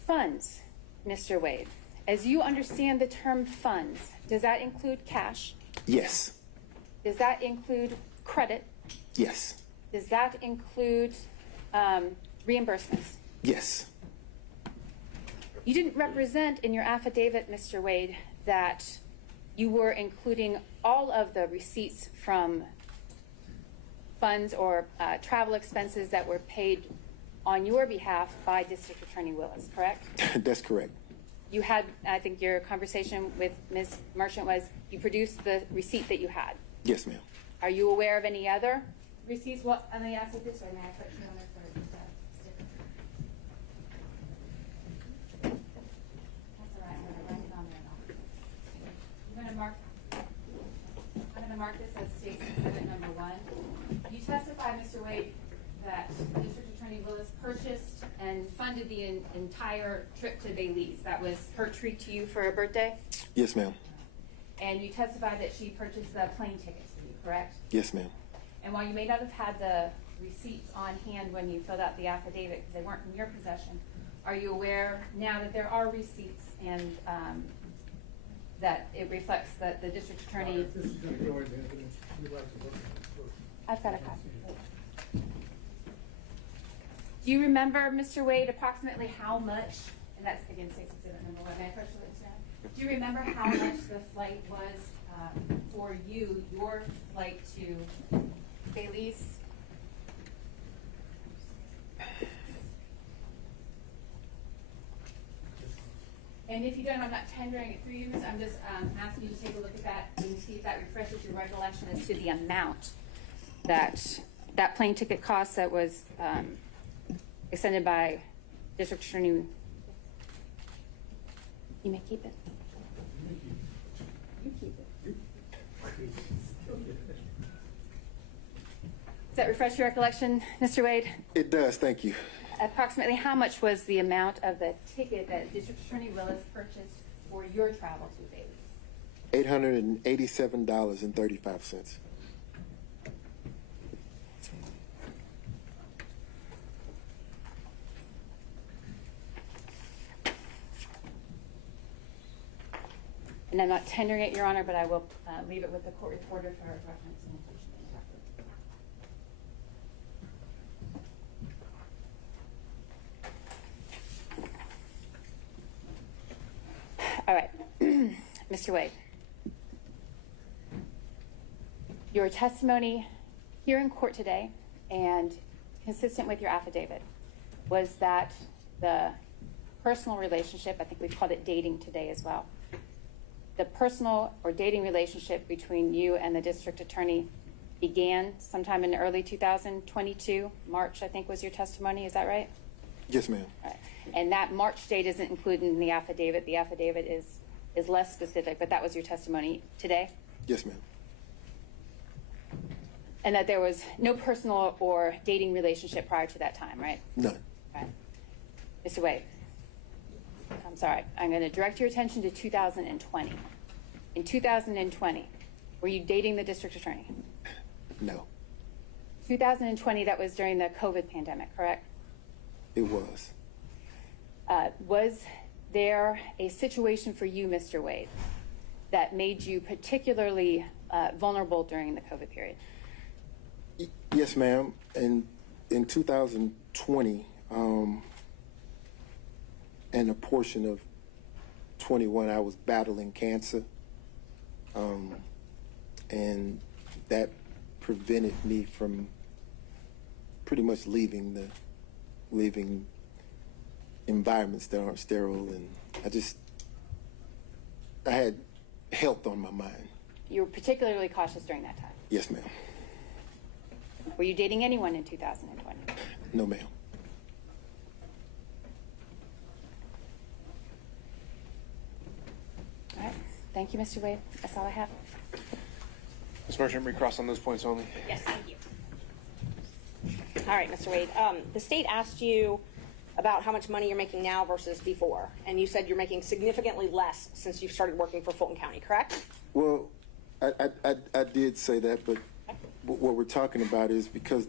Funds, Mr. Wade. As you understand the term funds, does that include cash? Yes. Does that include credit? Yes. Does that include reimbursements? Yes. You didn't represent in your affidavit, Mr. Wade, that you were including all of the receipts from funds or travel expenses that were paid on your behalf by District Attorney Willis, correct? That's correct. You had, I think your conversation with Ms. Merchant was you produced the receipt that you had. Yes, ma'am. Are you aware of any other receipts? Well, let me ask it this way. May I put you on there for just a sticker? That's all right. I'm going to write it on there. I'm going to mark this as State's Exhibit number 1. You testified, Mr. Wade, that District Attorney Willis purchased and funded the entire trip to Belize. That was her treat to you for a birthday? Yes, ma'am. And you testified that she purchased the plane tickets for you, correct? Yes, ma'am. And while you may not have had the receipts on hand when you filled out the affidavit because they weren't in your possession, are you aware now that there are receipts and that it reflects that the district attorney... If this is going to go into evidence, we'd like to look at it first. I've got a copy. Do you remember, Mr. Wade, approximately how much, and that's again State's Exhibit number 1, may I first look at that? Do you remember how much the flight was for you, your flight to Belize? And if you don't, I'm not tendering it for you. I'm just asking you to take a look at that and see if that refreshes your recollection as to the amount that that plane ticket cost that was extended by District Attorney. You may keep it. You keep it. Does that refresh your recollection, Mr. Wade? It does, thank you. Approximately how much was the amount of the ticket that District Attorney Willis purchased for your travel to Belize? $887.35. And I'm not tendering it, Your Honor, but I will leave it with the court reporter for reference and inclusion in the record. All right, Mr. Wade. Your testimony here in court today and consistent with your affidavit was that the personal relationship, I think we've called it dating today as well, the personal or dating relationship between you and the district attorney began sometime in early 2022, March, I think was your testimony, is that right? Yes, ma'am. Right. And that March date isn't included in the affidavit. The affidavit is less specific, but that was your testimony today? Yes, ma'am. And that there was no personal or dating relationship prior to that time, right? None. Okay. Mr. Wade, I'm sorry. I'm going to direct your attention to 2020. In 2020, were you dating the district attorney? No. 2020, that was during the COVID pandemic, correct? It was. Was there a situation for you, Mr. Wade, that made you particularly vulnerable during the COVID period? Yes, ma'am. In 2020, and a portion of 21, I was battling cancer, and that prevented me from pretty much leaving environments that aren't sterile, and I had health on my mind. You were particularly cautious during that time. Yes, ma'am. Were you dating anyone in 2020? No, ma'am. All right. Thank you, Mr. Wade. That's all I have. Ms. Merchant, recross on those points only. Yes, thank you. All right, Mr. Wade. The state asked you about how much money you're making now versus before, and you said you're making significantly less since you've started working for Fulton County, correct? Well, I did say that, but what we're talking about is because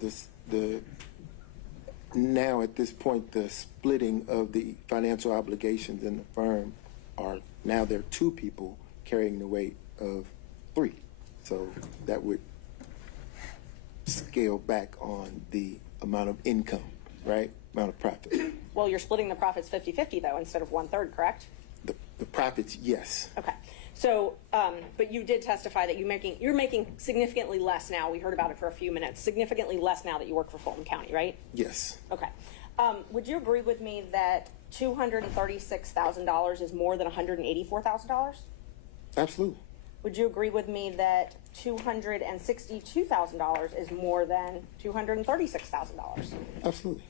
now at this point the splitting of the financial obligations in the firm are now there are 2 people carrying the weight of 3, so that would scale back on the amount of income, right? Amount of profit. Well, you're splitting the profits 50-50 though, instead of 1/3, correct? The profits, yes. Okay. So, but you did testify that you're making significantly less now. We heard about it for a few minutes. Significantly less now that you work for Fulton County, right? Yes. Okay. Would you agree with me that $236,000 is more than $184,000? Absolutely. Would you agree with me that $262,000 is more than $236,000? Absolutely.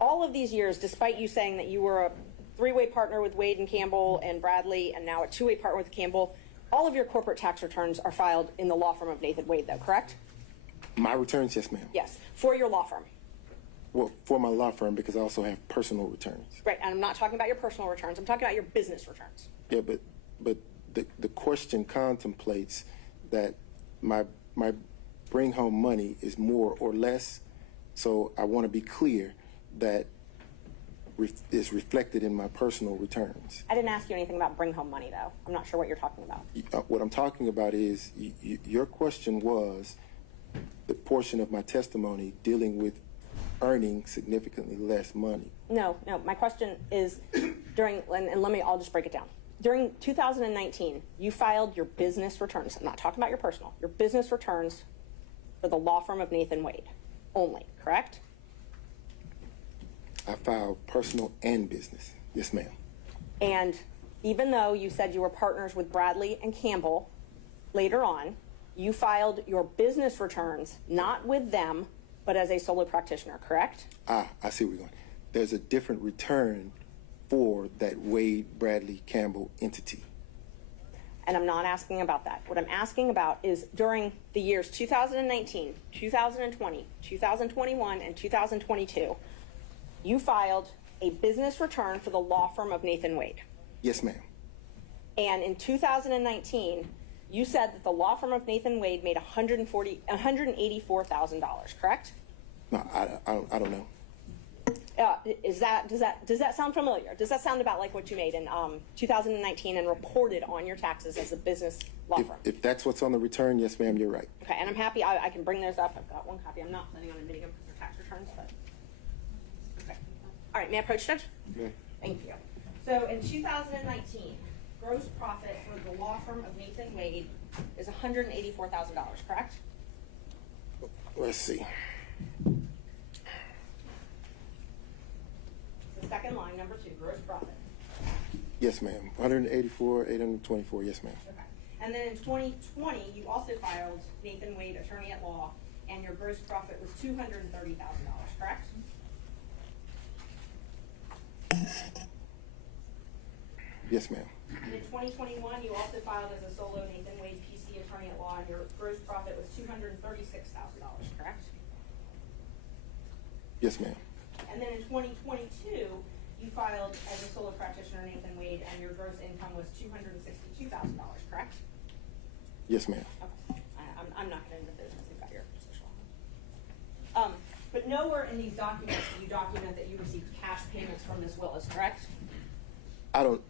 All of these years, despite you saying that you were a 3-way partner with Wade and Campbell and Bradley, and now a 2-way partner with Campbell, all of your corporate tax returns are filed in the law firm of Nathan Wade, though, correct? My returns, yes, ma'am. Yes, for your law firm. Well, for my law firm, because I also have personal returns. Right, and I'm not talking about your personal returns. I'm talking about your business returns. Yeah, but the question contemplates that my bring home money is more or less, so I want to be clear that is reflected in my personal returns. I didn't ask you anything about bring home money, though. I'm not sure what you're talking about. What I'm talking about is your question was the portion of my testimony dealing with earning significantly less money. No, my question is I'll just break it down. During 2019, you filed your business returns. I'm not talking about your personal. Your business returns for the law firm of Nathan Wade only, correct? I filed personal and business. Yes, ma'am. And even though you said you were partners with Bradley and Campbell later on, you filed your business returns not with them, but as a solo practitioner, correct? I see where you're going. There's a different return for that Wade, Bradley, Campbell entity. And I'm not asking about that. What I'm asking about is during the years 2019, 2020, 2021, and 2022, you filed a business return for the law firm of Nathan Wade. Yes, ma'am. And in 2019, you said that the law firm of Nathan Wade made $184,000, correct? No, I don't know. Does that sound familiar? Does that sound about like what you made in 2019 and reported on your taxes as a business law firm? If that's what's on the return, yes, ma'am, you're right. Okay, and I'm happy I can bring those up. I've got one copy. I'm not planning on admitting them because they're tax returns, but okay. All right, may I approach, Judge? Okay. Thank you. So in 2019, gross profit for the law firm of Nathan Wade is $184,000, correct? Let's see. The second line, number 2, gross profit. Yes, ma'am. 184,824. Yes, ma'am. Okay. And then in 2020, you also filed Nathan Wade, attorney at law, and your gross profit was $230,000, correct? Yes, ma'am. And in 2021, you also filed as a solo Nathan Wade PC attorney at law, and your gross profit was $236,000, correct? Yes, ma'am. And then in 2022, you filed as a solo practitioner Nathan Wade, and your gross income was $262,000, correct? Yes, ma'am. Okay. I'm not getting into business. You've got your social. But nowhere in these documents do you document that you received cash payments from Ms. Willis, correct? I don't.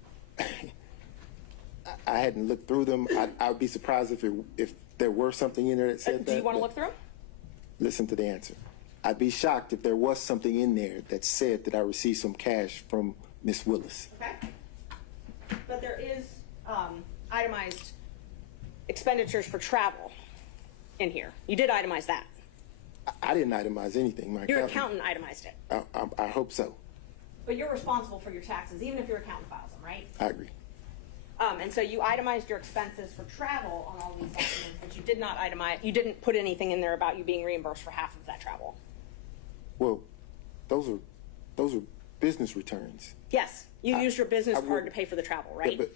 I hadn't looked through them. I would be surprised if there were something in there that said that. Do you want to look through them? Listen to the answer. I'd be shocked if there was something in there that said that I received some cash from Miss Willis. Okay. But there is itemized expenditures for travel in here. You did itemize that. I didn't itemize anything. Your accountant itemized it. I hope so. But you're responsible for your taxes, even if your accountant files them, right? I agree. And so you itemized your expenses for travel on all these documents, but you did not itemize, you didn't put anything in there about you being reimbursed for half of that travel. Well, those are business returns. Yes, you used your business card to pay for the travel, right? Yeah,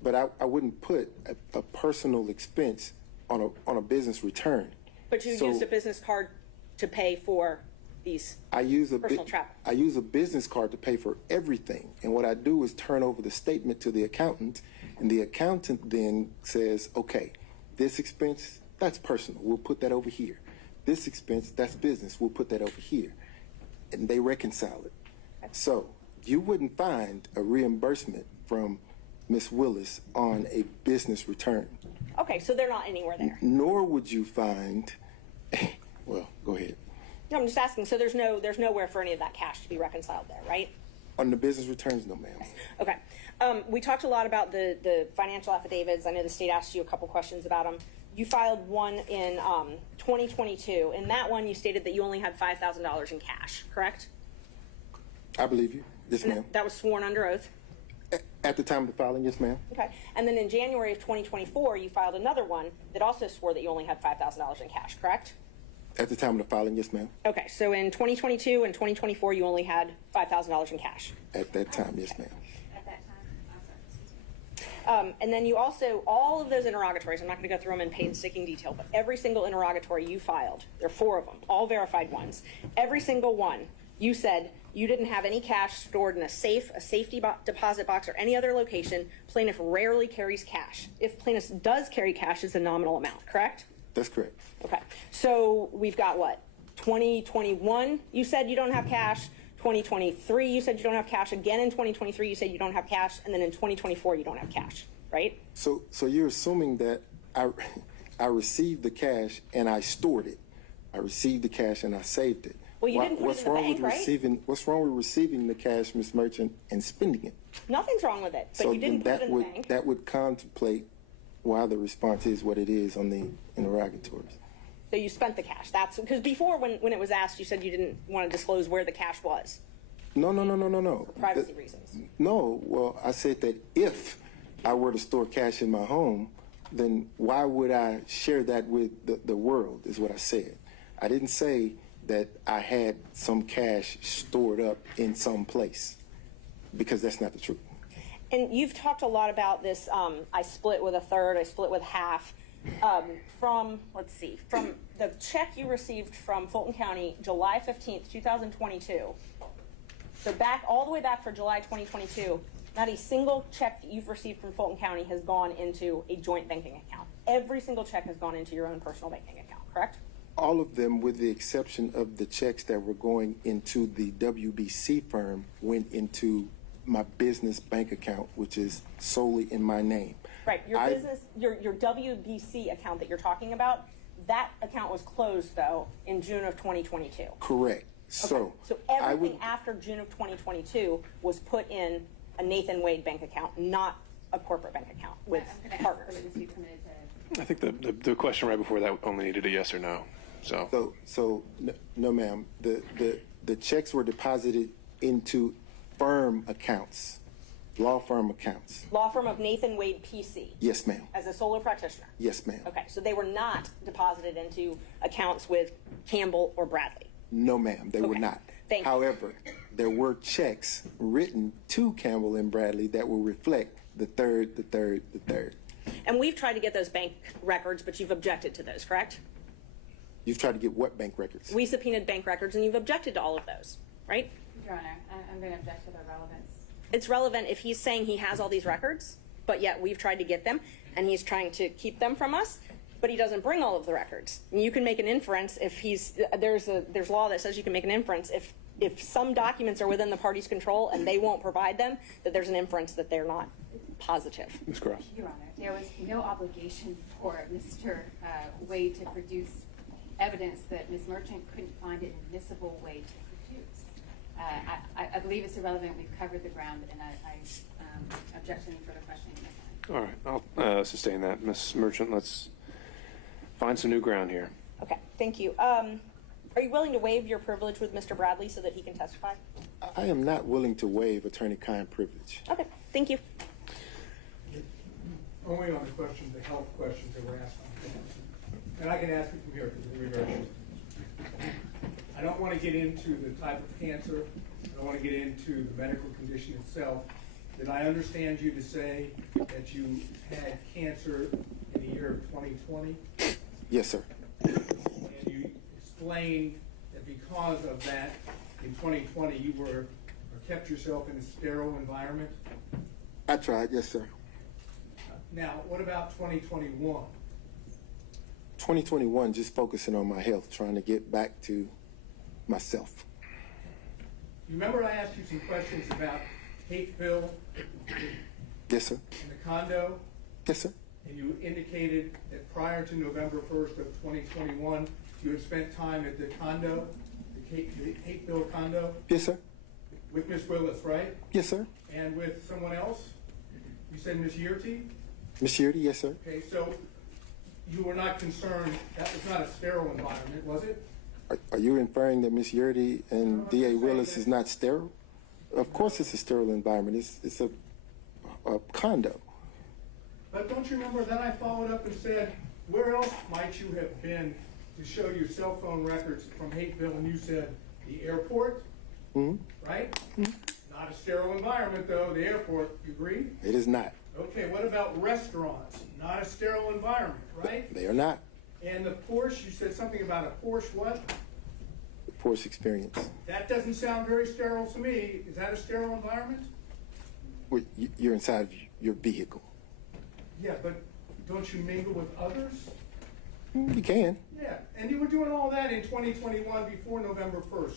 but I wouldn't put a personal expense on a business return. But you used a business card to pay for these personal travel. I use a business card to pay for everything. And what I do is turn over the statement to the accountant, and the accountant then says, okay, this expense, that's personal. We'll put that over here. This expense, that's business. We'll put that over here. And they reconcile it. So you wouldn't find a reimbursement from Ms. Willis on a business return. Okay, so they're not anywhere there. Nor would you find, well, go ahead. No, I'm just asking. So there's nowhere for any of that cash to be reconciled there, right? On the business returns, no, ma'am. Okay. We talked a lot about the financial affidavits. I know the state asked you a couple questions about them. You filed one in 2022. In that one, you stated that you only had $5,000 in cash, correct? I believe you. Yes, ma'am. That was sworn under oath? At the time of the filing, yes, ma'am. Okay. And then in January of 2024, you filed another one that also swore that you only had $5,000 in cash, correct? At the time of the filing, yes, ma'am. Okay. So in 2022 and 2024, you only had $5,000 in cash? At that time, yes, ma'am. At that time. And then you also, all of those interrogatories, I'm not going to go through them in painstaking detail, but every single interrogatory you filed, there are 4 of them, all verified ones. Every single one, you said you didn't have any cash stored in a safe, a safety deposit box, or any other location. Plaintiff rarely carries cash. If plaintiff does carry cash, it's a nominal amount, correct? That's correct. Okay. So we've got what? 2021, you said you don't have cash. 2023, you said you don't have cash. Again in 2023, you said you don't have cash. And then in 2024, you don't have cash, right? So you're assuming that I received the cash and I stored it. I received the cash and I saved it. Well, you didn't put it in the bank, right? What's wrong with receiving the cash, Ms. Merchant, and spending it? Nothing's wrong with it, but So you didn't put it in the bank. That would contemplate why the response is what it is on the interrogatories. So you spent the cash. That's because before when it was asked, you said you didn't want to disclose where the cash was. No. For privacy reasons. No, well, I said that if I were to store cash in my home, then why would I share that with the world, is what I said. I didn't say that I had some cash stored up in some place, because that's not the truth. And you've talked a lot about this, I split with a third, I split with half, from the check you received from Fulton County, July 15th, 2022. So all the way back for July 2022, not a single check that you've received from Fulton County has gone into a joint banking account. Every single check has gone into your own personal banking account, correct? All of them, with the exception of the checks that were going into the WBC firm, went into my business bank account, which is solely in my name. Right. Your WBC account that you're talking about, that account was closed, though, in June of 2022. Correct. Okay. So everything after June of 2022 was put in a Nathan Wade bank account, not a corporate bank account with partners. I think the question right before that only needed a yes or no. So no, ma'am. The checks were deposited into firm accounts, Law firm accounts. Law firm of Nathan Wade PC. Yes, ma'am. As a solo practitioner. Yes, ma'am. Okay, so they were not deposited into accounts with Campbell or Bradley. No, ma'am, they were not. Thank you. However, there were checks written to Campbell and Bradley that will reflect the third. And we've tried to get those bank records, but you've objected to those, correct? You've tried to get what bank records? We subpoenaed bank records, and you've objected to all of those, right? Your Honor, I'm going to object to their relevance. It's relevant if he's saying he has all these records, but yet we've tried to get them, and he's trying to keep them from us, but he doesn't bring all of the records. And you can make an inference if there's law that says you can make an inference if some documents are within the party's control and they won't provide them, that there's an inference that they're not positive. Ms. Cross. Your Honor, there was no obligation for Mr. Wade to produce evidence that Ms. Merchant couldn't find an admissible way to produce. I believe it's irrelevant. We've covered the ground, and I object to any further questioning. All right, I'll sustain that. Ms. Merchant, let's find some new ground here. Okay, thank you. Are you willing to waive your privilege with Mr. Bradley so that he can testify? I am not willing to waive attorney-client privilege. Okay, thank you. Only on the question, the health questions that were asked. And I can ask it from here because it's very short. I don't want to get into the type of cancer. I don't want to get into the medical condition itself. Did I understand you to say that you had cancer in the year of 2020? Yes, sir. And you explained that because of that, in 2020, you kept yourself in a sterile environment? I tried, yes, sir. Now, what about 2021? 2021, just focusing on my health, trying to get back to myself. You remember I asked you some questions about Hateville? Yes, sir. And the condo? Yes, sir. And you indicated that prior to November 1st of 2021, you had spent time at the condo, the Hateville condo? Yes, sir. With Miss Willis, right? Yes, sir. And with someone else? You said Miss Yurty? Miss Yurty, yes, sir. Okay, so you were not concerned, that was not a sterile environment, was it? Are you inferring that Miss Yurty and D.A. Willis is not sterile? Of course it's a sterile environment. It's a condo. But don't you remember then I followed up and said, where else might you have been to show your cell phone records from Hateville? And you said, the airport, right? Not a sterile environment though, the airport, you agree? It is not. Okay, what about restaurants? Not a sterile environment, right? They are not. And the Porsche, you said something about a Porsche what? The Porsche experience. That doesn't sound very sterile to me. Is that a sterile environment? Well, you're inside of your vehicle. Yeah, but don't you mingle with others? You can. Yeah, and you were doing all that in 2021 before November 1st.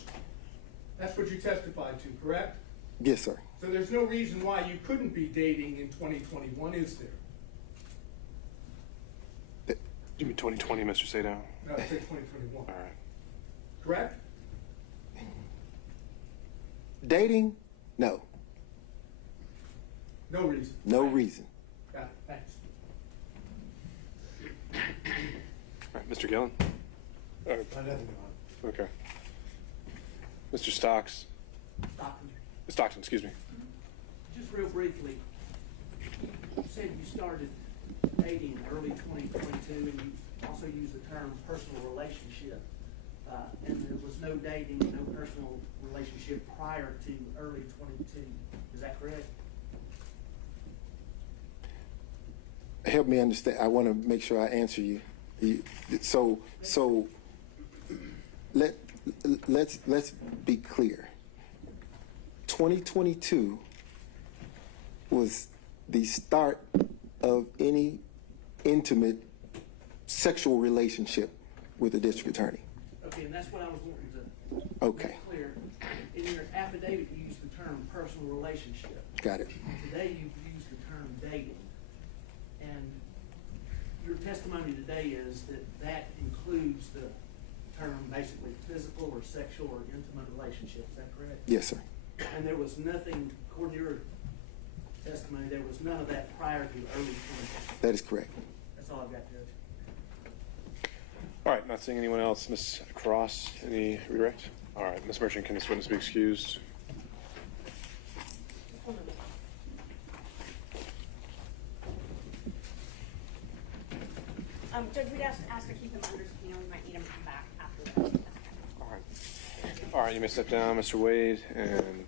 That's what you testified to, correct? Yes, sir. So there's no reason why you couldn't be dating in 2021, is there? You mean 2020, Mr. Sadow? No, I said 2021. All right. Correct? Dating? No. No reason. No reason. Got it, thanks. All right, Mr. Gillen? Okay. Mr. Stocks? Stockton, excuse me. Just real briefly, you said you started dating in early 2022, and you also used the term personal relationship. And there was no dating, no personal relationship prior to early 22. Is that correct? Help me understand. I want to make sure I answer you. So let's be clear. 2022 was the start of any intimate sexual relationship with a district attorney. Okay, and that's what I was wanting to Okay. make clear. In your affidavit, you used the term personal relationship. Got it. Today, you've used the term dating. And your testimony today is that that includes the term basically physical or sexual or intimate relationship. Is that correct? Yes, sir. And there was nothing, according to your testimony, there was none of that prior to early 20. That is correct. That's all I've got, Judge. All right, not seeing anyone else. Ms. Cross, any redirect? All right, Ms. Merchant, can this witness be excused? Judge, we'd ask to keep him under subpoena. We might need him to come back after that. All right, you may step down, Mr. Wade, and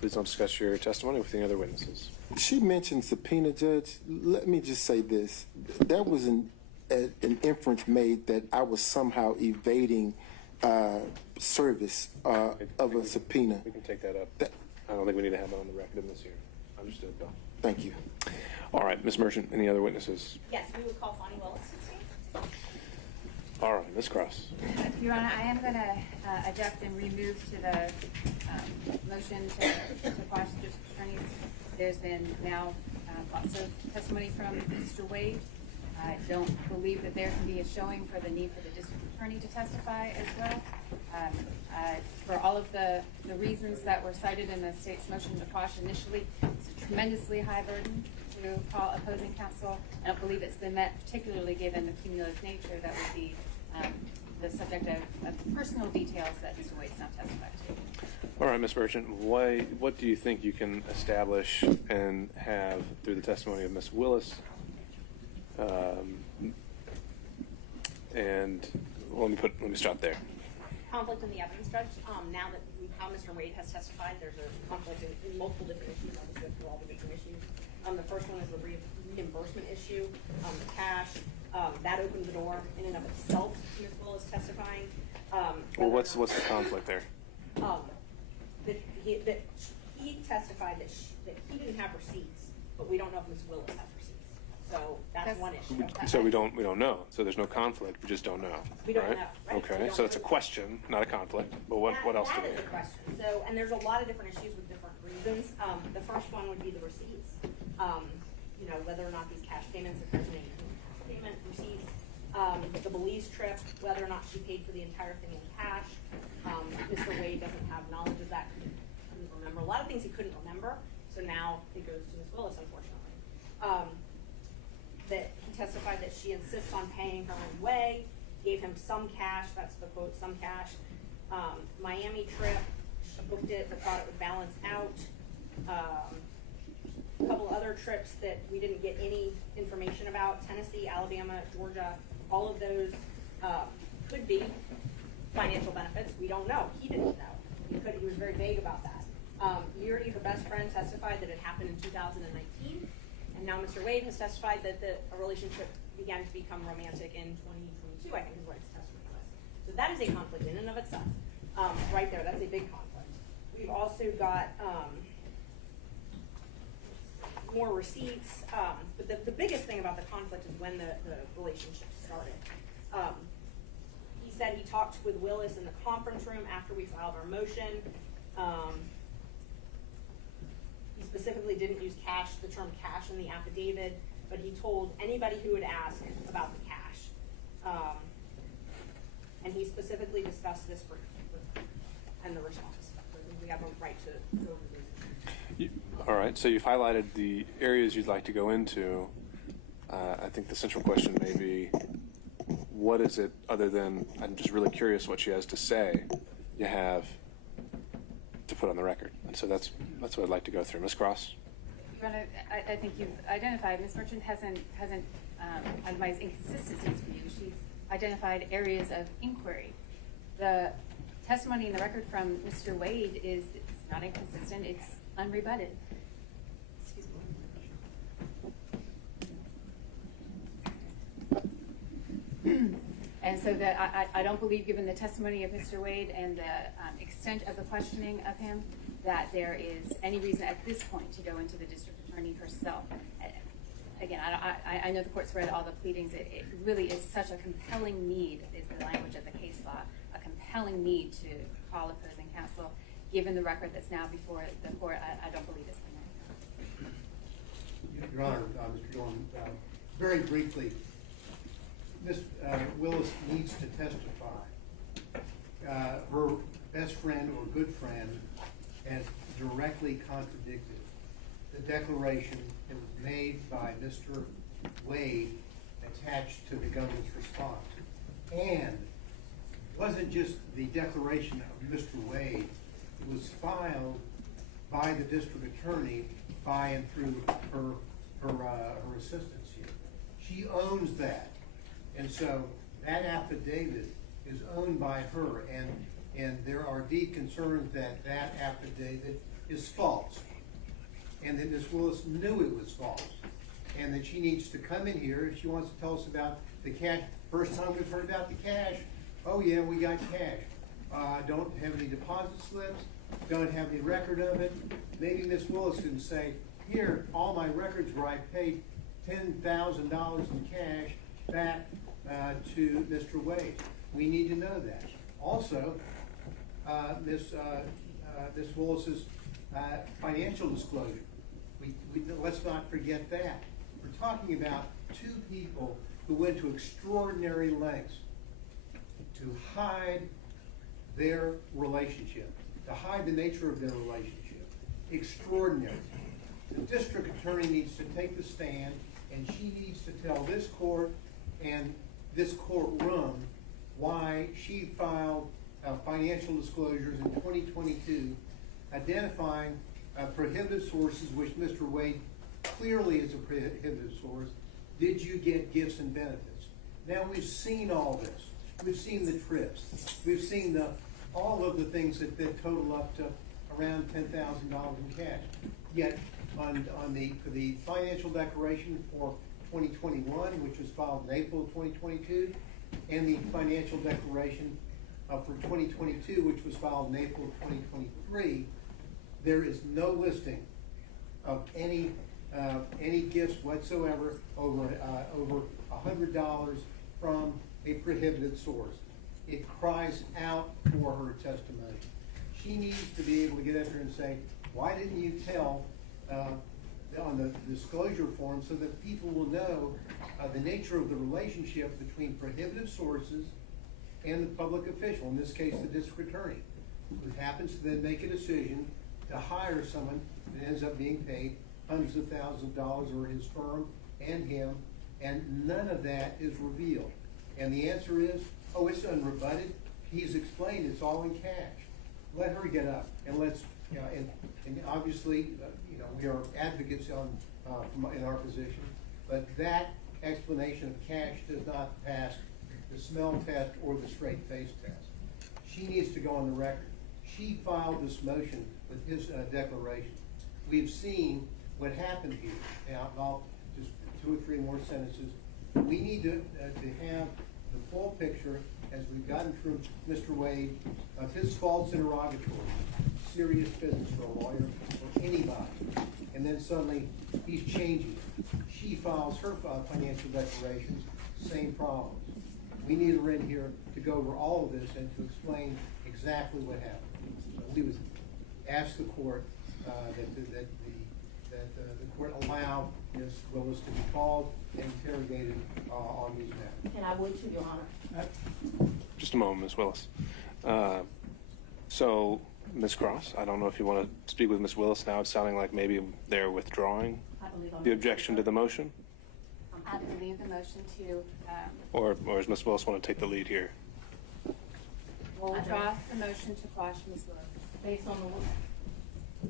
please don't discuss your testimony with any other witnesses. She mentioned subpoena, Judge. Let me just say this. There was an inference made that I was somehow evading service of a subpoena. We can take that up. I don't think we need to have that on the record in this hearing. Understood, Bill. Thank you. All right, Ms. Merchant, any other witnesses? Yes, we would call Fani Willis. All right, Ms. Cross. Your Honor, I am going to adjust and remove to the motion to quash the district attorneys. There's been now lots of testimony from Mr. Wade. I don't believe that there can be a showing for the need for the district attorney to testify as well. For all of the reasons that were cited in the state's motion to quash initially, it's a tremendously high burden to call opposing counsel. I don't believe it's been met, particularly given the cumulative nature that would be the subject of personal details that Mr. Wade's not testified to. All right, Ms. Merchant, what do you think you can establish and have through the testimony of Ms. Willis? And let me stop there. Conflict in the evidence, Judge. Now that how Mr. Wade has testified, there's a conflict in multiple different issues. I'll just go through all the different issues. The first one is the reimbursement issue, the cash. That opened the door in and of itself to Ms. Willis testifying. Well, what's the conflict there? That he testified that he didn't have receipts, but we don't know if Ms. Willis has receipts. So that's one issue. So we don't know. So there's no conflict. We just don't know. We don't right? know. Right? Okay. So it's a question, not a conflict. But what else do we That is a question. So, and there's a lot of different issues with different reasons. The first one would be the receipts. You know, whether or not these cash payments, if there's any payment receipts. The Belize trip, whether or not she paid for the entire thing in cash. Mr. Wade doesn't have knowledge of that. Couldn't remember a lot of things he couldn't remember. So now it goes to Ms. Willis, unfortunately. That he testified that she insists on paying her own way, gave him some cash, that's the quote, some cash. Miami trip, she booked it, but thought it would balance out. A couple other trips that we didn't get any information about, Tennessee, Alabama, Georgia, all of those could be financial benefits. We don't know. He didn't know. He was very vague about that. Yuri, her best friend, testified that it happened in 2019. And now Mr. Wade has testified that a relationship began to become romantic in 2022, I think is what his testimony was. So that is a conflict in and of itself. Right there, that's a big conflict. We've also got more receipts, but the biggest thing about the conflict is when the relationship started. He said he talked with Willis in the conference room after we filed our motion. He specifically didn't use cash, the term cash in the affidavit, but he told anybody who would ask about the cash. And he specifically discussed this with and the response. So we have a right to go over these. All right, so you've highlighted the areas you'd like to go into. I think the central question may be, what is it other than, I'm just really curious what she has to say, you have to put on the record. And so that's what I'd like to go through. Ms. Cross? Your Honor, I think you've identified, Ms. Merchant hasn't itemized inconsistencies for you. She's identified areas of inquiry. The testimony in the record from Mr. Wade is not inconsistent, it's unrebutted. Excuse me. And so that I don't believe, given the testimony of Mr. Wade and the extent of the questioning of him, that there is any reason at this point to go into the district attorney herself. Again, I know the court's read all the pleadings. It really is such a compelling need, is the language of the case law, a compelling need to call opposing counsel. Given the record that's now before the court, I don't believe it's been. Your Honor, Mr. Dorn, very briefly, Ms. Willis needs to testify. Her best friend or good friend has directly contradicted the declaration that was made by Mr. Wade attached to the government's response. And it wasn't just the declaration of Mr. Wade, it was filed by the district attorney by and through her assistants here. She owns that. And so that affidavit is owned by her, and there are deep concerns that that affidavit is false. And that Ms. Willis knew it was false. And that she needs to come in here if she wants to tell us about the cash. First time we've heard about the cash. Oh yeah, we got cash. Don't have any deposit slips. Don't have any record of it. Maybe Ms. Willis can say, here, all my records where I paid $10,000 in cash back to Mr. Wade. We need to know that. Also, Ms. Willis's financial disclosure. Let's not forget that. We're talking about two people who went to extraordinary lengths to hide their relationship, to hide the nature of their relationship. Extraordinary. The district attorney needs to take the stand, and she needs to tell this court and this courtroom why she filed financial disclosures in 2022 identifying prohibited sources, which Mr. Wade clearly is a prohibited source. Did you get gifts and benefits? Now we've seen all this. We've seen the trips. We've seen all of the things that total up to around $10,000 in cash. Yet for the financial declaration for 2021, which was filed in April of 2022, and the financial declaration for 2022, which was filed in April of 2023, there is no listing of any gifts whatsoever over $100 from a prohibited source. It cries out for her testimony. She needs to be able to get up here and say, why didn't you tell on the disclosure form so that people will know the nature of the relationship between prohibited sources and the public official, in this case the district attorney, who happens to then make a decision to hire someone that ends up being paid hundreds of thousands of dollars, or his firm and him, and none of that is revealed. And the answer is, oh, it's unrebutted. He's explained it's all in cash. Let her get up, and let's, and obviously, we are advocates in our position, but that explanation of cash does not pass the smell test or the straight face test. She needs to go on the record. She filed this motion with his declaration. We've seen what happened here. Now, I'll just 2 or 3 more sentences. We need to have the full picture, as we've gotten through Mr. Wade, of his false interrogatory. Serious business for a lawyer or anybody. And then suddenly he's changing. She files her financial declarations, same problems. We need her in here to go over all of this and to explain exactly what happened. So we would ask the court that the court allow Ms. Willis to be called and interrogated on these matters. And I would too, Your Honor. Just a moment, Ms. Willis. So, Ms. Cross, I don't know if you want to speak with Ms. Willis now. It's sounding like maybe they're withdrawing the objection to the motion. I believe the motion to. Or does Ms. Willis want to take the lead here? We'll draw the motion to quash Ms. Willis. Based on the,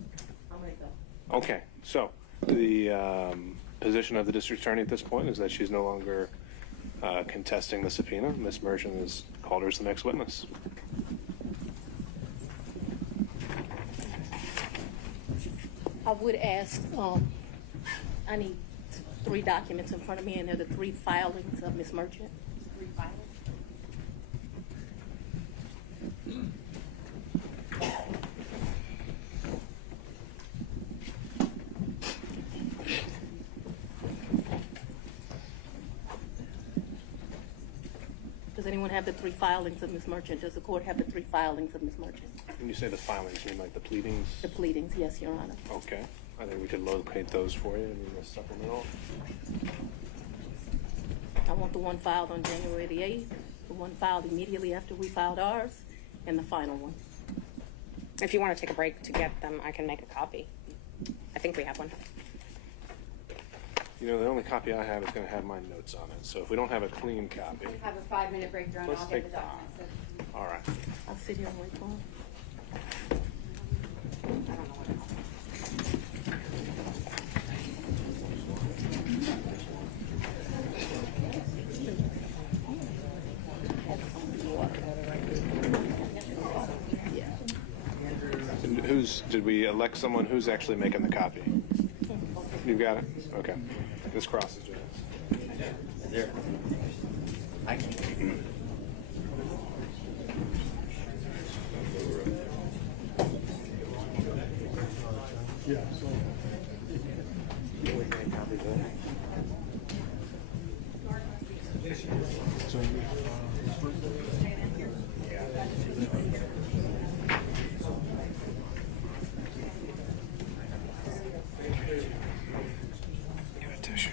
I'm ready to go. Okay, so the position of the district attorney at this point is that she's no longer contesting the subpoena. Ms. Merchant has called her as the next witness. I would ask, I need 3 documents in front of me, and they're the 3 filings of Ms. Merchant. 3 filings. Does anyone have the 3 filings of Ms. Merchant? Does the court have the 3 filings of Ms. Merchant? When you say the filings, you mean like the pleadings? The pleadings, yes, Your Honor. Okay. I think we could locate those for you in the supplemental. I want the one filed on January the 8th, the one filed immediately after we filed ours, and the final one. If you want to take a break to get them, I can make a copy. I think we have one. You know, the only copy I have is going to have my notes on it. So if we don't have a clean copy. We have a 5-minute break during. Let's I'll take get the documents. All right. I'll sit here and wait for him. I don't know what else. did we elect someone who's actually making the copy? You got it? Okay. This crosses yours. Is there? I can. Yeah, so. So, Give a tissue.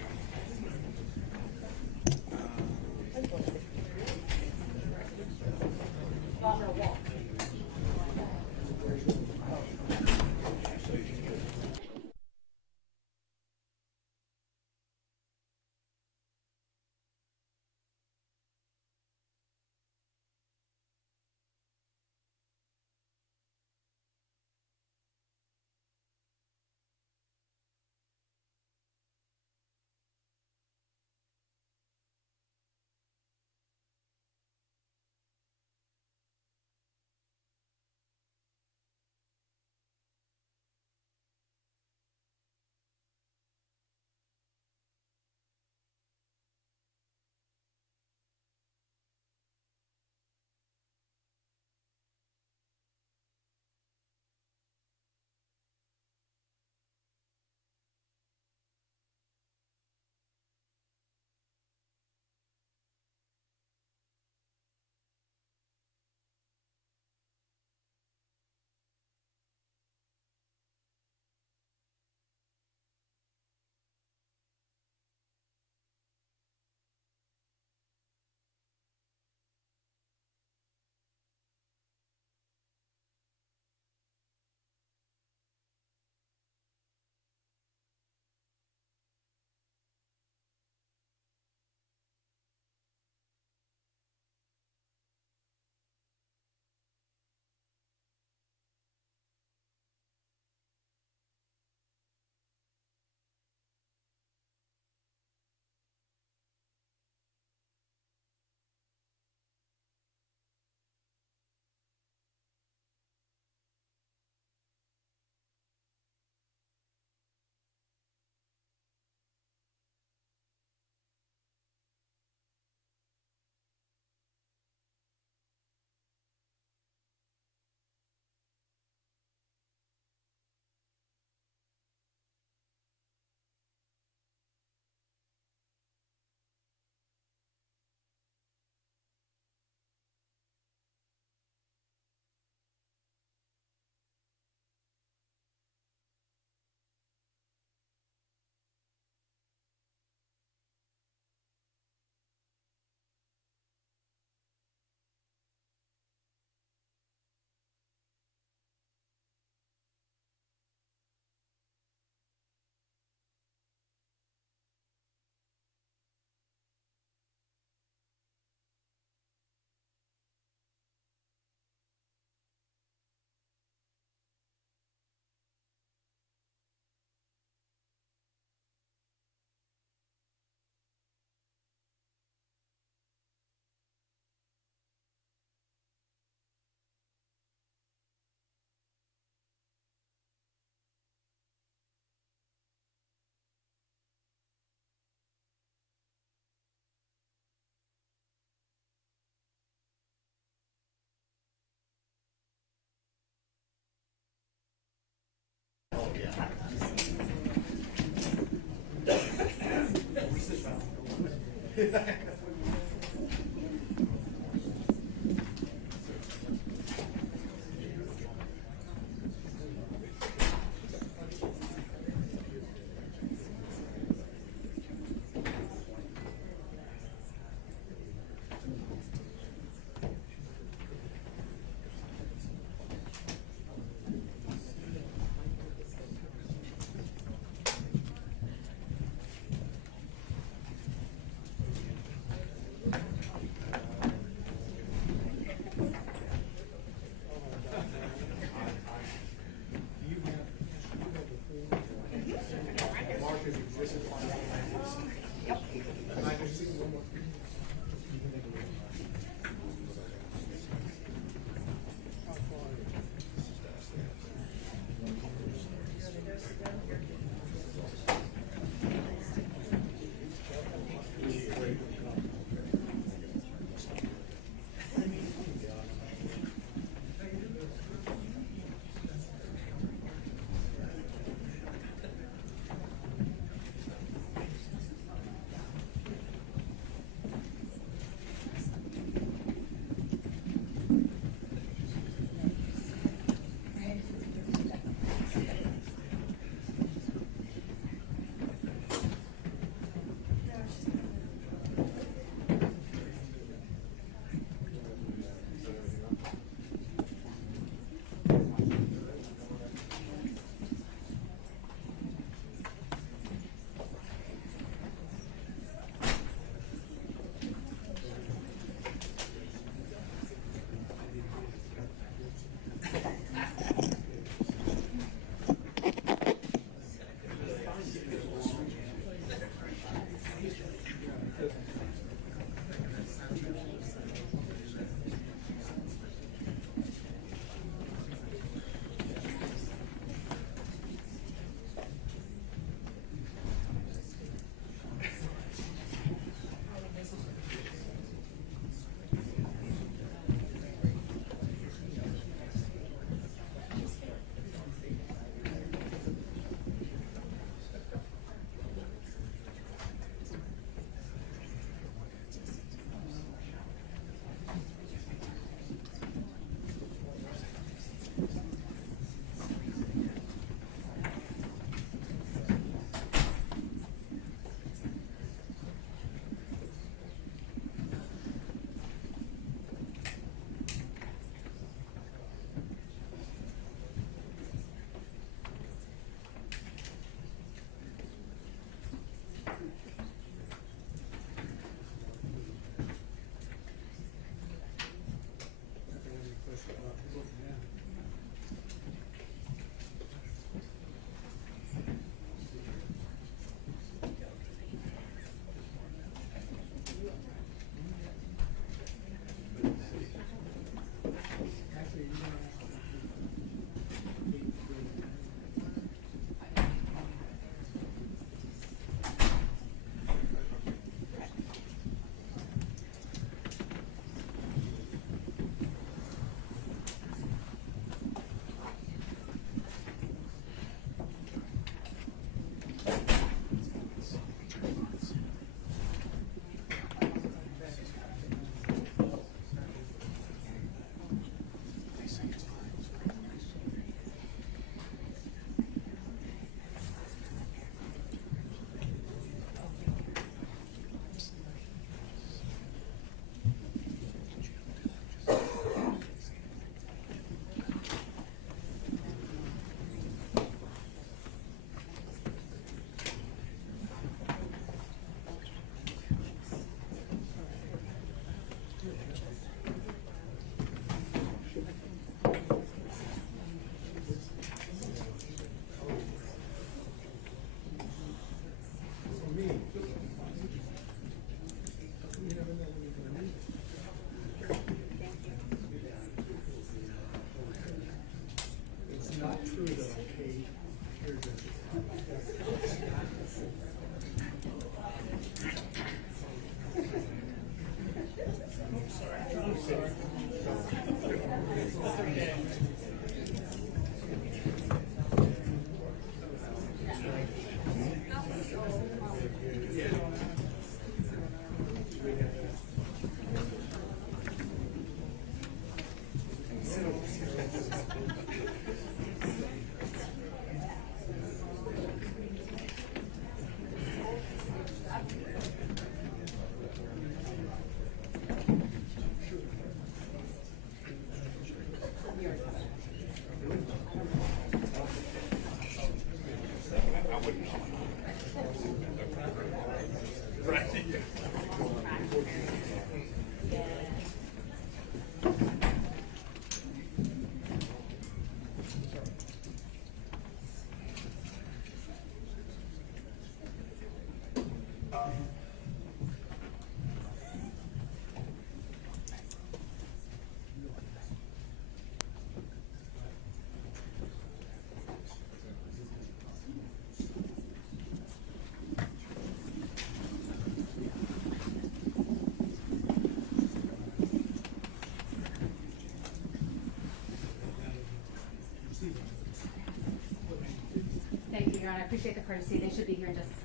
Thank you, Your Honor. I appreciate the courtesy. They should be here in just a second.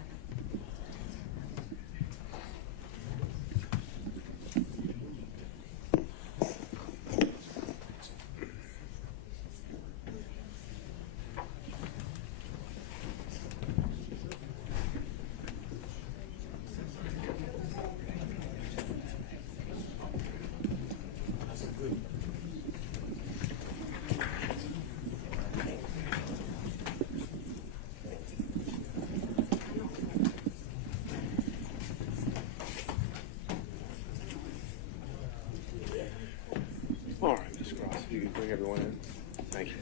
All right, Ms. Cross, if you can bring everyone in. Thank you.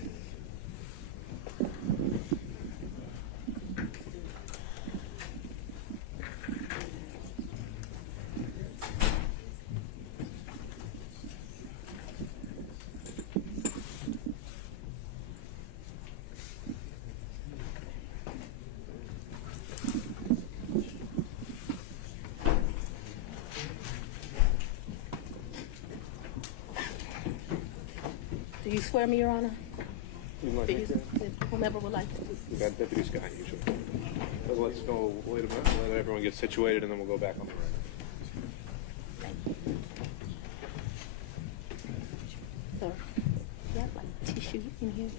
Do you swear me, Your Honor? Like Do you, whomever would like to. We got Deputy Scott usually. So let's go, wait a minute, let everyone get situated and then we'll go back on the record. Sir, you have like tissue in here?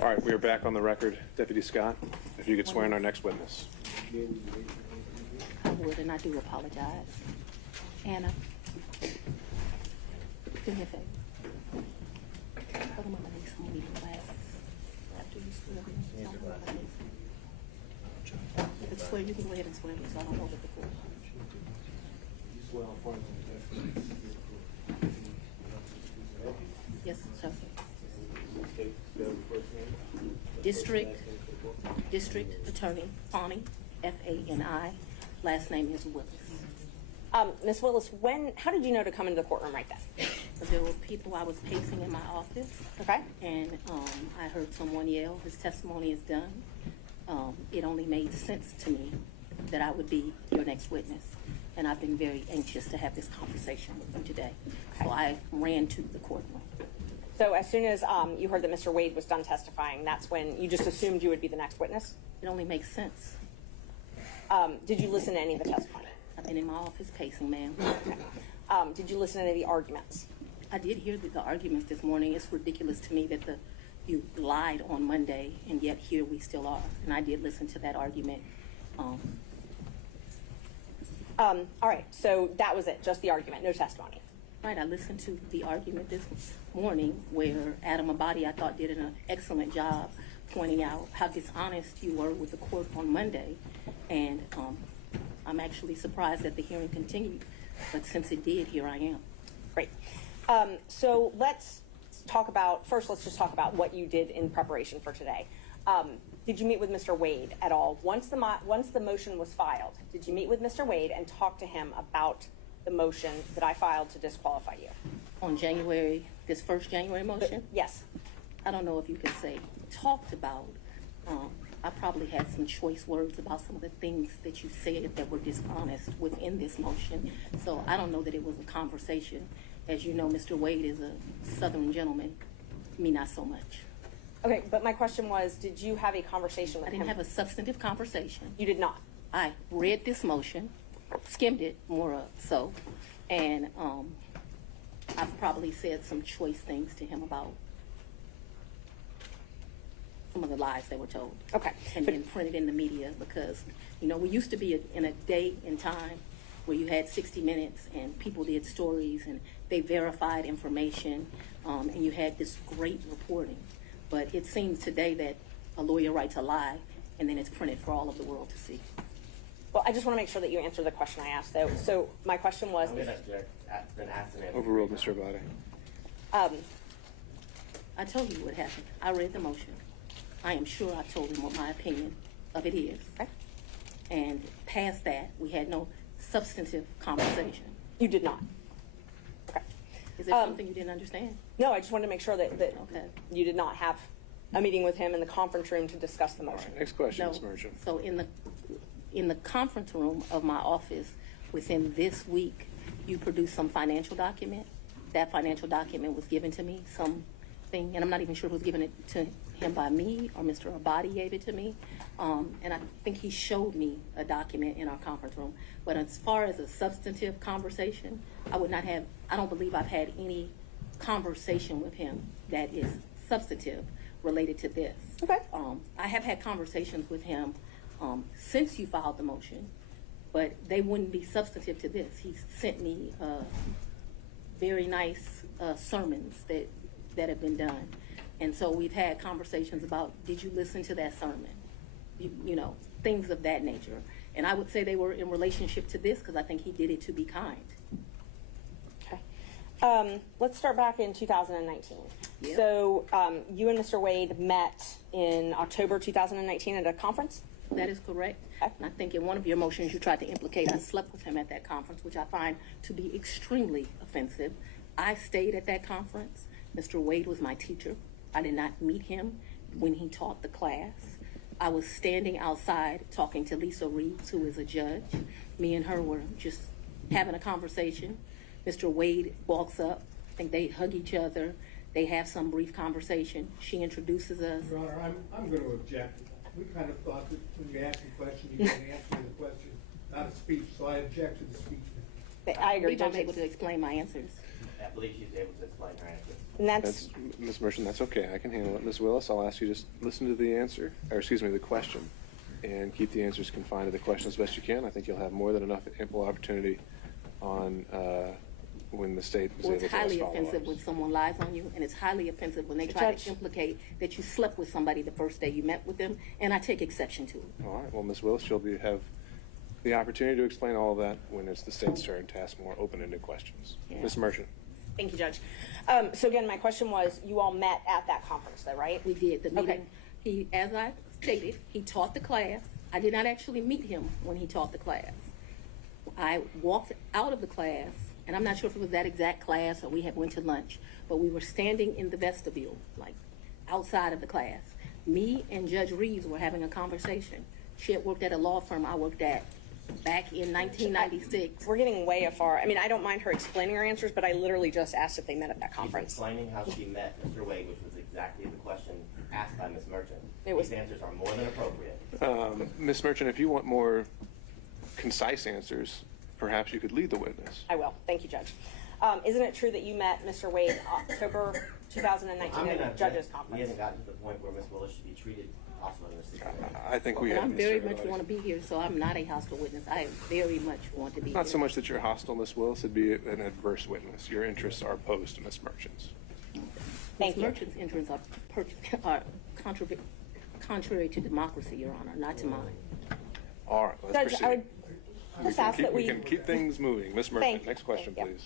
All right, we are back on the record. Deputy Scott, if you could swear in our next witness. I would, and I do apologize. Anna, do me a favor. Put them underneath some of these glasses. After you swear me, don't put them underneath. You can swear, you can go ahead and swear me, so I don't know what the court. You swear on front of Yes, sir. Okay, spell your first name. District Attorney Fani, F-A-N-I. Last name is Willis. Ms. Willis, how did you know to come into the courtroom right then? There were people, I was pacing in my office. Okay. And I heard someone yell, his testimony is done. It only made sense to me that I would be your next witness. And I've been very anxious to have this conversation with you today. Okay. So I ran to the courtroom. So as soon as you heard that Mr. Wade was done testifying, that's when you just assumed you would be the next witness? It only makes sense. Did you listen to any of the testimony? I've been in my office pacing, ma'am. Okay. Did you listen to any of the arguments? I did hear the arguments this morning. It's ridiculous to me that you lied on Monday, and yet here we still are. And I did listen to that argument. All right, so that was it, just the argument, no testimony. Right, I listened to the argument this morning where Adam Abadi, I thought, did an excellent job pointing out how dishonest you were with the court on Monday. And I'm actually surprised that the hearing continued, but since it did, here I am. Great. So let's just talk about what you did in preparation for today. Did you meet with Mr. Wade at all? Once the motion was filed, did you meet with Mr. Wade and talk to him about the motion that I filed to disqualify you? On this first January motion? Yes. I don't know if you could say talked about. I probably had some choice words about some of the things that you said that were dishonest within this motion. So I don't know that it was a conversation. As you know, Mr. Wade is a Southern gentleman, me not so much. Okay, but my question was, did you have a conversation with I him? didn't have a substantive conversation. You did not? I read this motion, skimmed it more so, and I've probably said some choice things to him about some of the lies they were told. Okay. And then printed in the media because, you know, we used to be in a day and time where you had 60 Minutes and people did stories and they verified information and you had this great reporting. But it seems today that a lawyer writes a lie and then it's printed for all of the world to see. Well, I just want to make sure that you answer the question I asked, though. So my question was... I'm going to object. Been asked and answered. Overruled, Mr. Abadi. I told you what happened. I read the motion. I am sure I told him what my opinion of it is. Okay. And past that, we had no substantive conversation. You did not? Okay. Is there something you didn't understand? No, I just wanted to make sure that Okay. you did not have a meeting with him in the conference room to discuss the motion. Next question, No. Ms. Merchant. So in the conference room of my office within this week, you produced some financial document. That financial document was given to me, something, and I'm not even sure who was giving it to him by me or Mr. Abadi gave it to me. And I think he showed me a document in our conference room. But as far as a substantive conversation, I don't believe I've had any conversation with him that is substantive related to this. Okay. I have had conversations with him since you filed the motion, but they wouldn't be substantive to this. He sent me very nice sermons that have been done. And so we've had conversations about, did you listen to that sermon? You know, things of that nature. And I would say they were in relationship to this because I think he did it to be kind. Okay. Let's start back in 2019. Yep. So you and Mr. Wade met in October 2019 at a conference? That is correct. And I think in one of your motions you tried to implicate I slept with him at that conference, which I find to be extremely offensive. I stayed at that conference. Mr. Wade was my teacher. I did not meet him when he taught the class. I was standing outside talking to Lisa Reeves, who is a judge. Me and her were just having a conversation. Mr. Wade walks up. I think they hug each other. They have some brief conversation. She introduces us. Your Honor, I'm going to object. We kind of thought that when you asked the question, you can answer the question, not a speech, so I object to the speech. I agree, believe I'm Judge. able to explain my answers. I believe she's able to explain her answer. And that's Ms. Merchant, that's okay. I can handle it. Ms. Willis, I'll ask you just listen to the answer, or excuse me, the question, and keep the answers confined to the question as best you can. I think you'll have more than enough ample opportunity on when the state is Well, able it's to ask highly follow-ups. offensive when someone lies on you, and it's highly offensive when they try to implicate that you slept with somebody the first day you met with them, and I take exception to it. All right. Well, Ms. Willis, you'll have the opportunity to explain all of that when it's the state's turn to ask more open-ended questions. Yeah. Ms. Merchant. Thank you, Judge. So again, my question was, you all met at that conference, though, right? We did. The meeting, Okay. he, as I stated, he taught the class. I did not actually meet him when he taught the class. I walked out of the class, and I'm not sure if it was that exact class or we had went to lunch, but we were standing in the vestibule, like outside of the class. Me and Judge Reeves were having a conversation. She had worked at a law firm I worked at back in 1996. We're getting way afar. I mean, I don't mind her explaining her answers, but I literally just asked if they met at that conference. She's explaining how she met Mr. Wade, which was exactly the question asked by Ms. Merchant. These answers are more than appropriate. Ms. Merchant, if you want more concise answers, perhaps you could lead the witness. I will. Thank you, Judge. Isn't it true that you met Mr. Wade October 2019 at a judge's conference? We haven't gotten to the point where Ms. Willis should be treated hostile in this situation. I think we have. I'm very much want to be here, so I'm not a hostile witness. I very much want to be Not here. so much that you're hostile, Ms. Willis, it'd be an adverse witness. Your interests are opposed to Ms. Merchant's. Ms. Merchant's interests are contrary to democracy, Your Honor, not to mine. All right, let's Judge, proceed. I would just ask that We can keep things moving. Ms. Merchant, next question, please.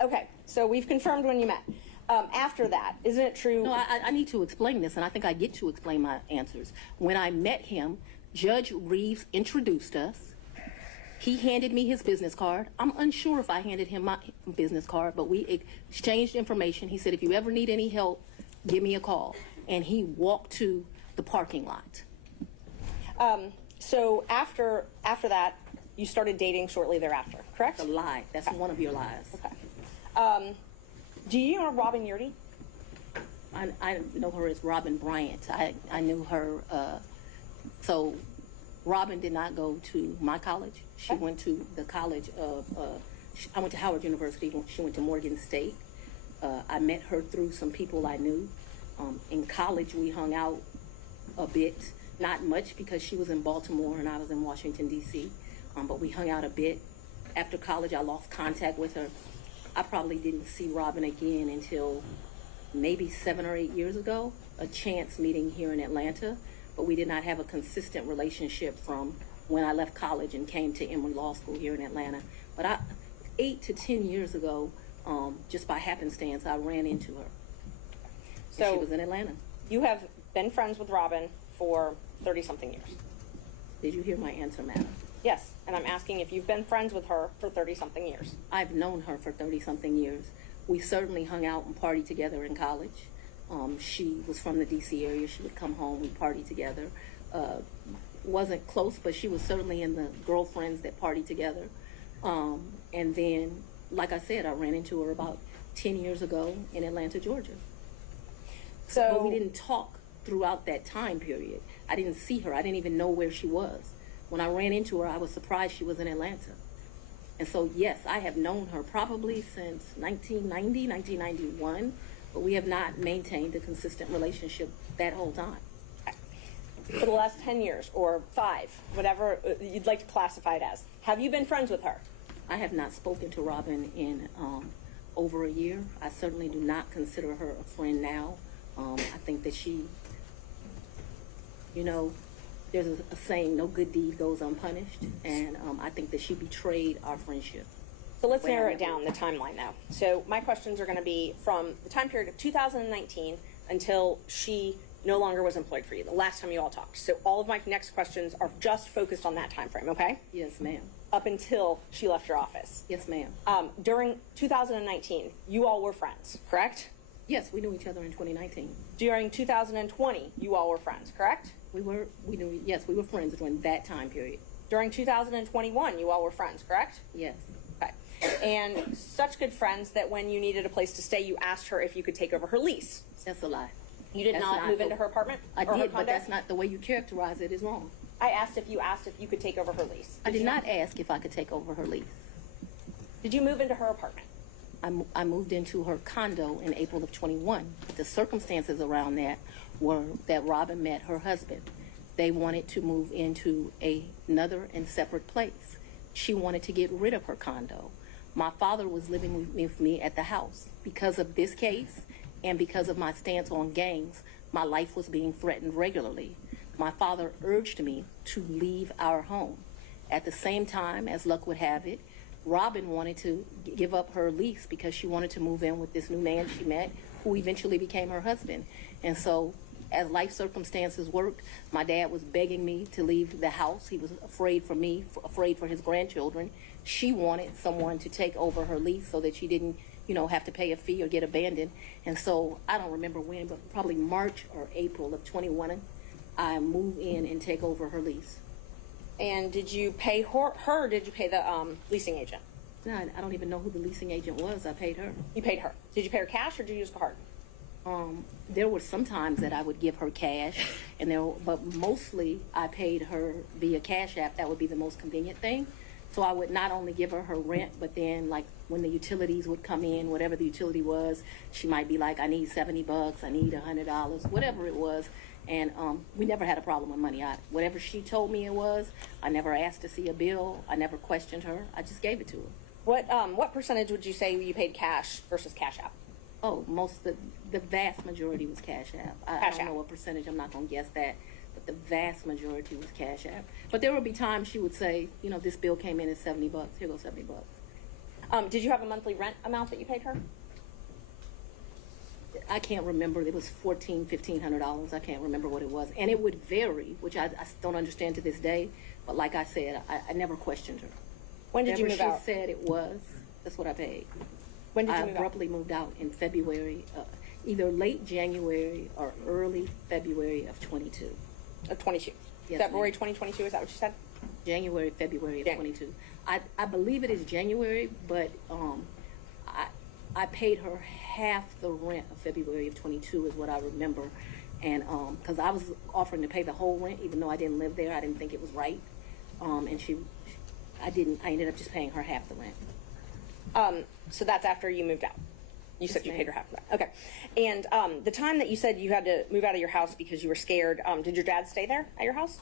Okay, so we've confirmed when you met. After that, isn't it true? No, I need to explain this, and I think I get to explain my answers. When I met him, Judge Reeves introduced us. He handed me his business card. I'm unsure if I handed him my business card, but we exchanged information. He said, if you ever need any help give me a call. And he walked to the parking lot. So after that, you started dating shortly thereafter, correct? That's a lie. That's one of your lies. Okay. Do you know Robin Yurdy? I know her as Robin Bryant. I knew her. So Robin did not go to my college. She went to the college of, I went to Howard University. She went to Morgan State. I met her through some people I knew. In college, we hung out a bit. Not much because she was in Baltimore and I was in Washington, D.C. But we hung out a bit. After college, I lost contact with her. I probably didn't see Robin again until maybe 7 or 8 years ago, a chance meeting here in Atlanta. But we did not have a consistent relationship from when I left college and came to Emory Law School here in Atlanta. But 8 to 10 years ago, just by happenstance, I ran into her. So she was in Atlanta. You have been friends with Robin for 30-something years. Did you hear my answer, madam? Yes, and I'm asking if you've been friends with her for 30-something years. I've known her for 30-something years. We certainly hung out and partied together in college. She was from the D.C. area. She would come home, we'd party together. Wasn't close, but she was certainly in the girlfriends that partied together. And then, like I said, I ran into her about 10 years ago in Atlanta, Georgia. But we didn't talk throughout that time period. I didn't see her. I didn't even know where she was. When I ran into her, I was surprised she was in Atlanta. And so, yes, I have known her probably since 1990, 1991, but we have not maintained a consistent relationship that whole time. For the last 10 years or 5, whatever you'd like to classify it as, have you been friends with her? I have not spoken to Robin in over a year. I certainly do not consider her a friend now. I think that she, there's a saying, no good deed goes unpunished, and I think that she betrayed our friendship. So let's narrow it down, the timeline now. So my questions are going to be from the time period of 2019 until she no longer was employed for you, the last time you all talked. So all of my next questions are just focused on that time frame, okay? Yes, ma'am. Up until she left your office. Yes, ma'am. During 2019, you all were friends, correct? Yes, we knew each other in 2019. During 2020, you all were friends, correct? We were friends during that time period. During 2021, you all were friends, correct? Yes. Okay. And such good friends that when you needed a place to stay, you asked her if you could take over her lease. That's a lie. You did not move into her apartment? I did, but that's not the way you characterize it is wrong. I asked if you could take over her lease. I did not ask if I could take over her lease. Did you move into her apartment? I moved into her condo in April of 21. The circumstances around that were that Robin met her husband. They wanted to move into another and separate place. She wanted to get rid of her condo. My father was living with me at the house. Because of this case and because of my stance on gangs, my life was being threatened regularly. My father urged me to leave our home. At the same time, as luck would have it, Robin wanted to give up her lease because she wanted to move in with this new man she met, who eventually became her husband. And so, as life circumstances worked, my dad was begging me to leave the house. He was afraid for me, afraid for his grandchildren. She wanted someone to take over her lease so that she didn't, have to pay a fee or get abandoned. And so, I don't remember when, but probably March or April of 21, I moved in and take over her lease. And did you pay her or did you pay the leasing agent? No, I don't even know who the leasing agent was. I paid her. You paid her. Did you pay her cash or did you use a card? There were some times that I would give her cash, but mostly I paid her via Cash App. That would be the most convenient thing. So I would not only give her rent, but then like when the utilities would come in, whatever the utility was, she might be like, I need $70, I need $100, whatever it was. And we never had a problem with money. Whatever she told me it was, I never asked to see a bill. I never questioned her. I just gave it to her. What percentage would you say you paid cash versus Cash App? Oh, the vast majority was Cash App. I don't know what percentage. I'm not going to guess that. But the vast majority was Cash App. But there would be times she would say, this bill came in at $70. Here goes $70. Did you have a monthly rent amount that you paid her? I can't remember. It was $1,400, $1,500. I can't remember what it was. And it would vary, which I don't understand to this day. But like I said, I never questioned her. When did you move out? She said it was, that's what I paid. When did you move out? I abruptly moved out in February. either late January or early February of 22. Of 22. Yes, February ma'am. 2022, is that what you said? January, February of Yeah. 22. I believe it is January, but I paid her half the rent of February of 22 is what I remember. And because I was offering to pay the whole rent, even though I didn't live there, I didn't think it was right. And I ended up just paying her half the rent. So that's after you moved out. You Yes, said you ma'am. paid her half of that. Okay. And the time that you said you had to move out of your house because you were scared, did your dad stay there at your house?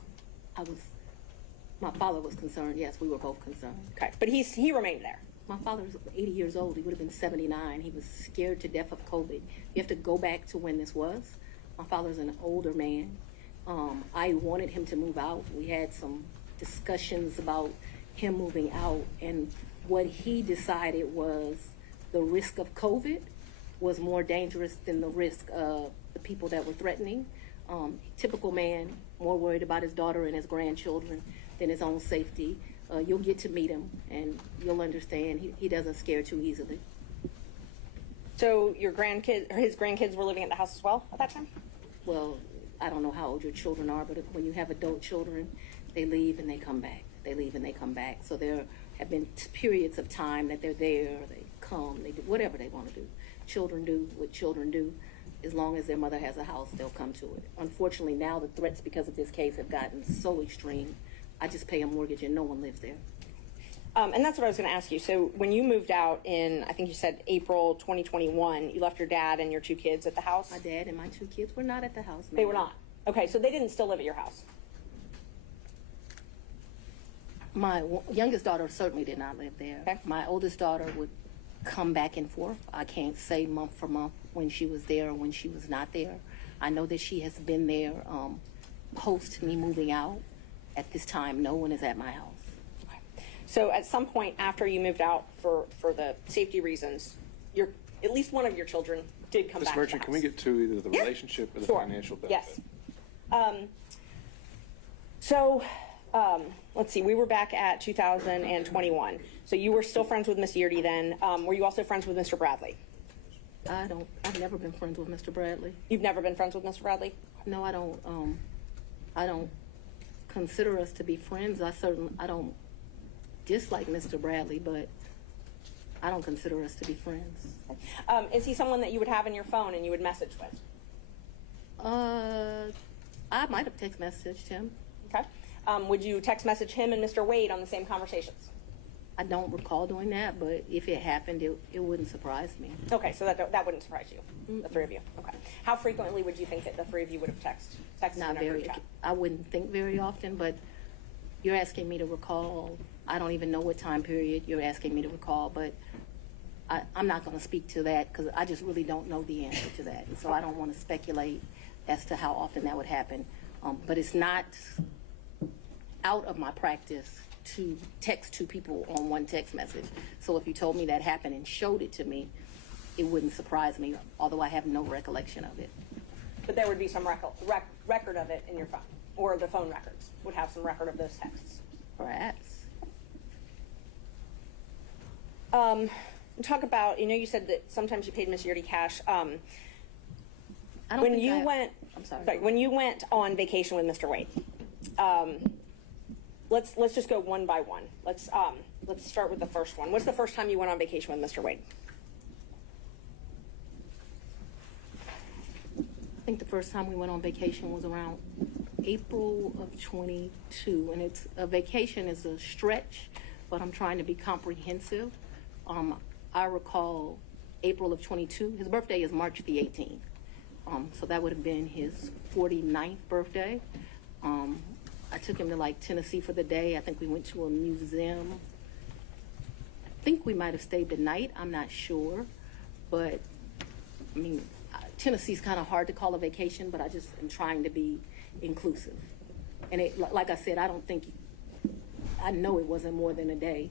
My father was concerned. Yes, we were both concerned. Okay, but he remained there. My father's 80 years old. He would have been 79. He was scared to death of COVID. You have to go back to when this was. My father's an older man. I wanted him to move out. We had some discussions about him moving out, and what he decided was the risk of COVID was more dangerous than the risk of the people that were threatening. Typical man, more worried about his daughter and his grandchildren than his own safety. You'll get to meet him, and you'll understand he doesn't scare too easily. So your his grandkids were living at the house as well at that time? Well, I don't know how old your children are, but when you have adult children, they leave and they come back. They leave and they come back. So there have been periods of time that they're there, they come, they do whatever they want to do. Children do what children do. As long as their mother has a house, they'll come to it. Unfortunately, now the threats because of this case have gotten so extreme. I just pay a mortgage and no one lives there. And that's what I was going to ask you. So when you moved out in, I think you said April 2021, you left your dad and your two kids at the house? My dad and my two kids were not at the house. They were not? Okay, so they didn't still live at your house? My youngest daughter certainly did not live there. Okay. My oldest daughter would come back and forth. I can't say month for month when she was there or when she was not there. I know that she has been there post me moving out. At this time, no one is at my house. Okay. So at some point after you moved out for the safety reasons, at least one of your children did come Ms. back Merchant, to the can we house. get to either the relationship or the Sure. financial benefit? Yes. Let's see, we were back at 2021. So you were still friends with Miss Yeardy then. Were you also friends with Mr. Bradley? I've never been friends with Mr. Bradley. You've never been friends with Mr. Bradley? No, I don't consider us to be friends. I don't dislike Mr. Bradley, but I don't consider us to be friends. Is he someone that you would have in your phone and you would message with? I might have text messaged him. Okay. Would you text message him and Mr. Wade on the same conversations? I don't recall doing that, but if it happened, it wouldn't surprise me. Okay, so that wouldn't surprise you, the three of you. Okay. How frequently would you think that the three of you would have texted? Not very. I wouldn't think very often, but you're asking me to recall. I don't even know what time period you're asking me to recall, but I'm not going to speak to that because I just really don't know the answer to that. And so I don't want to speculate as to how often that would happen. But it's not out of my practice to text two people on one text message. So if you told me that happened and showed it to me, it wouldn't surprise me, although I have no recollection of it. But there would be some record of it in your phone, or the phone records would have some record of those texts. Perhaps. Talk about, you said that sometimes you paid Miss Yeardy cash. I'm sorry. When you went on vacation with Mr. Wade, let's just go one by one. Let's start with the first one. What's the first time you went on vacation with Mr. Wade? I think the first time we went on vacation was around April of 22, and a vacation is a stretch, but I'm trying to be comprehensive. I recall April of 22. His birthday is March the 18th. So that would have been his 49th birthday. I took him to Tennessee for the day. I think we went to a museum. I think we might have stayed the night. I'm not sure. But, Tennessee's kind of hard to call a vacation, but I just am trying to be inclusive. And like I said, I know it wasn't more than a day.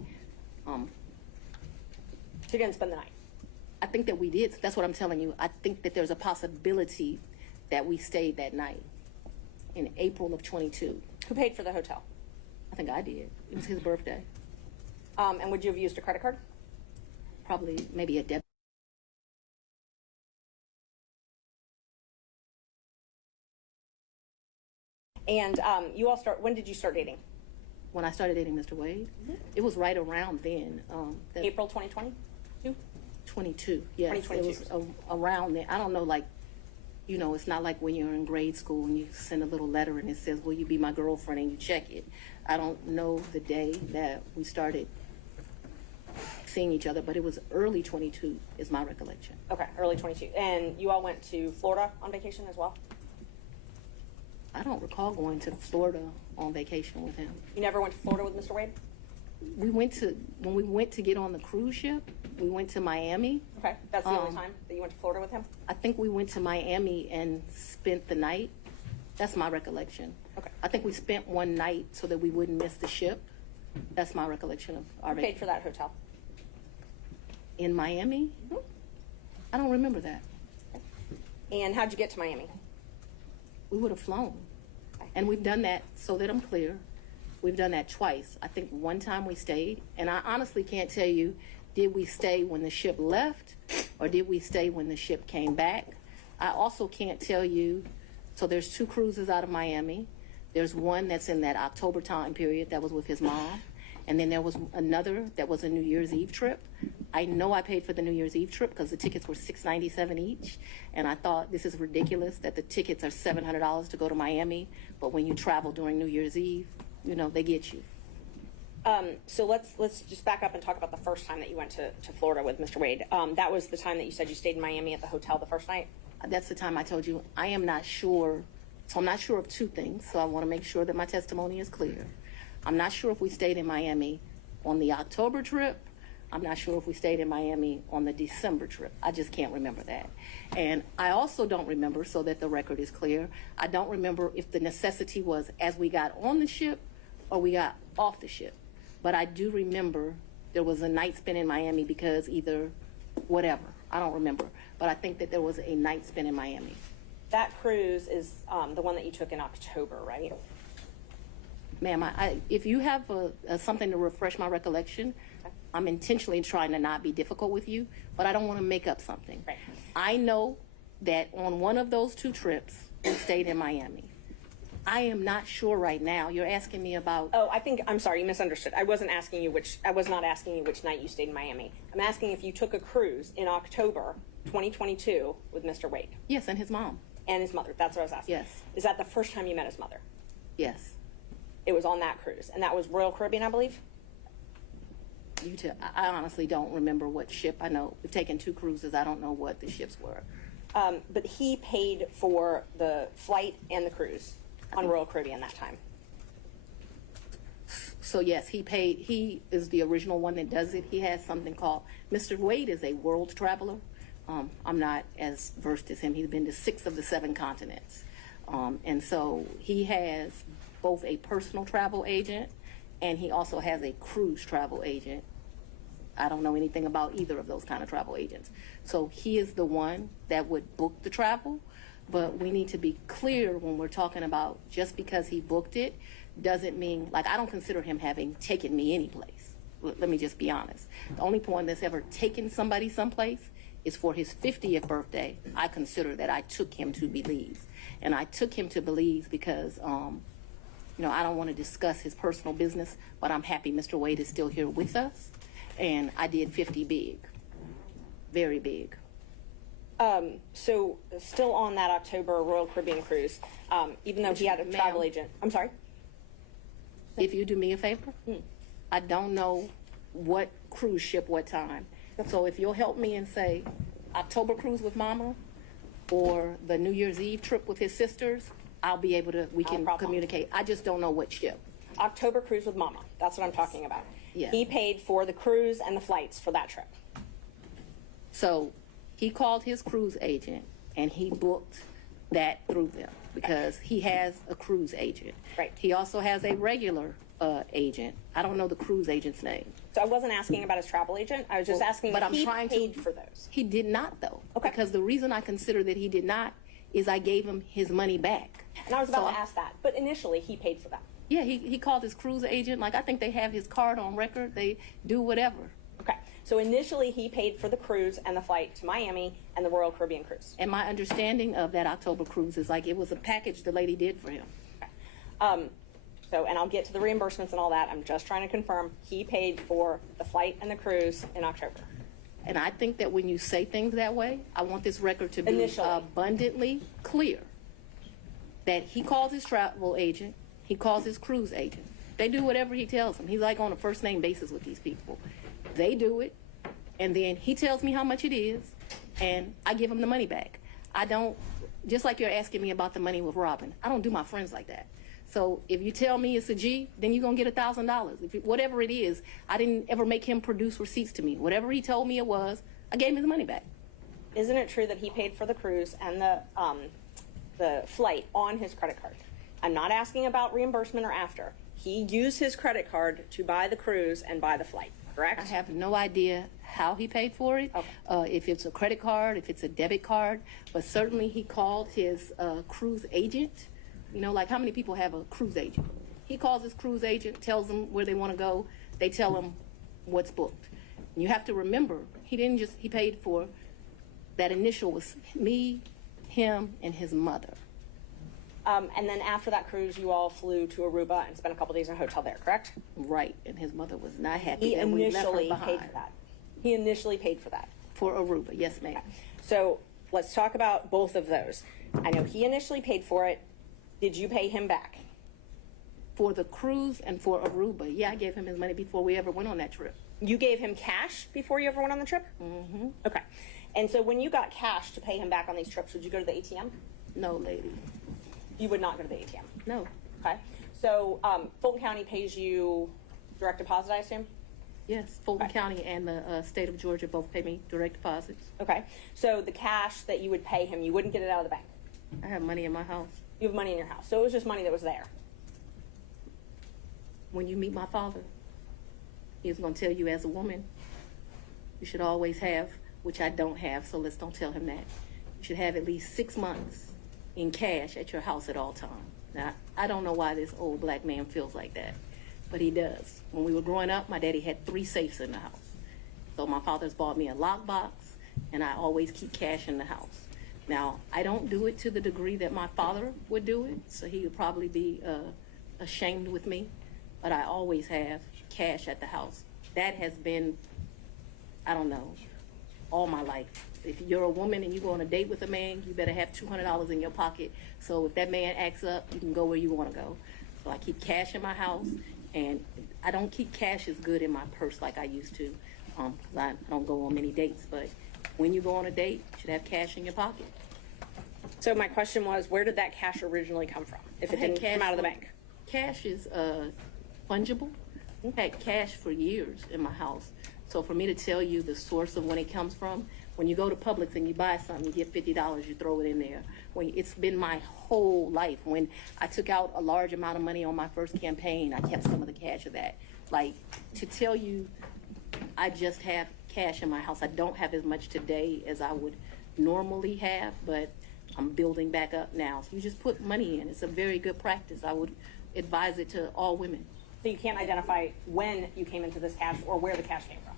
So you didn't spend the night? I think that we did. That's what I'm telling you. I think that there's a possibility that we stayed that night in April of 22. Who paid for the hotel? I think I did. It was his birthday. And would you have used a credit card? Probably maybe a debit And when did you start dating? When I started dating Mr. Wade, it was right around then. April 2020? 22, yes. 2022. It was around then. I don't know, like, you know, it's not like when you're in grade school and you send a little letter and it says, will you be my girlfriend, and you check it. I don't know the day that we started seeing each other, but it was early 22 is my recollection. Okay, early 22. And you all went to Florida on vacation as well? I don't recall going to Florida on vacation with him. You never went to Florida with Mr. Wade? When we went to get on the cruise ship, we went to Miami. Okay, that's the only time that you went to Florida with him? I think we went to Miami and spent the night. That's my recollection. Okay. I think we spent one night so that we wouldn't miss the ship. That's my recollection of our Who paid for that hotel? In Miami? Mm-hmm. I don't remember that. And how'd you get to Miami? We would have flown. And we've done that, so that I'm clear, we've done that twice. I think one time we stayed, and I honestly can't tell you, did we stay when the ship left or did we stay when the ship came back? I also can't tell you, so there's 2 cruises out of Miami. There's one that's in that October time period that was with his mom. And then there was another that was a New Year's Eve trip. I know I paid for the New Year's Eve trip because the tickets were $697 each. And I thought this is ridiculous that the tickets are $700 to go to Miami. But when you travel during New Year's Eve, you know, they get you. So let's just back up and talk about the first time that you went to Florida with Mr. Wade. That was the time that you said you stayed in Miami at the hotel the first night? That's the time I told you I am not sure. So I'm not sure of 2 things. So I want to make sure that my testimony is clear. I'm not sure if we stayed in Miami on the October trip. I'm not sure if we stayed in Miami on the December trip. I just can't remember that. And I also don't remember, so that the record is clear, I don't remember if the necessity was as we got on the ship or we got off the ship. But I do remember there was a night spent in Miami because either whatever. I don't remember. But I think that there was a night spent in Miami. That cruise is the one that you took in October, right? Ma'am, if you have something to refresh my recollection, I'm intentionally trying to not be difficult with you, but I don't want to make up something. Right. I know that on one of those 2 trips, we stayed in Miami. I am not sure right now. You're asking me about... Oh, I'm sorry, you misunderstood. I was not asking you which night you stayed in Miami. I'm asking if you took a cruise in October 2022 with Mr. Wade. Yes, and his mom. And his mother. That's what I was asking. Yes. Is that the first time you met his mother? Yes. It was on that cruise, and that was Royal Caribbean, I believe? I honestly don't remember what ship. I know we've taken 2 cruises. I don't know what the ships were. But he paid for the flight and the cruise on Royal Caribbean that time. So yes, he paid. He is the original one that does it. He has something called, Mr. Wade is a world traveler. I'm not as versed as him. He's been to 6 of the 7 continents. And so he has both a personal travel agent and he also has a cruise travel agent. I don't know anything about either of those kind of travel agents. So he is the one that would book the travel, but we need to be clear when we're talking about just because he booked it doesn't mean, like, I don't consider him having taken me any place. Let me just be honest. The only point that's ever taken somebody someplace is for his 50th birthday. I consider that I took him to Belize. And I took him to Belize because, I don't want to discuss his personal business, but I'm happy Mr. Wade is still here with us. And I did 50 big, very big. So still on that October Royal Caribbean cruise, even though he had a travel agent. I'm sorry? If you do me a favor, I don't know what cruise ship, what time. So if you'll help me and say October cruise with Mama or the New Year's Eve trip with his sisters, I'll be able to, we can communicate. I just don't know what ship. October cruise with Mama. That's what I'm talking about. Yes. He paid for the cruise and the flights for that trip. So he called his cruise agent and he booked that through them because he has a cruise agent. Right. He also has a regular agent. I don't know the cruise agent's name. So I wasn't asking about his travel agent. I was just asking if he paid for those. He did not, though. Okay. Because the reason I consider that he did not is I gave him his money back. And I was about to ask that. But initially, he paid for that. Yeah, he called his cruise agent. Like, I think they have his card on record. They do whatever. Okay. So initially, he paid for the cruise and the flight to Miami and the Royal Caribbean cruise. And my understanding of that October cruise is like it was a package the lady did for him. And I'll get to the reimbursements and all that. I'm just trying to confirm he paid for the flight and the cruise in October. And I think that when you say things that way, I want this record to be Initially. abundantly clear that he calls his travel agent, he calls his cruise agent. They do whatever he tells them. He's like on a first name basis with these people. They do it, and then he tells me how much it is, and I give him the money back. I don't, just like you're asking me about the money with Robin, I don't do my friends like that. So if you tell me it's a G, then you're going to get $1,000. Whatever it is, I didn't ever make him produce receipts to me. Whatever he told me it was, I gave him his money back. Isn't it true that he paid for the cruise and the flight on his credit card? I'm not asking about reimbursement or after. He used his credit card to buy the cruise and buy the flight, correct? I have no idea how he paid for it, if it's a credit card, if it's a debit card, but certainly he called his cruise agent. You know, like how many people have a cruise agent? He calls his cruise agent, tells them where they want to go. They tell him what's booked. And you have to remember, he paid for, that initial was me, him, and his mother. And then after that cruise, you all flew to Aruba and spent a couple days in a hotel there, correct? Right, and his mother was not happy He that we left her initially behind. paid for that. He initially paid for that. For Aruba, yes, ma'am. So let's talk about both of those. I know he initially paid for it. Did you pay him back? For the cruise and for Aruba, yeah, I gave him his money before we ever went on that trip. You gave him cash before you ever went on the trip? Mm-hmm. Okay. And so when you got cash to pay him back on these trips, would you go to the ATM? No, lady. You would not go to the ATM? No. Okay. So Fulton County pays you direct deposit, I assume? Yes, Fulton County and the state of Georgia both pay me direct deposits. Okay. So the cash that you would pay him, you wouldn't get it out of the bank? I have money in my house. You have money in your house. So it was just money that was there. When you meet my father, he's going to tell you as a woman, you should always have, which I don't have, so let's don't tell him that. You should have at least 6 months in cash at your house at all times. Now, I don't know why this old black man feels like that, but he does. When we were growing up, my daddy had 3 safes in the house. So my father's bought me a lockbox, and I always keep cash in the house. Now, I don't do it to the degree that my father would do it, so he would probably be ashamed with me, but I always have cash at the house. That has been, I don't know, all my life. If you're a woman and you go on a date with a man, you better have $200 in your pocket, so if that man acts up, you can go where you want to go. So I keep cash in my house, and I don't keep cash as good in my purse like I used to, because I don't go on many dates, but when you go on a date, you should have cash in your pocket. So my question was, where did that cash originally come from, if it didn't come out of the bank? Cash is fungible. I've had cash for years in my house. So for me to tell you the source of when it comes from, when you go to Publix and you buy something, you get $50, you throw it in there. It's been my whole life. When I took out a large amount of money on my first campaign, I kept some of the cash of that. Like, to tell you I just have cash in my house, I don't have as much today as I would normally have, but I'm building back up now. So you just put money in. It's a very good practice. I would advise it to all women. So you can't identify when you came into this cash or where the cash came from?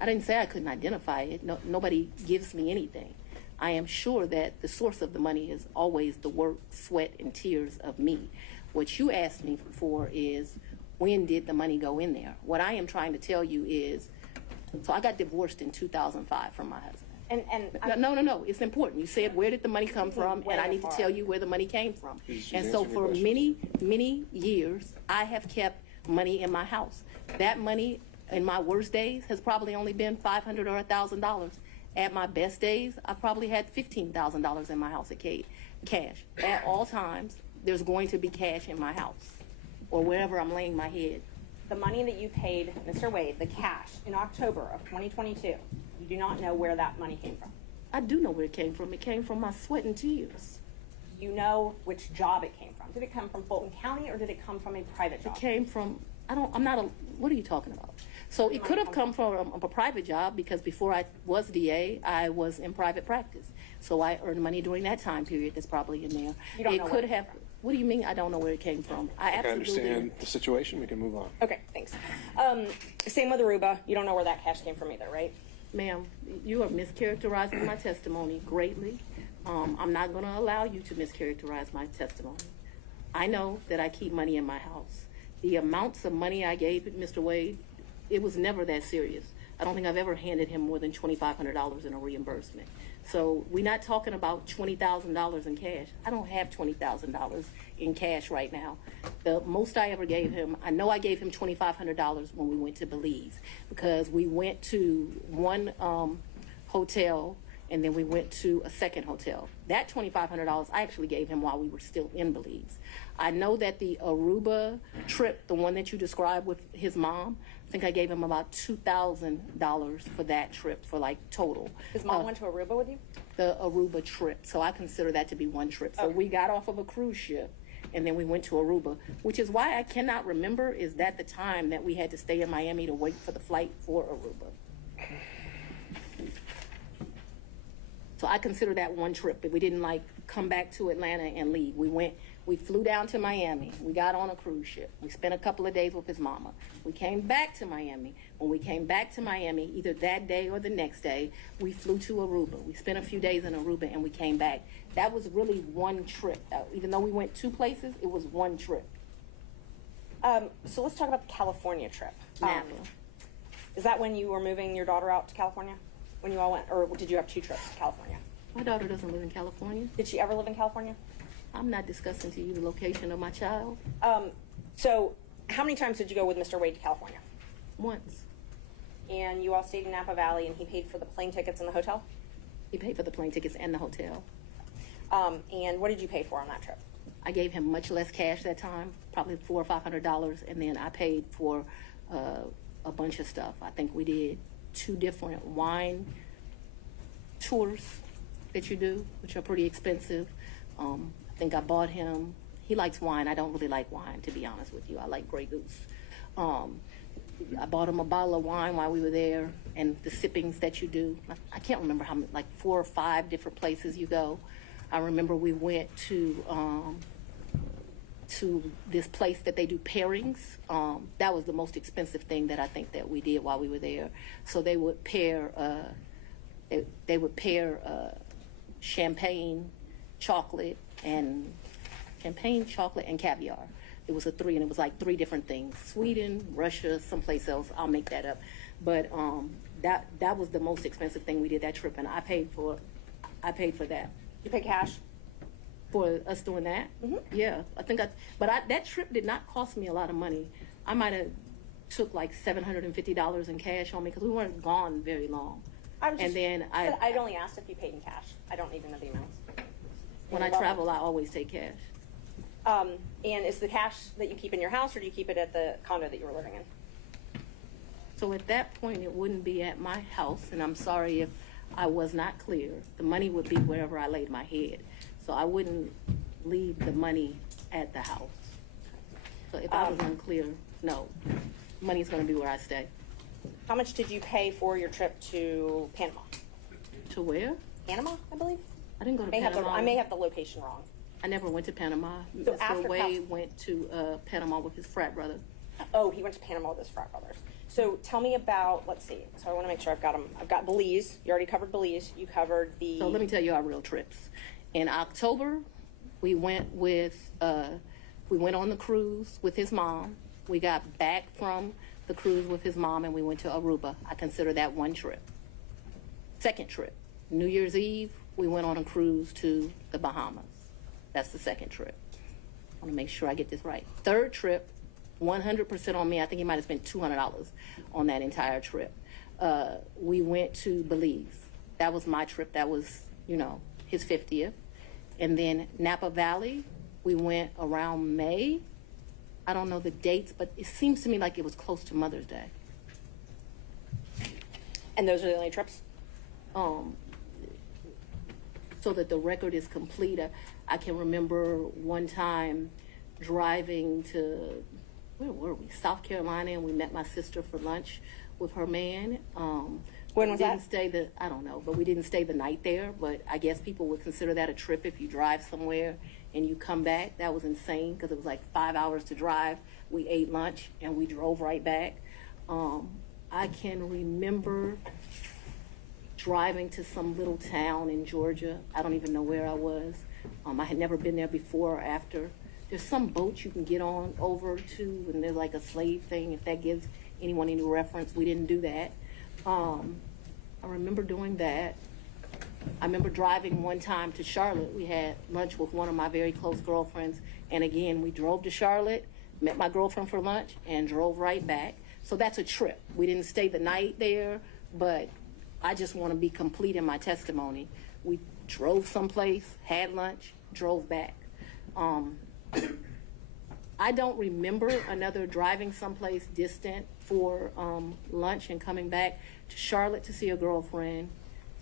I didn't say I couldn't identify it. No, nobody gives me anything. I am sure that the source of the money is always the work, sweat, and tears of me. What you asked me for is, when did the money go in there? What I am trying to tell you is, so I got divorced in 2005 from my husband. No, it's important. You said, where did the money come from? And I need to tell you where the money came from. And so for many, many years, I have kept money in my house. That money in my worst days has probably only been $500 or $1,000. At my best days, I probably had $15,000 in my house at cash. At all times, there's going to be cash in my house or wherever I'm laying my head. The money that you paid Mr. Wade, the cash, in October of 2022, you do not know where that money came from? I do know where it came from. It came from my sweat and tears. You know which job it came from. Did it come from Fulton County or did it come from a private job? It came from, what are you talking about? So it could have come from a private job, because before I was DA, I was in private practice. So I earned money during that time period. That's probably in there. You don't know could have. What do you mean I don't know where it came from? I understand the situation. We can move on. Okay, thanks. Same with Aruba. You don't know where that cash came from either, right? Ma'am, you are mischaracterizing my testimony greatly. I'm not going to allow you to mischaracterize my testimony. I know that I keep money in my house. The amounts of money I gave Mr. Wade, it was never that serious. I don't think I've ever handed him more than $2,500 in a reimbursement. So we're not talking about $20,000 in cash. I don't have $20,000 in cash right now. The most I ever gave him, I know I gave him $2,500 when we went to Belize, because we went to one hotel and then we went to a second hotel. That $2,500 I actually gave him while we were still in Belize. I know that the Aruba trip, the one that you described with his mom, I think I gave him about $2,000 for that trip, for like total. His mom went to Aruba with you? The Aruba trip. So I consider that to be one trip. So we got off of a cruise ship and then we went to Aruba, which is why I cannot remember is that the time that we had to stay in Miami to wait for the flight for Aruba. So I consider that one trip, but we didn't like come back to Atlanta and leave. We flew down to Miami. We got on a cruise ship. We spent a couple of days with his mama. We came back to Miami. When we came back to Miami, either that day or the next day, we flew to Aruba. We spent a few days in Aruba and we came back. That was really one trip. Even though we went two places, it was one trip. So let's talk about the California trip. Is that when you were moving your daughter out to California? When you all went, or did you have two trips to California? My daughter doesn't live in California. Did she ever live in California? I'm not discussing to you the location of my child. So how many times did you go with Mr. Wade to California? Once. And you all stayed in Napa Valley and he paid for the plane tickets and the hotel? He paid for the plane tickets and the hotel. And what did you pay for on that trip? I gave him much less cash that time, probably $400 or $500, and then I paid for a bunch of stuff. I think we did 2 different wine tours that you do, which are pretty expensive. I think I bought him, he likes wine. I don't really like wine, to be honest with you. I like Grey Goose. I bought him a bottle of wine while we were there, and the sippings that you do. I can't remember how many, like 4 or 5 different places you go. I remember we went to this place that they do pairings. That was the most expensive thing that I think that we did while we were there. So they would pair, champagne, chocolate, and caviar. It was a 3, and it was like 3 different things: Sweden, Russia, someplace else. I'll make that up. But that was the most expensive thing we did that trip, and I paid for that. You pay cash for us doing that? Mm-hmm. Yeah, that trip did not cost me a lot of money. I might have took like $750 in cash on me because we weren't gone very long. I'd only asked if you paid in cash. I don't even know the amounts. When I travel, I always take cash. And is the cash that you keep in your house, or do you keep it at the condo that you were living in? So at that point, it wouldn't be at my house, and I'm sorry if I was not clear. The money would be wherever I laid my head. So I wouldn't leave the money at the house. So if I was unclear, no. Money's going to be where I stay. How much did you pay for your trip to Panama? To where? Panama, I believe. I didn't go to Panama. I may have the location wrong. I never went to Panama. So Mr. Wade went to Panama with his frat brother. Oh, he went to Panama with his frat brothers. So tell me about, let's see. So I want to make sure I've got them. I've got Belize. You already covered Belize. You covered the... So let me tell you our real trips. In October, we went on the cruise with his mom. We got back from the cruise with his mom and we went to Aruba. I consider that one trip. Second trip, New Year's Eve, we went on a cruise to the Bahamas. That's the second trip. I want to make sure I get this right. Third trip, 100% on me. I think he might have spent $200 on that entire trip. We went to Belize. That was my trip. That was, his 50th. And then Napa Valley, we went around May. I don't know the dates, but it seems to me like it was close to Mother's Day. And those are the only trips? So that the record is complete, I can remember one time driving to, where were we? South Carolina, and we met my sister for lunch with her man. When was that? I don't know, but we didn't stay the night there. But I guess people would consider that a trip if you drive somewhere and you come back. That was insane because it was like 5 hours to drive. We ate lunch and we drove right back. I can remember driving to some little town in Georgia. I don't even know where I was. I had never been there before or after. there's some boat you can get on over to, and there's like a slave thing, if that gives anyone any reference. We didn't do that. I remember doing that. I remember driving one time to Charlotte. We had lunch with one of my very close girlfriends, and again, we drove to Charlotte, met my girlfriend for lunch, and drove right back. So that's a trip. We didn't stay the night there, but I just want to be complete in my testimony. We drove someplace, had lunch, drove back. I don't remember another driving someplace distant for lunch and coming back to Charlotte to see a girlfriend,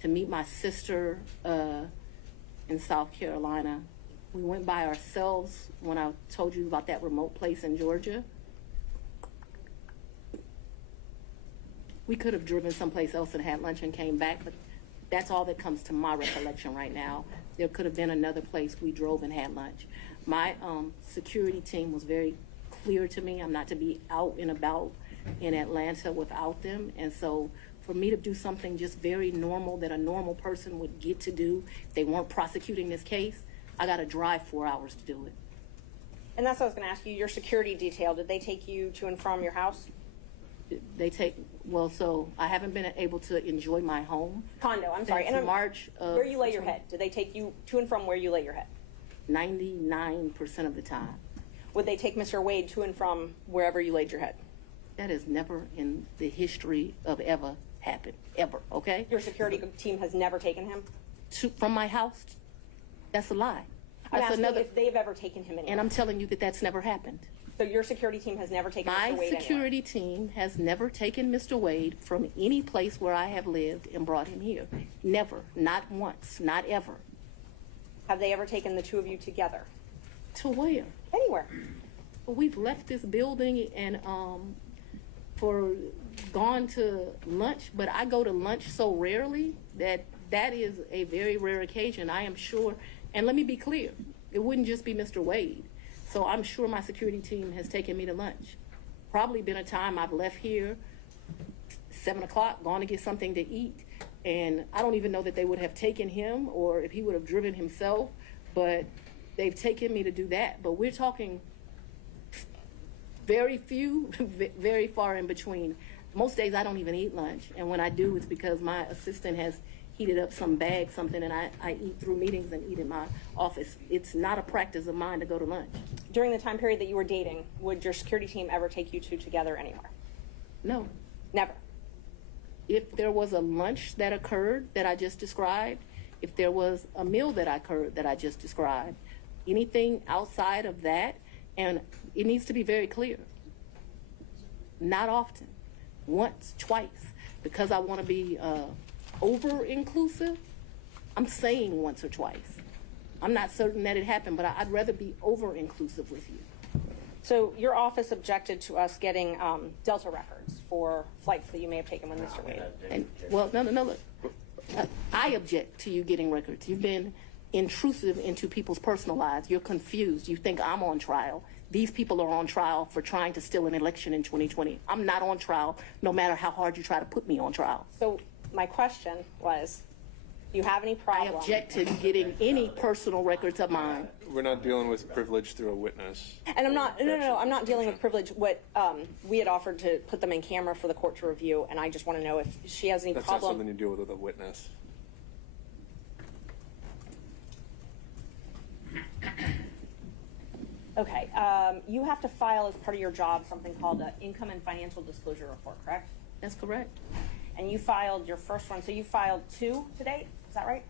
to meet my sister in South Carolina. We went by ourselves when I told you about that remote place in Georgia. We could have driven someplace else and had lunch and came back, but that's all that comes to my recollection right now. There could have been another place we drove and had lunch. My security team was very clear to me. I'm not to be out and about in Atlanta without them. And so for me to do something just very normal that a normal person would get to do if they weren't prosecuting this case, I got to drive 4 hours to do it. And that's what I was going to ask you. Your security detail, did they take you to and from your house? They take, well, so I haven't been able to enjoy my home. Condo, I'm sorry. Since And March of where you lay your head? Did they take you to and from where you lay your head? 99% of the time. Would they take Mr. Wade to and from wherever you laid your head? That has never in the history of ever happened, ever, okay? Your security team has never taken him? From my house? That's a lie. I'm That's asking another, if they've ever taken him anywhere. and I'm telling you that that's never happened. So your security team has never taken Mr. My Wade security team has never taken Mr. Wade from any place where I have lived and brought him here. Never, not once, not ever. Have they ever taken the two of you together? To where? Anywhere. Well, we've left this building and gone to lunch, but I go to lunch so rarely that is a very rare occasion. I am sure, and let me be clear, it wouldn't just be Mr. Wade. So I'm sure my security team has taken me to lunch. Probably been a time I've left here 7 o'clock, gone to get something to eat, and I don't even know that they would have taken him or if he would have driven himself, but they've taken me to do that. But we're talking very few, very far in between. Most days I don't even eat lunch, and when I do, it's because my assistant has heated up some bag, something, and I eat through meetings and eat in my office. It's not a practice of mine to go to lunch. During the time period that you were dating, would your security team ever take you two together anywhere? No. Never? If there was a lunch that occurred that I just described, if there was a meal that occurred that I just described, anything outside of that, and it needs to be very clear, not often, once, twice, because I want to be over-inclusive, I'm saying once or twice. I'm not certain that it happened, but I'd rather be over-inclusive with you. So your office objected to us getting Delta records for flights that you may have taken with Mr. Wade. And, well, no, look. I object to you getting records. You've been intrusive into people's personal lives. You're confused. You think I'm on trial. These people are on trial for trying to steal an election in 2020. I'm not on trial, no matter how hard you try to put me on trial. So my question was, do you have any problem? I object to getting any personal records of mine. We're not dealing with privilege through a witness. And I'm not, no, I'm not dealing with privilege. What we had offered to put them in camera for the court to review, and I just want to know if she has any That's problem. not something you deal with a witness. Okay, you have to file as part of your job something called an income and financial disclosure report, correct? That's correct. And you filed your first one, so you filed 2 to date, is that right?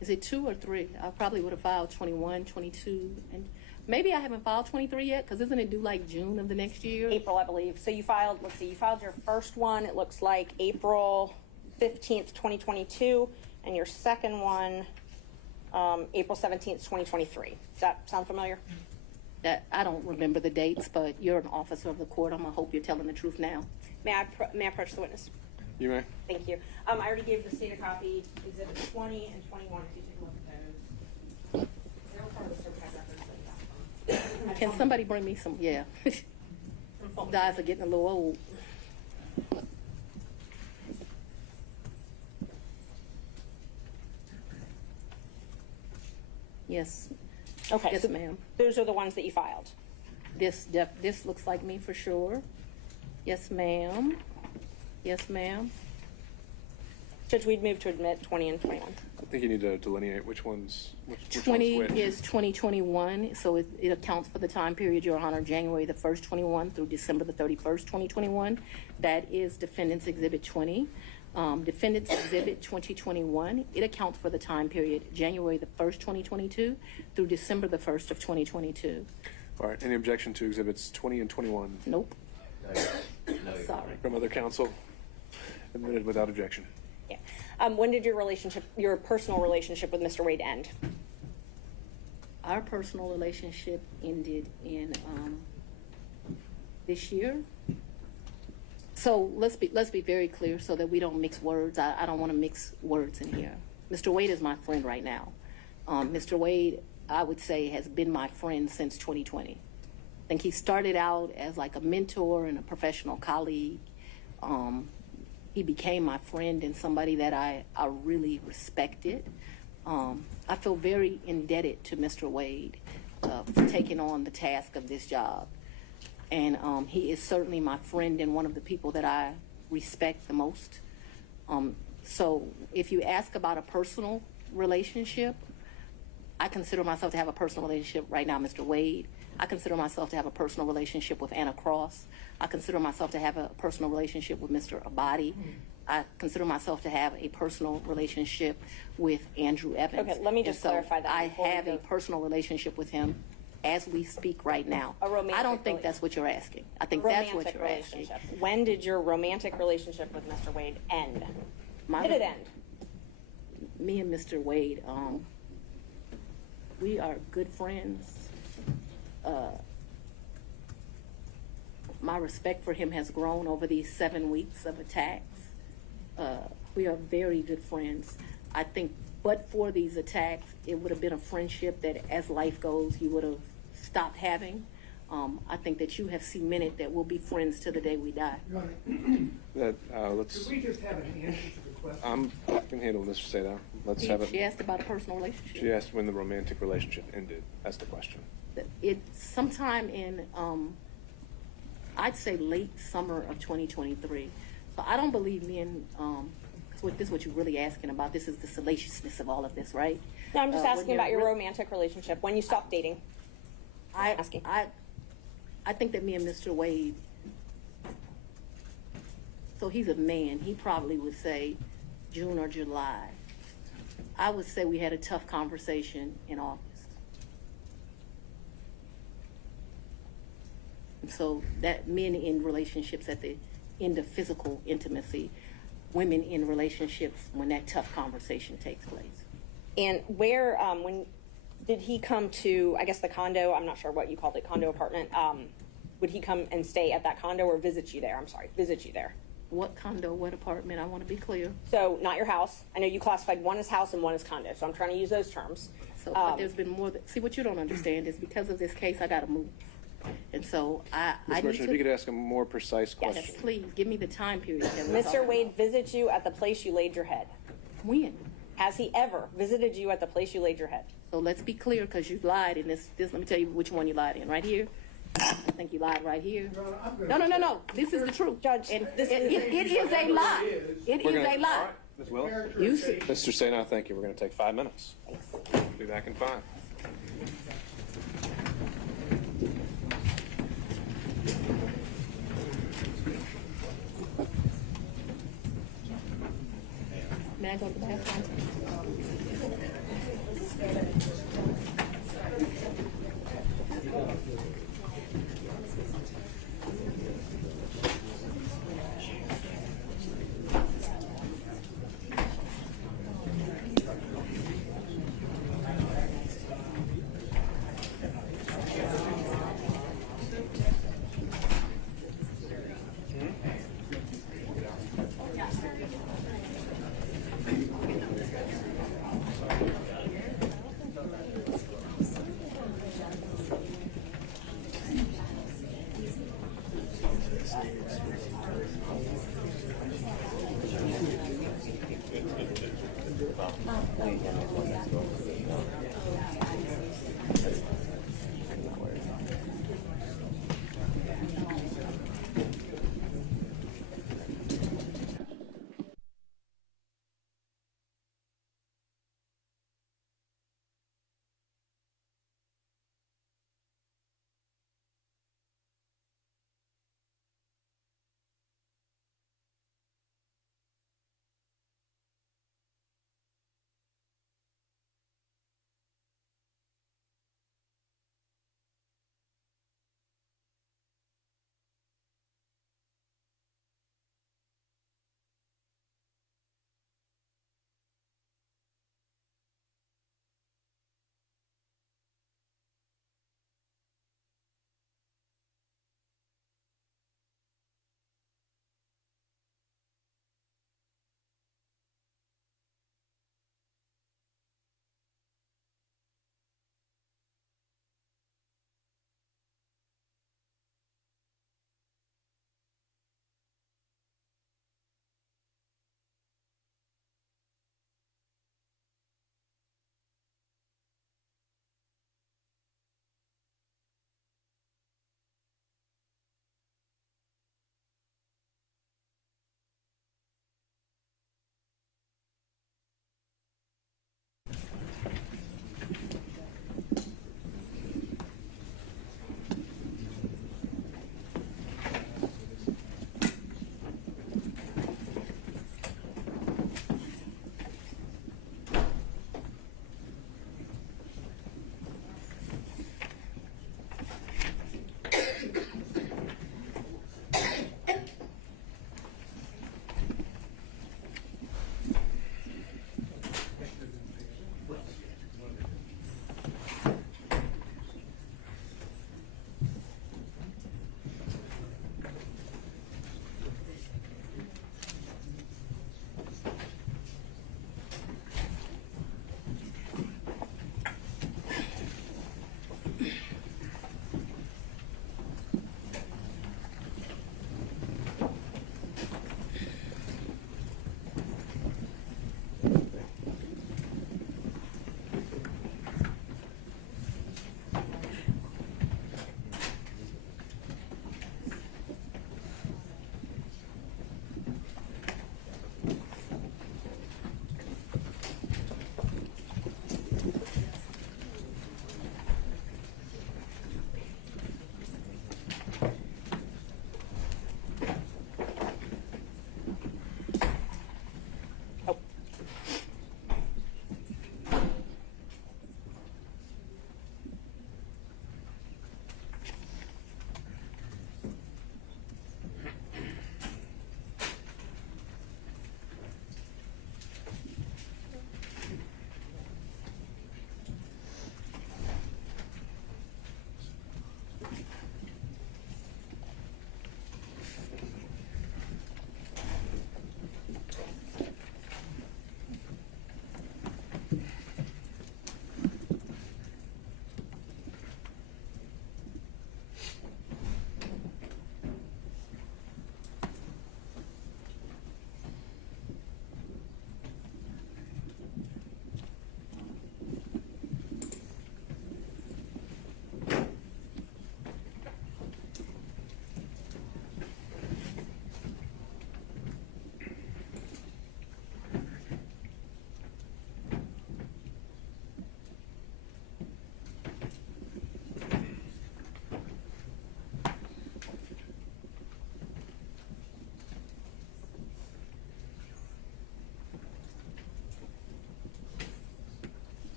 Is it 2 or 3? I probably would have filed 21, 22, and maybe I haven't filed 23 yet, because isn't it due like June of the next year? April, I believe. So you filed, let's see, you filed your first one, it looks like April 15th, 2022, and your second one, April 17th, 2023. Does that sound familiar? That I don't remember the dates, but you're an officer of the court. I'm gonna hope you're telling the truth now. May I approach the witness? You may. Thank you. I already gave the state a copy, exhibits 20 and 21, if you take a look at those. They're part of the certified records that we got. Can somebody bring me some? Yeah. The eyes are getting a little old. Yes. Okay. Yes, so ma'am. Those are the ones that you filed. This looks like me for sure. Yes, ma'am. Yes, ma'am. Judge, we'd move to admit 20 and 21. I think you need to delineate which one's which 20 one's which. is 2021, so it accounts for the time period, Your Honor, January the 1st, 21 through December the 31st, 2021. That is Defendant's Exhibit 20. Defendant's Exhibit 2021, it accounts for the time period January the 1st, 2022 through December the 1st of 2022. All right. Any objection to Exhibits 20 and 21? Nope. Sorry. From other counsel? Admitted without objection. Yeah. When did your personal relationship with Mr. Wade end? Our personal relationship ended in this year. So let's be very clear so that we don't mix words. I don't want to mix words in here. Mr. Wade is my friend right now. Mr. Wade, I would say, has been my friend since 2020. I think he started out as like a mentor and a professional colleague. He became my friend and somebody that I really respected. I feel very indebted to Mr. Wade for taking on the task of this job. And he is certainly my friend and one of the people that I respect the most. So if you ask about a personal relationship, I consider myself to have a personal relationship right now, Mr. Wade. I consider myself to have a personal relationship with Anna Cross. I consider myself to have a personal relationship with Mr. Abadi. I consider myself to have a personal relationship with Andrew Evans. Okay, let me just clarify that. I have a personal relationship with him as we speak right now. I don't think that's what you're asking. I think that's what you're asking. When did your romantic relationship with Mr. Wade end? Did it end? Me and Mr. Wade, we are good friends. My respect for him has grown over these 7 weeks of attacks. We are very good friends. I think, but for these attacks, it would have been a friendship that, as life goes, you would have stopped having. I think that you have cemented that we'll be friends to the day we die. Let's. Could we just have an answer to the question? I can handle this, Seda. Let's have it. She asked about a personal relationship. She asked when the romantic relationship ended. That's the question. Sometime in, I'd say late summer of 2023. So I don't believe me in, this is what you're really asking about. This is the salaciousness of all of this, right? No, I'm just asking about your romantic relationship, when you stopped dating. I think that me and Mr. Wade, so he's a man, he probably would say June or July. I would say we had a tough conversation in August. And so that men in relationships at the end of physical intimacy, women in relationships when that tough conversation takes place. And where, when did he come to, I guess, the condo? I'm not sure what you called it, condo apartment. Would he come and stay at that condo or visit you there? I'm sorry, visit you there. What condo, what apartment? I want to be clear. So not your house. I know you classified one as house and one as condo, so I'm trying to use those terms. So but there's been more, see, what you don't understand is because of this case, I got to move. And so I need to. If you could ask a more precise question. Yes, please, give me the time period. Mr. Wade visited you at the place you laid your head. When? Has he ever visited you at the place you laid your head? So let's be clear, because you lied in this. Let me tell you which one you lied in. Right here. I think you lied right here. No. This is the truth, Judge. And it is a lie. It is a lie. Ms. Willis? Mr. Sena, thank you. We're going to take 5 minutes. Thanks. Be back in 5. May I go to the bathroom?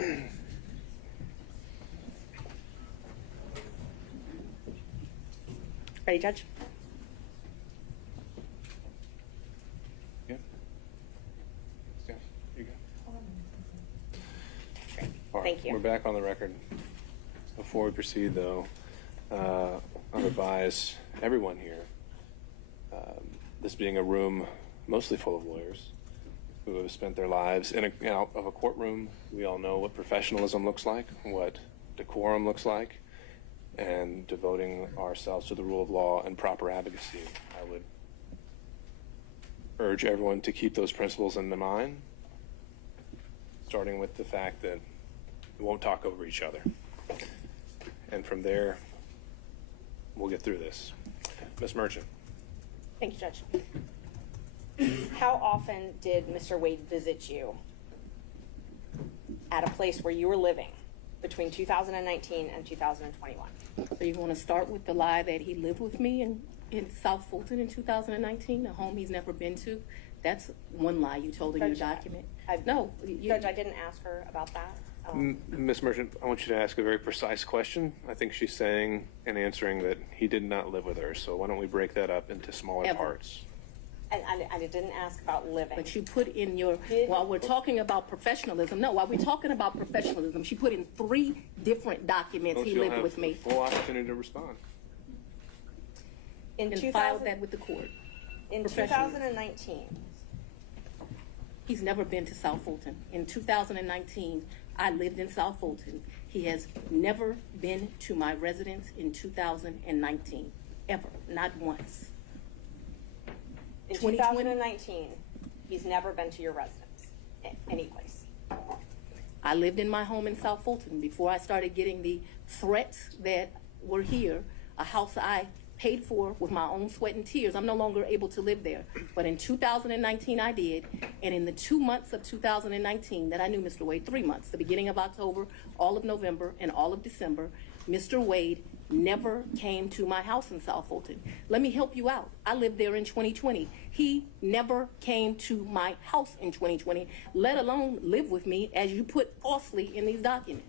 Ready, Judge? Yeah. Yeah, you go. All right, Thank you. We're back on the record. Before we proceed, though, I'd advise everyone here, this being a room mostly full of lawyers who have spent their lives in and out of a courtroom. We all know what professionalism looks like, what decorum looks like, and devoting ourselves to the rule of law and proper advocacy. I would urge everyone to keep those principles in mind, starting with the fact that we won't talk over each other. And from there, we'll get through this. Ms. Merchant. Thank you, Judge. How often did Mr. Wade visit you at a place where you were living between 2019 and 2021? So you want to start with the lie that he lived with me in South Fulton in 2019, a home he's never been to? That's one lie you told in your document. No. Judge, I didn't ask her about that. Ms. Merchant, I want you to ask a very precise question. I think she's saying and answering that he did not live with her. So why don't we break that up into smaller parts? And I didn't ask about living. But you put in your, while we're talking about professionalism, while we're talking about professionalism, she put in 3 different documents he lived with me. Full opportunity to respond. And filed that with the court. In 2019. He's never been to South Fulton. In 2019, I lived in South Fulton. He has never been to my residence in 2019, ever, not once. In 2019, he's never been to your residence, any place. I lived in my home in South Fulton before I started getting the threats that were here, a house I paid for with my own sweat and tears. I'm no longer able to live there. But in 2019, I did. And in the 2 months of 2019 that I knew Mr. Wade, 3 months, the beginning of October, all of November, and all of December, Mr. Wade never came to my house in South Fulton. Let me help you out. I lived there in 2020. He never came to my house in 2020, let alone live with me, as you put falsely in these documents.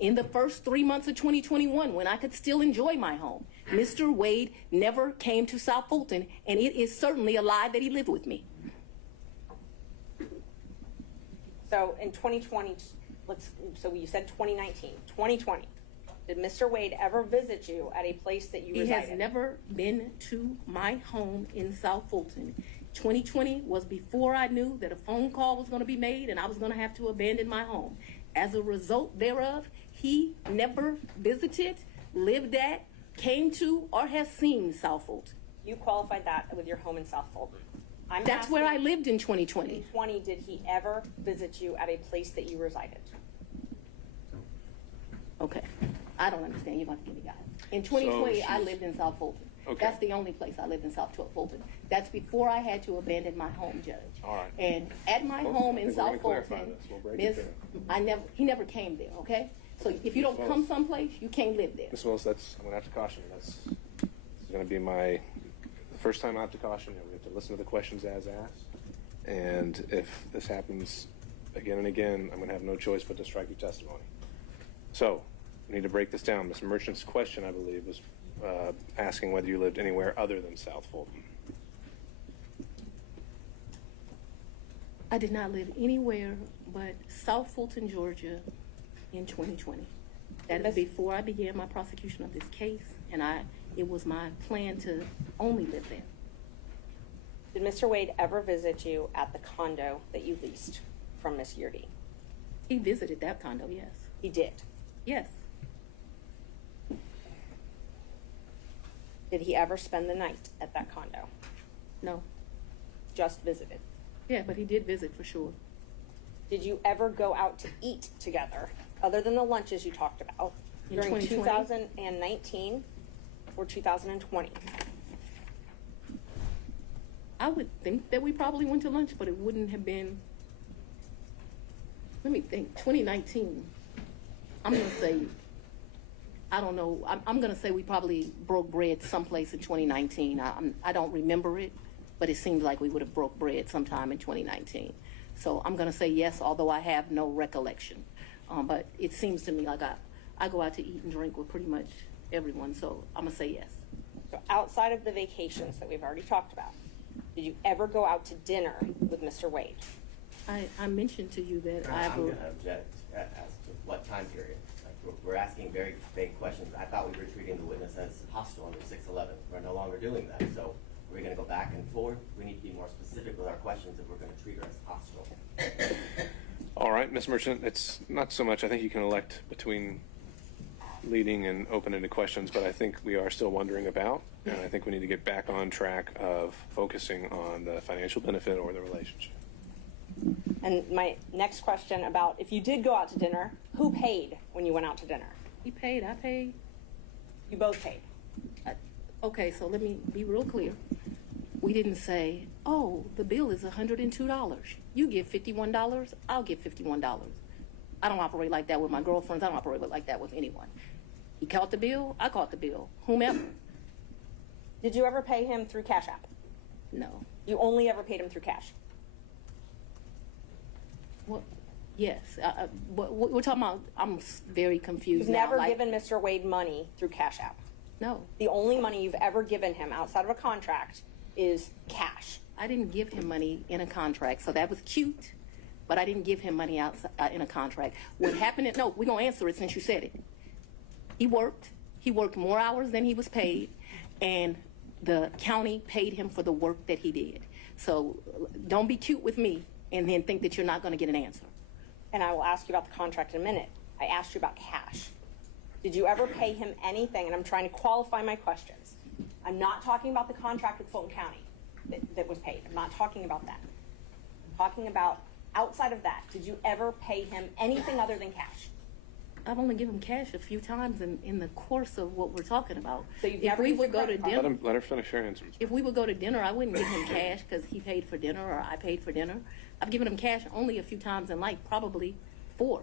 In the first 3 months of 2021, when I could still enjoy my home, Mr. Wade never came to South Fulton, and it is certainly a lie that he lived with me. So in 2020, so you said 2019, 2020, did Mr. Wade ever visit you at a place that you resided? He has never been to my home in South Fulton. 2020 was before I knew that a phone call was going to be made and I was going to have to abandon my home. As a result thereof, he never visited, lived at, came to, or has seen South Fulton. You qualified that with your home in South Fulton. That's where I lived in 2020. In 2020, did he ever visit you at a place that you resided? Okay. I don't understand. You're going to give me guidance. In 2020, I lived in South Fulton. Okay. That's the only place I lived in South Fulton. That's before I had to abandon my home, Judge. All right. And at my home in South Fulton, he never came there, okay? So if you don't come someplace, you can't live there. Ms. Willis, I'm going to have to caution you. This is going to be the first time I have to caution you. We have to listen to the questions as asked. And if this happens again and again, I'm going to have no choice but to strike your testimony. So we need to break this down. Ms. Merchant's question, I believe, was asking whether you lived anywhere other than South Fulton. I did not live anywhere but South Fulton, Georgia in 2020. That is before I began my prosecution of this case, and it was my plan to only live there. Did Mr. Wade ever visit you at the condo that you leased from Miss Yurdy? He visited that condo, yes. He did? Yes. Did he ever spend the night at that condo? No. Just visited? Yeah, but he did visit for sure. Did you ever go out to eat together, other than the lunches you talked about, during 2019 or 2020? I would think that we probably went to lunch, but it wouldn't have been, let me think, 2019. I'm going to say, I don't know, I'm going to say we probably broke bread someplace in 2019. I don't remember it, but it seems like we would have broke bread sometime in 2019. So I'm going to say yes, although I have no recollection. But it seems to me like I go out to eat and drink with pretty much everyone, so I'm gonna say yes. So outside of the vacations that we've already talked about, did you ever go out to dinner with Mr. Wade? I mentioned to you that I'm going to object as to what time period. Like we're asking very vague questions. I thought we were treating the witness as hostile under 611. We're no longer doing that. So we're going to go back and forth. We need to be more specific with our questions if we're going to treat her as hostile. All right, Ms. Merchant, it's not so much, I think you can elect between leading and open into questions, but I think we are still wondering about, and I think we need to get back on track of focusing on the financial benefit or the relationship. And my next question about if you did go out to dinner, who paid when you went out to dinner? He paid, I paid. You both paid. Okay, so let me be real clear. We didn't say, oh, the bill is $102. You give $51, I'll give $51. I don't operate like that with my girlfriends. I don't operate like that with anyone. He caught the bill, I caught the bill. Whomever. Did you ever pay him through Cash App? No. You only ever paid him through cash? Well, yes. We're talking about, I'm very confused You've now. never given Mr. Wade money through Cash App? No. The only money you've ever given him outside of a contract is cash. I didn't give him money in a contract, so that was cute, but I didn't give him money outside in a contract. What happened, no, we're going to answer it since you said it. He worked more hours than he was paid, and the county paid him for the work that he did. So don't be cute with me and then think that you're not going to get an answer. And I will ask you about the contract in a minute. I asked you about cash. Did you ever pay him anything? And I'm trying to qualify my questions. I'm not talking about the contract with Fulton County that was paid. I'm not talking about that. I'm talking about outside of that. Did you ever pay him anything other than cash? I've only given him cash a few times in the course of what we're talking about. So you've if never we used would your go to credit dinner, Let her finish her answers. if we would go to dinner, I wouldn't give him cash because he paid for dinner or I paid for dinner. I've given him cash only a few times in life, probably 4.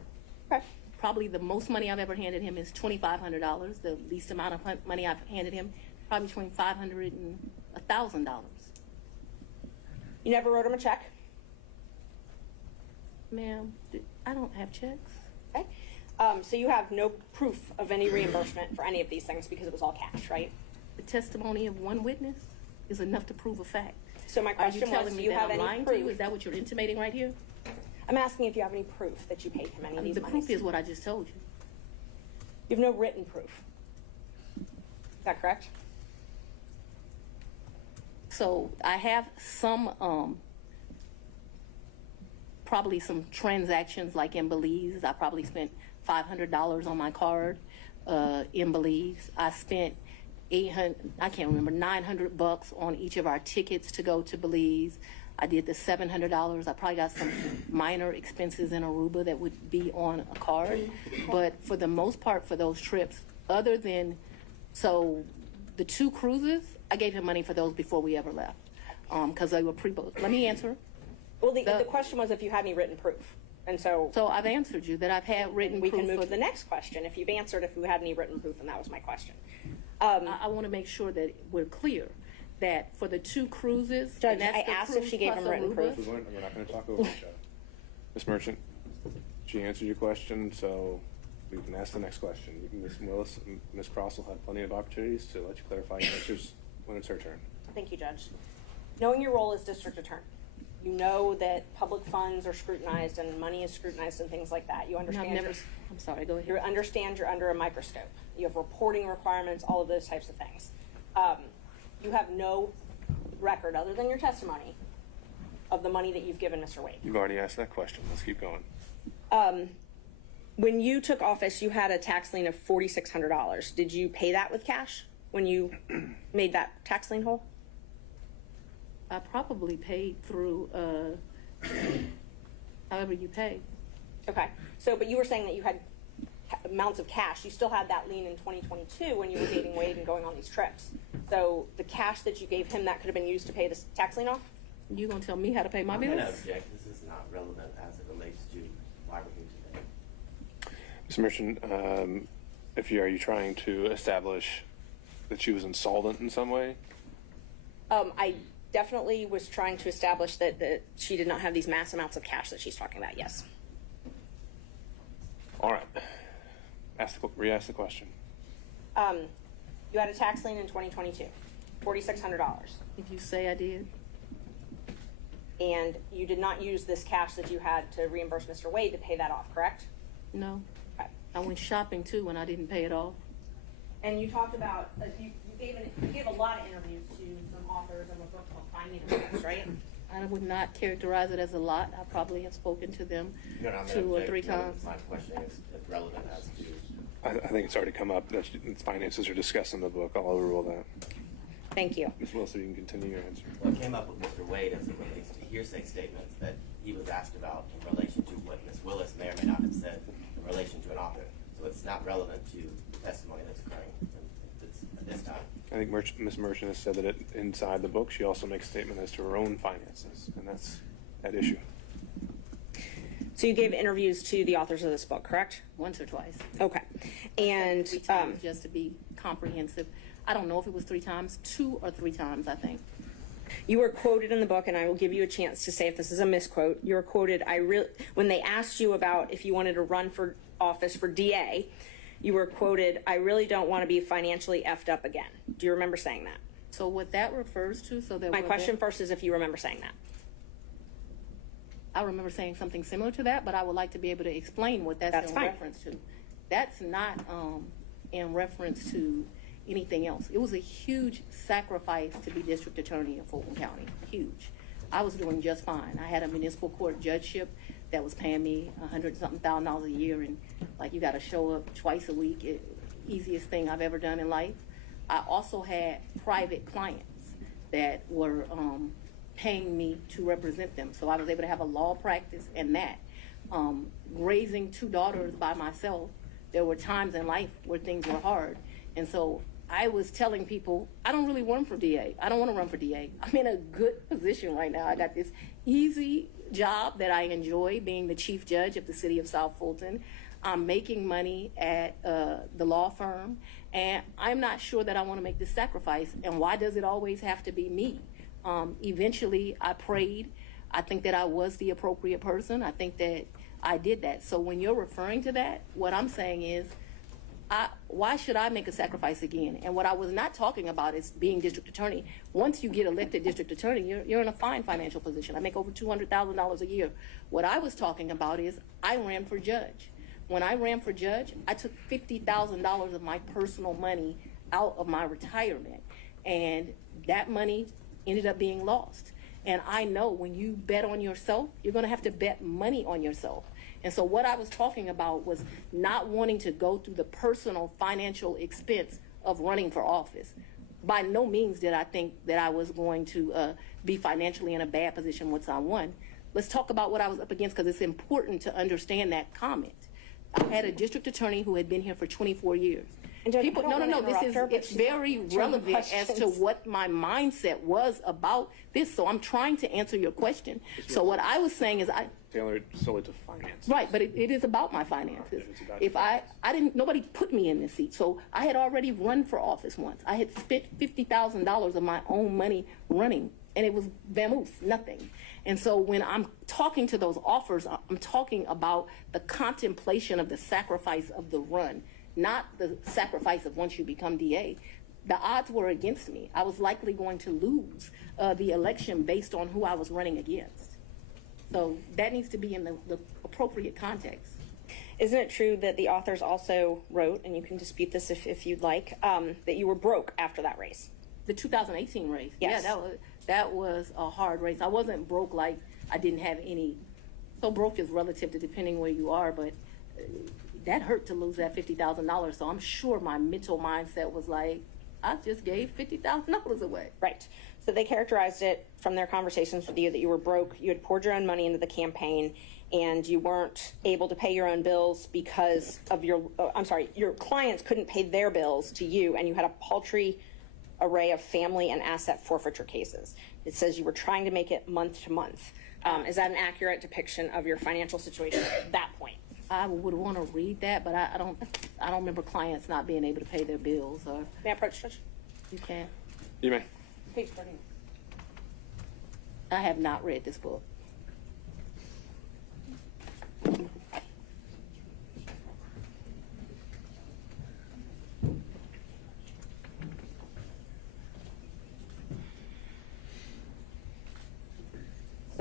Okay. Probably the most money I've ever handed him is $2,500. The least amount of money I've handed him, probably between $500 and $1,000. You never wrote him a check? Ma'am, I don't have checks. Okay. So you have no proof of any reimbursement for any of these things because it was all cash, right? The testimony of one witness is enough to prove a fact. So my question was, do you have any lying proof? to you? Is that what you're intimating right here? I'm asking if you have any proof that you paid him any of these The monies. proof is what I just told you. You have no written proof. Is that correct? So I have some, probably some transactions like in Belize. I probably spent $500 on my card in Belize. I spent I can't remember, $900 on each of our tickets to go to Belize. I did the $700. I probably got some minor expenses in Aruba that would be on a card. But for the most part, for those trips, other than, so the 2 cruises, I gave him money for those before we ever left because they were pre-booked. Let me answer. Well, the question was if you had any written proof. And so I've answered you that I've had written we proof. We can move to the next question. If you've answered if you had any written proof, and that was my question. I want to make sure that we're clear that for the 2 cruises, Judge, I asked if she gave him written proof. We're not going to talk over each other. Ms. Merchant, she answered your question, so we can ask the next question. Ms. Willis and Ms. Cross will have plenty of opportunities to let you clarify your answers when it's her turn. Thank you, Judge. Knowing your role as district attorney, you know that public funds are scrutinized and money is scrutinized and things like that. You understand. I'm sorry, go ahead. You understand you're under a microscope. You have reporting requirements, all of those types of things. You have no record other than your testimony of the money that you've given Mr. Wade. You've already asked that question. Let's keep going. When you took office, you had a tax lien of $4,600. Did you pay that with cash when you made that tax lien whole? I probably paid through however you pay. Okay. So, but you were saying that you had amounts of cash. You still had that lien in 2022 when you were dating Wade and going on these trips. So the cash that you gave him, that could have been used to pay this tax lien off? You gonna tell me how to pay my bills? I'm going to object. This is not relevant as it relates to why we're here today. Ms. Merchant, are you trying to establish that she was insolvent in some way? I definitely was trying to establish that she did not have these mass amounts of cash that she's talking about, yes. All right. Re-ask the question. You had a tax lien in 2022, $4,600. Did you say I did? And you did not use this cash that you had to reimburse Mr. Wade to pay that off, correct? No. Okay. I went shopping too when I didn't pay it off. And you talked about, you gave a lot of interviews to some authors of a book called Finding Books, right? I would not characterize it as a lot. I probably have spoken to them 2 or 3 times. My question is relevant as to. I think it's already come up. Finances are discussed in the book. I'll overrule that. Thank you. Ms. Wilson, you can continue your answer. What came up with Mr. Wade as it relates to hearsay statements that he was asked about in relation to what Ms. Willis may or may not have said in relation to an author. So it's not relevant to the testimony that's occurring at this time. I think Ms. Merchant has said that inside the book, she also makes a statement as to her own finances, and that's at issue. So you gave interviews to the authors of this book, correct? Once or twice. Okay. And 3 times, just to be comprehensive. I don't know if it was 3 times, 2 or 3 times, I think. you were quoted in the book, and I will give you a chance to say if this is a misquote. You were quoted, when they asked you about if you wanted to run for office for DA, you were quoted, "I really don't want to be financially effed up again." Do you remember saying that? So what that refers to, My question first is if you remember saying that. I remember saying something similar to that, but I would like to be able to explain what that's in reference to. That's not in reference to anything else. It was a huge sacrifice to be district attorney in Fulton County. Huge. I was doing just fine. I had a municipal court judgeship that was paying me $100-something thousand a year, and like you got to show up twice a week. Easiest thing I've ever done in life. I also had private clients that were paying me to represent them, so I was able to have a law practice and that. Raising 2 daughters by myself, there were times in life where things were hard, and so I was telling people, I don't really run for DA. I don't want to run for DA. I'm in a good position right now. I got this easy job that I enjoy, being the chief judge of the city of South Fulton. I'm making money at the law firm, and I'm not sure that I want to make this sacrifice. And why does it always have to be me? Eventually, I prayed. I think that I was the appropriate person. I think that I did that. So when you're referring to that, what I'm saying is, why should I make a sacrifice again? And what I was not talking about is being district attorney. Once you get elected district attorney, you're in a fine financial position. I make over $200,000 a year. What I was talking about is I ran for judge. When I ran for judge, I took $50,000 of my personal money out of my retirement, and that money ended up being lost. And I know when you bet on yourself, you're going to have to bet money on yourself. And so what I was talking about was not wanting to go through the personal financial expense of running for office. By no means did I think that I was going to be financially in a bad position once I won. Let's talk about what I was up against, because it's important to understand that comment. I had a district attorney who had been here for 24 years. People, it's very relevant as to what my mindset was about this. So I'm trying to answer your question. So what I was saying is Tailored solely to finance. Right, but it is about my finances. If I didn't, nobody put me in this seat. So I had already run for office once. I had spent $50,000 of my own money running, and it was vamoose, nothing. And so when I'm talking to those offers, I'm talking about the contemplation of the sacrifice of the run, not the sacrifice of once you become DA. The odds were against me. I was likely going to lose the election based on who I was running against. So that needs to be in the appropriate context. Isn't it true that the authors also wrote, and you can dispute this if you'd like, that you were broke after that race? The 2018 race? Yes. Yeah, that was a hard race. I wasn't broke like I didn't have any. So broke is relative to depending where you are, but that hurt to lose that $50,000. So I'm sure my mental mindset was like, I just gave $50,000 away. Right. So they characterized it from their conversations with you that you were broke, you had poured your own money into the campaign, and you weren't able to pay your own bills because of your clients couldn't pay their bills to you, and you had a paltry array of family and asset forfeiture cases. It says you were trying to make it month to month. Is that an accurate depiction of your financial situation at that point? I would want to read that, but I don't remember clients not being able to pay their bills. Or may I approach, Judge? You can. You may. Page 13. I have not read this book.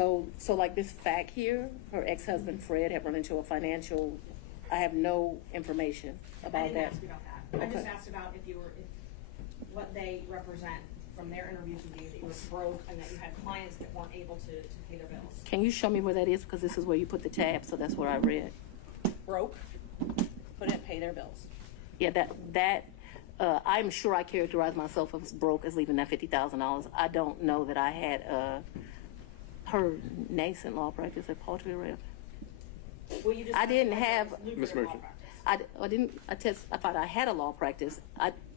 So like this fact here, her ex-husband Fred had run into a financial, I have no information I about didn't that. ask you about that. I just Okay. asked about if what they represent from their interviews with you, that you were broke and that you had clients that weren't able to pay their bills. Can you show me where that is? Because this is where you put the tab, so that's where I read. Broke, couldn't pay their bills. Yeah, I'm sure I characterized myself as broke as leaving that $50,000. I don't know that I had her nascent law practice at Paltry Rep. Well, you just I didn't have. Ms. Merchant. I thought I had a law practice.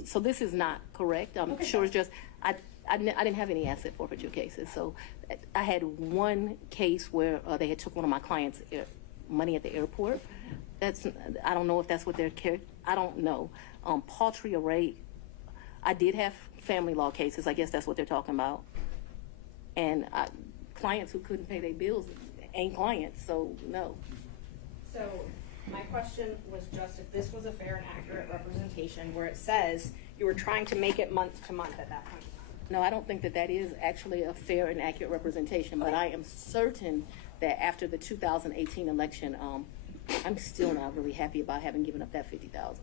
So this is not correct. I'm sure it's just, I didn't have any asset forfeiture cases. So I had one case where they had took one of my clients' money at the airport. I don't know if that's what I don't know. Paltry rate, I did have family law cases. I guess that's what they're talking about. And clients who couldn't pay their bills ain't clients, so no. So my question was just if this was a fair and accurate representation where it says you were trying to make it month to month at that point. No, I don't think that is actually a fair and accurate representation, but I am certain that after the 2018 election, I'm still not really happy about having given up that $50,000.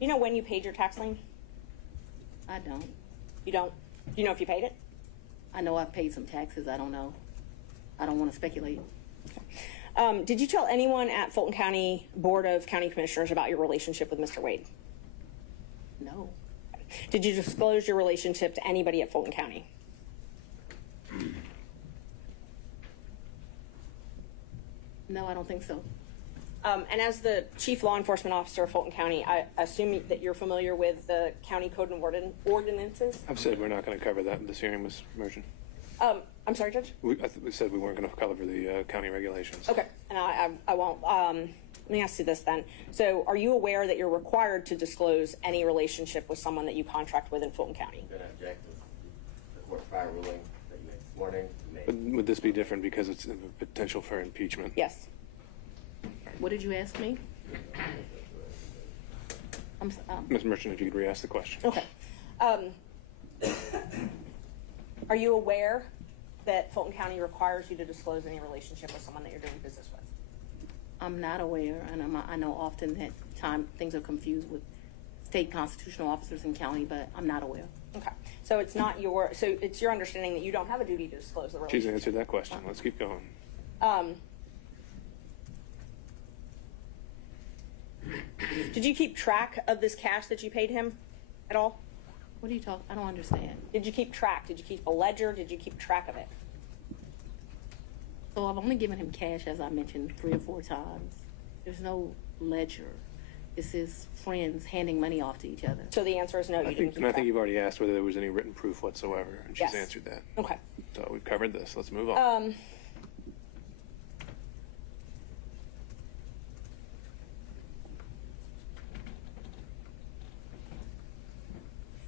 You know when you paid your tax lien? I don't. You don't? Do you know if you paid it? I know I've paid some taxes. I don't know. I don't want to speculate. Did you tell anyone at Fulton County Board of County Commissioners about your relationship with Mr. Wade? No. Did you disclose your relationship to anybody at Fulton County? No, I don't think so. And as the Chief Law Enforcement Officer of Fulton County, I assume that you're familiar with the county code and ordinances? I've said we're not going to cover that in this hearing, Ms. Merchant. I'm sorry, Judge? We said we weren't going to cover the county regulations. Okay, and I won't. Let me ask you this then. So are you aware that you're required to disclose any relationship with someone that you contract with in Fulton County? I'm going to object to the court's prior ruling that you made this morning. Would this be different because it's a potential for impeachment? Yes. What did you ask me? Ms. Merchant, if you could re-ask the question. Okay. Are you aware that Fulton County requires you to disclose any relationship with someone that you're doing business with? I'm not aware, and I know often that things are confused with state constitutional officers in county, but I'm not aware. Okay. So it's not so it's your understanding that you don't have a duty to disclose the relationship? She's answered that question. Let's keep going. Did you keep track of this cash that you paid him at all? What are you talking? I don't understand. Did you keep track? Did you keep a ledger? Did you keep track of it? So I've only given him cash, as I mentioned, 3 or 4 times. There's no ledger. This is friends handing money off to each other. So the answer is no, you didn't keep I think you've already asked whether there was any written proof whatsoever, and she's answered that. Okay. So we've covered this. Let's move on.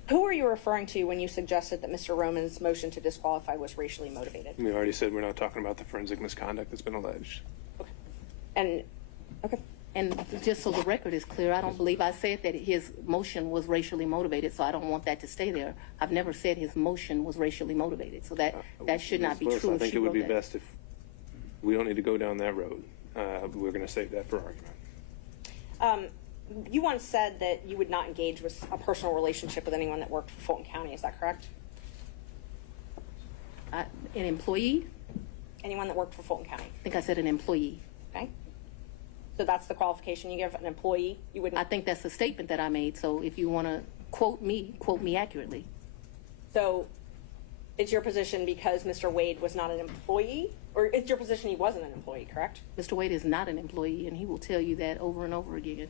Who are you referring to when you suggested that Mr. Roman's motion to disqualify was racially motivated? We already said we're not talking about the forensic misconduct that's been alleged. And just so the record is clear, I don't believe I said that his motion was racially motivated, so I don't want that to stay there. I've never said his motion was racially motivated, so that should not be true. I think it would be best if we don't need to go down that road. We're going to save that for argument. You once said that you would not engage with a personal relationship with anyone that worked for Fulton County. Is that correct? An employee? Anyone that worked for Fulton County. I think I said an employee. Okay. So that's the qualification you give an employee? You wouldn't. I think that's the statement that I made. So if you want to quote me accurately. So it's your position because Mr. Wade was not an employee? Or it's your position he wasn't an employee, correct? Mr. Wade is not an employee, and he will tell you that over and over again.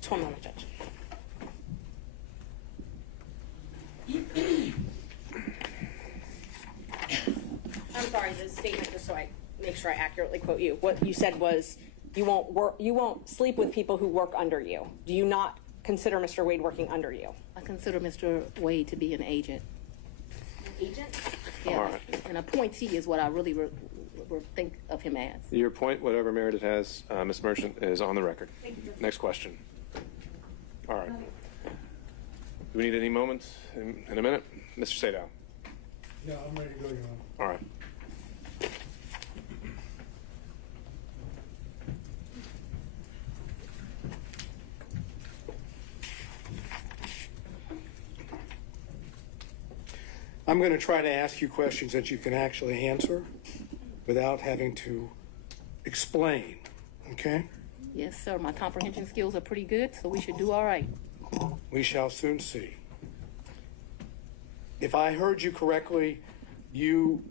Just 1 moment, Judge. I'm sorry, the statement, just so I make sure I accurately quote you. What you said was you won't sleep with people who work under you. Do you not consider Mr. Wade working under you? I consider Mr. Wade to be an agent. An agent? Yeah, all right. An appointee is what I really think of him as. Your point, whatever merit it has, Ms. Merchant, is on the record. Thank you, Judge. Next question. All right. Do we need any moments in a minute? Mr. Sadow. Yeah, I'm ready to go, Your Honor. All right. I'm going to try to ask you questions that you can actually answer without having to explain, okay? Yes, sir. My comprehension skills are pretty good, so we should do all right. We shall soon see. If I heard you correctly, you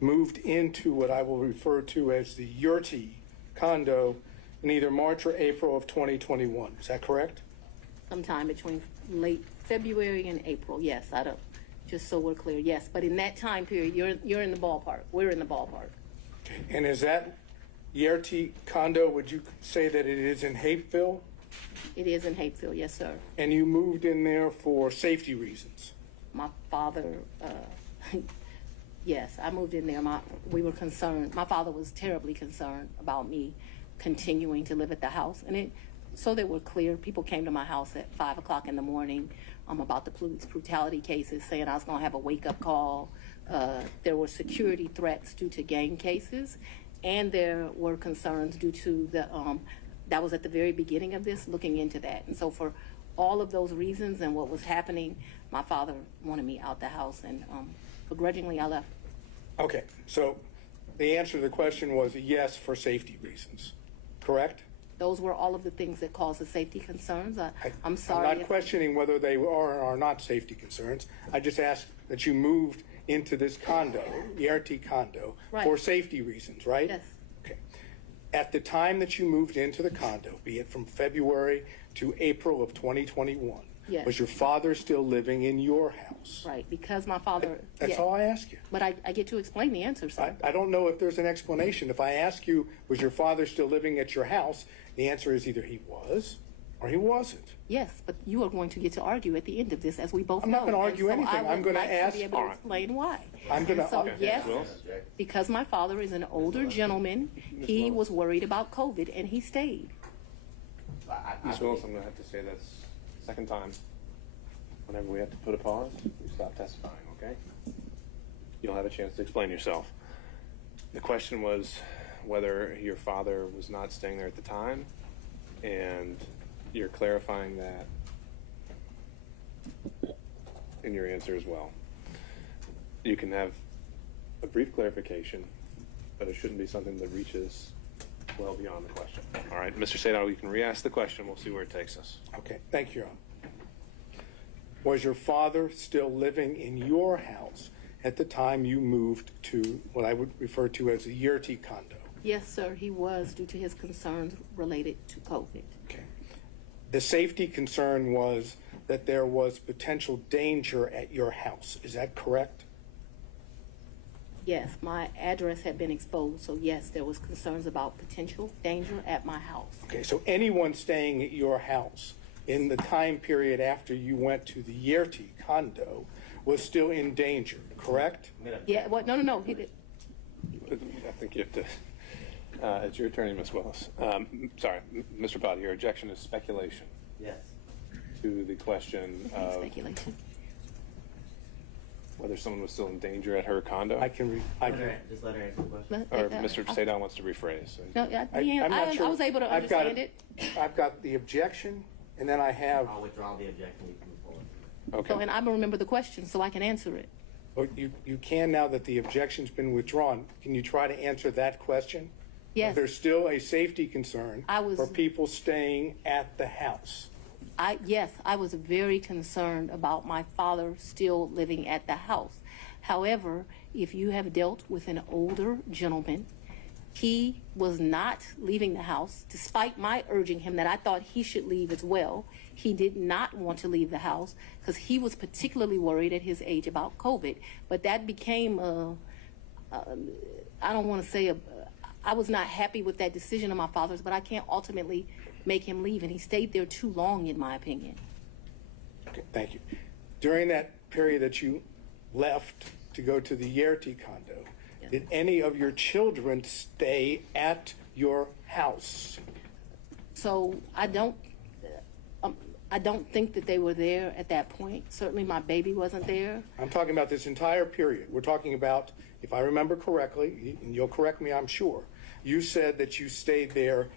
moved into what I will refer to as the Yurti condo in either March or April of 2021. Is that correct? Sometime between late February and April, yes. I don't, just so we're clear, yes. But in that time period, you're in the ballpark. We're in the ballpark. And is that Yurti condo, would you say that it is in Hapeville? It is in Hapeville, yes, sir. And you moved in there for safety reasons? My father, yes, I moved in there. We were concerned. My father was terribly concerned about me continuing to live at the house. And so they were clear. People came to my house at 5 o'clock in the morning about the police brutality cases, saying I was going to have a wake-up call. There were security threats due to gang cases, and there were concerns due to the, that was at the very beginning of this, looking into that. And so for all of those reasons and what was happening, my father wanted me out the house, and begrudgingly I left. Okay, so the answer to the question was yes for safety reasons, correct? Those were all of the things that caused the safety concerns. I'm sorry. I'm not questioning whether they are or are not safety concerns. I just asked that you moved into this condo, the RT condo, Right. for safety reasons, right? Yes. Okay. At the time that you moved into the condo, be it from February to April of 2021, Yes. was your father still living in your house? Right, because my father. That's yeah. all I ask you. But I get to explain the answer, sir. I don't know if there's an explanation. If I ask you, was your father still living at your house, the answer is either he was or he wasn't. Yes, but you are going to get to argue at the end of this, as we both I'm know. not going to argue And so anything. I I'm would going like to ask. be able to explain why. I'm going And so, to. yes, because my father is an older gentleman, he was worried about COVID, and he stayed. Ms. Willis, I'm going to have to say that's the second time. Whenever we have to put a pause, we stop testifying, okay? You'll have a chance to explain yourself. The question was whether your father was not staying there at the time, and you're clarifying that in your answer as well. You can have a brief clarification, but it shouldn't be something that reaches well beyond the question. All right, Mr. Sadal, you can re-ask the question. We'll see where it takes us. Okay, thank you, Your Honor. Was your father still living in your house at the time you moved to what I would refer to as a Yurti condo? Yes, sir, he was, due to his concerns related to COVID. Okay. The safety concern was that there was potential danger at your house. Is that correct? Yes, my address had been exposed, so yes, there was concerns about potential danger at my house. Okay, so anyone staying at your house in the time period after you went to the Yurti condo was still in danger, correct? Yeah, what? No. He did. I think you have to. It's your attorney, Ms. Willis. Sorry, Mr. Potter, your objection is speculation. Yes. To the question of Speculation. whether someone was still in danger at her condo. I can. Just let her answer the question. Or Mr. Sadal wants to rephrase. No, I was able to understand it. I've got the objection, and then I have. I'll withdraw the objection. You can move forward. Okay. So, and I remember the question, so I can answer it. Well, you can now that the objection's been withdrawn. Can you try to answer that question? Yes. There's still a safety concern for people staying at the house. Yes, I was very concerned about my father still living at the house. However, if you have dealt with an older gentleman, he was not leaving the house, despite my urging him that I thought he should leave as well. He did not want to leave the house because he was particularly worried at his age about COVID. But that became, I don't want to say, I was not happy with that decision of my father's, but I can't ultimately make him leave. And he stayed there too long, in my opinion. Okay, thank you. During that period that you left to go to the Yurti condo, did any of your children stay at your house? So I I don't think that they were there at that point. Certainly my baby wasn't there. I'm talking about this entire period. We're talking about, if I remember correctly, and you'll correct me, I'm sure, you said that you stayed there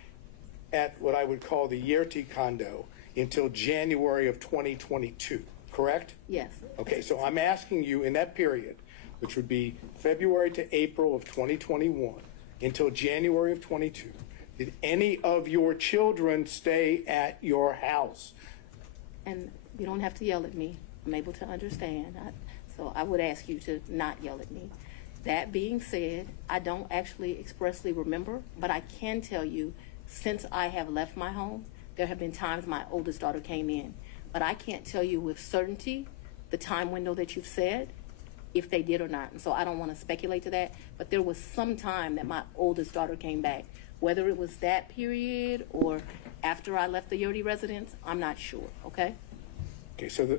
at what I would call the Yerty condo until January of 2022, correct? Yes. Okay, so I'm asking you in that period, which would be February to April of 2021 until January of 22, did any of your children stay at your house? And you don't have to yell at me. I'm able to understand. So I would ask you to not yell at me. That being said, I don't actually expressly remember, but I can tell you since I have left my home, there have been times my oldest daughter came in. But I can't tell you with certainty the time window that you've said, if they did or not. And so I don't want to speculate to that, but there was some time that my oldest daughter came back. Whether it was that period or after I left the Yerty residence, I'm not sure, okay? Okay, so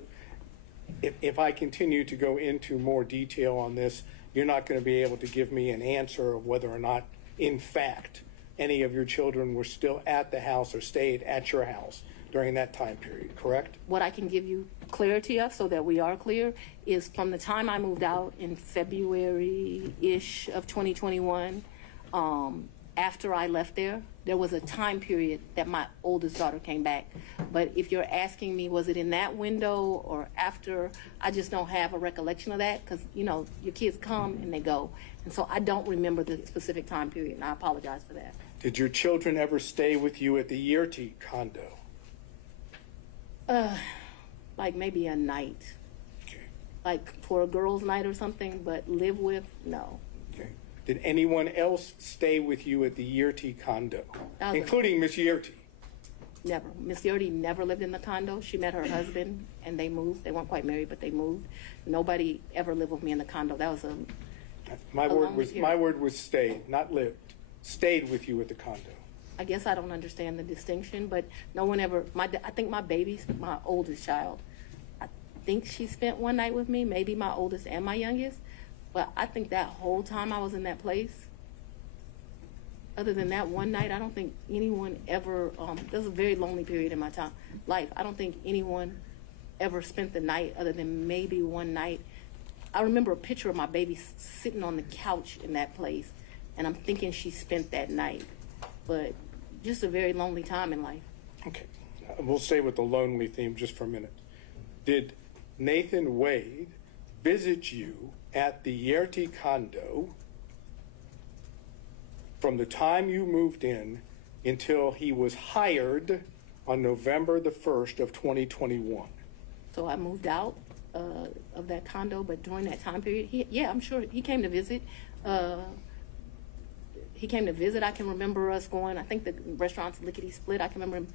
if I continue to go into more detail on this, you're not going to be able to give me an answer of whether or not, in fact, any of your children were still at the house or stayed at your house during that time period, correct? What I can give you clarity of, so that we are clear, is from the time I moved out in February-ish of 2021, after I left there was a time period that my oldest daughter came back. But if you're asking me, was it in that window or after, I just don't have a recollection of that, because, you know, your kids come and they go. And so I don't remember the specific time period, and I apologize for that. Did your children ever stay with you at the Yerty condo? Like maybe a night. Okay. Like for a girls' night or something, but live with, no. Okay. Did anyone else stay with you at the Yerty condo, including Miss Yerty? Never. Miss Yerty never lived in the condo. She met her husband and they moved. They weren't quite married, but they moved. Nobody ever lived with me in the condo. That was my word was stayed, not lived. Stayed with you at the condo. I guess I don't understand the distinction, but no one ever, I think my baby's my oldest child. I think she spent one night with me, maybe my oldest and my youngest, but I think that whole time I was in that place, other than that one night, I don't think anyone ever, this was a very lonely period in my life. I don't think anyone ever spent the night other than maybe one night. I remember a picture of my baby sitting on the couch in that place, and I'm thinking she spent that night, but just a very lonely time in life. Okay, we'll stay with the lonely theme just for a minute. Did Nathan Wade visit you at the Yerty condo from the time you moved in until he was hired on November the 1st of 2021? So I moved out of that condo, but during that time period, I'm sure he came to visit. He came to visit. I can remember us going, I think the restaurant's Lickety Split. I can remember him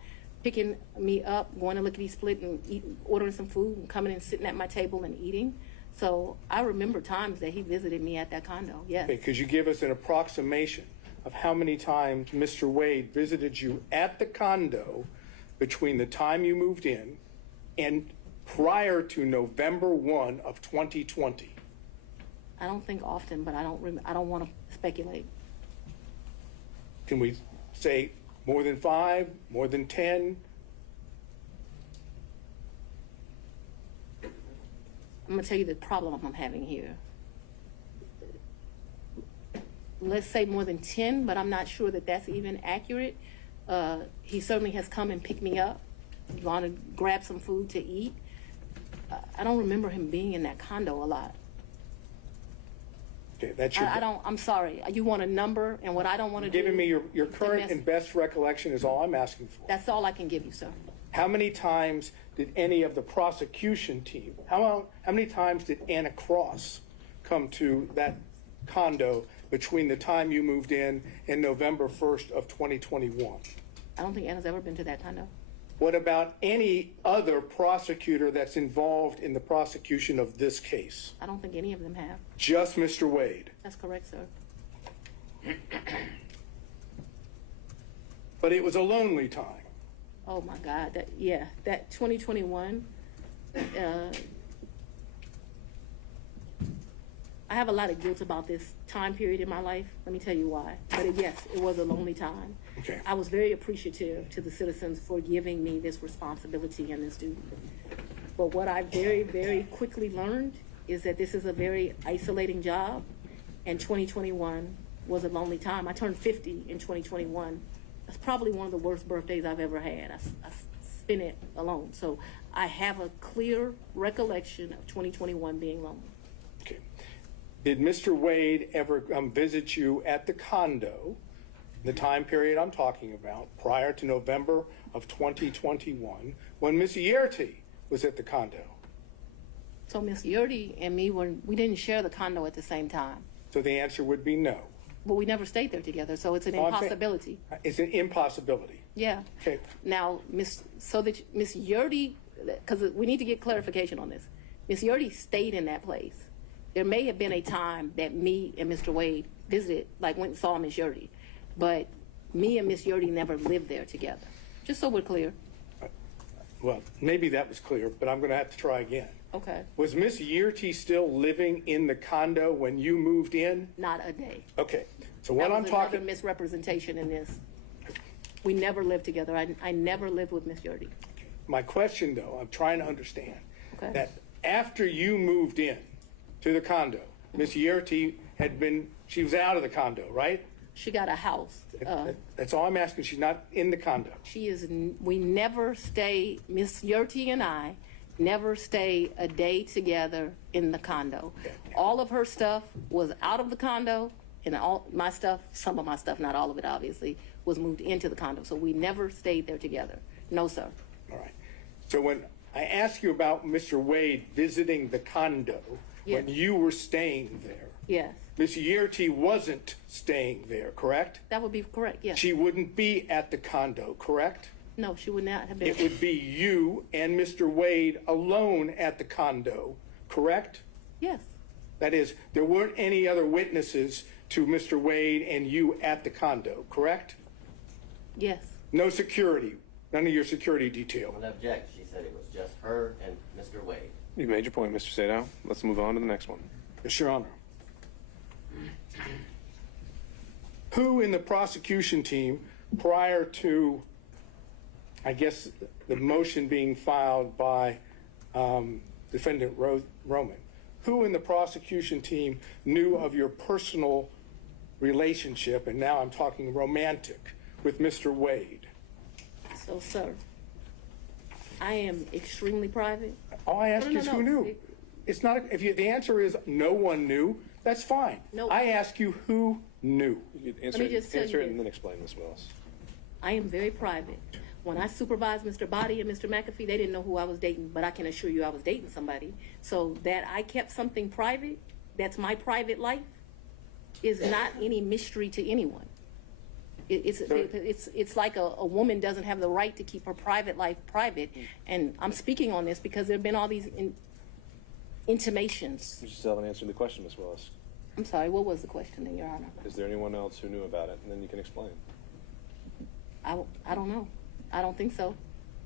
picking me up, going to Lickety Split and ordering some food and coming and sitting at my table and eating. So I remember times that he visited me at that condo, yes. Okay, could you give us an approximation of how many times Mr. Wade visited you at the condo between the time you moved in and prior to November 1 of 2020? I don't think often, but I don't want to speculate. Can we say more than 5, more than 10? I'm going to tell you the problem I'm having here. Let's say more than 10, but I'm not sure that that's even accurate. He certainly has come and picked me up, gone to grab some food to eat. I don't remember him being in that condo a lot. Okay, that's your. I'm sorry. You want a number, and what I don't want to do. Giving me your current and best recollection is all I'm asking for. That's all I can give you, sir. How many times did any of the prosecution team, how many times did Anna Cross come to that condo between the time you moved in and November 1st of 2021? I don't think Anna's ever been to that condo. What about any other prosecutor that's involved in the prosecution of this case? I don't think any of them have. Just Mr. Wade? That's correct, sir. But it was a lonely time. Oh my God, that I have a lot of guilt about this time period in my life. Let me tell you why. But yes, it was a lonely time. Okay. I was very appreciative to the citizens for giving me this responsibility and this duty. But what I very, very quickly learned is that this is a very isolating job, and 2021 was a lonely time. I turned 50 in 2021. That's probably one of the worst birthdays I've ever had. I spent it alone. So I have a clear recollection of 2021 being lonely. Okay. Did Mr. Wade ever visit you at the condo, the time period I'm talking about, prior to November of 2021, when Ms. Yerty was at the condo? So Miss Yerty and me, we didn't share the condo at the same time. So the answer would be no. But we never stayed there together, so it's an impossibility. It's an impossibility. Yeah. Okay. Now, Miss Yerty, because we need to get clarification on this. Miss Yerty stayed in that place. There may have been a time that me and Mr. Wade visited, like went and saw Miss Yerty, but me and Miss Yerty never lived there together. Just so we're clear. Well, maybe that was clear, but I'm going to have to try again. Okay. Was Miss Yerty still living in the condo when you moved in? Not a day. Okay. So what That I'm was talking another misrepresentation in this. We never lived together. I never lived with Miss Yerty. My question, though, I'm trying to understand Okay. that after you moved in to the condo, Miss Yerty she was out of the condo, right? She got a house. That's all I'm asking. She's not in the condo. We never stay, Miss Yerty and I never stay a day together in the condo. All of her stuff was out of the condo, and all my stuff, some of my stuff, not all of it obviously, was moved into the condo. So we never stayed there together. No, sir. All right. So when I ask you about Mr. Wade visiting the condo, Yes. when you were staying there, Yes. Miss Yerty wasn't staying there, correct? That would be correct, yes. She wouldn't be at the condo, correct? No, she would not have been. It would be you and Mr. Wade alone at the condo, correct? Yes. That is, there weren't any other witnesses to Mr. Wade and you at the condo, correct? Yes. No security, none of your security detail. Would object. She said it was just her and Mr. Wade. You made your point, Mr. Sadow. Let's move on to the next one. Yes, Your Honor. Who in the prosecution team, prior to, I guess, the motion being filed by Defendant Roman, who in the prosecution team knew of your personal relationship, and now I'm talking romantic, with Mr. Wade? So, sir, I am extremely private. All I ask is who knew. It's not, the answer is no one knew, that's fine. No. I ask you who knew. You Let me just tell answer you it and this. then explain this, Willis. I am very private. When I supervised Mr. Body and Mr. McAfee, they didn't know who I was dating, but I can assure you I was dating somebody. So that I kept something private, that's my private life, is not any mystery to anyone. It's like a woman doesn't have the right to keep her private life private. And I'm speaking on this because there have been all these intimations. You still haven't answered the question, Ms. Willis. I'm sorry, what was the question then, Your Honor? Is there anyone else who knew about it? And then you can explain. I don't know. I don't think so.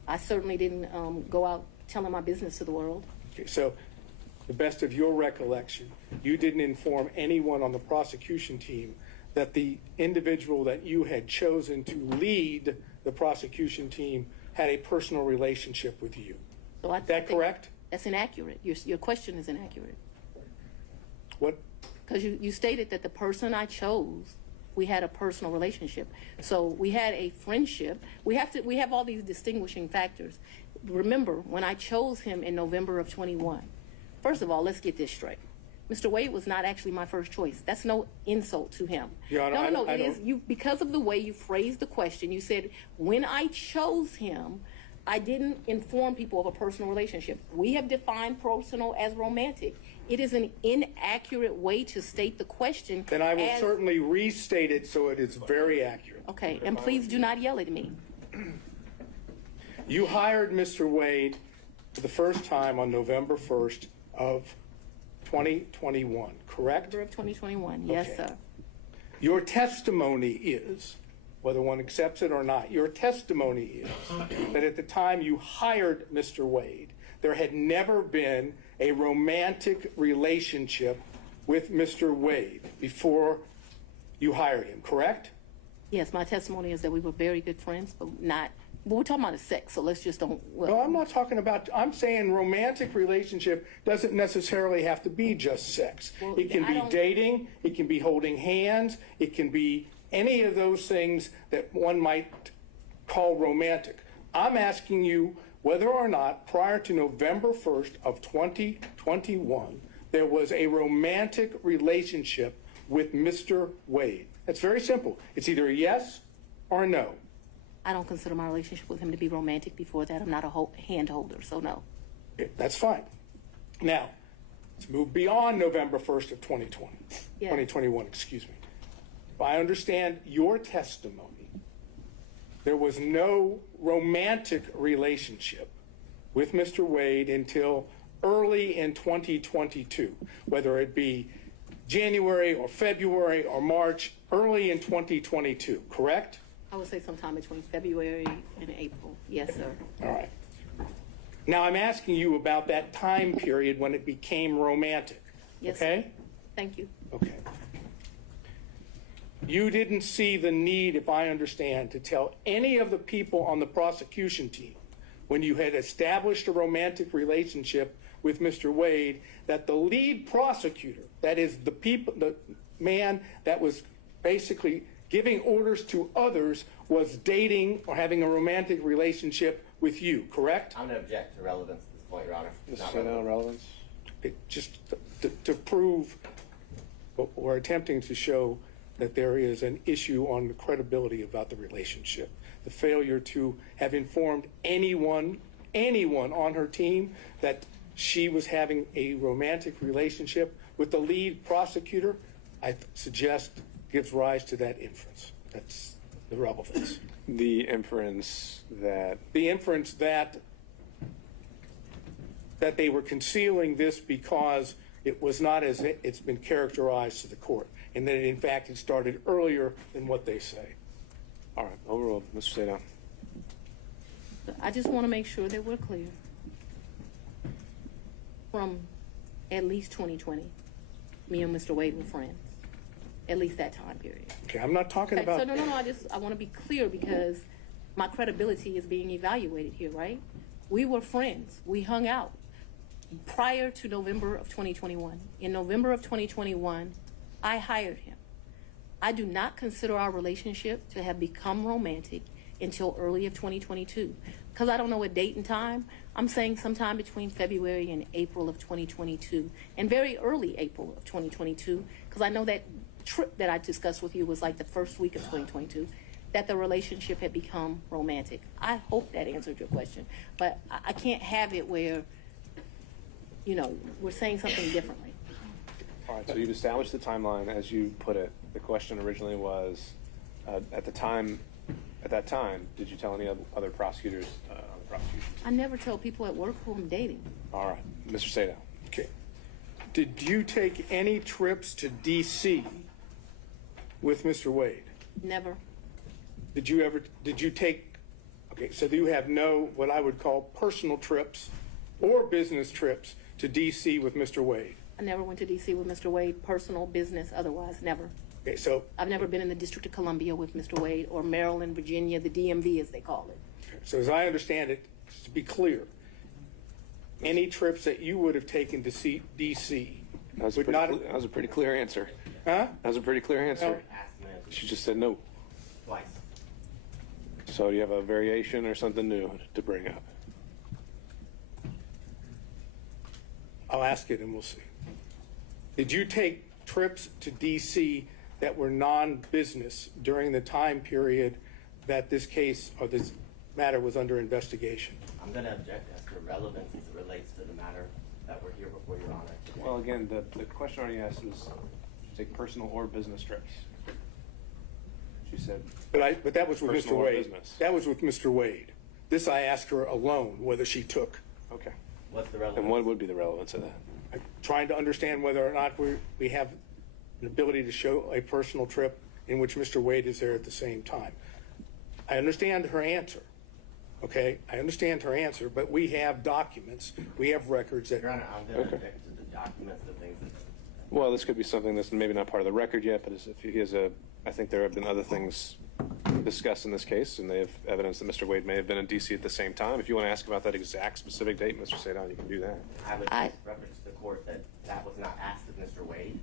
I certainly didn't go out telling my business to the world. Okay, so, the best of your recollection, you didn't inform anyone on the prosecution team that the individual that you had chosen to lead the prosecution team had a personal relationship with you. So Is that correct? That's inaccurate. Your question is inaccurate. What? Because you stated that the person I chose, we had a personal relationship. So we had a friendship. We have all these distinguishing factors. Remember, when I chose him in November of 21, first of all, let's get this straight. Mr. Wade was not actually my first choice. That's no insult to him. Your Honor, No, it is you, because of the way you phrased the question. You said, when I chose him, I didn't inform people of a personal relationship. We have defined personal as romantic. It is an inaccurate way to state the question. Then I will certainly restate it so it is very accurate. Okay, and please do not yell at me. You hired Mr. Wade for the first time on November 1st of 2021, correct? November of 2021, yes, Okay. sir. Your testimony is, whether one accepts it or not, your testimony is that at the time you hired Mr. Wade, there had never been a romantic relationship with Mr. Wade before you hired him, correct? Yes, my testimony is that we were very good friends, but we're talking about the sex, so let's just don't. No, I'm not talking about, I'm saying romantic relationship doesn't necessarily have to be just sex. Well, It can I be don't- dating, it can be holding hands, it can be any of those things that one might call romantic. I'm asking you whether or not prior to November 1st of 2021, there was a romantic relationship with Mr. Wade. It's very simple. It's either a yes or a no. I don't consider my relationship with him to be romantic before that. I'm not a hand holder, so no. That's fine. Now, let's move beyond November 1st of 2020, Yeah. 2021, excuse me. If I understand your testimony, there was no romantic relationship with Mr. Wade until early in 2022, whether it be January or February or March, early in 2022, correct? I would say sometime between February and April. Yes, sir. All right. Now I'm asking you about that time period when it became romantic. Yes, Okay? sir. Thank you. Okay. You didn't see the need, if I understand, to tell any of the people on the prosecution team when you had established a romantic relationship with Mr. Wade that the lead prosecutor, that is the man that was basically giving orders to others, was dating or having a romantic relationship with you, correct? I'm going to object to relevance at this point, Your Honor. Not relevance. Just to prove what we're attempting to show that there is an issue on the credibility about the relationship. The failure to have informed anyone on her team that she was having a romantic relationship with the lead prosecutor, I suggest gives rise to that inference. That's the relevance. The inference that that they were concealing this because it was not as it's been characterized to the court, and that in fact it started earlier than what they say. All right, overruled. Mr. Sadow. I just want to make sure that we're clear. From at least 2020, me and Mr. Wade were friends. At least that time period. Okay, I'm not talking Okay, about. so no, I want to be clear because my credibility is being evaluated here, right? We were friends. We hung out prior to November of 2021. In November of 2021, I hired him. I do not consider our relationship to have become romantic until early of 2022. Because I don't know a date and time, I'm saying sometime between February and April of 2022, and very early April of 2022, because I know that trip that I discussed with you was like the first week of 2022, that the relationship had become romantic. I hope that answered your question, but I can't have it where, you know, we're saying something differently. All right, so you've established the timeline as you put it. The question originally was, at that time, did you tell any other prosecutors on the prosecution? I never tell people at work who I'm dating. All right, Mr. Sadow. Okay. Did you take any trips to D.C. with Mr. Wade? Never. Did you take, okay, so you have no, what I would call personal trips or business trips to D.C. with Mr. Wade? I never went to D.C. with Mr. Wade, personal, business, otherwise, never. Okay, so. I've never been in the District of Columbia with Mr. Wade, or Maryland, Virginia, the DMV as they call it. So as I understand it, to be clear, any trips that you would have taken to see D.C. That was a pretty clear answer. Huh? That was a pretty clear answer. She just said no. Twice. So do you have a variation or something new to bring up? I'll ask it and we'll see. Did you take trips to D.C. that were non-business during the time period that this case or this matter was under investigation? I'm going to object as to relevance as it relates to the matter that we're here before Your Honor today. Well, again, the question already asked was take personal or business trips. She said. But that was with Mr. Wade. Business. That was with Mr. Wade. This I asked her alone whether she took. Okay. What's the relevance? And what would be the relevance of that? I'm trying to understand whether or not we have an ability to show a personal trip in which Mr. Wade is there at the same time. I understand her answer. Okay, I understand her answer, but we have documents, we have records that. Your Honor, I'm going to object to the documents, the things that Well, this could be something that's maybe not part of the record yet, but if he has I think there have been other things discussed in this case, and they have evidence that Mr. Wade may have been in D.C. at the same time. If you want to ask about that exact specific date, Mr. Sadon, you can do that. I would reference to the court that that was not asked of Mr. Wade,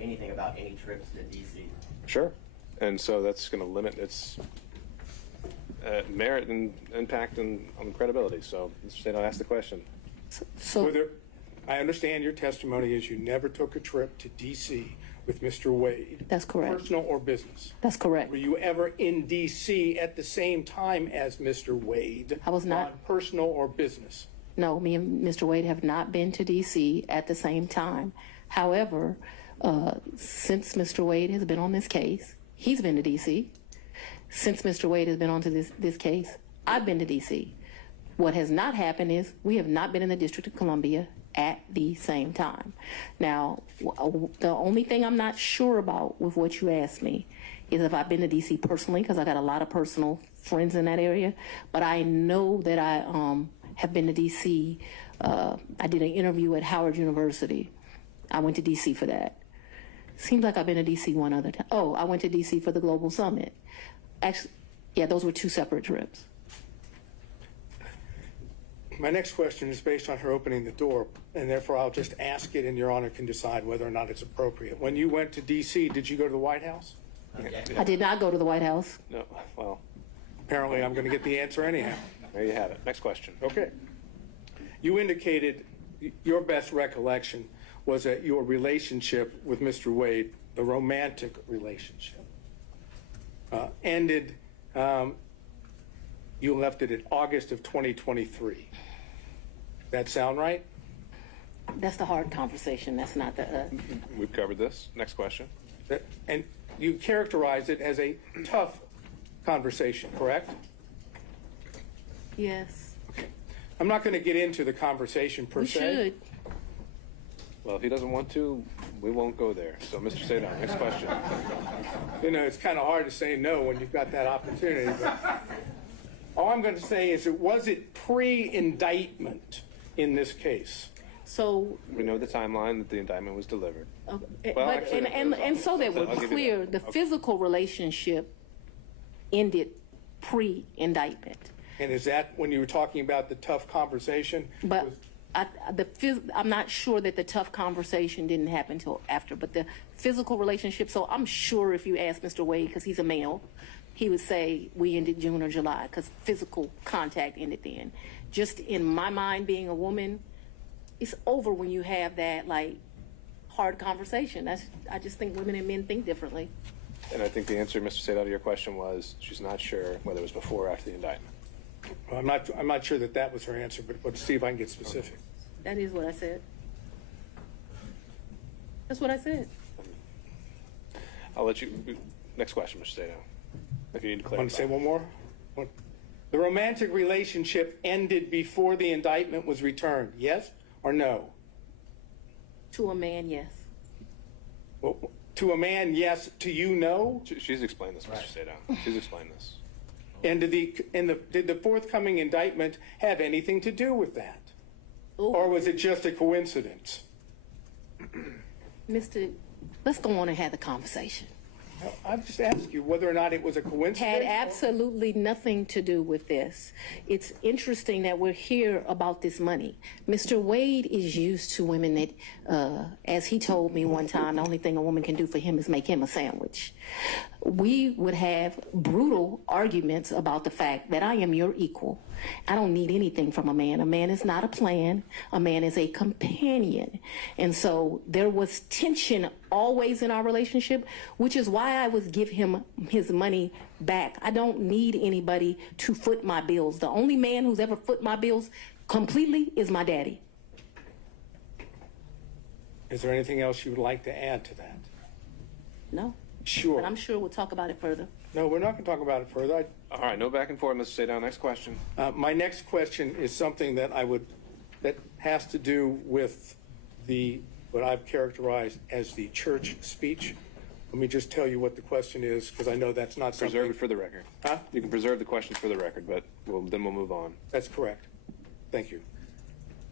anything about any trips to D.C. Sure. And so that's going to limit its merit and impact on credibility. So Mr. Sadon, ask the question. So I understand your testimony is you never took a trip to D.C. with Mr. Wade. That's correct. Personal or business? That's correct. Were you ever in D.C. at the same time as Mr. Wade? I was not. On personal or business? No, me and Mr. Wade have not been to D.C. at the same time. However, since Mr. Wade has been on this case, he's been to D.C. Since Mr. Wade has been on to this case, I've been to D.C. What has not happened is we have not been in the District of Columbia at the same time. Now, the only thing I'm not sure about with what you asked me is if I've been to D.C. personally, because I got a lot of personal friends in that area, but I know that I have been to D.C. I did an interview at Howard University. I went to D.C. for that. Seems like I've been to D.C. one other time. Oh, I went to D.C. for the Global Summit. Actually, yeah, those were two separate trips. My next question is based on her opening the door, and therefore I'll just ask it, and Your Honor can decide whether or not it's appropriate. When you went to D.C., did you go to the White House? I did not go to the White House. No, well. Apparently I'm going to get the answer anyhow. There you have it. Next question. Okay. You indicated your best recollection was that your relationship with Mr. Wade, the romantic relationship, ended, you left it in August of 2023. That sound right? That's the hard conversation. That's not the... We've covered this. Next question. And you characterized it as a tough conversation, correct? Yes. Okay. I'm not going to get into the conversation per se. We should. Well, if he doesn't want to, we won't go there. So, Mr. Sadon, next question. You know, it's kind of hard to say no when you've got that opportunity. But all I'm going to say is, was it pre-indictment in this case? So we know the timeline that the indictment was delivered. Well, but actually, and so that we're clear, the physical relationship ended pre-indictment. And is that when you were talking about the tough conversation? But I'm not sure that the tough conversation didn't happen until after, but the physical relationship. So I'm sure if you ask Mr. Wade, because he's a male, he would say we ended June or July because physical contact ended then. Just in my mind, being a woman, it's over when you have that like hard conversation. I just think women and men think differently. And I think the answer, Mr. Sadot, to your question was she's not sure whether it was before or after the indictment. Well, I'm not sure that was her answer, but let's see if I can get specific. That is what I said. That's what I said. I'll let you. Next question, Mr. Sadot. If you need to clarify. Want to say one more? The romantic relationship ended before the indictment was returned. Yes or no? To a man, yes. Well, to a man, yes. To you, no? She's explained this, Mr. Sadot. She's explained this. And did the forthcoming indictment have anything to do with that? Ooh. Or was it just a coincidence? Let's go on and have the conversation. I've just asked you whether or not it was a coincidence. Had absolutely nothing to do with this. It's interesting that we're here about this money. Mr. Wade is used to women that, as he told me one time, the only thing a woman can do for him is make him a sandwich. We would have brutal arguments about the fact that I am your equal. I don't need anything from a man. A man is not a plan. A man is a companion. And so there was tension always in our relationship, which is why I would give him his money back. I don't need anybody to foot my bills. The only man who's ever foot my bills completely is my daddy. Is there anything else you would like to add to that? No. Sure. But I'm sure we'll talk about it further. No, we're not going to talk about it further. All right, no back and forth, Mr. Sadot. Next question. My next question is something that that has to do with what I've characterized as the church speech. Let me just tell you what the question is, because I know that's not something. Preserve it for the record. Huh? You can preserve the questions for the record, but then we'll move on. That's correct. Thank you.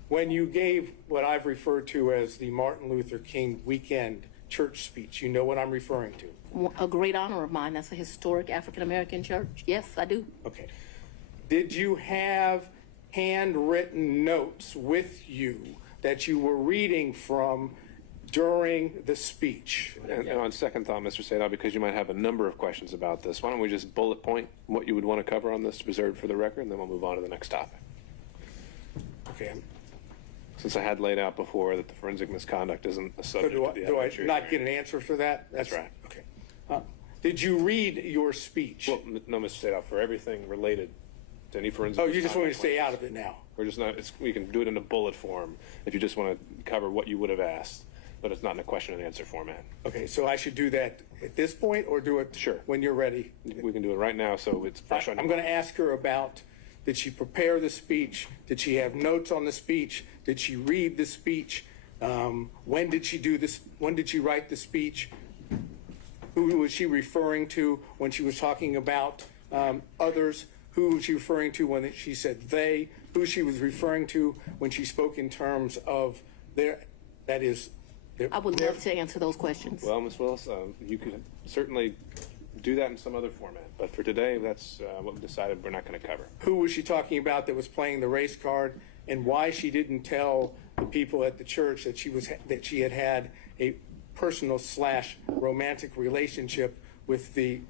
When you gave what I've referred to as the Martin Luther King weekend church speech, you know what I'm referring to? A great honor of mine. That's a historic African-American church. Yes, I do. Okay. Did you have handwritten notes with you that you were reading from during the speech? And on second thought, Mr. Sadov, because you might have a number of questions about this, why don't we just bullet point what you would want to cover on this to preserve for the record, and then we'll move on to the next topic. Okay. Since I had laid out before that the forensic misconduct isn't a So subject do of the I evidentiary not hearing. get an answer for that? That's right. Okay. Did you read your speech? Well, no, Mr. Sadov, for everything related to any forensic Oh, you just want me to misconduct stay out of it now? We're just not, we can do it in a bullet form if you just want to cover what you would have asked, but it's not in a question and answer format. Okay, so I should do that at this point or do it when you're ready? We can do it right now, so it's fresh on your I'm going to ask her about, did she prepare the speech? Did she have notes on the speech? Did she read the speech? When did she do this? When did she write the speech? Who was she referring to when she was talking about others? Who was she referring to when she said they? Who she was referring to when she spoke in terms of their, that is, their, I would love to answer those questions. Well, Ms. Willis, you could certainly do that in some other format, but for today, that's what we decided we're not going to cover. Who was she talking about that was playing the race card, and why she didn't tell the people at the church that she had had a personal / romantic relationship with the,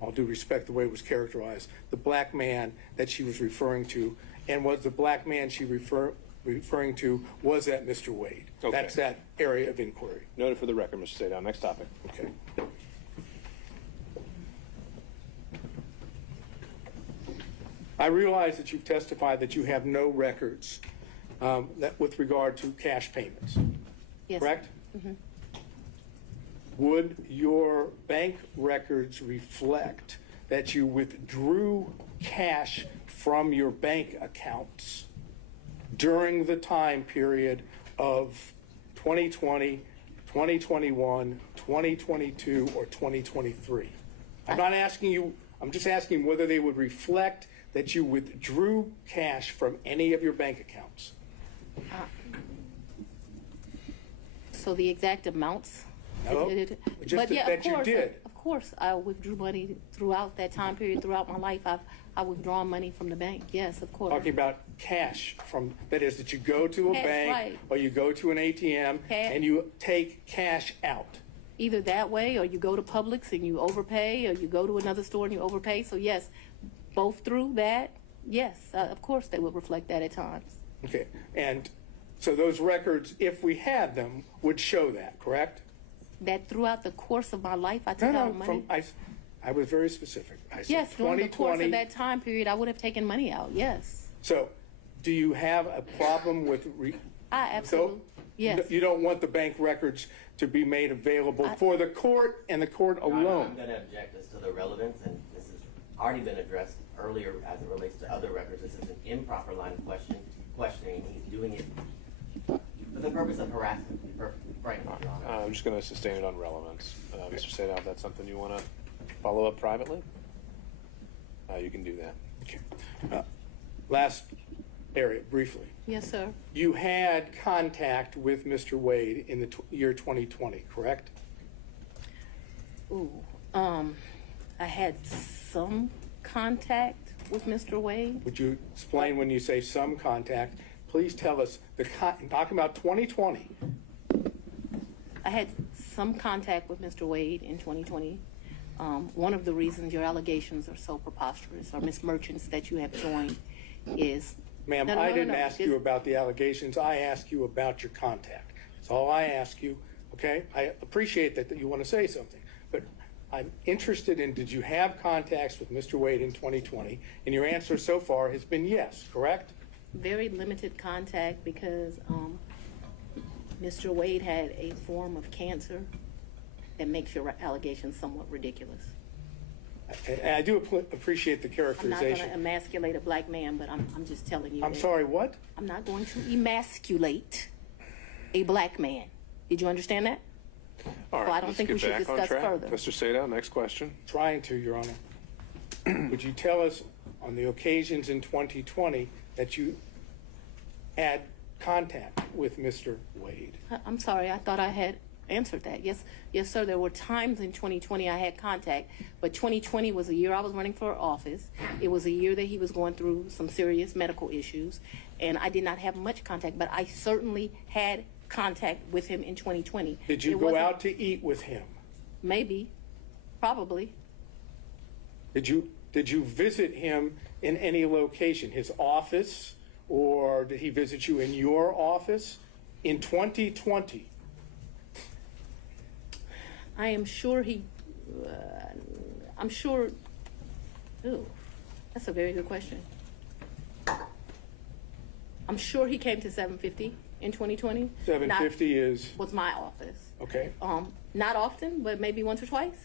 all due respect the way it was characterized, the black man that she was referring to, and was the black man she referring to, was that Mr. Wade? Okay. That's that area of inquiry. Noted for the record, Mr. Sadov. Next topic. Okay. I realize that you've testified that you have no records that with regard to cash payments. Yes. Correct? Mm-hmm. Would your bank records reflect that you withdrew cash from your bank accounts during the time period of 2020, 2021, 2022, or 2023? I'm not asking you, I'm just asking whether they would reflect that you withdrew cash from any of your bank accounts. So the exact amounts? No, just But yeah, that of course, you did. Of course, I withdrew money throughout that time period, throughout my life. I've withdrawn money from the bank. Yes, of course. Talking about cash from, that is that you go to a Cash, bank right. or you go to an ATM and you take cash out. Either that way, or you go to Publix and you overpay, or you go to another store and you overpay. So yes, both through that, yes, of course they would reflect that at times. Okay, and so those records, if we had them, would show that, correct? That throughout the course of my life, I took out money. I was very specific. I said Yes, during the course 2020. of that time period, I would have taken money out. Yes, So, do you have a problem with? I absolutely. Yes. You don't want the bank records to be made available for the court and the court I'm alone. going to object as to the relevance, and this has already been addressed earlier as it relates to other records. This is an improper line of questioning. He's doing it for the purpose of harassment. Frankly, Your Honor. I'm just going to sustain it on relevance. Mr. Sadov, that's something you want to follow up privately? You can do that. Okay. Last area, briefly. Yes, sir. You had contact with Mr. Wade in the year 2020, correct? Ooh, I had some contact with Mr. Wade. Would you explain when you say some contact? Please tell us, talking about 2020. I had some contact with Mr. Wade in 2020. One of the reasons your allegations are so preposterous, or Ms. Merchants that you have joined, is... Ma'am, No, no, I no, didn't no. ask you about the allegations. I asked you about your contact. That's all I ask you, okay? I appreciate that you want to say something, but I'm interested in, did you have contacts with Mr. Wade in 2020? And your answer so far has been yes, correct? Very limited contact because Mr. Wade had a form of cancer that makes your allegations somewhat ridiculous. And I do appreciate the I'm not going characterization. to emasculate a black man, but I'm just telling you. I'm that sorry, what? I'm not going to emasculate a black man. Did you understand that? All right, Well, I don't let's think we get should back on discuss track. further. Mr. Sadov, next question. Trying to, Your Honor. Would you tell us on the occasions in 2020 that you had contact with Mr. Wade? I'm sorry, I thought I had answered that. Yes, yes, sir. There were times in 2020 I had contact, but 2020 was a year I was running for office. It was a year that he was going through some serious medical issues, and I did not have much contact, but I certainly had contact with him in 2020. Did you go out to eat with him? Maybe, probably. Did you visit him in any location, his office, or did he visit you in your office in 2020? I am sure I'm sure, ooh, that's a very good question. I'm sure he came to 750 in 2020. 750 was my office. Okay. Not often, but maybe once or twice.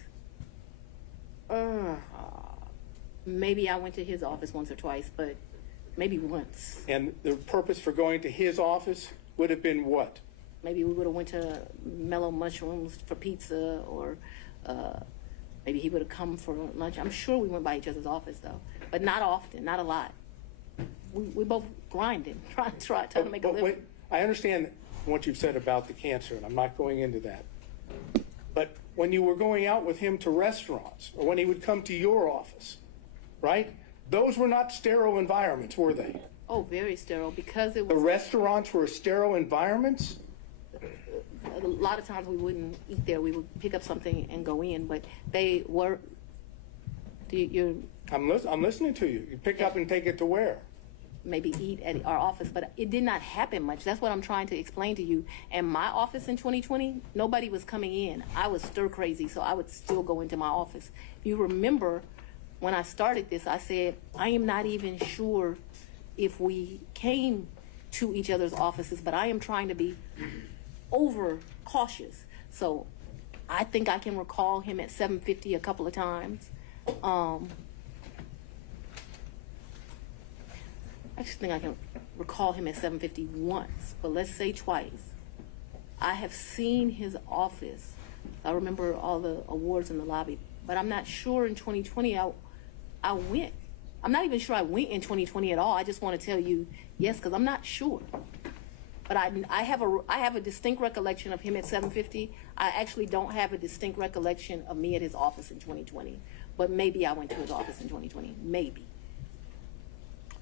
Maybe I went to his office once or twice, but maybe once. And the purpose for going to his office would have been what? Maybe we would have went to Mellow Mushrooms for pizza, or maybe he would have come for lunch. I'm sure we went by each other's office though, but not often, not a lot. We both grinding, trying to make a living. Wait, I understand what you've said about the cancer, and I'm not going into that. But when you were going out with him to restaurants, or when he would come to your office, right? Those were not sterile environments, were they? Oh, very sterile, because it was. The restaurants were sterile environments? A lot of times we wouldn't eat there. We would pick up something and go in, but they were. I'm listening to you. You pick up and take it to where? Maybe eat at our office, but it did not happen much. That's what I'm trying to explain to you. And my office in 2020, nobody was coming in. I was stir crazy, so I would still go into my office. If you remember, when I started this, I said, I am not even sure if we came to each other's offices, but I am trying to be over cautious. So I think I can recall him at 750 a couple of times. I just think I can recall him at 750 once, but let's say twice. I have seen his office. I remember all the awards in the lobby, but I'm not sure in 2020 I went. I'm not even sure I went in 2020 at all. I just want to tell you yes, because I'm not sure. But I have a distinct recollection of him at 750. I actually don't have a distinct recollection of me at his office in 2020. But maybe I went to his office in 2020. Maybe.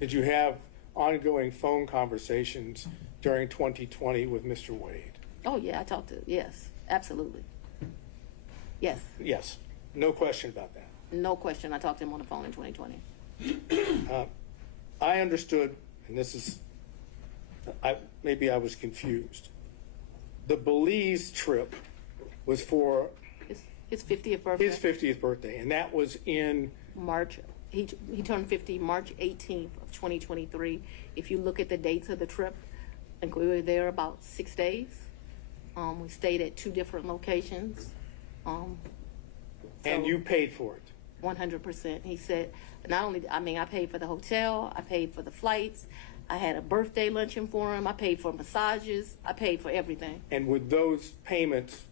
Did you have ongoing phone conversations during 2020 with Mr. Wade? Oh, yeah, I talked to, yes, absolutely. Yes. Yes, no question about that. No question, I talked to him on the phone in 2020. I understood, and this is, maybe I was confused. The Belize trip was for his 50th birthday. His 50th birthday, and that was in March. He turned 50 March 18th of 2023. If you look at the dates of the trip, I think we were there about 6 days. We stayed at 2 different locations. And you paid for it? 100%. He said, not only, I paid for the hotel, I paid for the flights, I had a birthday luncheon for him, I paid for massages, I paid for everything. And would those payments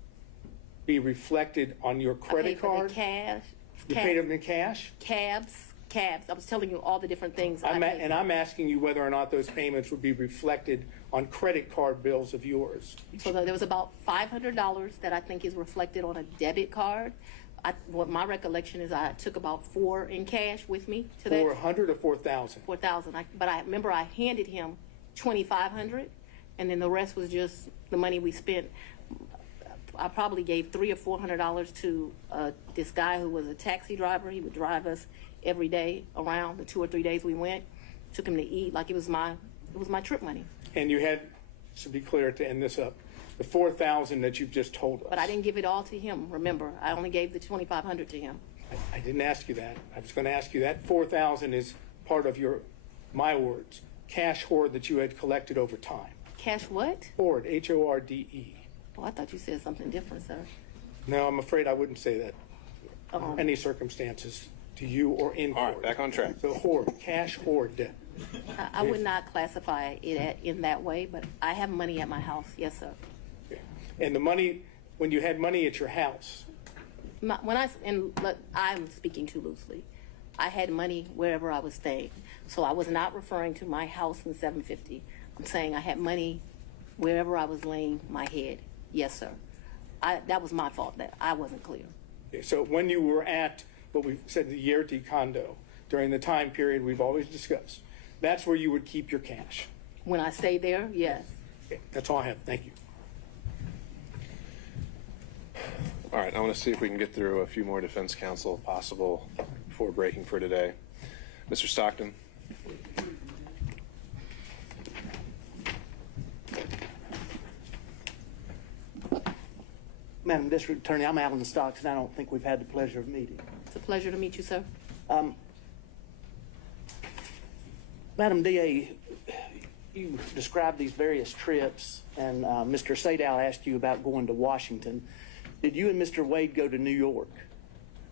be reflected on your credit card? I paid for the cash. You paid them in cash? Cabs. I was telling you all the different things. I'm asking you whether or not those payments would be reflected on credit card bills of yours. So there was about $500 that I think is reflected on a debit card. What my recollection is, I took about $400 in cash with me to that. 400 or 4,000? 4,000. But I remember I handed him $2,500, and then the rest was just the money we spent. I probably gave $300 or $400 to this guy who was a taxi driver. He would drive us every day around the 2 or 3 days we went. Took him to eat like it was my trip money. And you had, to be clear, to end this up, the 4,000 that you've just told us. But I didn't give it all to him. Remember, I only gave the $2,500 to him. I didn't ask you that. I was going to ask you that 4,000 is part of your, my words, cash hoard that you had collected over time. Cash what? Hoard, H-O-R-D-E. Oh, I thought you said something different, sir. No, I'm afraid I wouldn't say that under any circumstances to you or in court. All right, back on track. So hoard, cash hoard. I would not classify it in that way, but I have money at my house. Yes, sir. Okay. And the money, when you had money at your house? I'm speaking too loosely. I had money wherever I was staying. So I was not referring to my house in 750. I'm saying I had money wherever I was laying my head. Yes, sir. That was my fault that I wasn't clear. Okay, so when you were at what we said the Yerty condo during the time period we've always discussed, that's where you would keep your cash. When I stayed there, yes. Okay, that's all I have. Thank you. All right, I want to see if we can get through a few more defense counsel if possible before breaking for today. Mr. Stockton. Madam District Attorney, I'm Alan Stockton. I don't think we've had the pleasure of meeting. It's a pleasure to meet you, sir. Madam DA, you described these various trips, and Mr. Sadow asked you about going to Washington. Did you and Mr. Wade go to New York?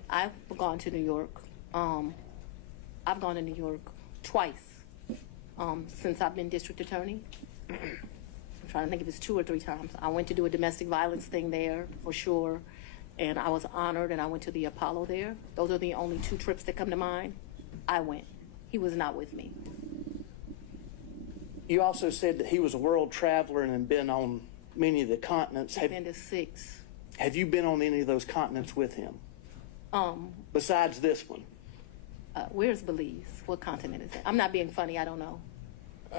I've gone to New York. I've gone to New York twice since I've been district attorney. I'm trying to think if it's 2 or 3 times. I went to do a domestic violence thing there for sure, and I was honored, and I went to the Apollo there. Those are the only 2 trips that come to mind. I went. He was not with me. You also said that he was a world traveler and had been on many of the continents. I've been to 6. Have you been on any of those continents with him? Besides this one? Where's Belize? What continent is it? I'm not being funny. I don't know.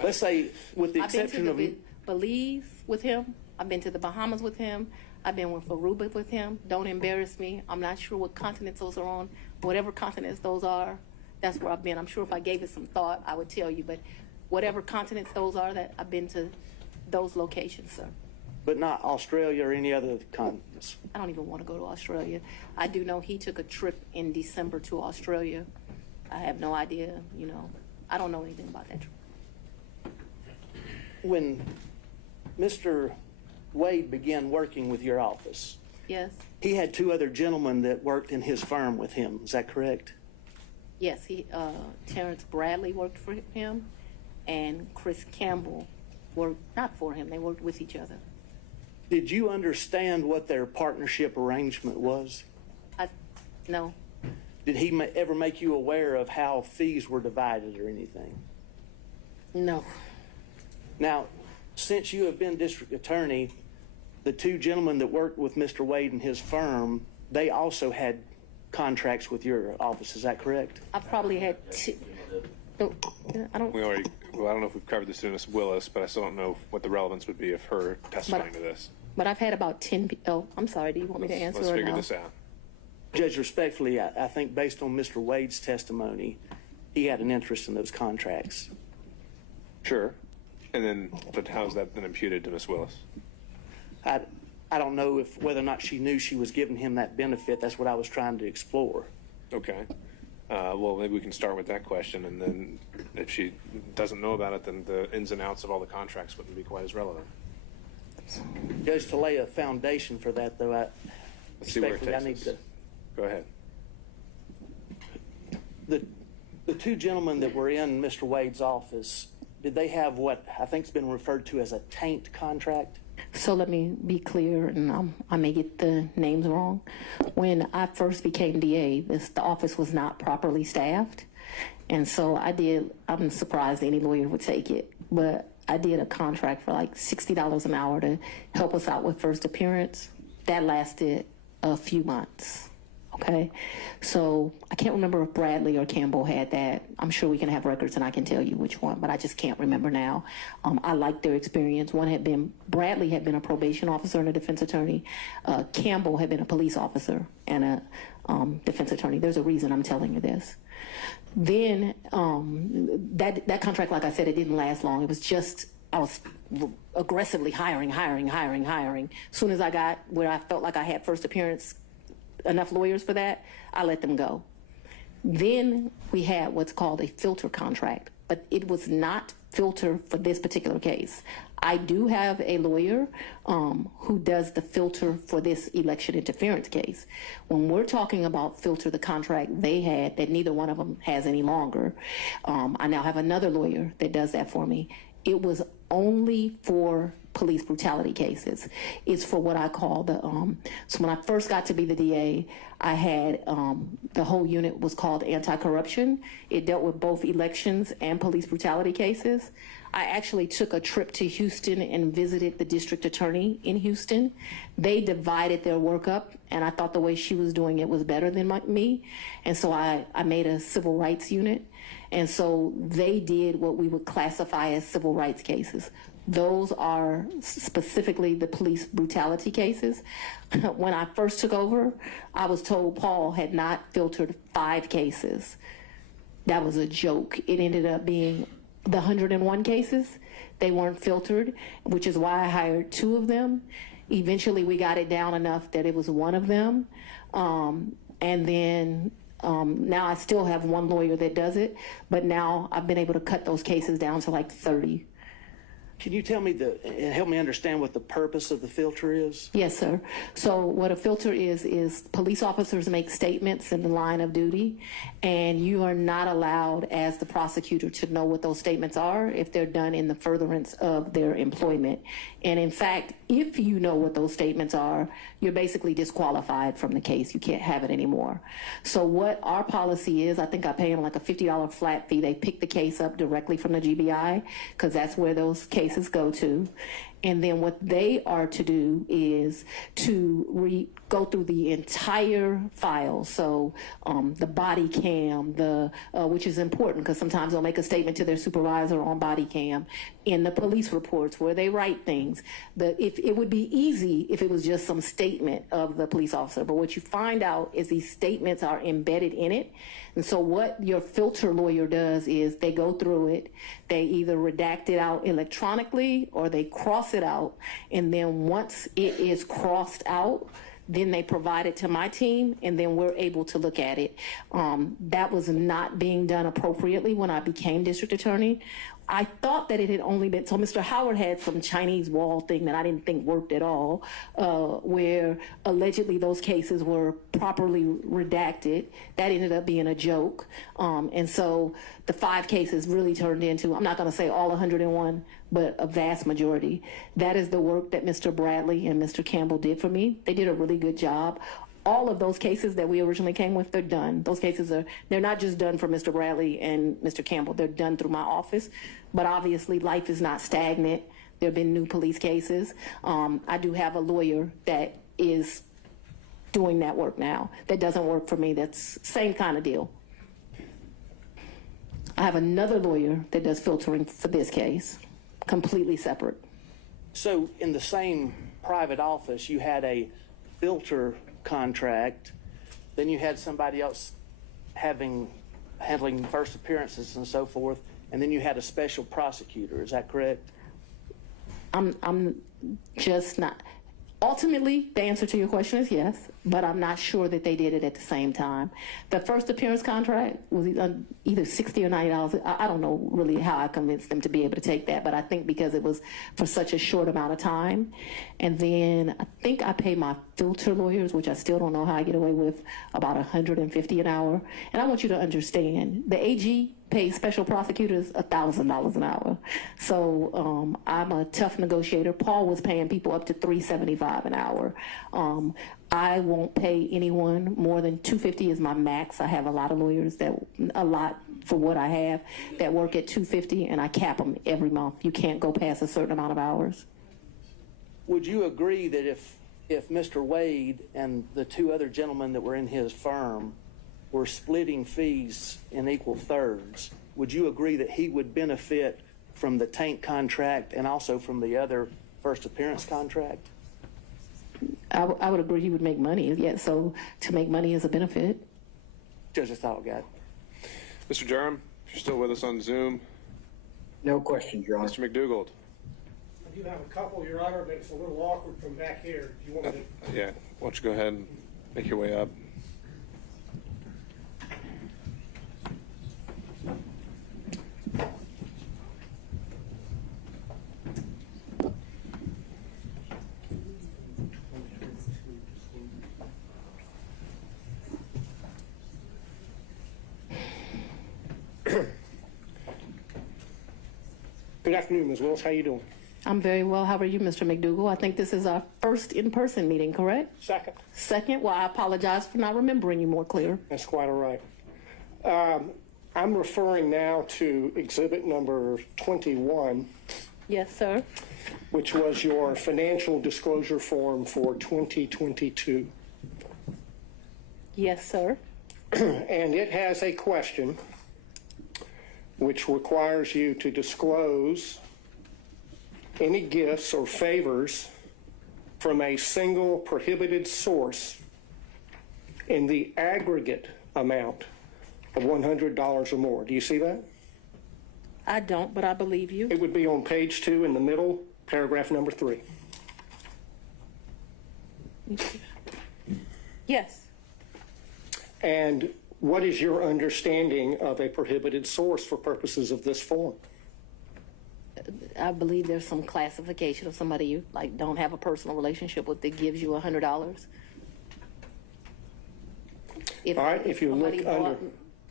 Let's say, with the I've been exception to of... Belize with him. I've been to the Bahamas with him. I've been with Aruba with him. Don't embarrass me. I'm not sure what continents those are on. Whatever continents those are, that's where I've been. I'm sure if I gave it some thought, I would tell you. But whatever continents those are, that I've been to those locations, sir. But not Australia or any other continents? I don't even want to go to Australia. I do know he took a trip in December to Australia. I have no idea, you know. I don't know anything about that trip. When Mr. Wade began working with your office, yes, he had 2 other gentlemen that worked in his firm with him. Is that correct? yes, Terrence Bradley worked for him, and Chris Campbell worked not for him. They worked with each other. Did you understand what their partnership arrangement was? No. Did he ever make you aware of how fees were divided or anything? No. Now, since you have been district attorney, the 2 gentlemen that worked with Mr. Wade and his firm, they also had contracts with your office. Is that correct? I probably had 2. I don't know if we've covered this in Ms. Willis, but I still don't know what the relevance would be of her testifying to this. But I've had about 10 people. Oh, I'm sorry. Do you want me to answer Let's or figure no? this out. Judge, respectfully, I think based on Mr. Wade's testimony, he had an interest in those contracts. Sure. And then, but how's that been imputed to Ms. Willis? I don't know whether or not she knew she was giving him that benefit. That's what I was trying to explore. Okay. Well, maybe we can start with that question, and then if she doesn't know about it, then the ins and outs of all the contracts wouldn't be quite as relevant. Judge, to lay a foundation for that, though, Let's see where it takes I need us. to... Go ahead. The 2 gentlemen that were in Mr. Wade's office, did they have what I think's been referred to as a taint contract? So let me be clear, and I may get the names wrong. When I first became DA, the office was not properly staffed. And so I'm surprised any lawyer would take it, but I did a contract for like $60 an hour to help us out with first appearance. That lasted a few months. Okay, so I can't remember if Bradley or Campbell had that. I'm sure we can have records and I can tell you which one, but I just can't remember now. I liked their experience. Bradley had been a probation officer and a defense attorney. Campbell had been a police officer and a defense attorney. There's a reason I'm telling you this. Then that contract, like I said, it didn't last long. It was just, I was aggressively hiring. As soon as I got where I felt like I had first appearance, enough lawyers for that, I let them go. Then we had what's called a filter contract, but it was not filter for this particular case. I do have a lawyer who does the filter for this election interference case. When we're talking about filter, the contract they had that neither one of them has any longer, I now have another lawyer that does that for me. It was only for police brutality cases. It's for what I call the, so when I first got to be the DA, I had, the whole unit was called anti-corruption. It dealt with both elections and police brutality cases. I actually took a trip to Houston and visited the district attorney in Houston. They divided their work up, and I thought the way she was doing it was better than me. And so I made a civil rights unit. And so they did what we would classify as civil rights cases. Those are specifically the police brutality cases. When I first took over, I was told Paul had not filtered 5 cases. That was a joke. It ended up being the 101 cases. They weren't filtered, which is why I hired 2 of them. Eventually, we got it down enough that it was 1 of them. And then now I still have 1 lawyer that does it, but now I've been able to cut those cases down to like 30. Can you tell me and help me understand what the purpose of the filter is? Yes, sir. So what a filter is police officers make statements in the line of duty, and you are not allowed as the prosecutor to know what those statements are if they're done in the furtherance of their employment. And in fact, if you know what those statements are, you're basically disqualified from the case. You can't have it anymore. So what our policy is, I think I pay them like a $50 flat fee. They pick the case up directly from the GBI because that's where those cases go to. And then what they are to do is to go through the entire file. So the body cam, which is important because sometimes they'll make a statement to their supervisor on body cam, in the police reports where they write things. If it would be easy if it was just some statement of the police officer, but what you find out is these statements are embedded in it. And so what your filter lawyer does is they go through it, they either redact it out electronically or they cross it out, and then once it is crossed out, then they provide it to my team, and then we're able to look at it. That was not being done appropriately when I became district attorney. I thought that it had only been, so Mr. Howard had some Chinese wall thing that I didn't think worked at all, where allegedly those cases were properly redacted. That ended up being a joke. And so the 5 cases really turned into, I'm not gonna say all 101, but a vast majority. That is the work that Mr. Bradley and Mr. Campbell did for me. They did a really good job. All of those cases that we originally came with, they're done. Those cases they're not just done for Mr. Bradley and Mr. Campbell, they're done through my office. But obviously life is not stagnant. There have been new police cases. I do have a lawyer that is doing that work now. That doesn't work for me, that's same kind of deal. I have another lawyer that does filtering for this case, completely separate. So in the same private office, you had a filter contract, then you had somebody else handling first appearances and so forth, and then you had a special prosecutor. Is that correct? I'm just not. Ultimately, the answer to your question is yes, but I'm not sure that they did it at the same time. The first appearance contract was either $60 or $90. I don't know really how I convinced them to be able to take that, but I think because it was for such a short amount of time. And then I think I pay my filter lawyers, which I still don't know how I get away with, about $150 an hour. And I want you to understand, the AG pays special prosecutors $1,000 an hour. So I'm a tough negotiator. Paul was paying people up to $375 an hour. I won't pay anyone more than $250 is my max. I have a lot of lawyers for what I have that work at $250, and I cap them every month. You can't go past a certain amount of hours. Would you agree that if Mr. Wade and the 2 other gentlemen that were in his firm were splitting fees in equal thirds, would you agree that he would benefit from the tank contract and also from the other first appearance contract? I would agree he would make money. Yeah, so to make money is a benefit. Judge, that's all I got. Mr. Durham, if you're still with us on Zoom. No questions, Your Honor. Mr. McDougald. I do have a couple, Your Honor, but it's a little awkward from back here. Do you want me to? Yeah, why don't you go ahead and make your way up. Good afternoon, Ms. Willis. How you doing? I'm very well. How are you, Mr. McDougall? I think this is our first in-person meeting, correct? Second. Second? Well, I apologize for not remembering you more clear. That's quite all right. I'm referring now to exhibit number 21, Yes, sir. which was your financial disclosure form for 2022. Yes, sir. And it has a question which requires you to disclose any gifts or favors from a single prohibited source in the aggregate amount of $100 or more. Do you see that? I don't, but I believe you. It would be on page 2 in the middle, paragraph number 3. Yes. And what is your understanding of a prohibited source for purposes of this form? I believe there's some classification of somebody you like don't have a personal relationship with that gives you $100. All right, if you look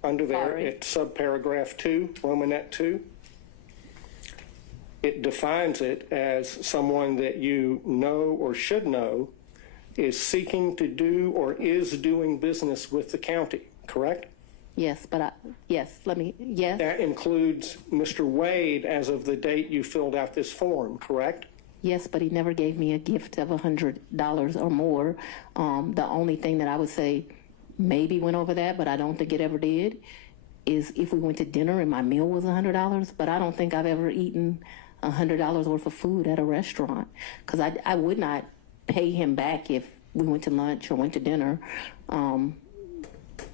under there Sorry. at subparagraph 2, Romanet 2, it defines it as someone that you know or should know is seeking to do or is doing business with the county, correct? Yes, but yes. That includes Mr. Wade as of the date you filled out this form, correct? Yes, but he never gave me a gift of $100 or more. The only thing that I would say maybe went over that, but I don't think it ever did, is if we went to dinner and my meal was $100, but I don't think I've ever eaten $100 worth of food at a restaurant, because I would not pay him back if we went to lunch or went to dinner.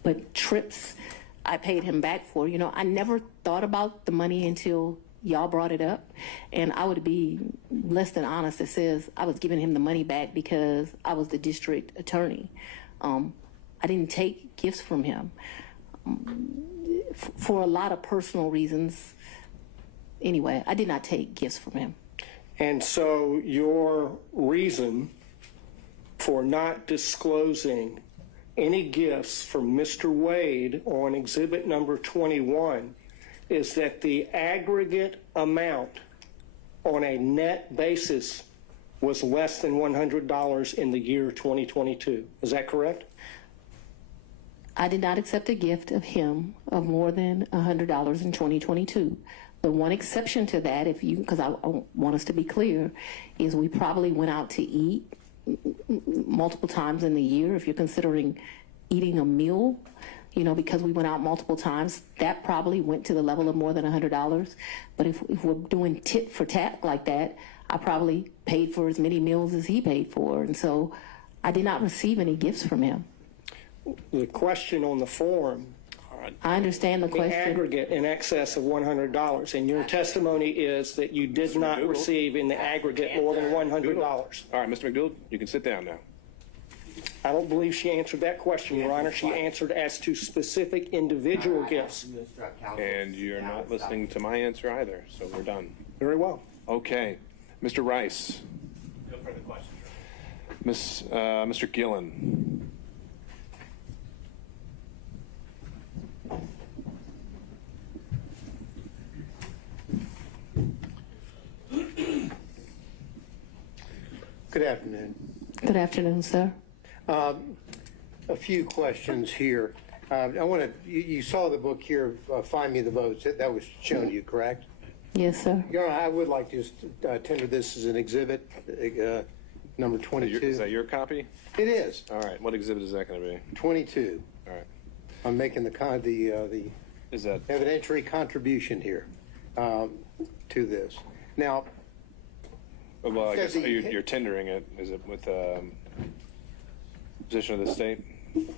But trips, I paid him back for. You know, I never thought about the money until y'all brought it up, and I would be less than honest that says I was giving him the money back because I was the district attorney. I didn't take gifts from him for a lot of personal reasons. Anyway, I did not take gifts from him. And so your reason for not disclosing any gifts from Mr. Wade on exhibit number 21 is that the aggregate amount on a net basis was less than $100 in the year 2022. Is that correct? I did not accept a gift of him of more than $100 in 2022. The one exception to that, because I want us to be clear, is we probably went out to eat multiple times in the year. If you're considering eating a meal, you know, because we went out multiple times, that probably went to the level of more than $100. But if we're doing tit for tat like that, I probably paid for as many meals as he paid for. And so I did not receive any gifts from him. The question on the form, I understand the question. The aggregate in excess of $100, and your testimony is that you did not receive in the aggregate more than $100. All right, Mr. McDougall, you can sit down now. I don't believe she answered that question, Your Honor. She answered as to specific individual gifts. And you're not listening to my answer either, so we're done. Very well. Okay. Mr. Rice. No further questions. Mr. Gillen. Good afternoon. Good afternoon, sir. A few questions here. I want to, you saw the book here, Find Me the Votes. That was shown to you, correct? Yes, sir. Your Honor, I would like to just tender this as an exhibit, number 22. Is that your copy? It is. All right. What exhibit is that going to be? 22. All right. I'm making the is that evidentiary contribution here to this. Now, well, I guess you're tendering it. Is it with position of the state? I'm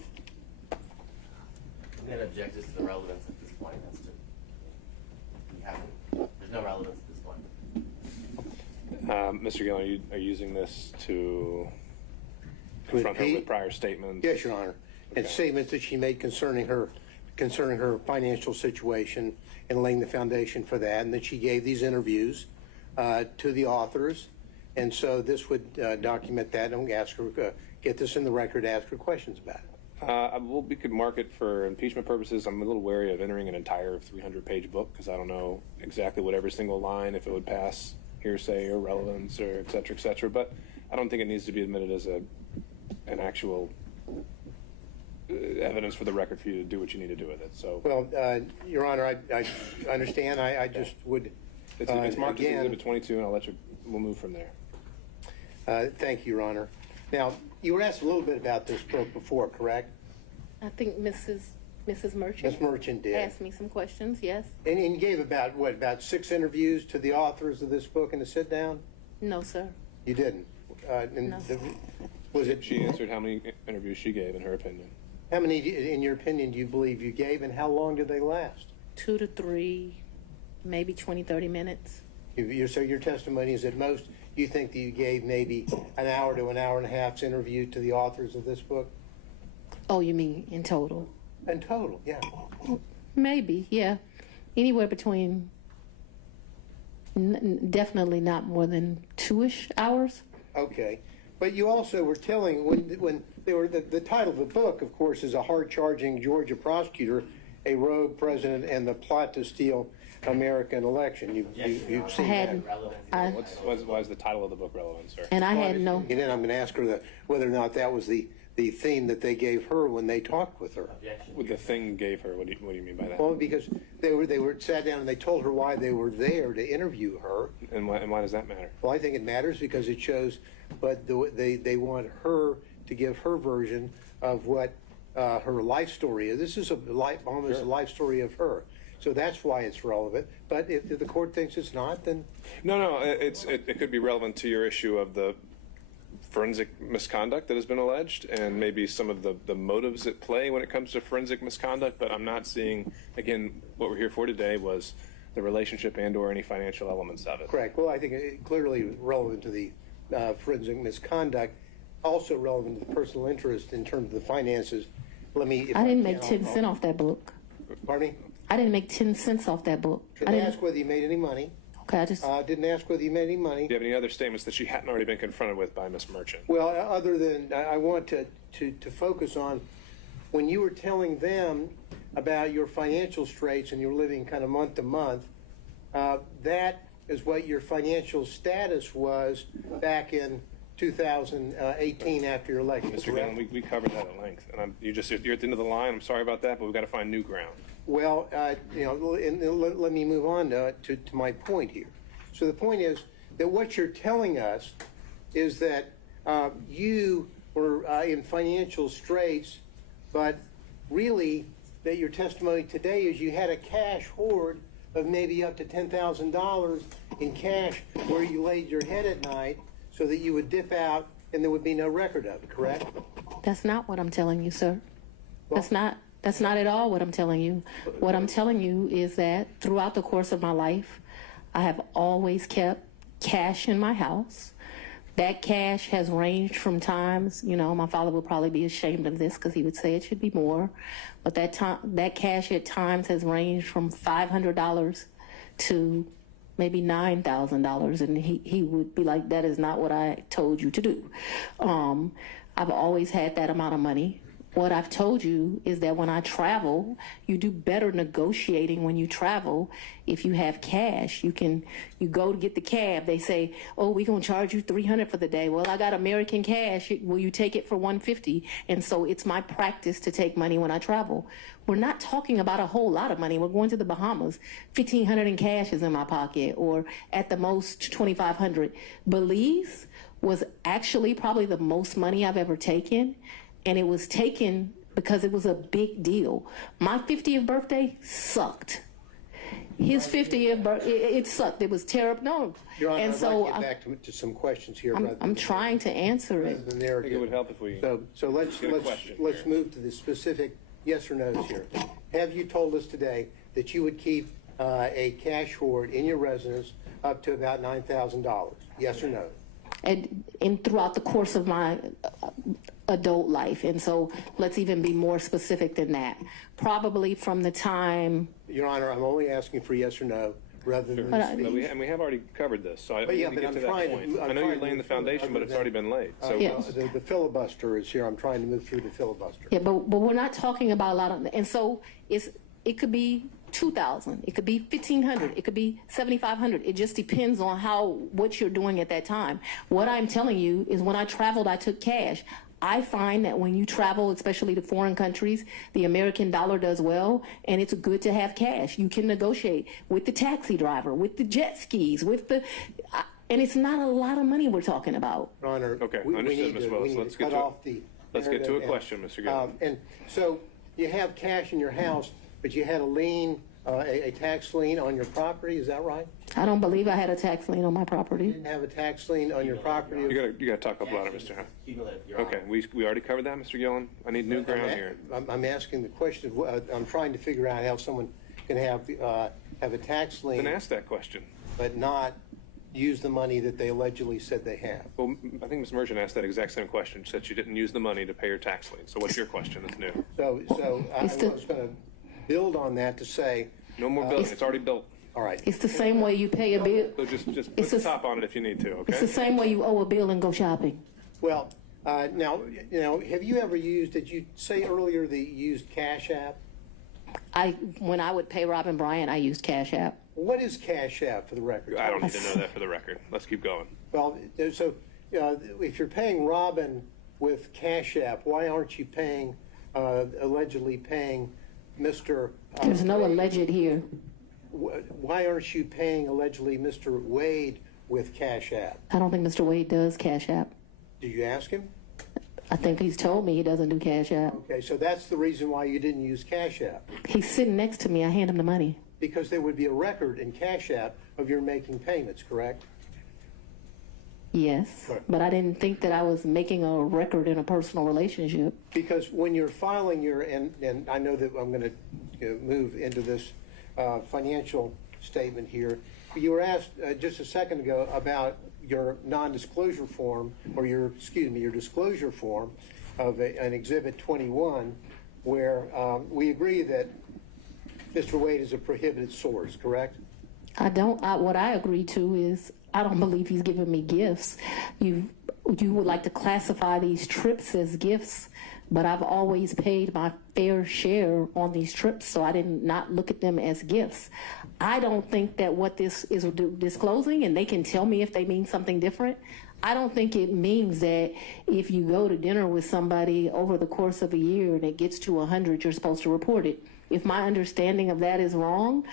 going to object just to the relevance at this point. There's no relevance at this point. Mr. Gillen, are you using this to confront her with prior statements? Yes, Your Honor. And statements that she made concerning her financial situation and laying the foundation for that, and that she gave these interviews to the authors. And so this would document that, and ask her, get this in the record, ask her questions about it. Well, we could mark it for impeachment purposes. I'm a little wary of entering an entire 300-page book because I don't know exactly what every single line, if it would pass hearsay or relevance or et cetera, but I don't think it needs to be admitted as an actual evidence for the record for you to do what you need to do with it. So, Well, Your Honor, I understand. I just would. it's marked as again, Exhibit 22, and we'll move from there. Thank you, Your Honor. Now, you were asked a little bit about this book before, correct? I think Mrs. Merchant. Ms. Merchant did. Asked me some questions, yes. And you gave about 6 interviews to the authors of this book in the sit down? No, sir. You didn't? No. Was it? She answered how many interviews she gave, in her opinion. How many, in your opinion, do you believe you gave, and how long did they last? 2 to 3, maybe 20, 30 minutes. So your testimony is at most, you think that you gave maybe an hour to an hour and a half's interview to the authors of this book? Oh, you mean in total? In total, yeah. Maybe, yeah. Anywhere between, definitely not more than 2-ish hours. Okay. But you also were telling, when they were, the title of the book, of course, is A Hard-Charging Georgia Prosecutor, a Rogue President, and the Plot to Steal American Election. You've seen that. Why is the title of the book relevant, sir? And I had no. And then I'm going to ask her whether or not that was the theme that they gave her when they talked with her. What the thing gave her? What do you mean by that? Well, because they were sat down and they told her why they were there to interview her. And why does that matter? Well, I think it matters because it shows, but they want her to give her version of what her life story is. This is almost a life story of her. So that's why it's relevant. But if the court thinks it's not, then no. It could be relevant to your issue of the forensic misconduct that has been alleged, and maybe some of the motives at play when it comes to forensic misconduct. But I'm not seeing, again, what we're here for today was the relationship and/or any financial elements of it. Correct. Well, I think it clearly relevant to the forensic misconduct, also relevant to the personal interest in terms of the finances. I didn't make 10 cents off that book. Pardon me? I didn't make 10 cents off that book. Didn't ask whether you made any money. Okay, I just didn't ask whether you made any money. Do you have any other statements that she hadn't already been confronted with by Ms. Merchant? Well, other than I want to focus on when you were telling them about your financial straits and you're living kind of month to month, that is what your financial status was back in 2018 after your election. Mr. Gallon, we covered that at length, and you're at the end of the line. I'm sorry about that, but we've got to find new ground. Well, let me move on to my point here. So the point is that what you're telling us is that you were in financial straits, but really that your testimony today is you had a cash hoard of maybe up to $10,000 in cash where you laid your head at night so that you would dip out and there would be no record of it, correct? That's not what I'm telling you, sir. That's not at all what I'm telling you. What I'm telling you is that throughout the course of my life, I have always kept cash in my house. That cash has ranged from times, my father would probably be ashamed of this because he would say it should be more, but that cash at times has ranged from $500 to maybe $9,000, and he would be like, that is not what I told you to do. I've always had that amount of money. What I've told you is that when I travel, you do better negotiating when you travel. If you have cash, you go to get the cab. They say, oh, we're going to charge you $300 for the day. Well, I got American cash. Will you take it for $150? And so it's my practice to take money when I travel. We're not talking about a whole lot of money. We're going to the Bahamas. $1,500 in cash is in my pocket, or at the most $2,500. Belize was actually probably the most money I've ever taken. And it was taken because it was a big deal. My 50th birthday sucked. His 50th birthday, it sucked. It was terrible. No. Your Honor, and I'd so like to get back to some questions here. I'm trying to answer it. I think it would help if we So let's move to the specific yes or no's here. Have you told us today that you would keep a cash hoard in your residence up to about $9,000? Yes or no? And throughout the course of my adult life. And so let's even be more specific than that. Probably from the time... Your Honor, I'm only asking for yes or no rather than... And we have already covered this, so I need to get to that point. I know you're laying the foundation, but it's already been laid. So yes. The filibuster is here. I'm trying to move through the filibuster. Yeah, but we're not talking about a lot of... And so it could be $2,000. It could be $1,500. It could be $7,500. It just depends on what you're doing at that time. What I'm telling you is when I traveled, I took cash. I find that when you travel, especially to foreign countries, the American dollar does well, and it's good to have cash. You can negotiate with the taxi driver, with the jet skis, and it's not a lot of money we're talking about. Your Honor, Okay, we understood, need Ms. to, Willis. we need Let's to get cut to off the Let's get to a narrative question, Mr. Gillen. And so you have cash in your house, but you had a lien, a tax lien on your property, is that right? I don't believe I had a tax lien on my property. You didn't have a tax lien on your property? You gotta talk up louder, Mr. Hunt. Okay, we already covered that, Mr. Gillen. I need new ground here. I'm asking the question, I'm trying to figure out how someone can have a tax lien. Then ask that question. But not use the money that they allegedly said they have. Well, I think Ms. Merchant asked that exact same question. She said she didn't use the money to pay her tax lien. So what's your question that's new? So I was going to build on that to say. No more building. It's already built. All right. It's the same way you pay a bill. So just put the top on it if you need to, okay? It's the same way you owe a bill and go shopping. Well, now, have you ever used, did you say earlier that you used Cash App? When I would pay Robin Bryant, I used Cash App. What is Cash App for the record? I don't need to know that for the record. Let's keep going. Well, so if you're paying Robin with Cash App, why aren't you paying, allegedly paying Mr. There's no alleged here. Why aren't you paying allegedly Mr. Wade with Cash App? I don't think Mr. Wade does Cash App. Did you ask him? I think he's told me he doesn't do Cash App. Okay, so that's the reason why you didn't use Cash App. He's sitting next to me. I hand him the money. Because there would be a record in Cash App of your making payments, correct? Yes, Right. but I didn't think that I was making a record in a personal relationship. Because when you're filing your, and I know that I'm going to move into this financial statement here, you were asked just a second ago about your non-disclosure form, or your disclosure form of an Exhibit 21, where we agree that Mr. Wade is a prohibited source, correct? What I agree to is I don't believe he's giving me gifts. You would like to classify these trips as gifts, but I've always paid my fair share on these trips, so I did not look at them as gifts. I don't think that what this is disclosing, and they can tell me if they mean something different, I don't think it means that if you go to dinner with somebody over the course of a year and it gets to 100, you're supposed to report it. If my understanding of that is wrong,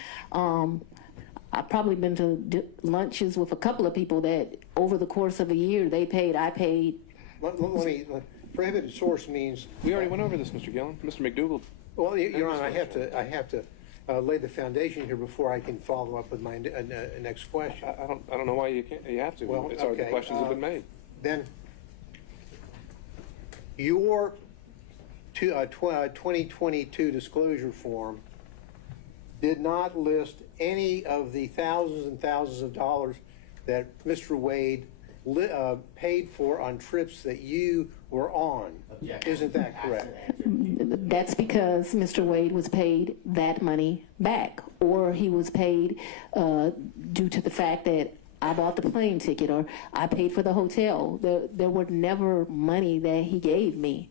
I've probably been to lunches with a couple of people that over the course of a year they paid, I paid. Let me, prohibited source means. We already went over this, Mr. Gillen. Mr. McDougall. Well, Your Honor, I have to lay the foundation here before I can follow up with my next question. I don't know why you can't. You have to. Well, it's already, the questions have been made. Then your 2022 disclosure form did not list any of the thousands and thousands of dollars that Mr. Wade paid for on trips that you were on. Isn't that correct? That's because Mr. Wade was paid that money back, or he was paid due to the fact that I bought the plane ticket or I paid for the hotel. There were never money that he gave me.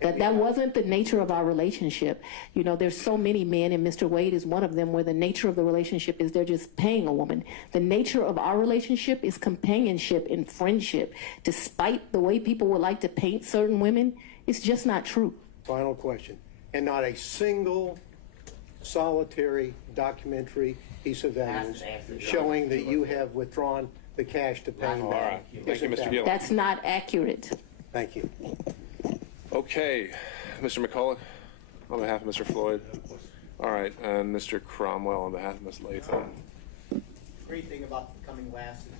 That wasn't the nature of our relationship. You know, there's so many men, and Mr. Wade is one of them, where the nature of the relationship is they're just paying a woman. The nature of our relationship is companionship and friendship. Despite the way people would like to paint certain women, it's just not true. Final question. And not a single solitary documentary piece of evidence showing that you have withdrawn the cash to pay him back. All right. Thank you, Mr. Gillen. That's not accurate. Thank you. Okay, Mr. McCullough, on behalf of Mr. Floyd. All right, and Mr. Cromwell on behalf of Ms. Latham. Great thing about coming last is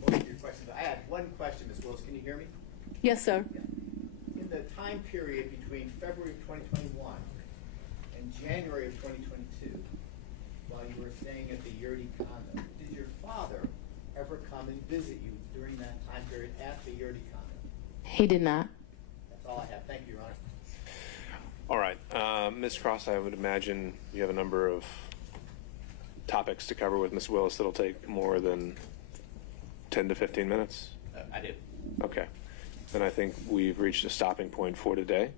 most of your questions. I had one question, Ms. Willis. Can you hear me? Yes, sir. In the time period between February of 2021 and January of 2022, while you were staying at the Yurdi condo, did your father ever come and visit you during that time period at the Yurdi condo? He did not. That's all I have. Thank you, Your Honor. All right, Ms. Cross, I would imagine you have a number of topics to cover with Ms. Willis that'll take more than 10 to 15 minutes. I do. Okay, then I think we've reached a stopping point for today.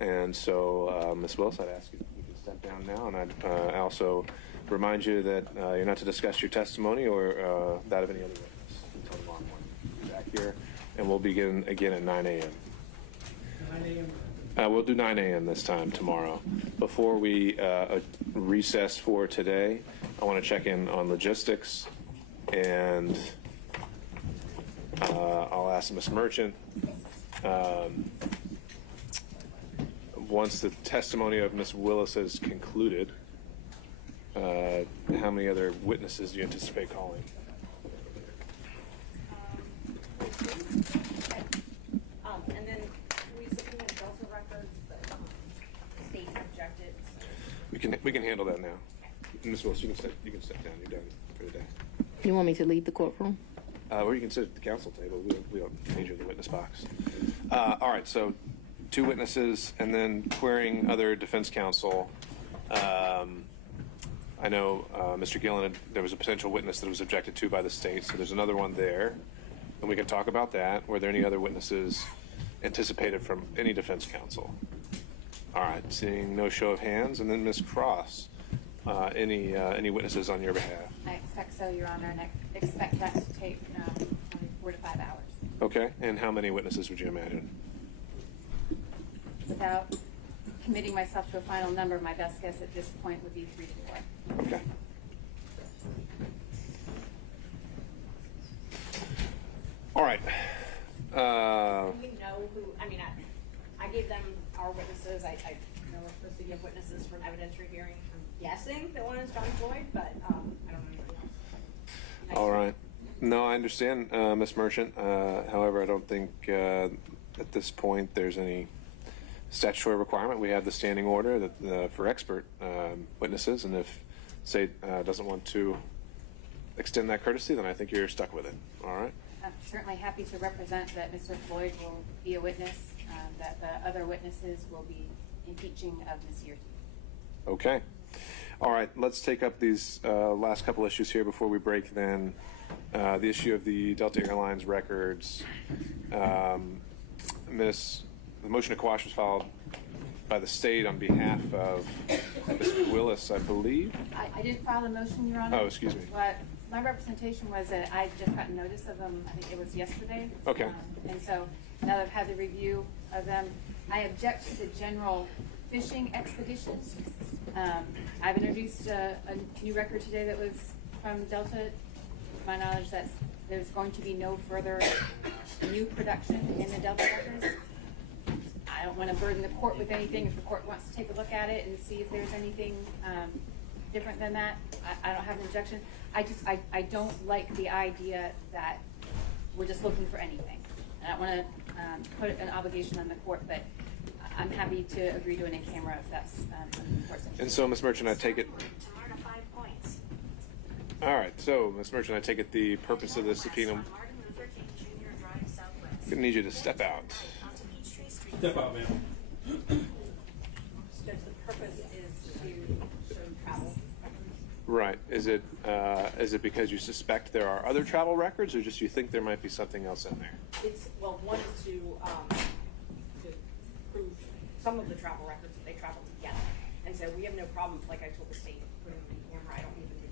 And so, Ms. Willis, I'd ask you if you could step down now, and I'd also remind you that you're not to discuss your testimony or that of any other witness until tomorrow morning. Back here, and we'll begin again at 9 a.m. 9 a.m. We'll do 9 a.m. this time tomorrow. Before we recess for today, I want to check in on logistics, and I'll ask Ms. Merchant. Once the testimony of Ms. Willis is concluded, how many other witnesses do you anticipate calling? And then we subpoena Delta records that the state objected. We can handle that now. Ms. Willis, you can step down. You're done for the day. You want me to leave the courtroom? Or you can sit at the council table. We don't need you in the witness box. All right, so 2 witnesses, and then querying other defense counsel. I know Mr. Gillen, there was a potential witness that was objected to by the state, so there's another one there, and we can talk about that. Were there any other witnesses anticipated from any defense counsel? All right, seeing no show of hands, and then Ms. Cross, any witnesses on your behalf? I expect so, Your Honor, and I expect that to take probably 4 to 5 hours. Okay, and how many witnesses would you imagine? Without committing myself to a final number, my best guess at this point would be 3 to 4. Okay. All right. Do we know who, I mean, I gave them our witnesses. I know we're supposed to give witnesses from evidentiary hearing. I'm guessing that one is John Floyd, but I don't know anything else. All right. No, I understand, Ms. Merchant. However, I don't think at this point there's any statutory requirement. We have the standing order that for expert witnesses, and if state doesn't want to extend that courtesy, then I think you're stuck with it. All right. I'm certainly happy to represent that Mr. Floyd will be a witness, that the other witnesses will be impeaching of Ms. Yurty. Okay. All right. Let's take up these last couple issues here before we break. Then the issue of the Delta Airlines records. The motion to quash was filed by the state on behalf of Mr. Willis, I believe. I didn't file a motion, Your Honor. Oh, excuse me. But my representation was that I just got notice of them, I think it was yesterday. Okay. And so now that I've had the review of them, I object to the general fishing expeditions. I've introduced a new record today that was from Delta. To my knowledge, that there's going to be no further new production in the Delta records. I don't want to burden the court with anything. If the court wants to take a look at it and see if there's anything different than that, I don't have an objection. I don't like the idea that we're just looking for anything. I don't want to put an obligation on the court, but I'm happy to agree to an in-camera if that's something the court's interested in. And so, Ms. Merchant, I take it. All right. So, Ms. Merchant, I take it the purpose of this subpoena. I'm going to need you to step out. Step out, ma'am. Judge, the purpose is to show travel. Right. Is it because you suspect there are other travel records, or just you think there might be something else in there? It's, well, one is to prove some of the travel records that they traveled together. And so we have no problem, like I told the state, putting them in camera. I don't even think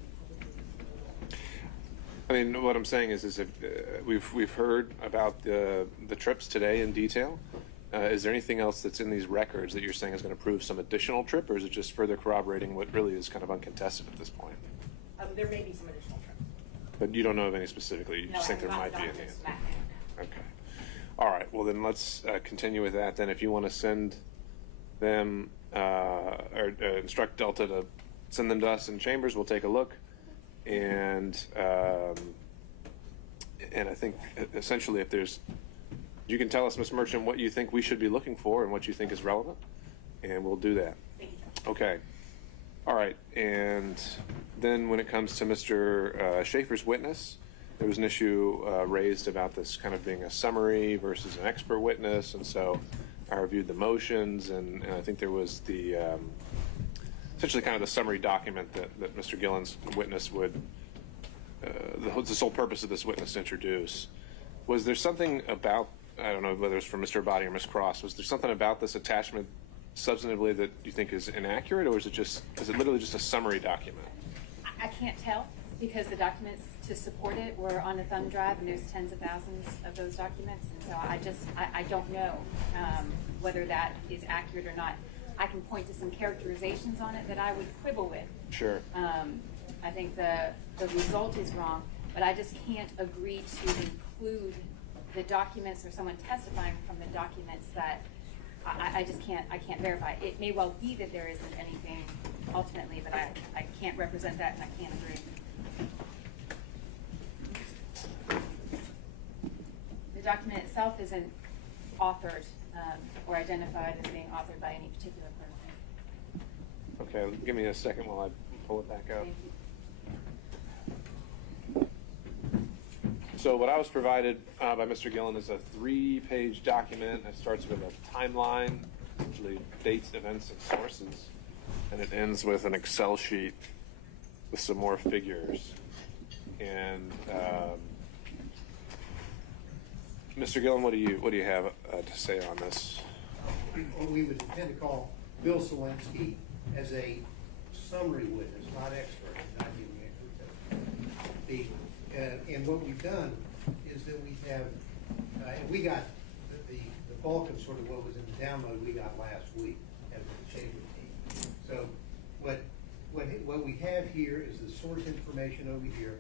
I mean, what I'm saying is if we've heard about the trips today in detail. Is there anything else that's in these records that you're saying is going to prove some additional trip, or is it just further corroborating what really is kind of uncontested at this point? there may be some additional trips. But you don't know of any specifically? You just think there might be any? Okay. All right. Well, then let's continue with that. Then if you want to send them or instruct Delta to send them to us in chambers, we'll take a look. And I think essentially if there's, you can tell us, Ms. Merchant, what you think we should be looking for and what you think is relevant, and we'll do that. Thank you. Okay. All right. And then when it comes to Mr. Schaefer's witness, there was an issue raised about this kind of being a summary versus an expert witness, and so I reviewed the motions, and I think there was the essentially kind of the summary document that Mr. Gillen's witness would, the sole purpose of this witness to introduce. Was there something about, I don't know whether it's from Mr. Abadi or Ms. Cross, was there something about this attachment substantively that you think is inaccurate, or is it literally just a summary document? I can't tell because the documents to support it were on a thumb drive, and there's tens of thousands of those documents, and so I don't know whether that is accurate or not. I can point to some characterizations on it that I would quibble with. Sure. I think the result is wrong, but I just can't agree to include the documents or someone testifying from the documents that I just can't verify. It may well be that there isn't anything ultimately, but I can't represent that and I can't agree. The document itself isn't authored or identified as being authored by any particular person. Okay, give me a second while I pull it back up. So what I was provided by Mr. Gillen is a 3-page document. It starts with a timeline, usually dates, events, and sources, and it ends with an Excel sheet with some more figures. And Mr. Gillen, what do you have to say on this? What we would intend to call Bill Selinsky as a summary witness, not expert, not giving expert testimony. And what we've done is that we have, and we got the bulk of sort of what was in the download we got last week as a chamber team. So what we have here is the source information over here.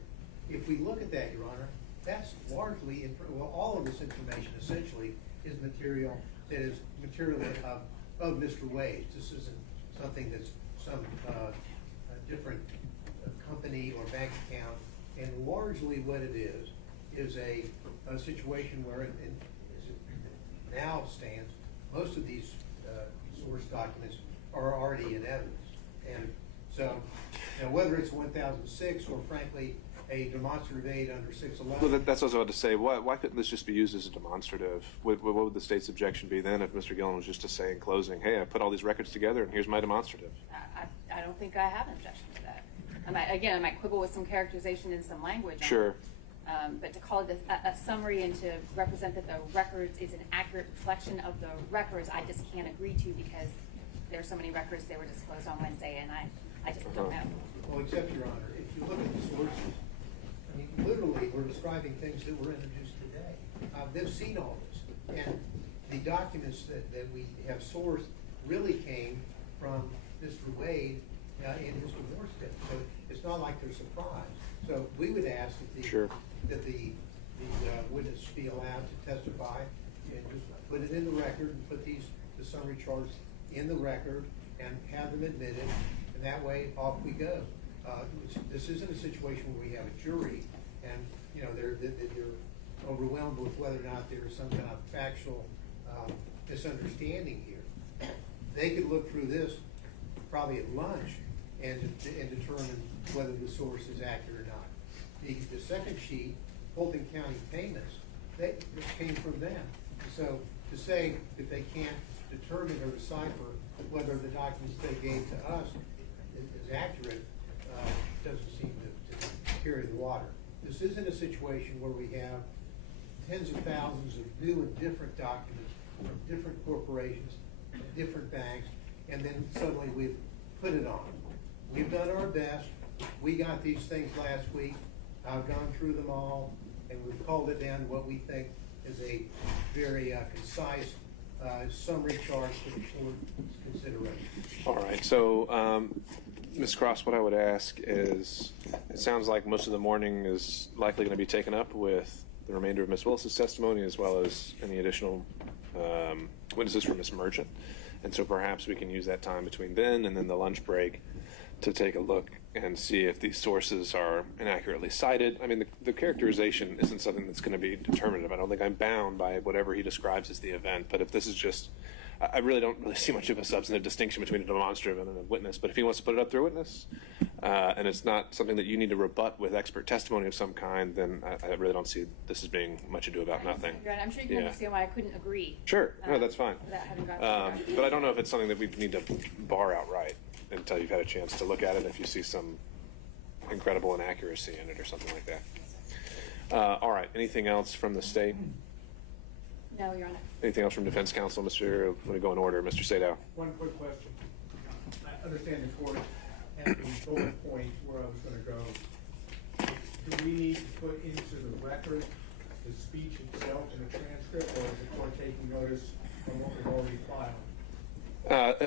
If we look at that, Your Honor, that's largely, all of this information essentially is material that is material of Mr. Wade's. This isn't something that's some different company or bank account. And largely what it is a situation where as it now stands, most of these source documents are already in evidence. And so, whether it's 1006 or frankly a demonstrative aid under 611. Well, that's what I was about to say. Why couldn't this just be used as a demonstrative? What would the state's objection be then if Mr. Gillen was just to say in closing, hey, I put all these records together and here's my demonstrative? I don't think I have an objection to that. I might quibble with some characterization in some language. Sure. But to call it a summary and to represent that the records is an accurate reflection of the records, I just can't agree to because there are so many records that were disclosed on Wednesday, and I just don't know. Well, except, Your Honor, if you look at the sources, I mean, literally, we're describing things that were introduced today. They've seen all this. And the documents that we have sourced really came from Mr. Wade in his divorce case. So it's not like they're surprised. So we would ask that the witness be allowed to testify and just put it in the record and put the summary charts in the record and have them admitted, and that way off we go. This isn't a situation where we have a jury and they're overwhelmed with whether or not there's some kind of factual misunderstanding here. They could look through this probably at lunch and determine whether the source is accurate or not. The second sheet, Fulton County payments, this came from them. So to say that they can't determine or decipher whether the documents they gave to us is accurate doesn't seem to carry the water. This isn't a situation where we have tens of thousands of new and different documents from different corporations, different banks, and then suddenly we've put it on. We've done our best. We got these things last week. I've gone through them all, and we've called it down to what we think is a very concise summary chart for the court's consideration. All right. So, Ms. Cross, what I would ask is, it sounds like most of the morning is likely going to be taken up with the remainder of Ms. Willis's testimony as well as any additional witnesses from Ms. Merchant. And so perhaps we can use that time between then and then the lunch break to take a look and see if these sources are inaccurately cited. I mean, the characterization isn't something that's going to be determinative. I don't think I'm bound by whatever he describes as the event. But if this is just, I really don't really see much of a substantive distinction between a demonstrative and a witness. But if he wants to put it up through a witness, and it's not something that you need to rebut with expert testimony of some kind, then I really don't see this as being much ado about nothing. I'm sure you can understand why I couldn't agree. Sure, no, that's fine. But I don't know if it's something that we need to bar outright until you've had a chance to look at it, if you see some incredible inaccuracy in it or something like that. All right, anything else from the state? No, Your Honor. Anything else from defense counsel? Mr. Let me go in order. Mr. Sadow. One quick question. I understand the court at the bullet point where I was going to go. Do we need to put into the record the speech itself in the transcript, or is the court taking notice from what we've already filed?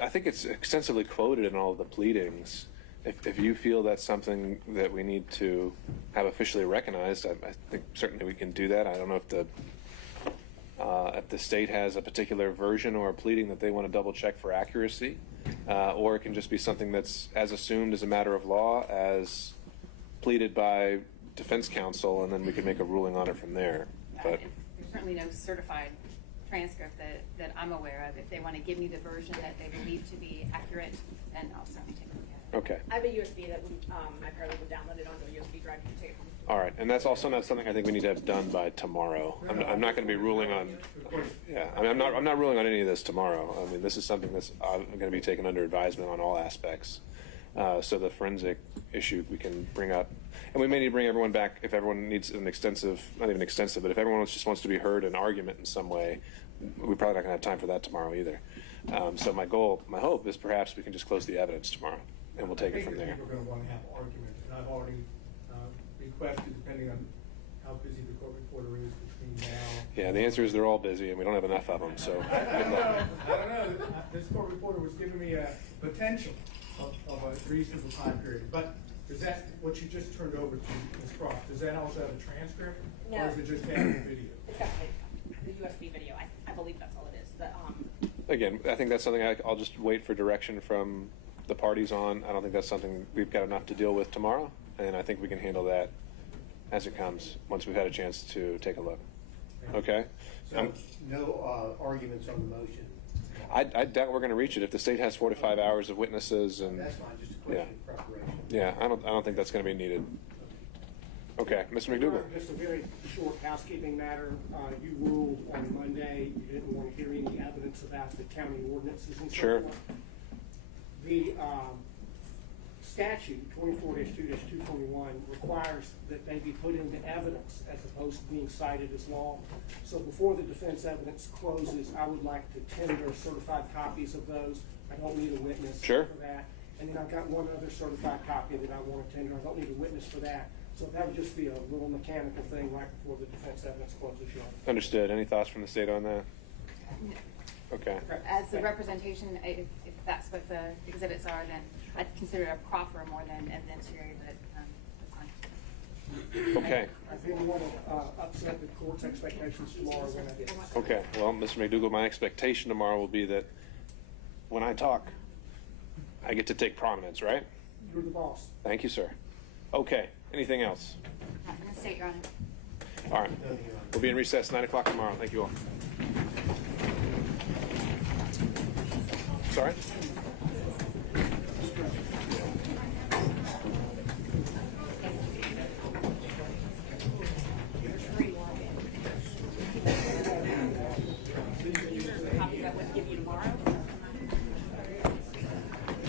I think it's extensively quoted in all of the pleadings. If you feel that's something that we need to have officially recognized, I think certainly we can do that. I don't know if the state has a particular version or a pleading that they want to double check for accuracy, or it can just be something that's as assumed as a matter of law as pleaded by defense counsel, and then we can make a ruling on it from there. But there's certainly no certified transcript that I'm aware of. If they want to give me the version that they believe to be accurate, then I'll certainly take a look at it. okay. I have a USB that my paralegal would download it onto a USB drive to take it home. All right, and that's also not something I think we need to have done by tomorrow. I'm not going to be ruling on. Yeah, I mean, I'm not ruling on any of this tomorrow. I mean, this is something that's going to be taken under advisement on all aspects. So the forensic issue we can bring up, and we may need to bring everyone back if everyone needs an extensive, not even extensive, but if everyone just wants to be heard in argument in some way, we're probably not going to have time for that tomorrow either. So my hope is perhaps we can just close the evidence tomorrow, and we'll take it from there. I think we're going to want to have argument, and I've already requested, depending on how busy the court reporter is between now. Yeah, the answer is they're all busy, and we don't have enough of them. So I don't know. This court reporter was giving me a potential of a reasonable time period. But is that what you just turned over to Ms. Croft? Does that also have a transcript? No. Or is it just having a video? It's got the USB video. I believe that's all it is. Again, I think that's something I'll just wait for direction from the parties on. I don't think that's something we've got enough to deal with tomorrow, and I think we can handle that as it comes once we've had a chance to take a look. Okay? So no arguments on the motion? I doubt we're going to reach it if the state has 45 hours of witnesses and. That's fine, just a question of preparation. Yeah, I don't think that's going to be needed. Okay, Mr. McDougall. Just a very short housekeeping matter. You ruled on Monday you didn't want to hear any evidence about the county ordinances and so Sure. forth. The statute 24-2-221 requires that they be put into evidence as opposed to being cited as law. So before the defense evidence closes, I would like to tender certified copies of those. I don't need a witness Sure. for that. And then I've got one other certified copy that I want to tender. I don't need a witness for that. So that would just be a little mechanical thing right before the defense evidence closes, Your Honor. Understood. Any thoughts from the state on that? Okay. As the representation, if that's what the exhibits are, then I'd consider it a proffer more than evidentiary, but that's fine. Okay. I didn't want to upset the court's expectations tomorrow when I did. Okay. Well, Mr. McDougall, my expectation tomorrow will be that when I talk, I get to take prominence, right? You're the boss. Thank you, sir. Okay. Anything else? I'm going to state, Your Honor. All right. We'll be in recess 9 o'clock tomorrow. Thank you all. Sorry?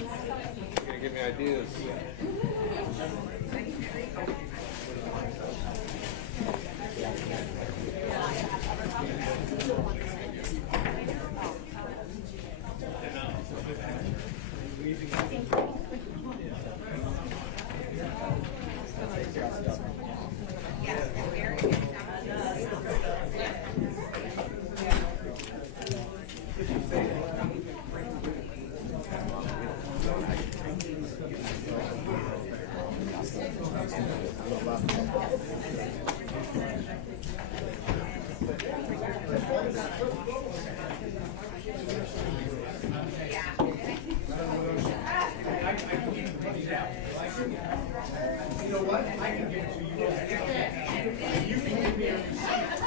You're going to give me ideas. You know what? I can give it to you. You can give me a receipt.